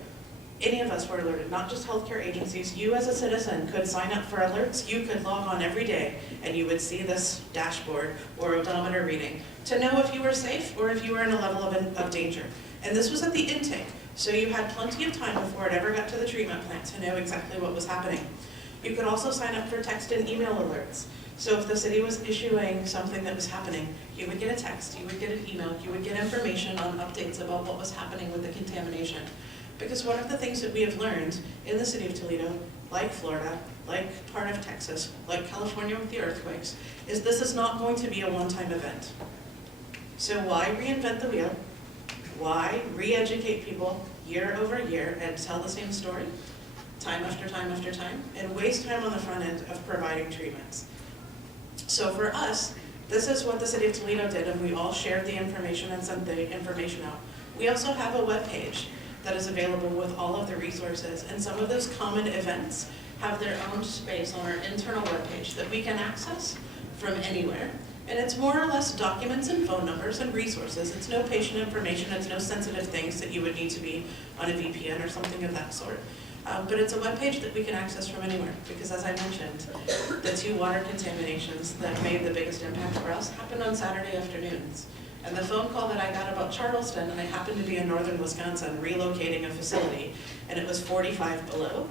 Any of us were alerted, not just healthcare agencies. You as a citizen could sign up for alerts. You could log on every day and you would see this dashboard or odometer reading to know if you were safe or if you were in a level of danger. And this was at the intake. So you had plenty of time before it ever got to the treatment plant to know exactly what was happening. You could also sign up for text and email alerts. So if the city was issuing something that was happening, you would get a text, you would get an email, you would get information on updates about what was happening with the contamination. Because one of the things that we have learned in the city of Toledo, like Florida, like part of Texas, like California with the earthquakes, is this is not going to be a one-time event. So why reinvent the wheel? Why re-educate people year over year and tell the same story time after time after time and waste time on the front end of providing treatments? So for us, this is what the city of Toledo did, and we all shared the information and sent the information out. We also have a webpage that is available with all of the resources, and some of those common events have their own space on our internal webpage that we can access from anywhere. And it's more or less documents and phone numbers and resources. It's no patient information, it's no sensitive things that you would need to be on a VPN or something of that sort. But it's a webpage that we can access from anywhere, because as I mentioned, the 2 water contaminations that made the biggest impact for us happened on Saturday afternoons. And the phone call that I got about Charleston, and I happened to be in northern Wisconsin relocating a facility, and it was 45 below.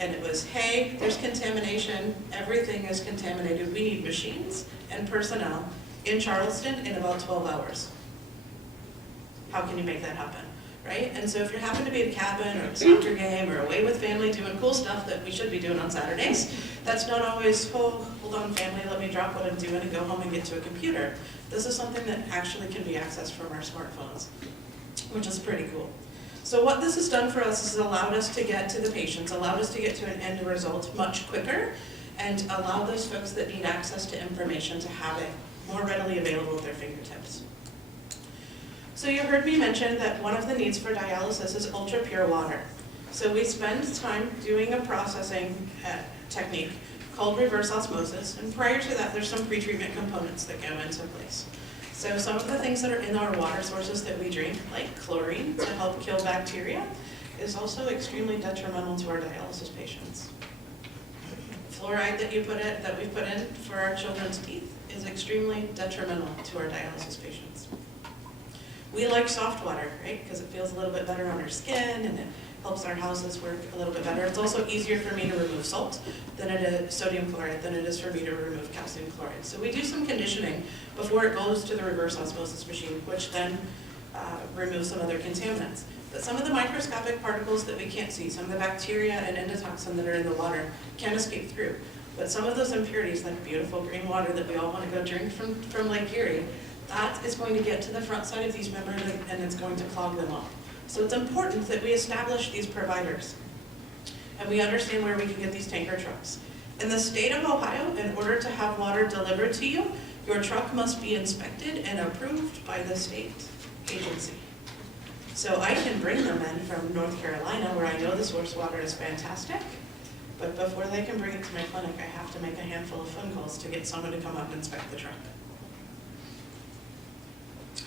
And it was, hey, there's contamination, everything is contaminated, we need machines and personnel in Charleston in about 12 hours. How can you make that happen, right? And so if you happen to be at a cabin or a soccer game or away with family doing cool stuff that we should be doing on Saturdays, that's not always, oh, hold on family, let me drop what I'm doing and go home and get to a computer. This is something that actually can be accessed from our smartphones, which is pretty cool. So what this has done for us is allowed us to get to the patients, allowed us to get to an end result much quicker, and allow those folks that need access to information to have it more readily available at their fingertips. So you heard me mention that one of the needs for dialysis is ultra pure water. So we spend time doing a processing technique called reverse osmosis, and prior to that there's some pretreatment components that go into place. So some of the things that are in our water sources that we drink, like chlorine to help kill bacteria, is also extremely detrimental to our dialysis patients. Fluoride that we put in for our children's teeth is extremely detrimental to our dialysis patients. We like soft water, right? Because it feels a little bit better on our skin and it helps our houses work a little bit better. It's also easier for me to remove salt than it is sodium chloride than it is for me to remove calcium chloride. So we do some conditioning before it goes to the reverse osmosis machine, which then removes some other contaminants. But some of the microscopic particles that we can't see, some of the bacteria and endotoxin that are in the water can escape through. But some of those impurities, like beautiful green water that we all want to go drink from Lake Erie, that is going to get to the front side of these members and it's going to clog them up. So it's important that we establish these providers and we understand where we can get these tanker trucks. In the state of Ohio, in order to have water delivered to you, your truck must be inspected and approved by the state agency. So I can bring them in from North Carolina where I know the source water is fantastic, but before they can bring it to my clinic, I have to make a handful of phone calls to get someone to come up and inspect the truck.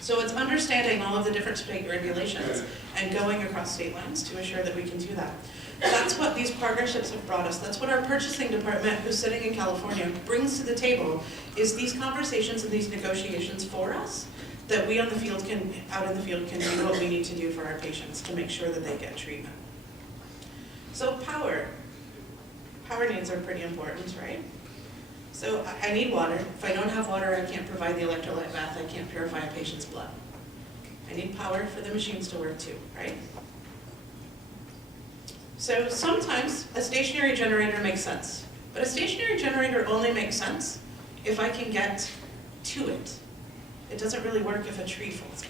So it's understanding all of the different state regulations and going across state lines to assure that we can do that. That's what these partnerships have brought us. That's what our purchasing department, who's sitting in California, brings to the table, is these conversations and these negotiations for us, that we on the field can, out in the field, can do what we need to do for our patients to make sure that they get treatment. So power. Power needs are pretty important, right? So I need water. If I don't have water, I can't provide the electrolyte bath. I can't purify a patient's blood. I need power for the machines to work too, right? So sometimes a stationary generator makes sense, but a stationary generator only makes sense if I can get to it. It doesn't really work if a tree falls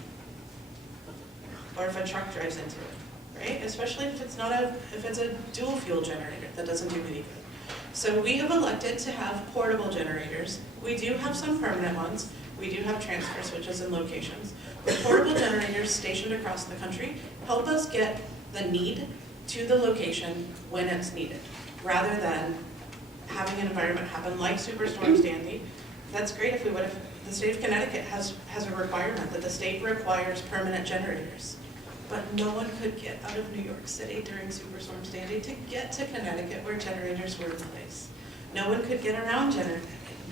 or if a truck drives into it, right? Especially if it's a dual fuel generator, that doesn't do any good. So we have elected to have portable generators. We do have some permanent ones. We do have transfer switches in locations. But portable generators stationed across the country help us get the need to the location when it's needed, rather than having an environment happen like Superstorm Sandy. That's great if we would have, the state of Connecticut has a requirement that the state requires permanent generators. But no one could get out of New York City during Superstorm Sandy to get to Connecticut where generators were in place. No one could get around to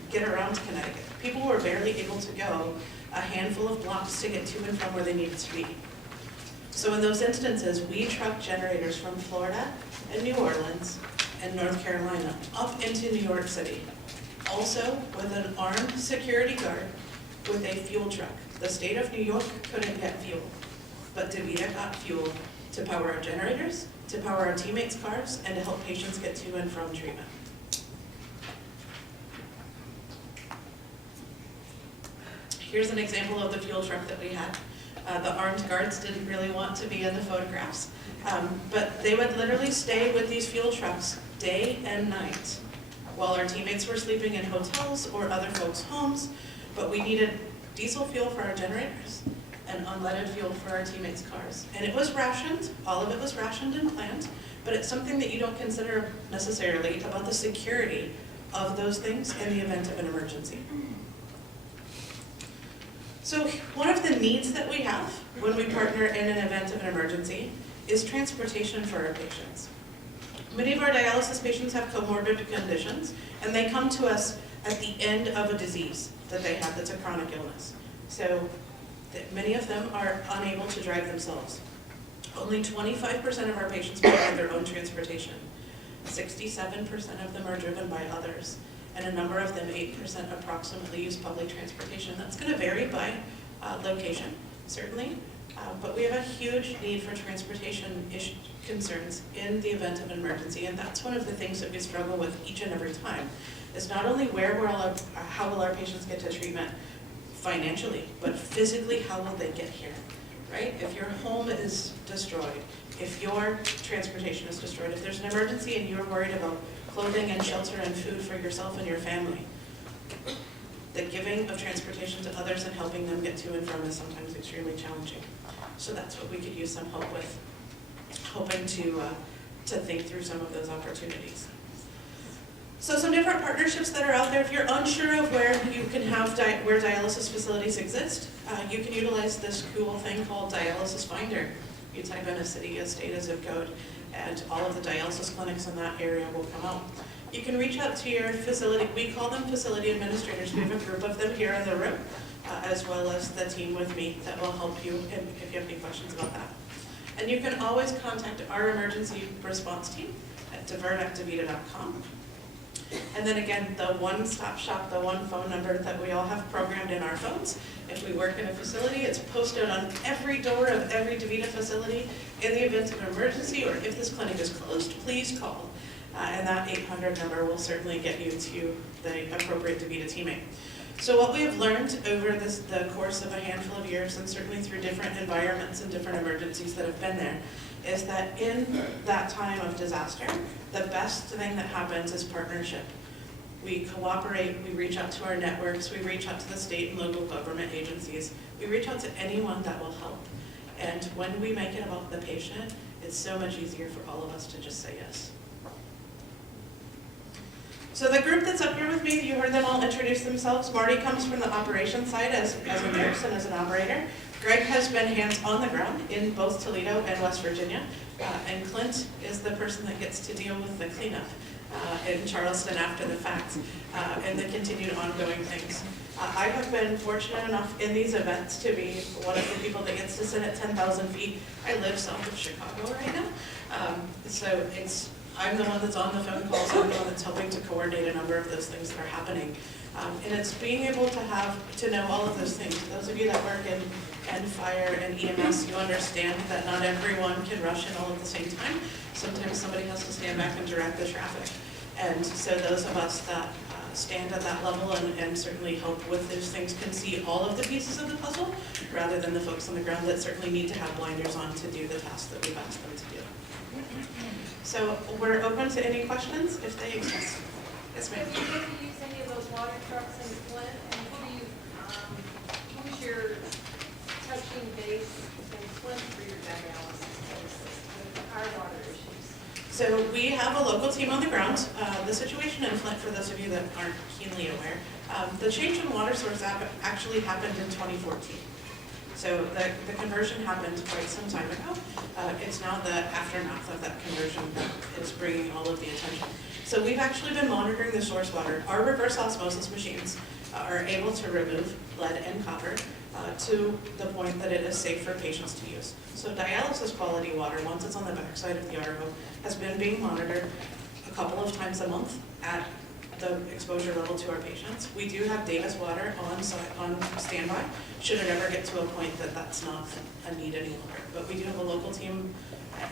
Connecticut. People were barely able to go a handful of blocks to get to and from where they needed to be. So in those instances, we truck generators from Florida and New Orleans and North Carolina up into New York City. Also with an armed security guard with a fuel truck. The state of New York couldn't get fuel, but DaVita got fuel to power our generators, to power our teammates' cars, and to help patients get to and from treatment. Here's an example of the fuel truck that we had. The armed guards didn't really want to be in the photographs, but they would literally stay with these fuel trucks day and night while our teammates were sleeping in hotels or other folks' homes, but we needed diesel fuel for our generators and unleaded fuel for our teammates' cars. And it was rationed, all of it was rationed and planned, but it's something that you don't consider necessarily about the security of those things in the event of an emergency. So one of the needs that we have when we partner in an event of an emergency is transportation for our patients. Many of our dialysis patients have comorbid conditions, and they come to us at the end of a disease that they have that's a chronic illness. So many of them are unable to drive themselves. Only 25% of our patients provide their own transportation. 67% of them are driven by others. And a number of them, 8% approximately, use public transportation. That's going to vary by location, certainly, but we have a huge need for transportation concerns in the event of an emergency, and that's one of the things that we struggle with each and every time, is not only how will our patients get to treatment financially, but physically, how will they get here, right? If your home is destroyed, if your transportation is destroyed, if there's an emergency and you're worried about clothing and shelter and food for yourself and your family, the giving of transportation to others and helping them get to and from is sometimes extremely challenging. So that's what we could use some help with, hoping to think through some of those opportunities. So some different partnerships that are out there. If you're unsure of where you can have where dialysis facilities exist, you can utilize this cool thing called Dialysis Finder. You type in a city, a state, a zip code, and all of the dialysis clinics in that area will come out. You can reach out to your facility. We call them facility administrators. We have a group of them here in the room, as well as the team with me that will help you if you have any questions about that. And you can always contact our emergency response team at divert@davita.com. And then again, the one-stop shop, the one phone number that we all have programmed in our phones. If we work in a facility, it's posted on every door of every DaVita facility. In the event of an emergency, or if this clinic is closed, please call. And that 800 number will certainly get you to the appropriate DaVita teammate. So what we have learned over the course of a handful of years, and certainly through different environments and different emergencies that have been there, is that in that time of disaster, the best thing that happens is partnership. We cooperate, we reach out to our networks, we reach out to the state and local government agencies, we reach out to anyone that will help. And when we make it about the patient, it's so much easier for all of us to just say yes. So the group that's up here with me, you heard them all introduce themselves. Marty comes from the operations side as a nurse and as an operator. Greg has been hands on the ground in both Toledo and West Virginia. And Clint is the person that gets to deal with the cleanup in Charleston after the fact and the continued ongoing things. I have been fortunate enough in these events to be one of the people that gets to sit at 10,000 feet. I live south of Chicago right now. So I'm the one that's on the phone calls, I'm the one that's helping to coordinate a number of those things that are happening. And it's being able to know all of those things. Those of you that work in fire and EMS, you understand that not everyone can rush in all at the same time. Sometimes somebody has to stand back and direct the traffic. And so those of us that stand at that level and certainly help with those things can see all of the pieces of the puzzle, rather than the folks on the ground that certainly need to have blinders on to do the task that we've asked them to do. So we're open to any questions if they exist. Yes, ma'am. Have you ever used any of those water trucks in Flint? And who's your touching base in Flint for your dialysis services with our water issues? So we have a local team on the ground. The situation in Flint, for those of you that aren't keenly aware, the change in water source actually happened in 2014. So the conversion happened quite some time ago. It's now the aftermath of that conversion that is bringing all of the attention. So we've actually been monitoring the source water. Our reverse osmosis machines are able to remove lead and copper to the point that it is safe for patients to use. So dialysis quality water, once it's on the backside of the RO, has been being monitored a couple of times a month at the exposure level to our patients. We do have Davis water on standby, should it ever get to a point that that's not a need any longer. But we do have a local team,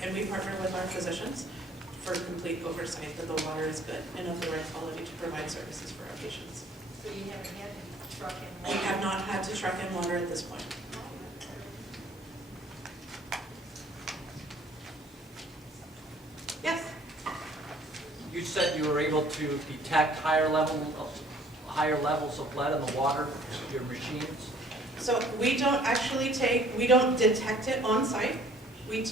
and we partner with our physicians for complete oversight that the water is good and of the right quality to provide services for our patients. So you haven't had to truck in We water? have not had to truck in water at this point. Yes? You said you were able to detect higher levels of lead in the water with your machines? So we don't we don't detect it on site. We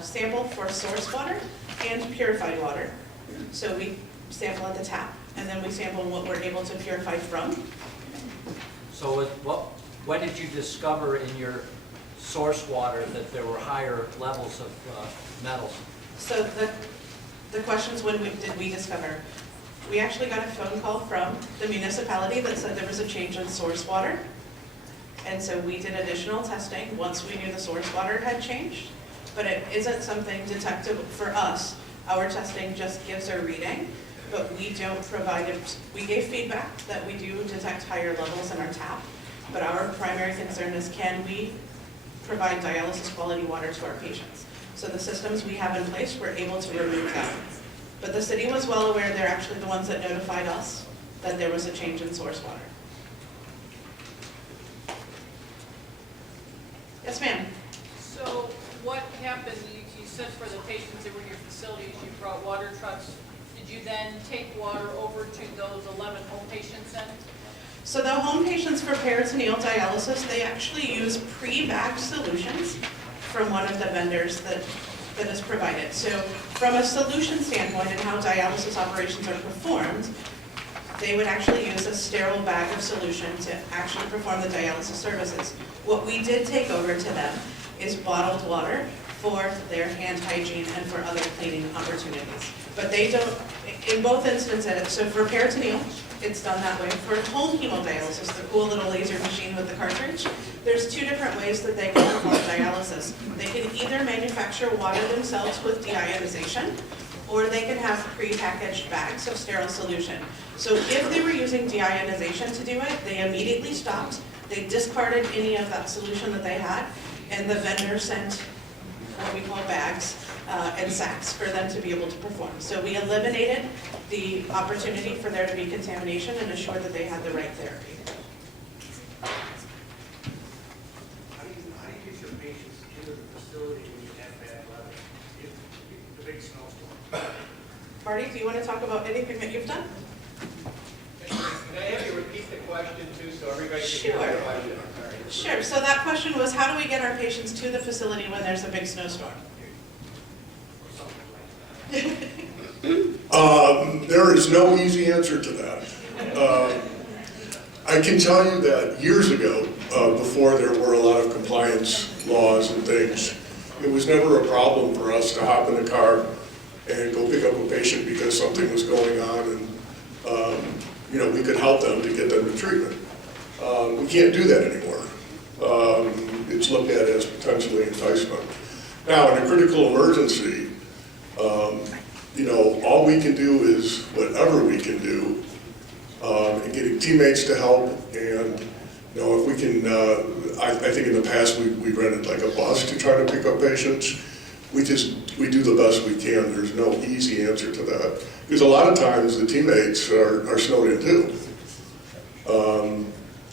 sample for source water and purified water. So we sample at the tap, and then we sample what we're able to purify from. So when did you discover in your source water that there were higher levels of metals? So the question's when did we discover? We actually got a phone call from the municipality that said there was a change in source water. And so we did additional testing once we knew the source water had changed. But it isn't something detectable for us. Our testing just gives a reading, but we don't provide it. We gave feedback that we do detect higher levels in our tap, but our primary concern is, can we provide dialysis quality water to our patients? So the systems we have in place, we're able to remove that. But the city was well aware. They're actually the ones that notified us that there was a change in source water. Yes, ma'am. So what happened, you said for the patients that were in your facilities, you brought water trucks. Did you then take water over to those 11 home patients then? So the home patients for peritoneal dialysis, they actually use pre-bagged solutions from one of the vendors that is provided. So from a solution standpoint and how dialysis operations are performed, they would actually use a sterile bag of solution to actually perform the dialysis services. What we did take over to them is bottled water for their hand hygiene and for other cleaning opportunities. But they don't, in both instances, so for peritoneal, it's done that way. For home hemodialysis, the cool little laser machine with the cartridge, there's two different ways that they can perform dialysis. They can either manufacture water themselves with deionization, or they can have pre-packaged bags of sterile solution. So if they were using deionization to do it, they immediately stopped. They discarded any of that solution that they had, and the vendor sent what we call bags and sacks for them to be able to perform. So we eliminated the opportunity for there to be contamination and assured that they had the right therapy. How do you get your patients into the facility when you have bad weather? If the big snowstorm. Marty, do you want to talk about anything that you've done? Can I have you repeat the question too, so everybody can hear Sure. the question? Sure. So that question was, how do we get our patients to the facility when there's a big snowstorm? There is no easy answer to that. I can tell you that years ago, before there were a lot of compliance laws and things, it was never a problem for us to hop in the car and go pick up a patient because something was going on, and we could help them to get them to treatment. We can't do that anymore. It's looked at as potentially enticement. Now, in a critical emergency, all we can do is whatever we can do, and getting teammates to help. And if we can, I think in the past we rented like a bus to try to pick up patients. We do the best we can. There's no easy answer to that, because a lot of times the teammates are snowed in too.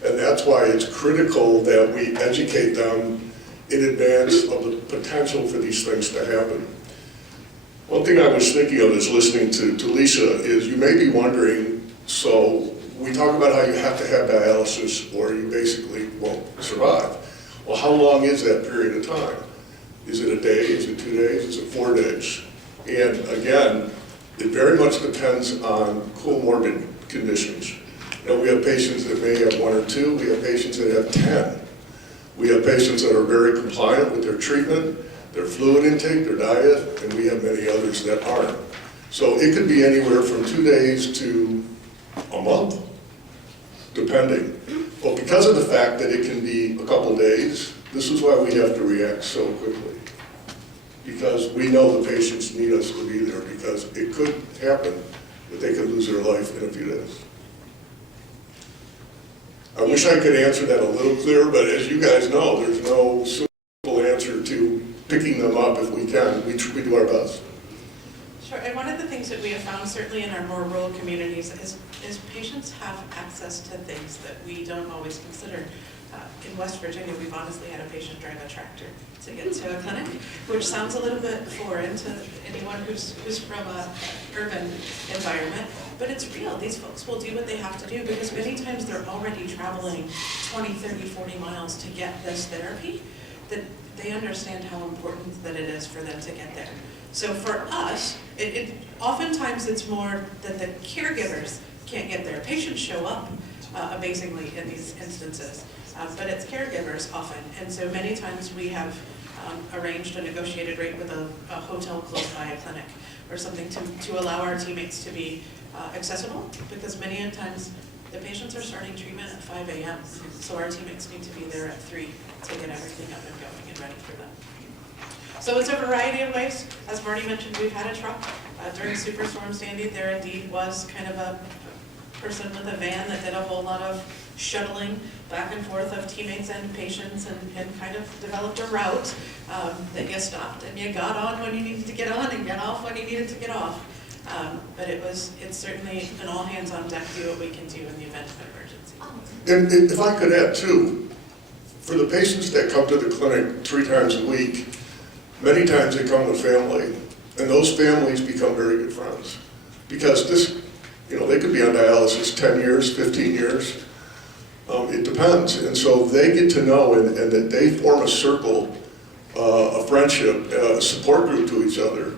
And that's why it's critical that we educate them in advance of the potential for these things to happen. One thing I was thinking of is listening to Lisa is, you may be wondering, so we talk about how you have to have dialysis or you basically won't survive. Well, how long is that period of time? Is it a day? Is it 2 days? Is it 4 days? And again, it very much depends on comorbid conditions. We have patients that may have 1 or 2. We have patients that have 10. We have patients that are very compliant with their treatment, their fluid intake, their diet, and we have many others that aren't. So it could be anywhere from 2 days to a month, depending. But because of the fact that it can be a couple days, this is why we have to react so quickly. Because we know the patients need us to be there, because it could happen that they could lose their life in a few days. I wish I could answer that a little clearer, but as you guys know, there's no simple answer to picking them up if we can. We do our best. Sure, and one of the things that we have found, certainly in our more rural communities, is patients have access to things that we don't always consider. In West Virginia, we've honestly had a patient drive a tractor to get to a clinic, which sounds a little bit foreign to anyone who's from an urban environment, but it's real. These folks will do what they have to do, because many times they're already traveling 20, 30, 40 miles to get this therapy, that they understand how important that it is for them to get there. So for us, oftentimes it's more that the caregivers can't get there. Patients show up, amazingly, in these instances. But it's caregivers often, and so many times we have arranged a negotiated rate with a hotel close by a clinic or something to allow our teammates to be accessible, because many times the patients are starting treatment at 5 a.m., so our teammates need to be there at 3 to get everything up and going and ready for them. So it's a variety of ways. As Marty mentioned, we've had a truck. During Superstorm Sandy, there indeed was kind of a person with a van that did a whole lot of shuttling back and forth of teammates and patients, and kind of developed a route that you stopped and you got on when you needed to get on and get off when you needed to get off. But it's certainly an all hands on deck, do what we can do in the event of an emergency. And if I could add too, for the patients that come to the clinic 3 times a week, many times they come with family, and those families become very good friends. Because they could be on dialysis 10 years, 15 years. It depends. And so they get to know, and that they form a circle, a friendship, a support group to each other.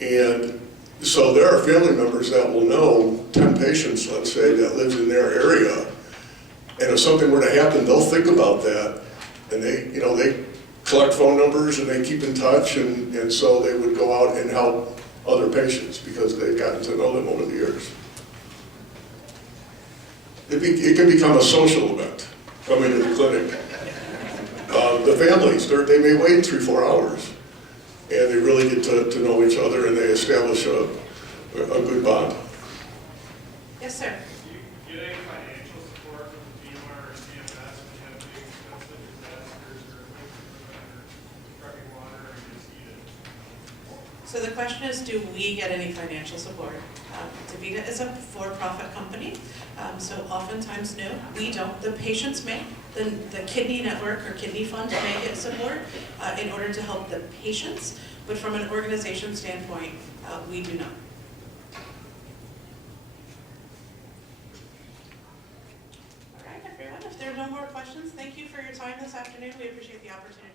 And so there are family members that will know 10 patients, let's say, that lives in their area. And if something were to happen, they'll think about that. And they collect phone numbers and they keep in touch. And so they would go out and help other patients because they've gotten to know them over the years. It can become a social event, coming to the clinic. The families, they may wait 3-4 hours, and they really get to know each other, and they establish a good bond. Yes, sir. Do you get any financial support from the D1 or CMS when you have big expensive disasters or trucking water, or you just eat it? So the question is, do we get any financial support? DaVita is a for-profit company, so oftentimes no, we don't. The patients may. The Kidney Network or Kidney Fund may get support in order to help the patients, but from an organization standpoint, we do not. All right, everyone, if there are no more questions, thank you for your time this afternoon. We appreciate the opportunity.